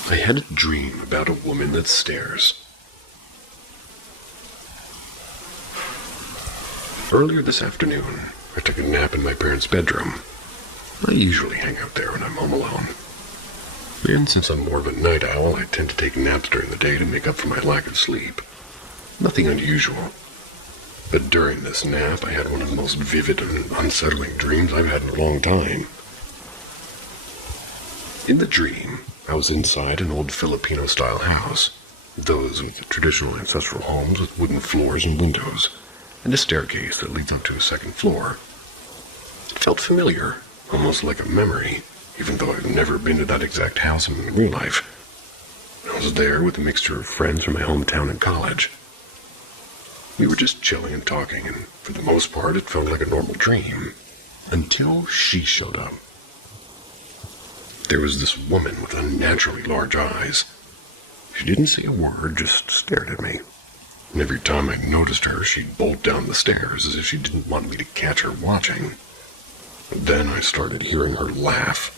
I had a dream about a woman that stares. Earlier this afternoon, I took a nap in my parents' bedroom. I usually hang out there when I'm home alone. And since I'm more of a night owl, I tend to take naps during the day to make up for my lack of sleep. Nothing unusual. But during this nap, I had one of the most vivid and unsettling dreams I've had in a long time. In the dream, I was inside an old Filipino-style house, those with traditional ancestral homes with wooden floors and windows, and a staircase that leads up to a second floor. It felt familiar, almost like a memory, even though I've never been to that exact house in real life. I was there with a mixture of friends from my hometown and college. We were just chilling and talking, and for the most part it felt like a normal dream, until she showed up. There was this woman with unnaturally large eyes. She didn't say a word, just stared at me. And every time I noticed her, she'd bolt down the stairs as if she didn't want me to catch her watching. But then I started hearing her laugh.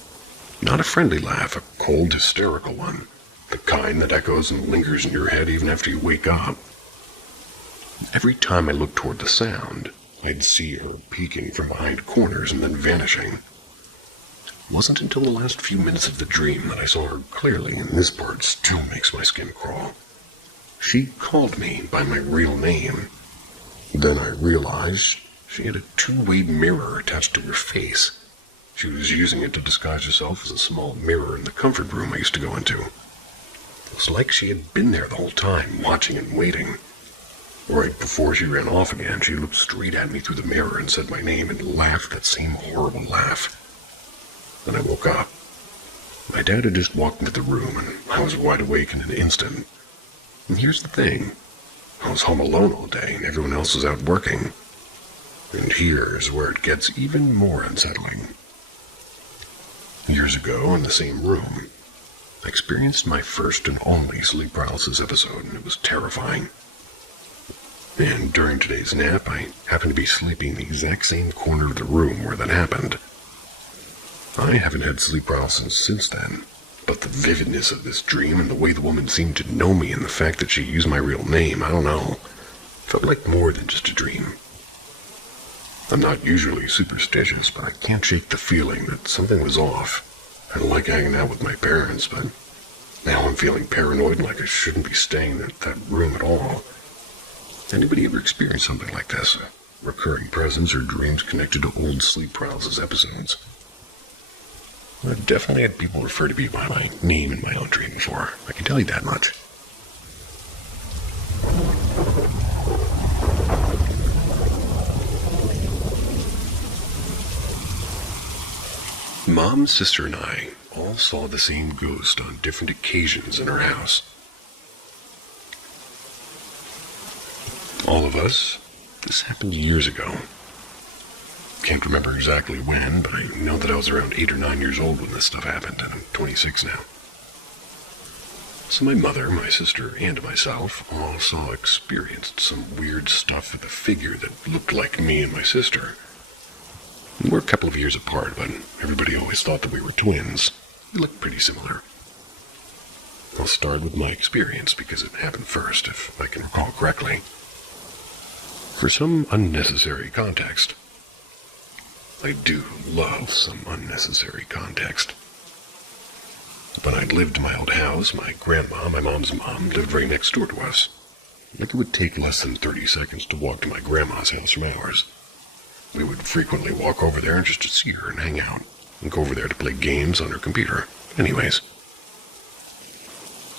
Not a friendly laugh, a cold, hysterical one. The kind that echoes and lingers in your head even after you wake up. Every time I looked toward the sound, I'd see her peeking from behind corners and then vanishing. It wasn't until the last few minutes of the dream that I saw her clearly, and this part still makes my skin crawl. She called me by my real name. Then I realized she had a 2-way mirror attached to her face. She was using it to disguise herself as a small mirror in the comfort room I used to go into. It was like she had been there the whole time, watching and waiting. Right before she ran off again, she looked straight at me through the mirror and said my name and laughed that same horrible laugh. Then I woke up. My dad had just walked into the room, and I was wide awake in an instant. And here's the thing. I was home alone all day, and everyone else was out working. And here's where it gets even more unsettling. Years ago, in the same room, I experienced my first and only sleep paralysis episode, and it was terrifying. And during today's nap, I happened to be sleeping in the exact same corner of the room where that happened. I haven't had sleep paralysis since then, but the vividness of this dream and the way the woman seemed to know me and the fact that she used my real name, I don't know, felt like more than just a dream. I'm not usually superstitious, but I can't shake the feeling that something was off. I don't like hanging out with my parents, but now I'm feeling paranoid like I shouldn't be staying in that room at all. Anybody ever experienced something like this? A recurring presence or dreams connected to old sleep paralysis episodes? I've definitely had people refer to me by my name in my own dream before. I can tell you that much. Mom, sister, and I all saw the same ghost on different occasions in our house. All of us, this happened years ago. Can't remember exactly when, but I know that I was around 8 or 9 years old when this stuff happened, and I'm 26 now. So my mother, my sister, and myself all experienced some weird stuff with a figure that looked like me and my sister. We're a couple of years apart, but everybody always thought that we were twins. We looked pretty similar. I'll start with my experience because it happened first, if I can recall correctly. For some unnecessary context. I do love some unnecessary context. When I lived in my old house, my grandma, my mom's mom, lived right next door to us. Like it would take less than 30 seconds to walk to my grandma's house from ours. We would frequently walk over there just to see her and hang out, and go over there to play games on her computer. Anyways.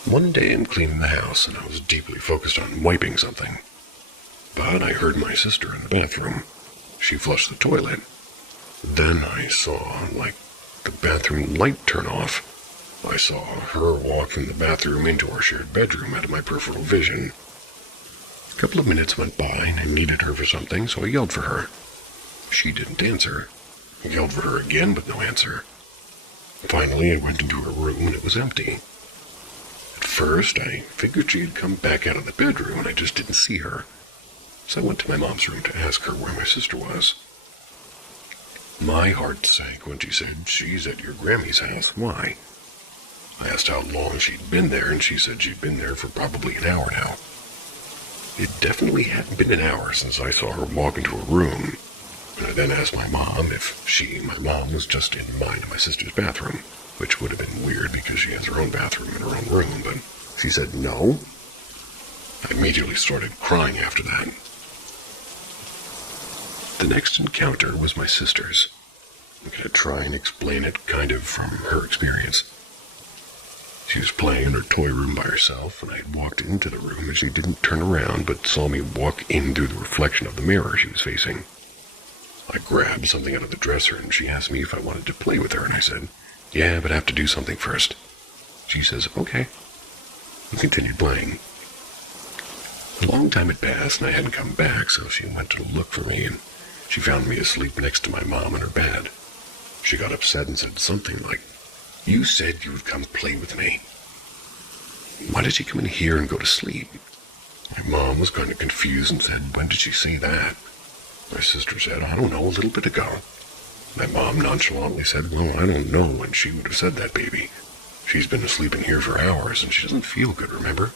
One day I'm cleaning the house, and I was deeply focused on wiping something. But I heard my sister in the bathroom. She flushed the toilet. Then I saw, the bathroom light turn off. I saw her walk from the bathroom into our shared bedroom out of my peripheral vision. A couple of minutes went by, and I needed her for something, so I yelled for her. She didn't answer. I yelled for her again, but no answer. Finally, I went into her room, and it was empty. At first, I figured she had come back out of the bedroom, and I just didn't see her. So I went to my mom's room to ask her where my sister was. My heart sank when she said, "She's at your Grammy's house. Why?" I asked how long she'd been there, and she said she'd been there for probably an hour now. It definitely hadn't been an hour since I saw her walk into her room, and I then asked my mom if my mom, was just in mine and my sister's bathroom, which would have been weird because she has her own bathroom in her own room, but she said no. I immediately started crying after that. The next encounter was my sister's. I'm going to try and explain it kind of from her experience. She was playing in her toy room by herself, and I had walked into the room, and she didn't turn around, but saw me walk in through the reflection of the mirror she was facing. I grabbed something out of the dresser, and she asked me if I wanted to play with her, and I said, "Yeah, but I have to do something first." She says, "Okay," and continued playing. A long time had passed, and I hadn't come back, so she went to look for me, and she found me asleep next to my mom in her bed. She got upset and said something like, "You said you would come play with me. Why did she come in here and go to sleep?" My mom was kind of confused and said, "When did she say that?" My sister said, "I don't know, a little bit ago." My mom nonchalantly said, "Well, I don't know when she would have said that, baby. She's been asleep in here for hours, and she doesn't feel good, remember?"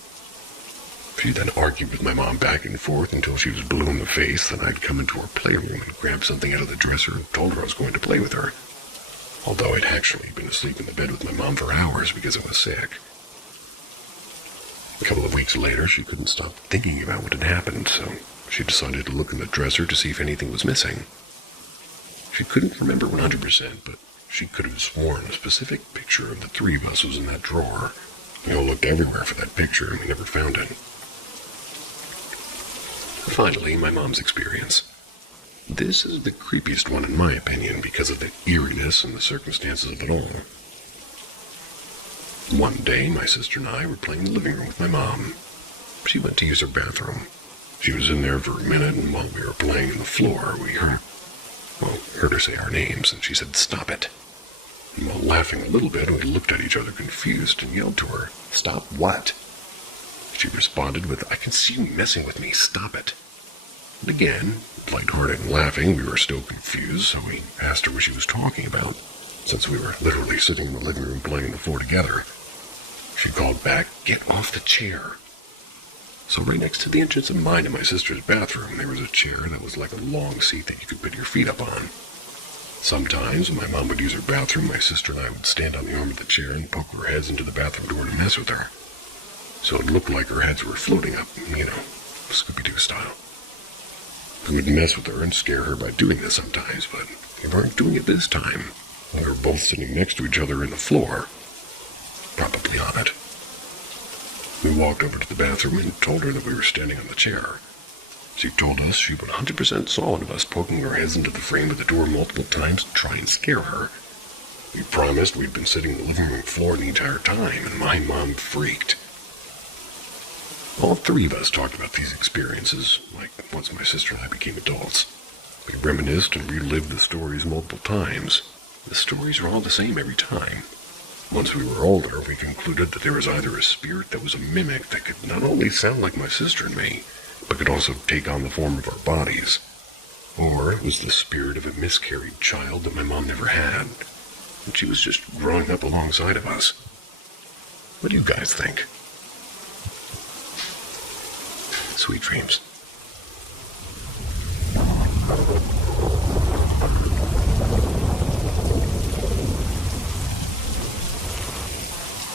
She then argued with my mom back and forth until she was blue in the face that I'd come into her playroom and grabbed something out of the dresser and told her I was going to play with her, although I'd actually been asleep in the bed with my mom for hours because I was sick. A couple of weeks later, she couldn't stop thinking about what had happened, so she decided to look in the dresser to see if anything was missing. She couldn't remember 100%, but she could have sworn a specific picture of the three of us was in that drawer. We all looked everywhere for that picture, and we never found it. Finally, my mom's experience. This is the creepiest one in my opinion because of the eeriness and the circumstances of it all. One day, my sister and I were playing in the living room with my mom. She went to use her bathroom. She was in there for a minute, and while we were playing on the floor, we heard her say our names, and she said, "Stop it." And while laughing a little bit, we looked at each other confused and yelled to her, "Stop what?" She responded with, "I can see you messing with me, stop it." And again, lighthearted and laughing, we were still confused, so we asked her what she was talking about, since we were literally sitting in the living room playing on the floor together. She called back, "Get off the chair." So right next to the entrance of mine and my sister's bathroom, there was a chair that was like a long seat that you could put your feet up on. Sometimes, when my mom would use her bathroom, my sister and I would stand on the arm of the chair and poke our heads into the bathroom door to mess with her. So it looked like our heads were floating up, Scooby-Doo style. We would mess with her and scare her by doing this sometimes, but we weren't doing it this time. We were both sitting next to each other in the floor, probably on it. We walked over to the bathroom and told her that we were standing on the chair. She told us she 100% saw one of us poking our heads into the frame of the door multiple times to try and scare her. We promised we'd been sitting on the living room floor the entire time, and my mom freaked. All three of us talked about these experiences, like once my sister and I became adults. We reminisced and relived the stories multiple times. The stories are all the same every time. Once we were older, we concluded that there was either a spirit that was a mimic that could not only sound like my sister and me, but could also take on the form of our bodies. Or it was the spirit of a miscarried child that my mom never had, and she was just growing up alongside of us. What do you guys think? Sweet dreams.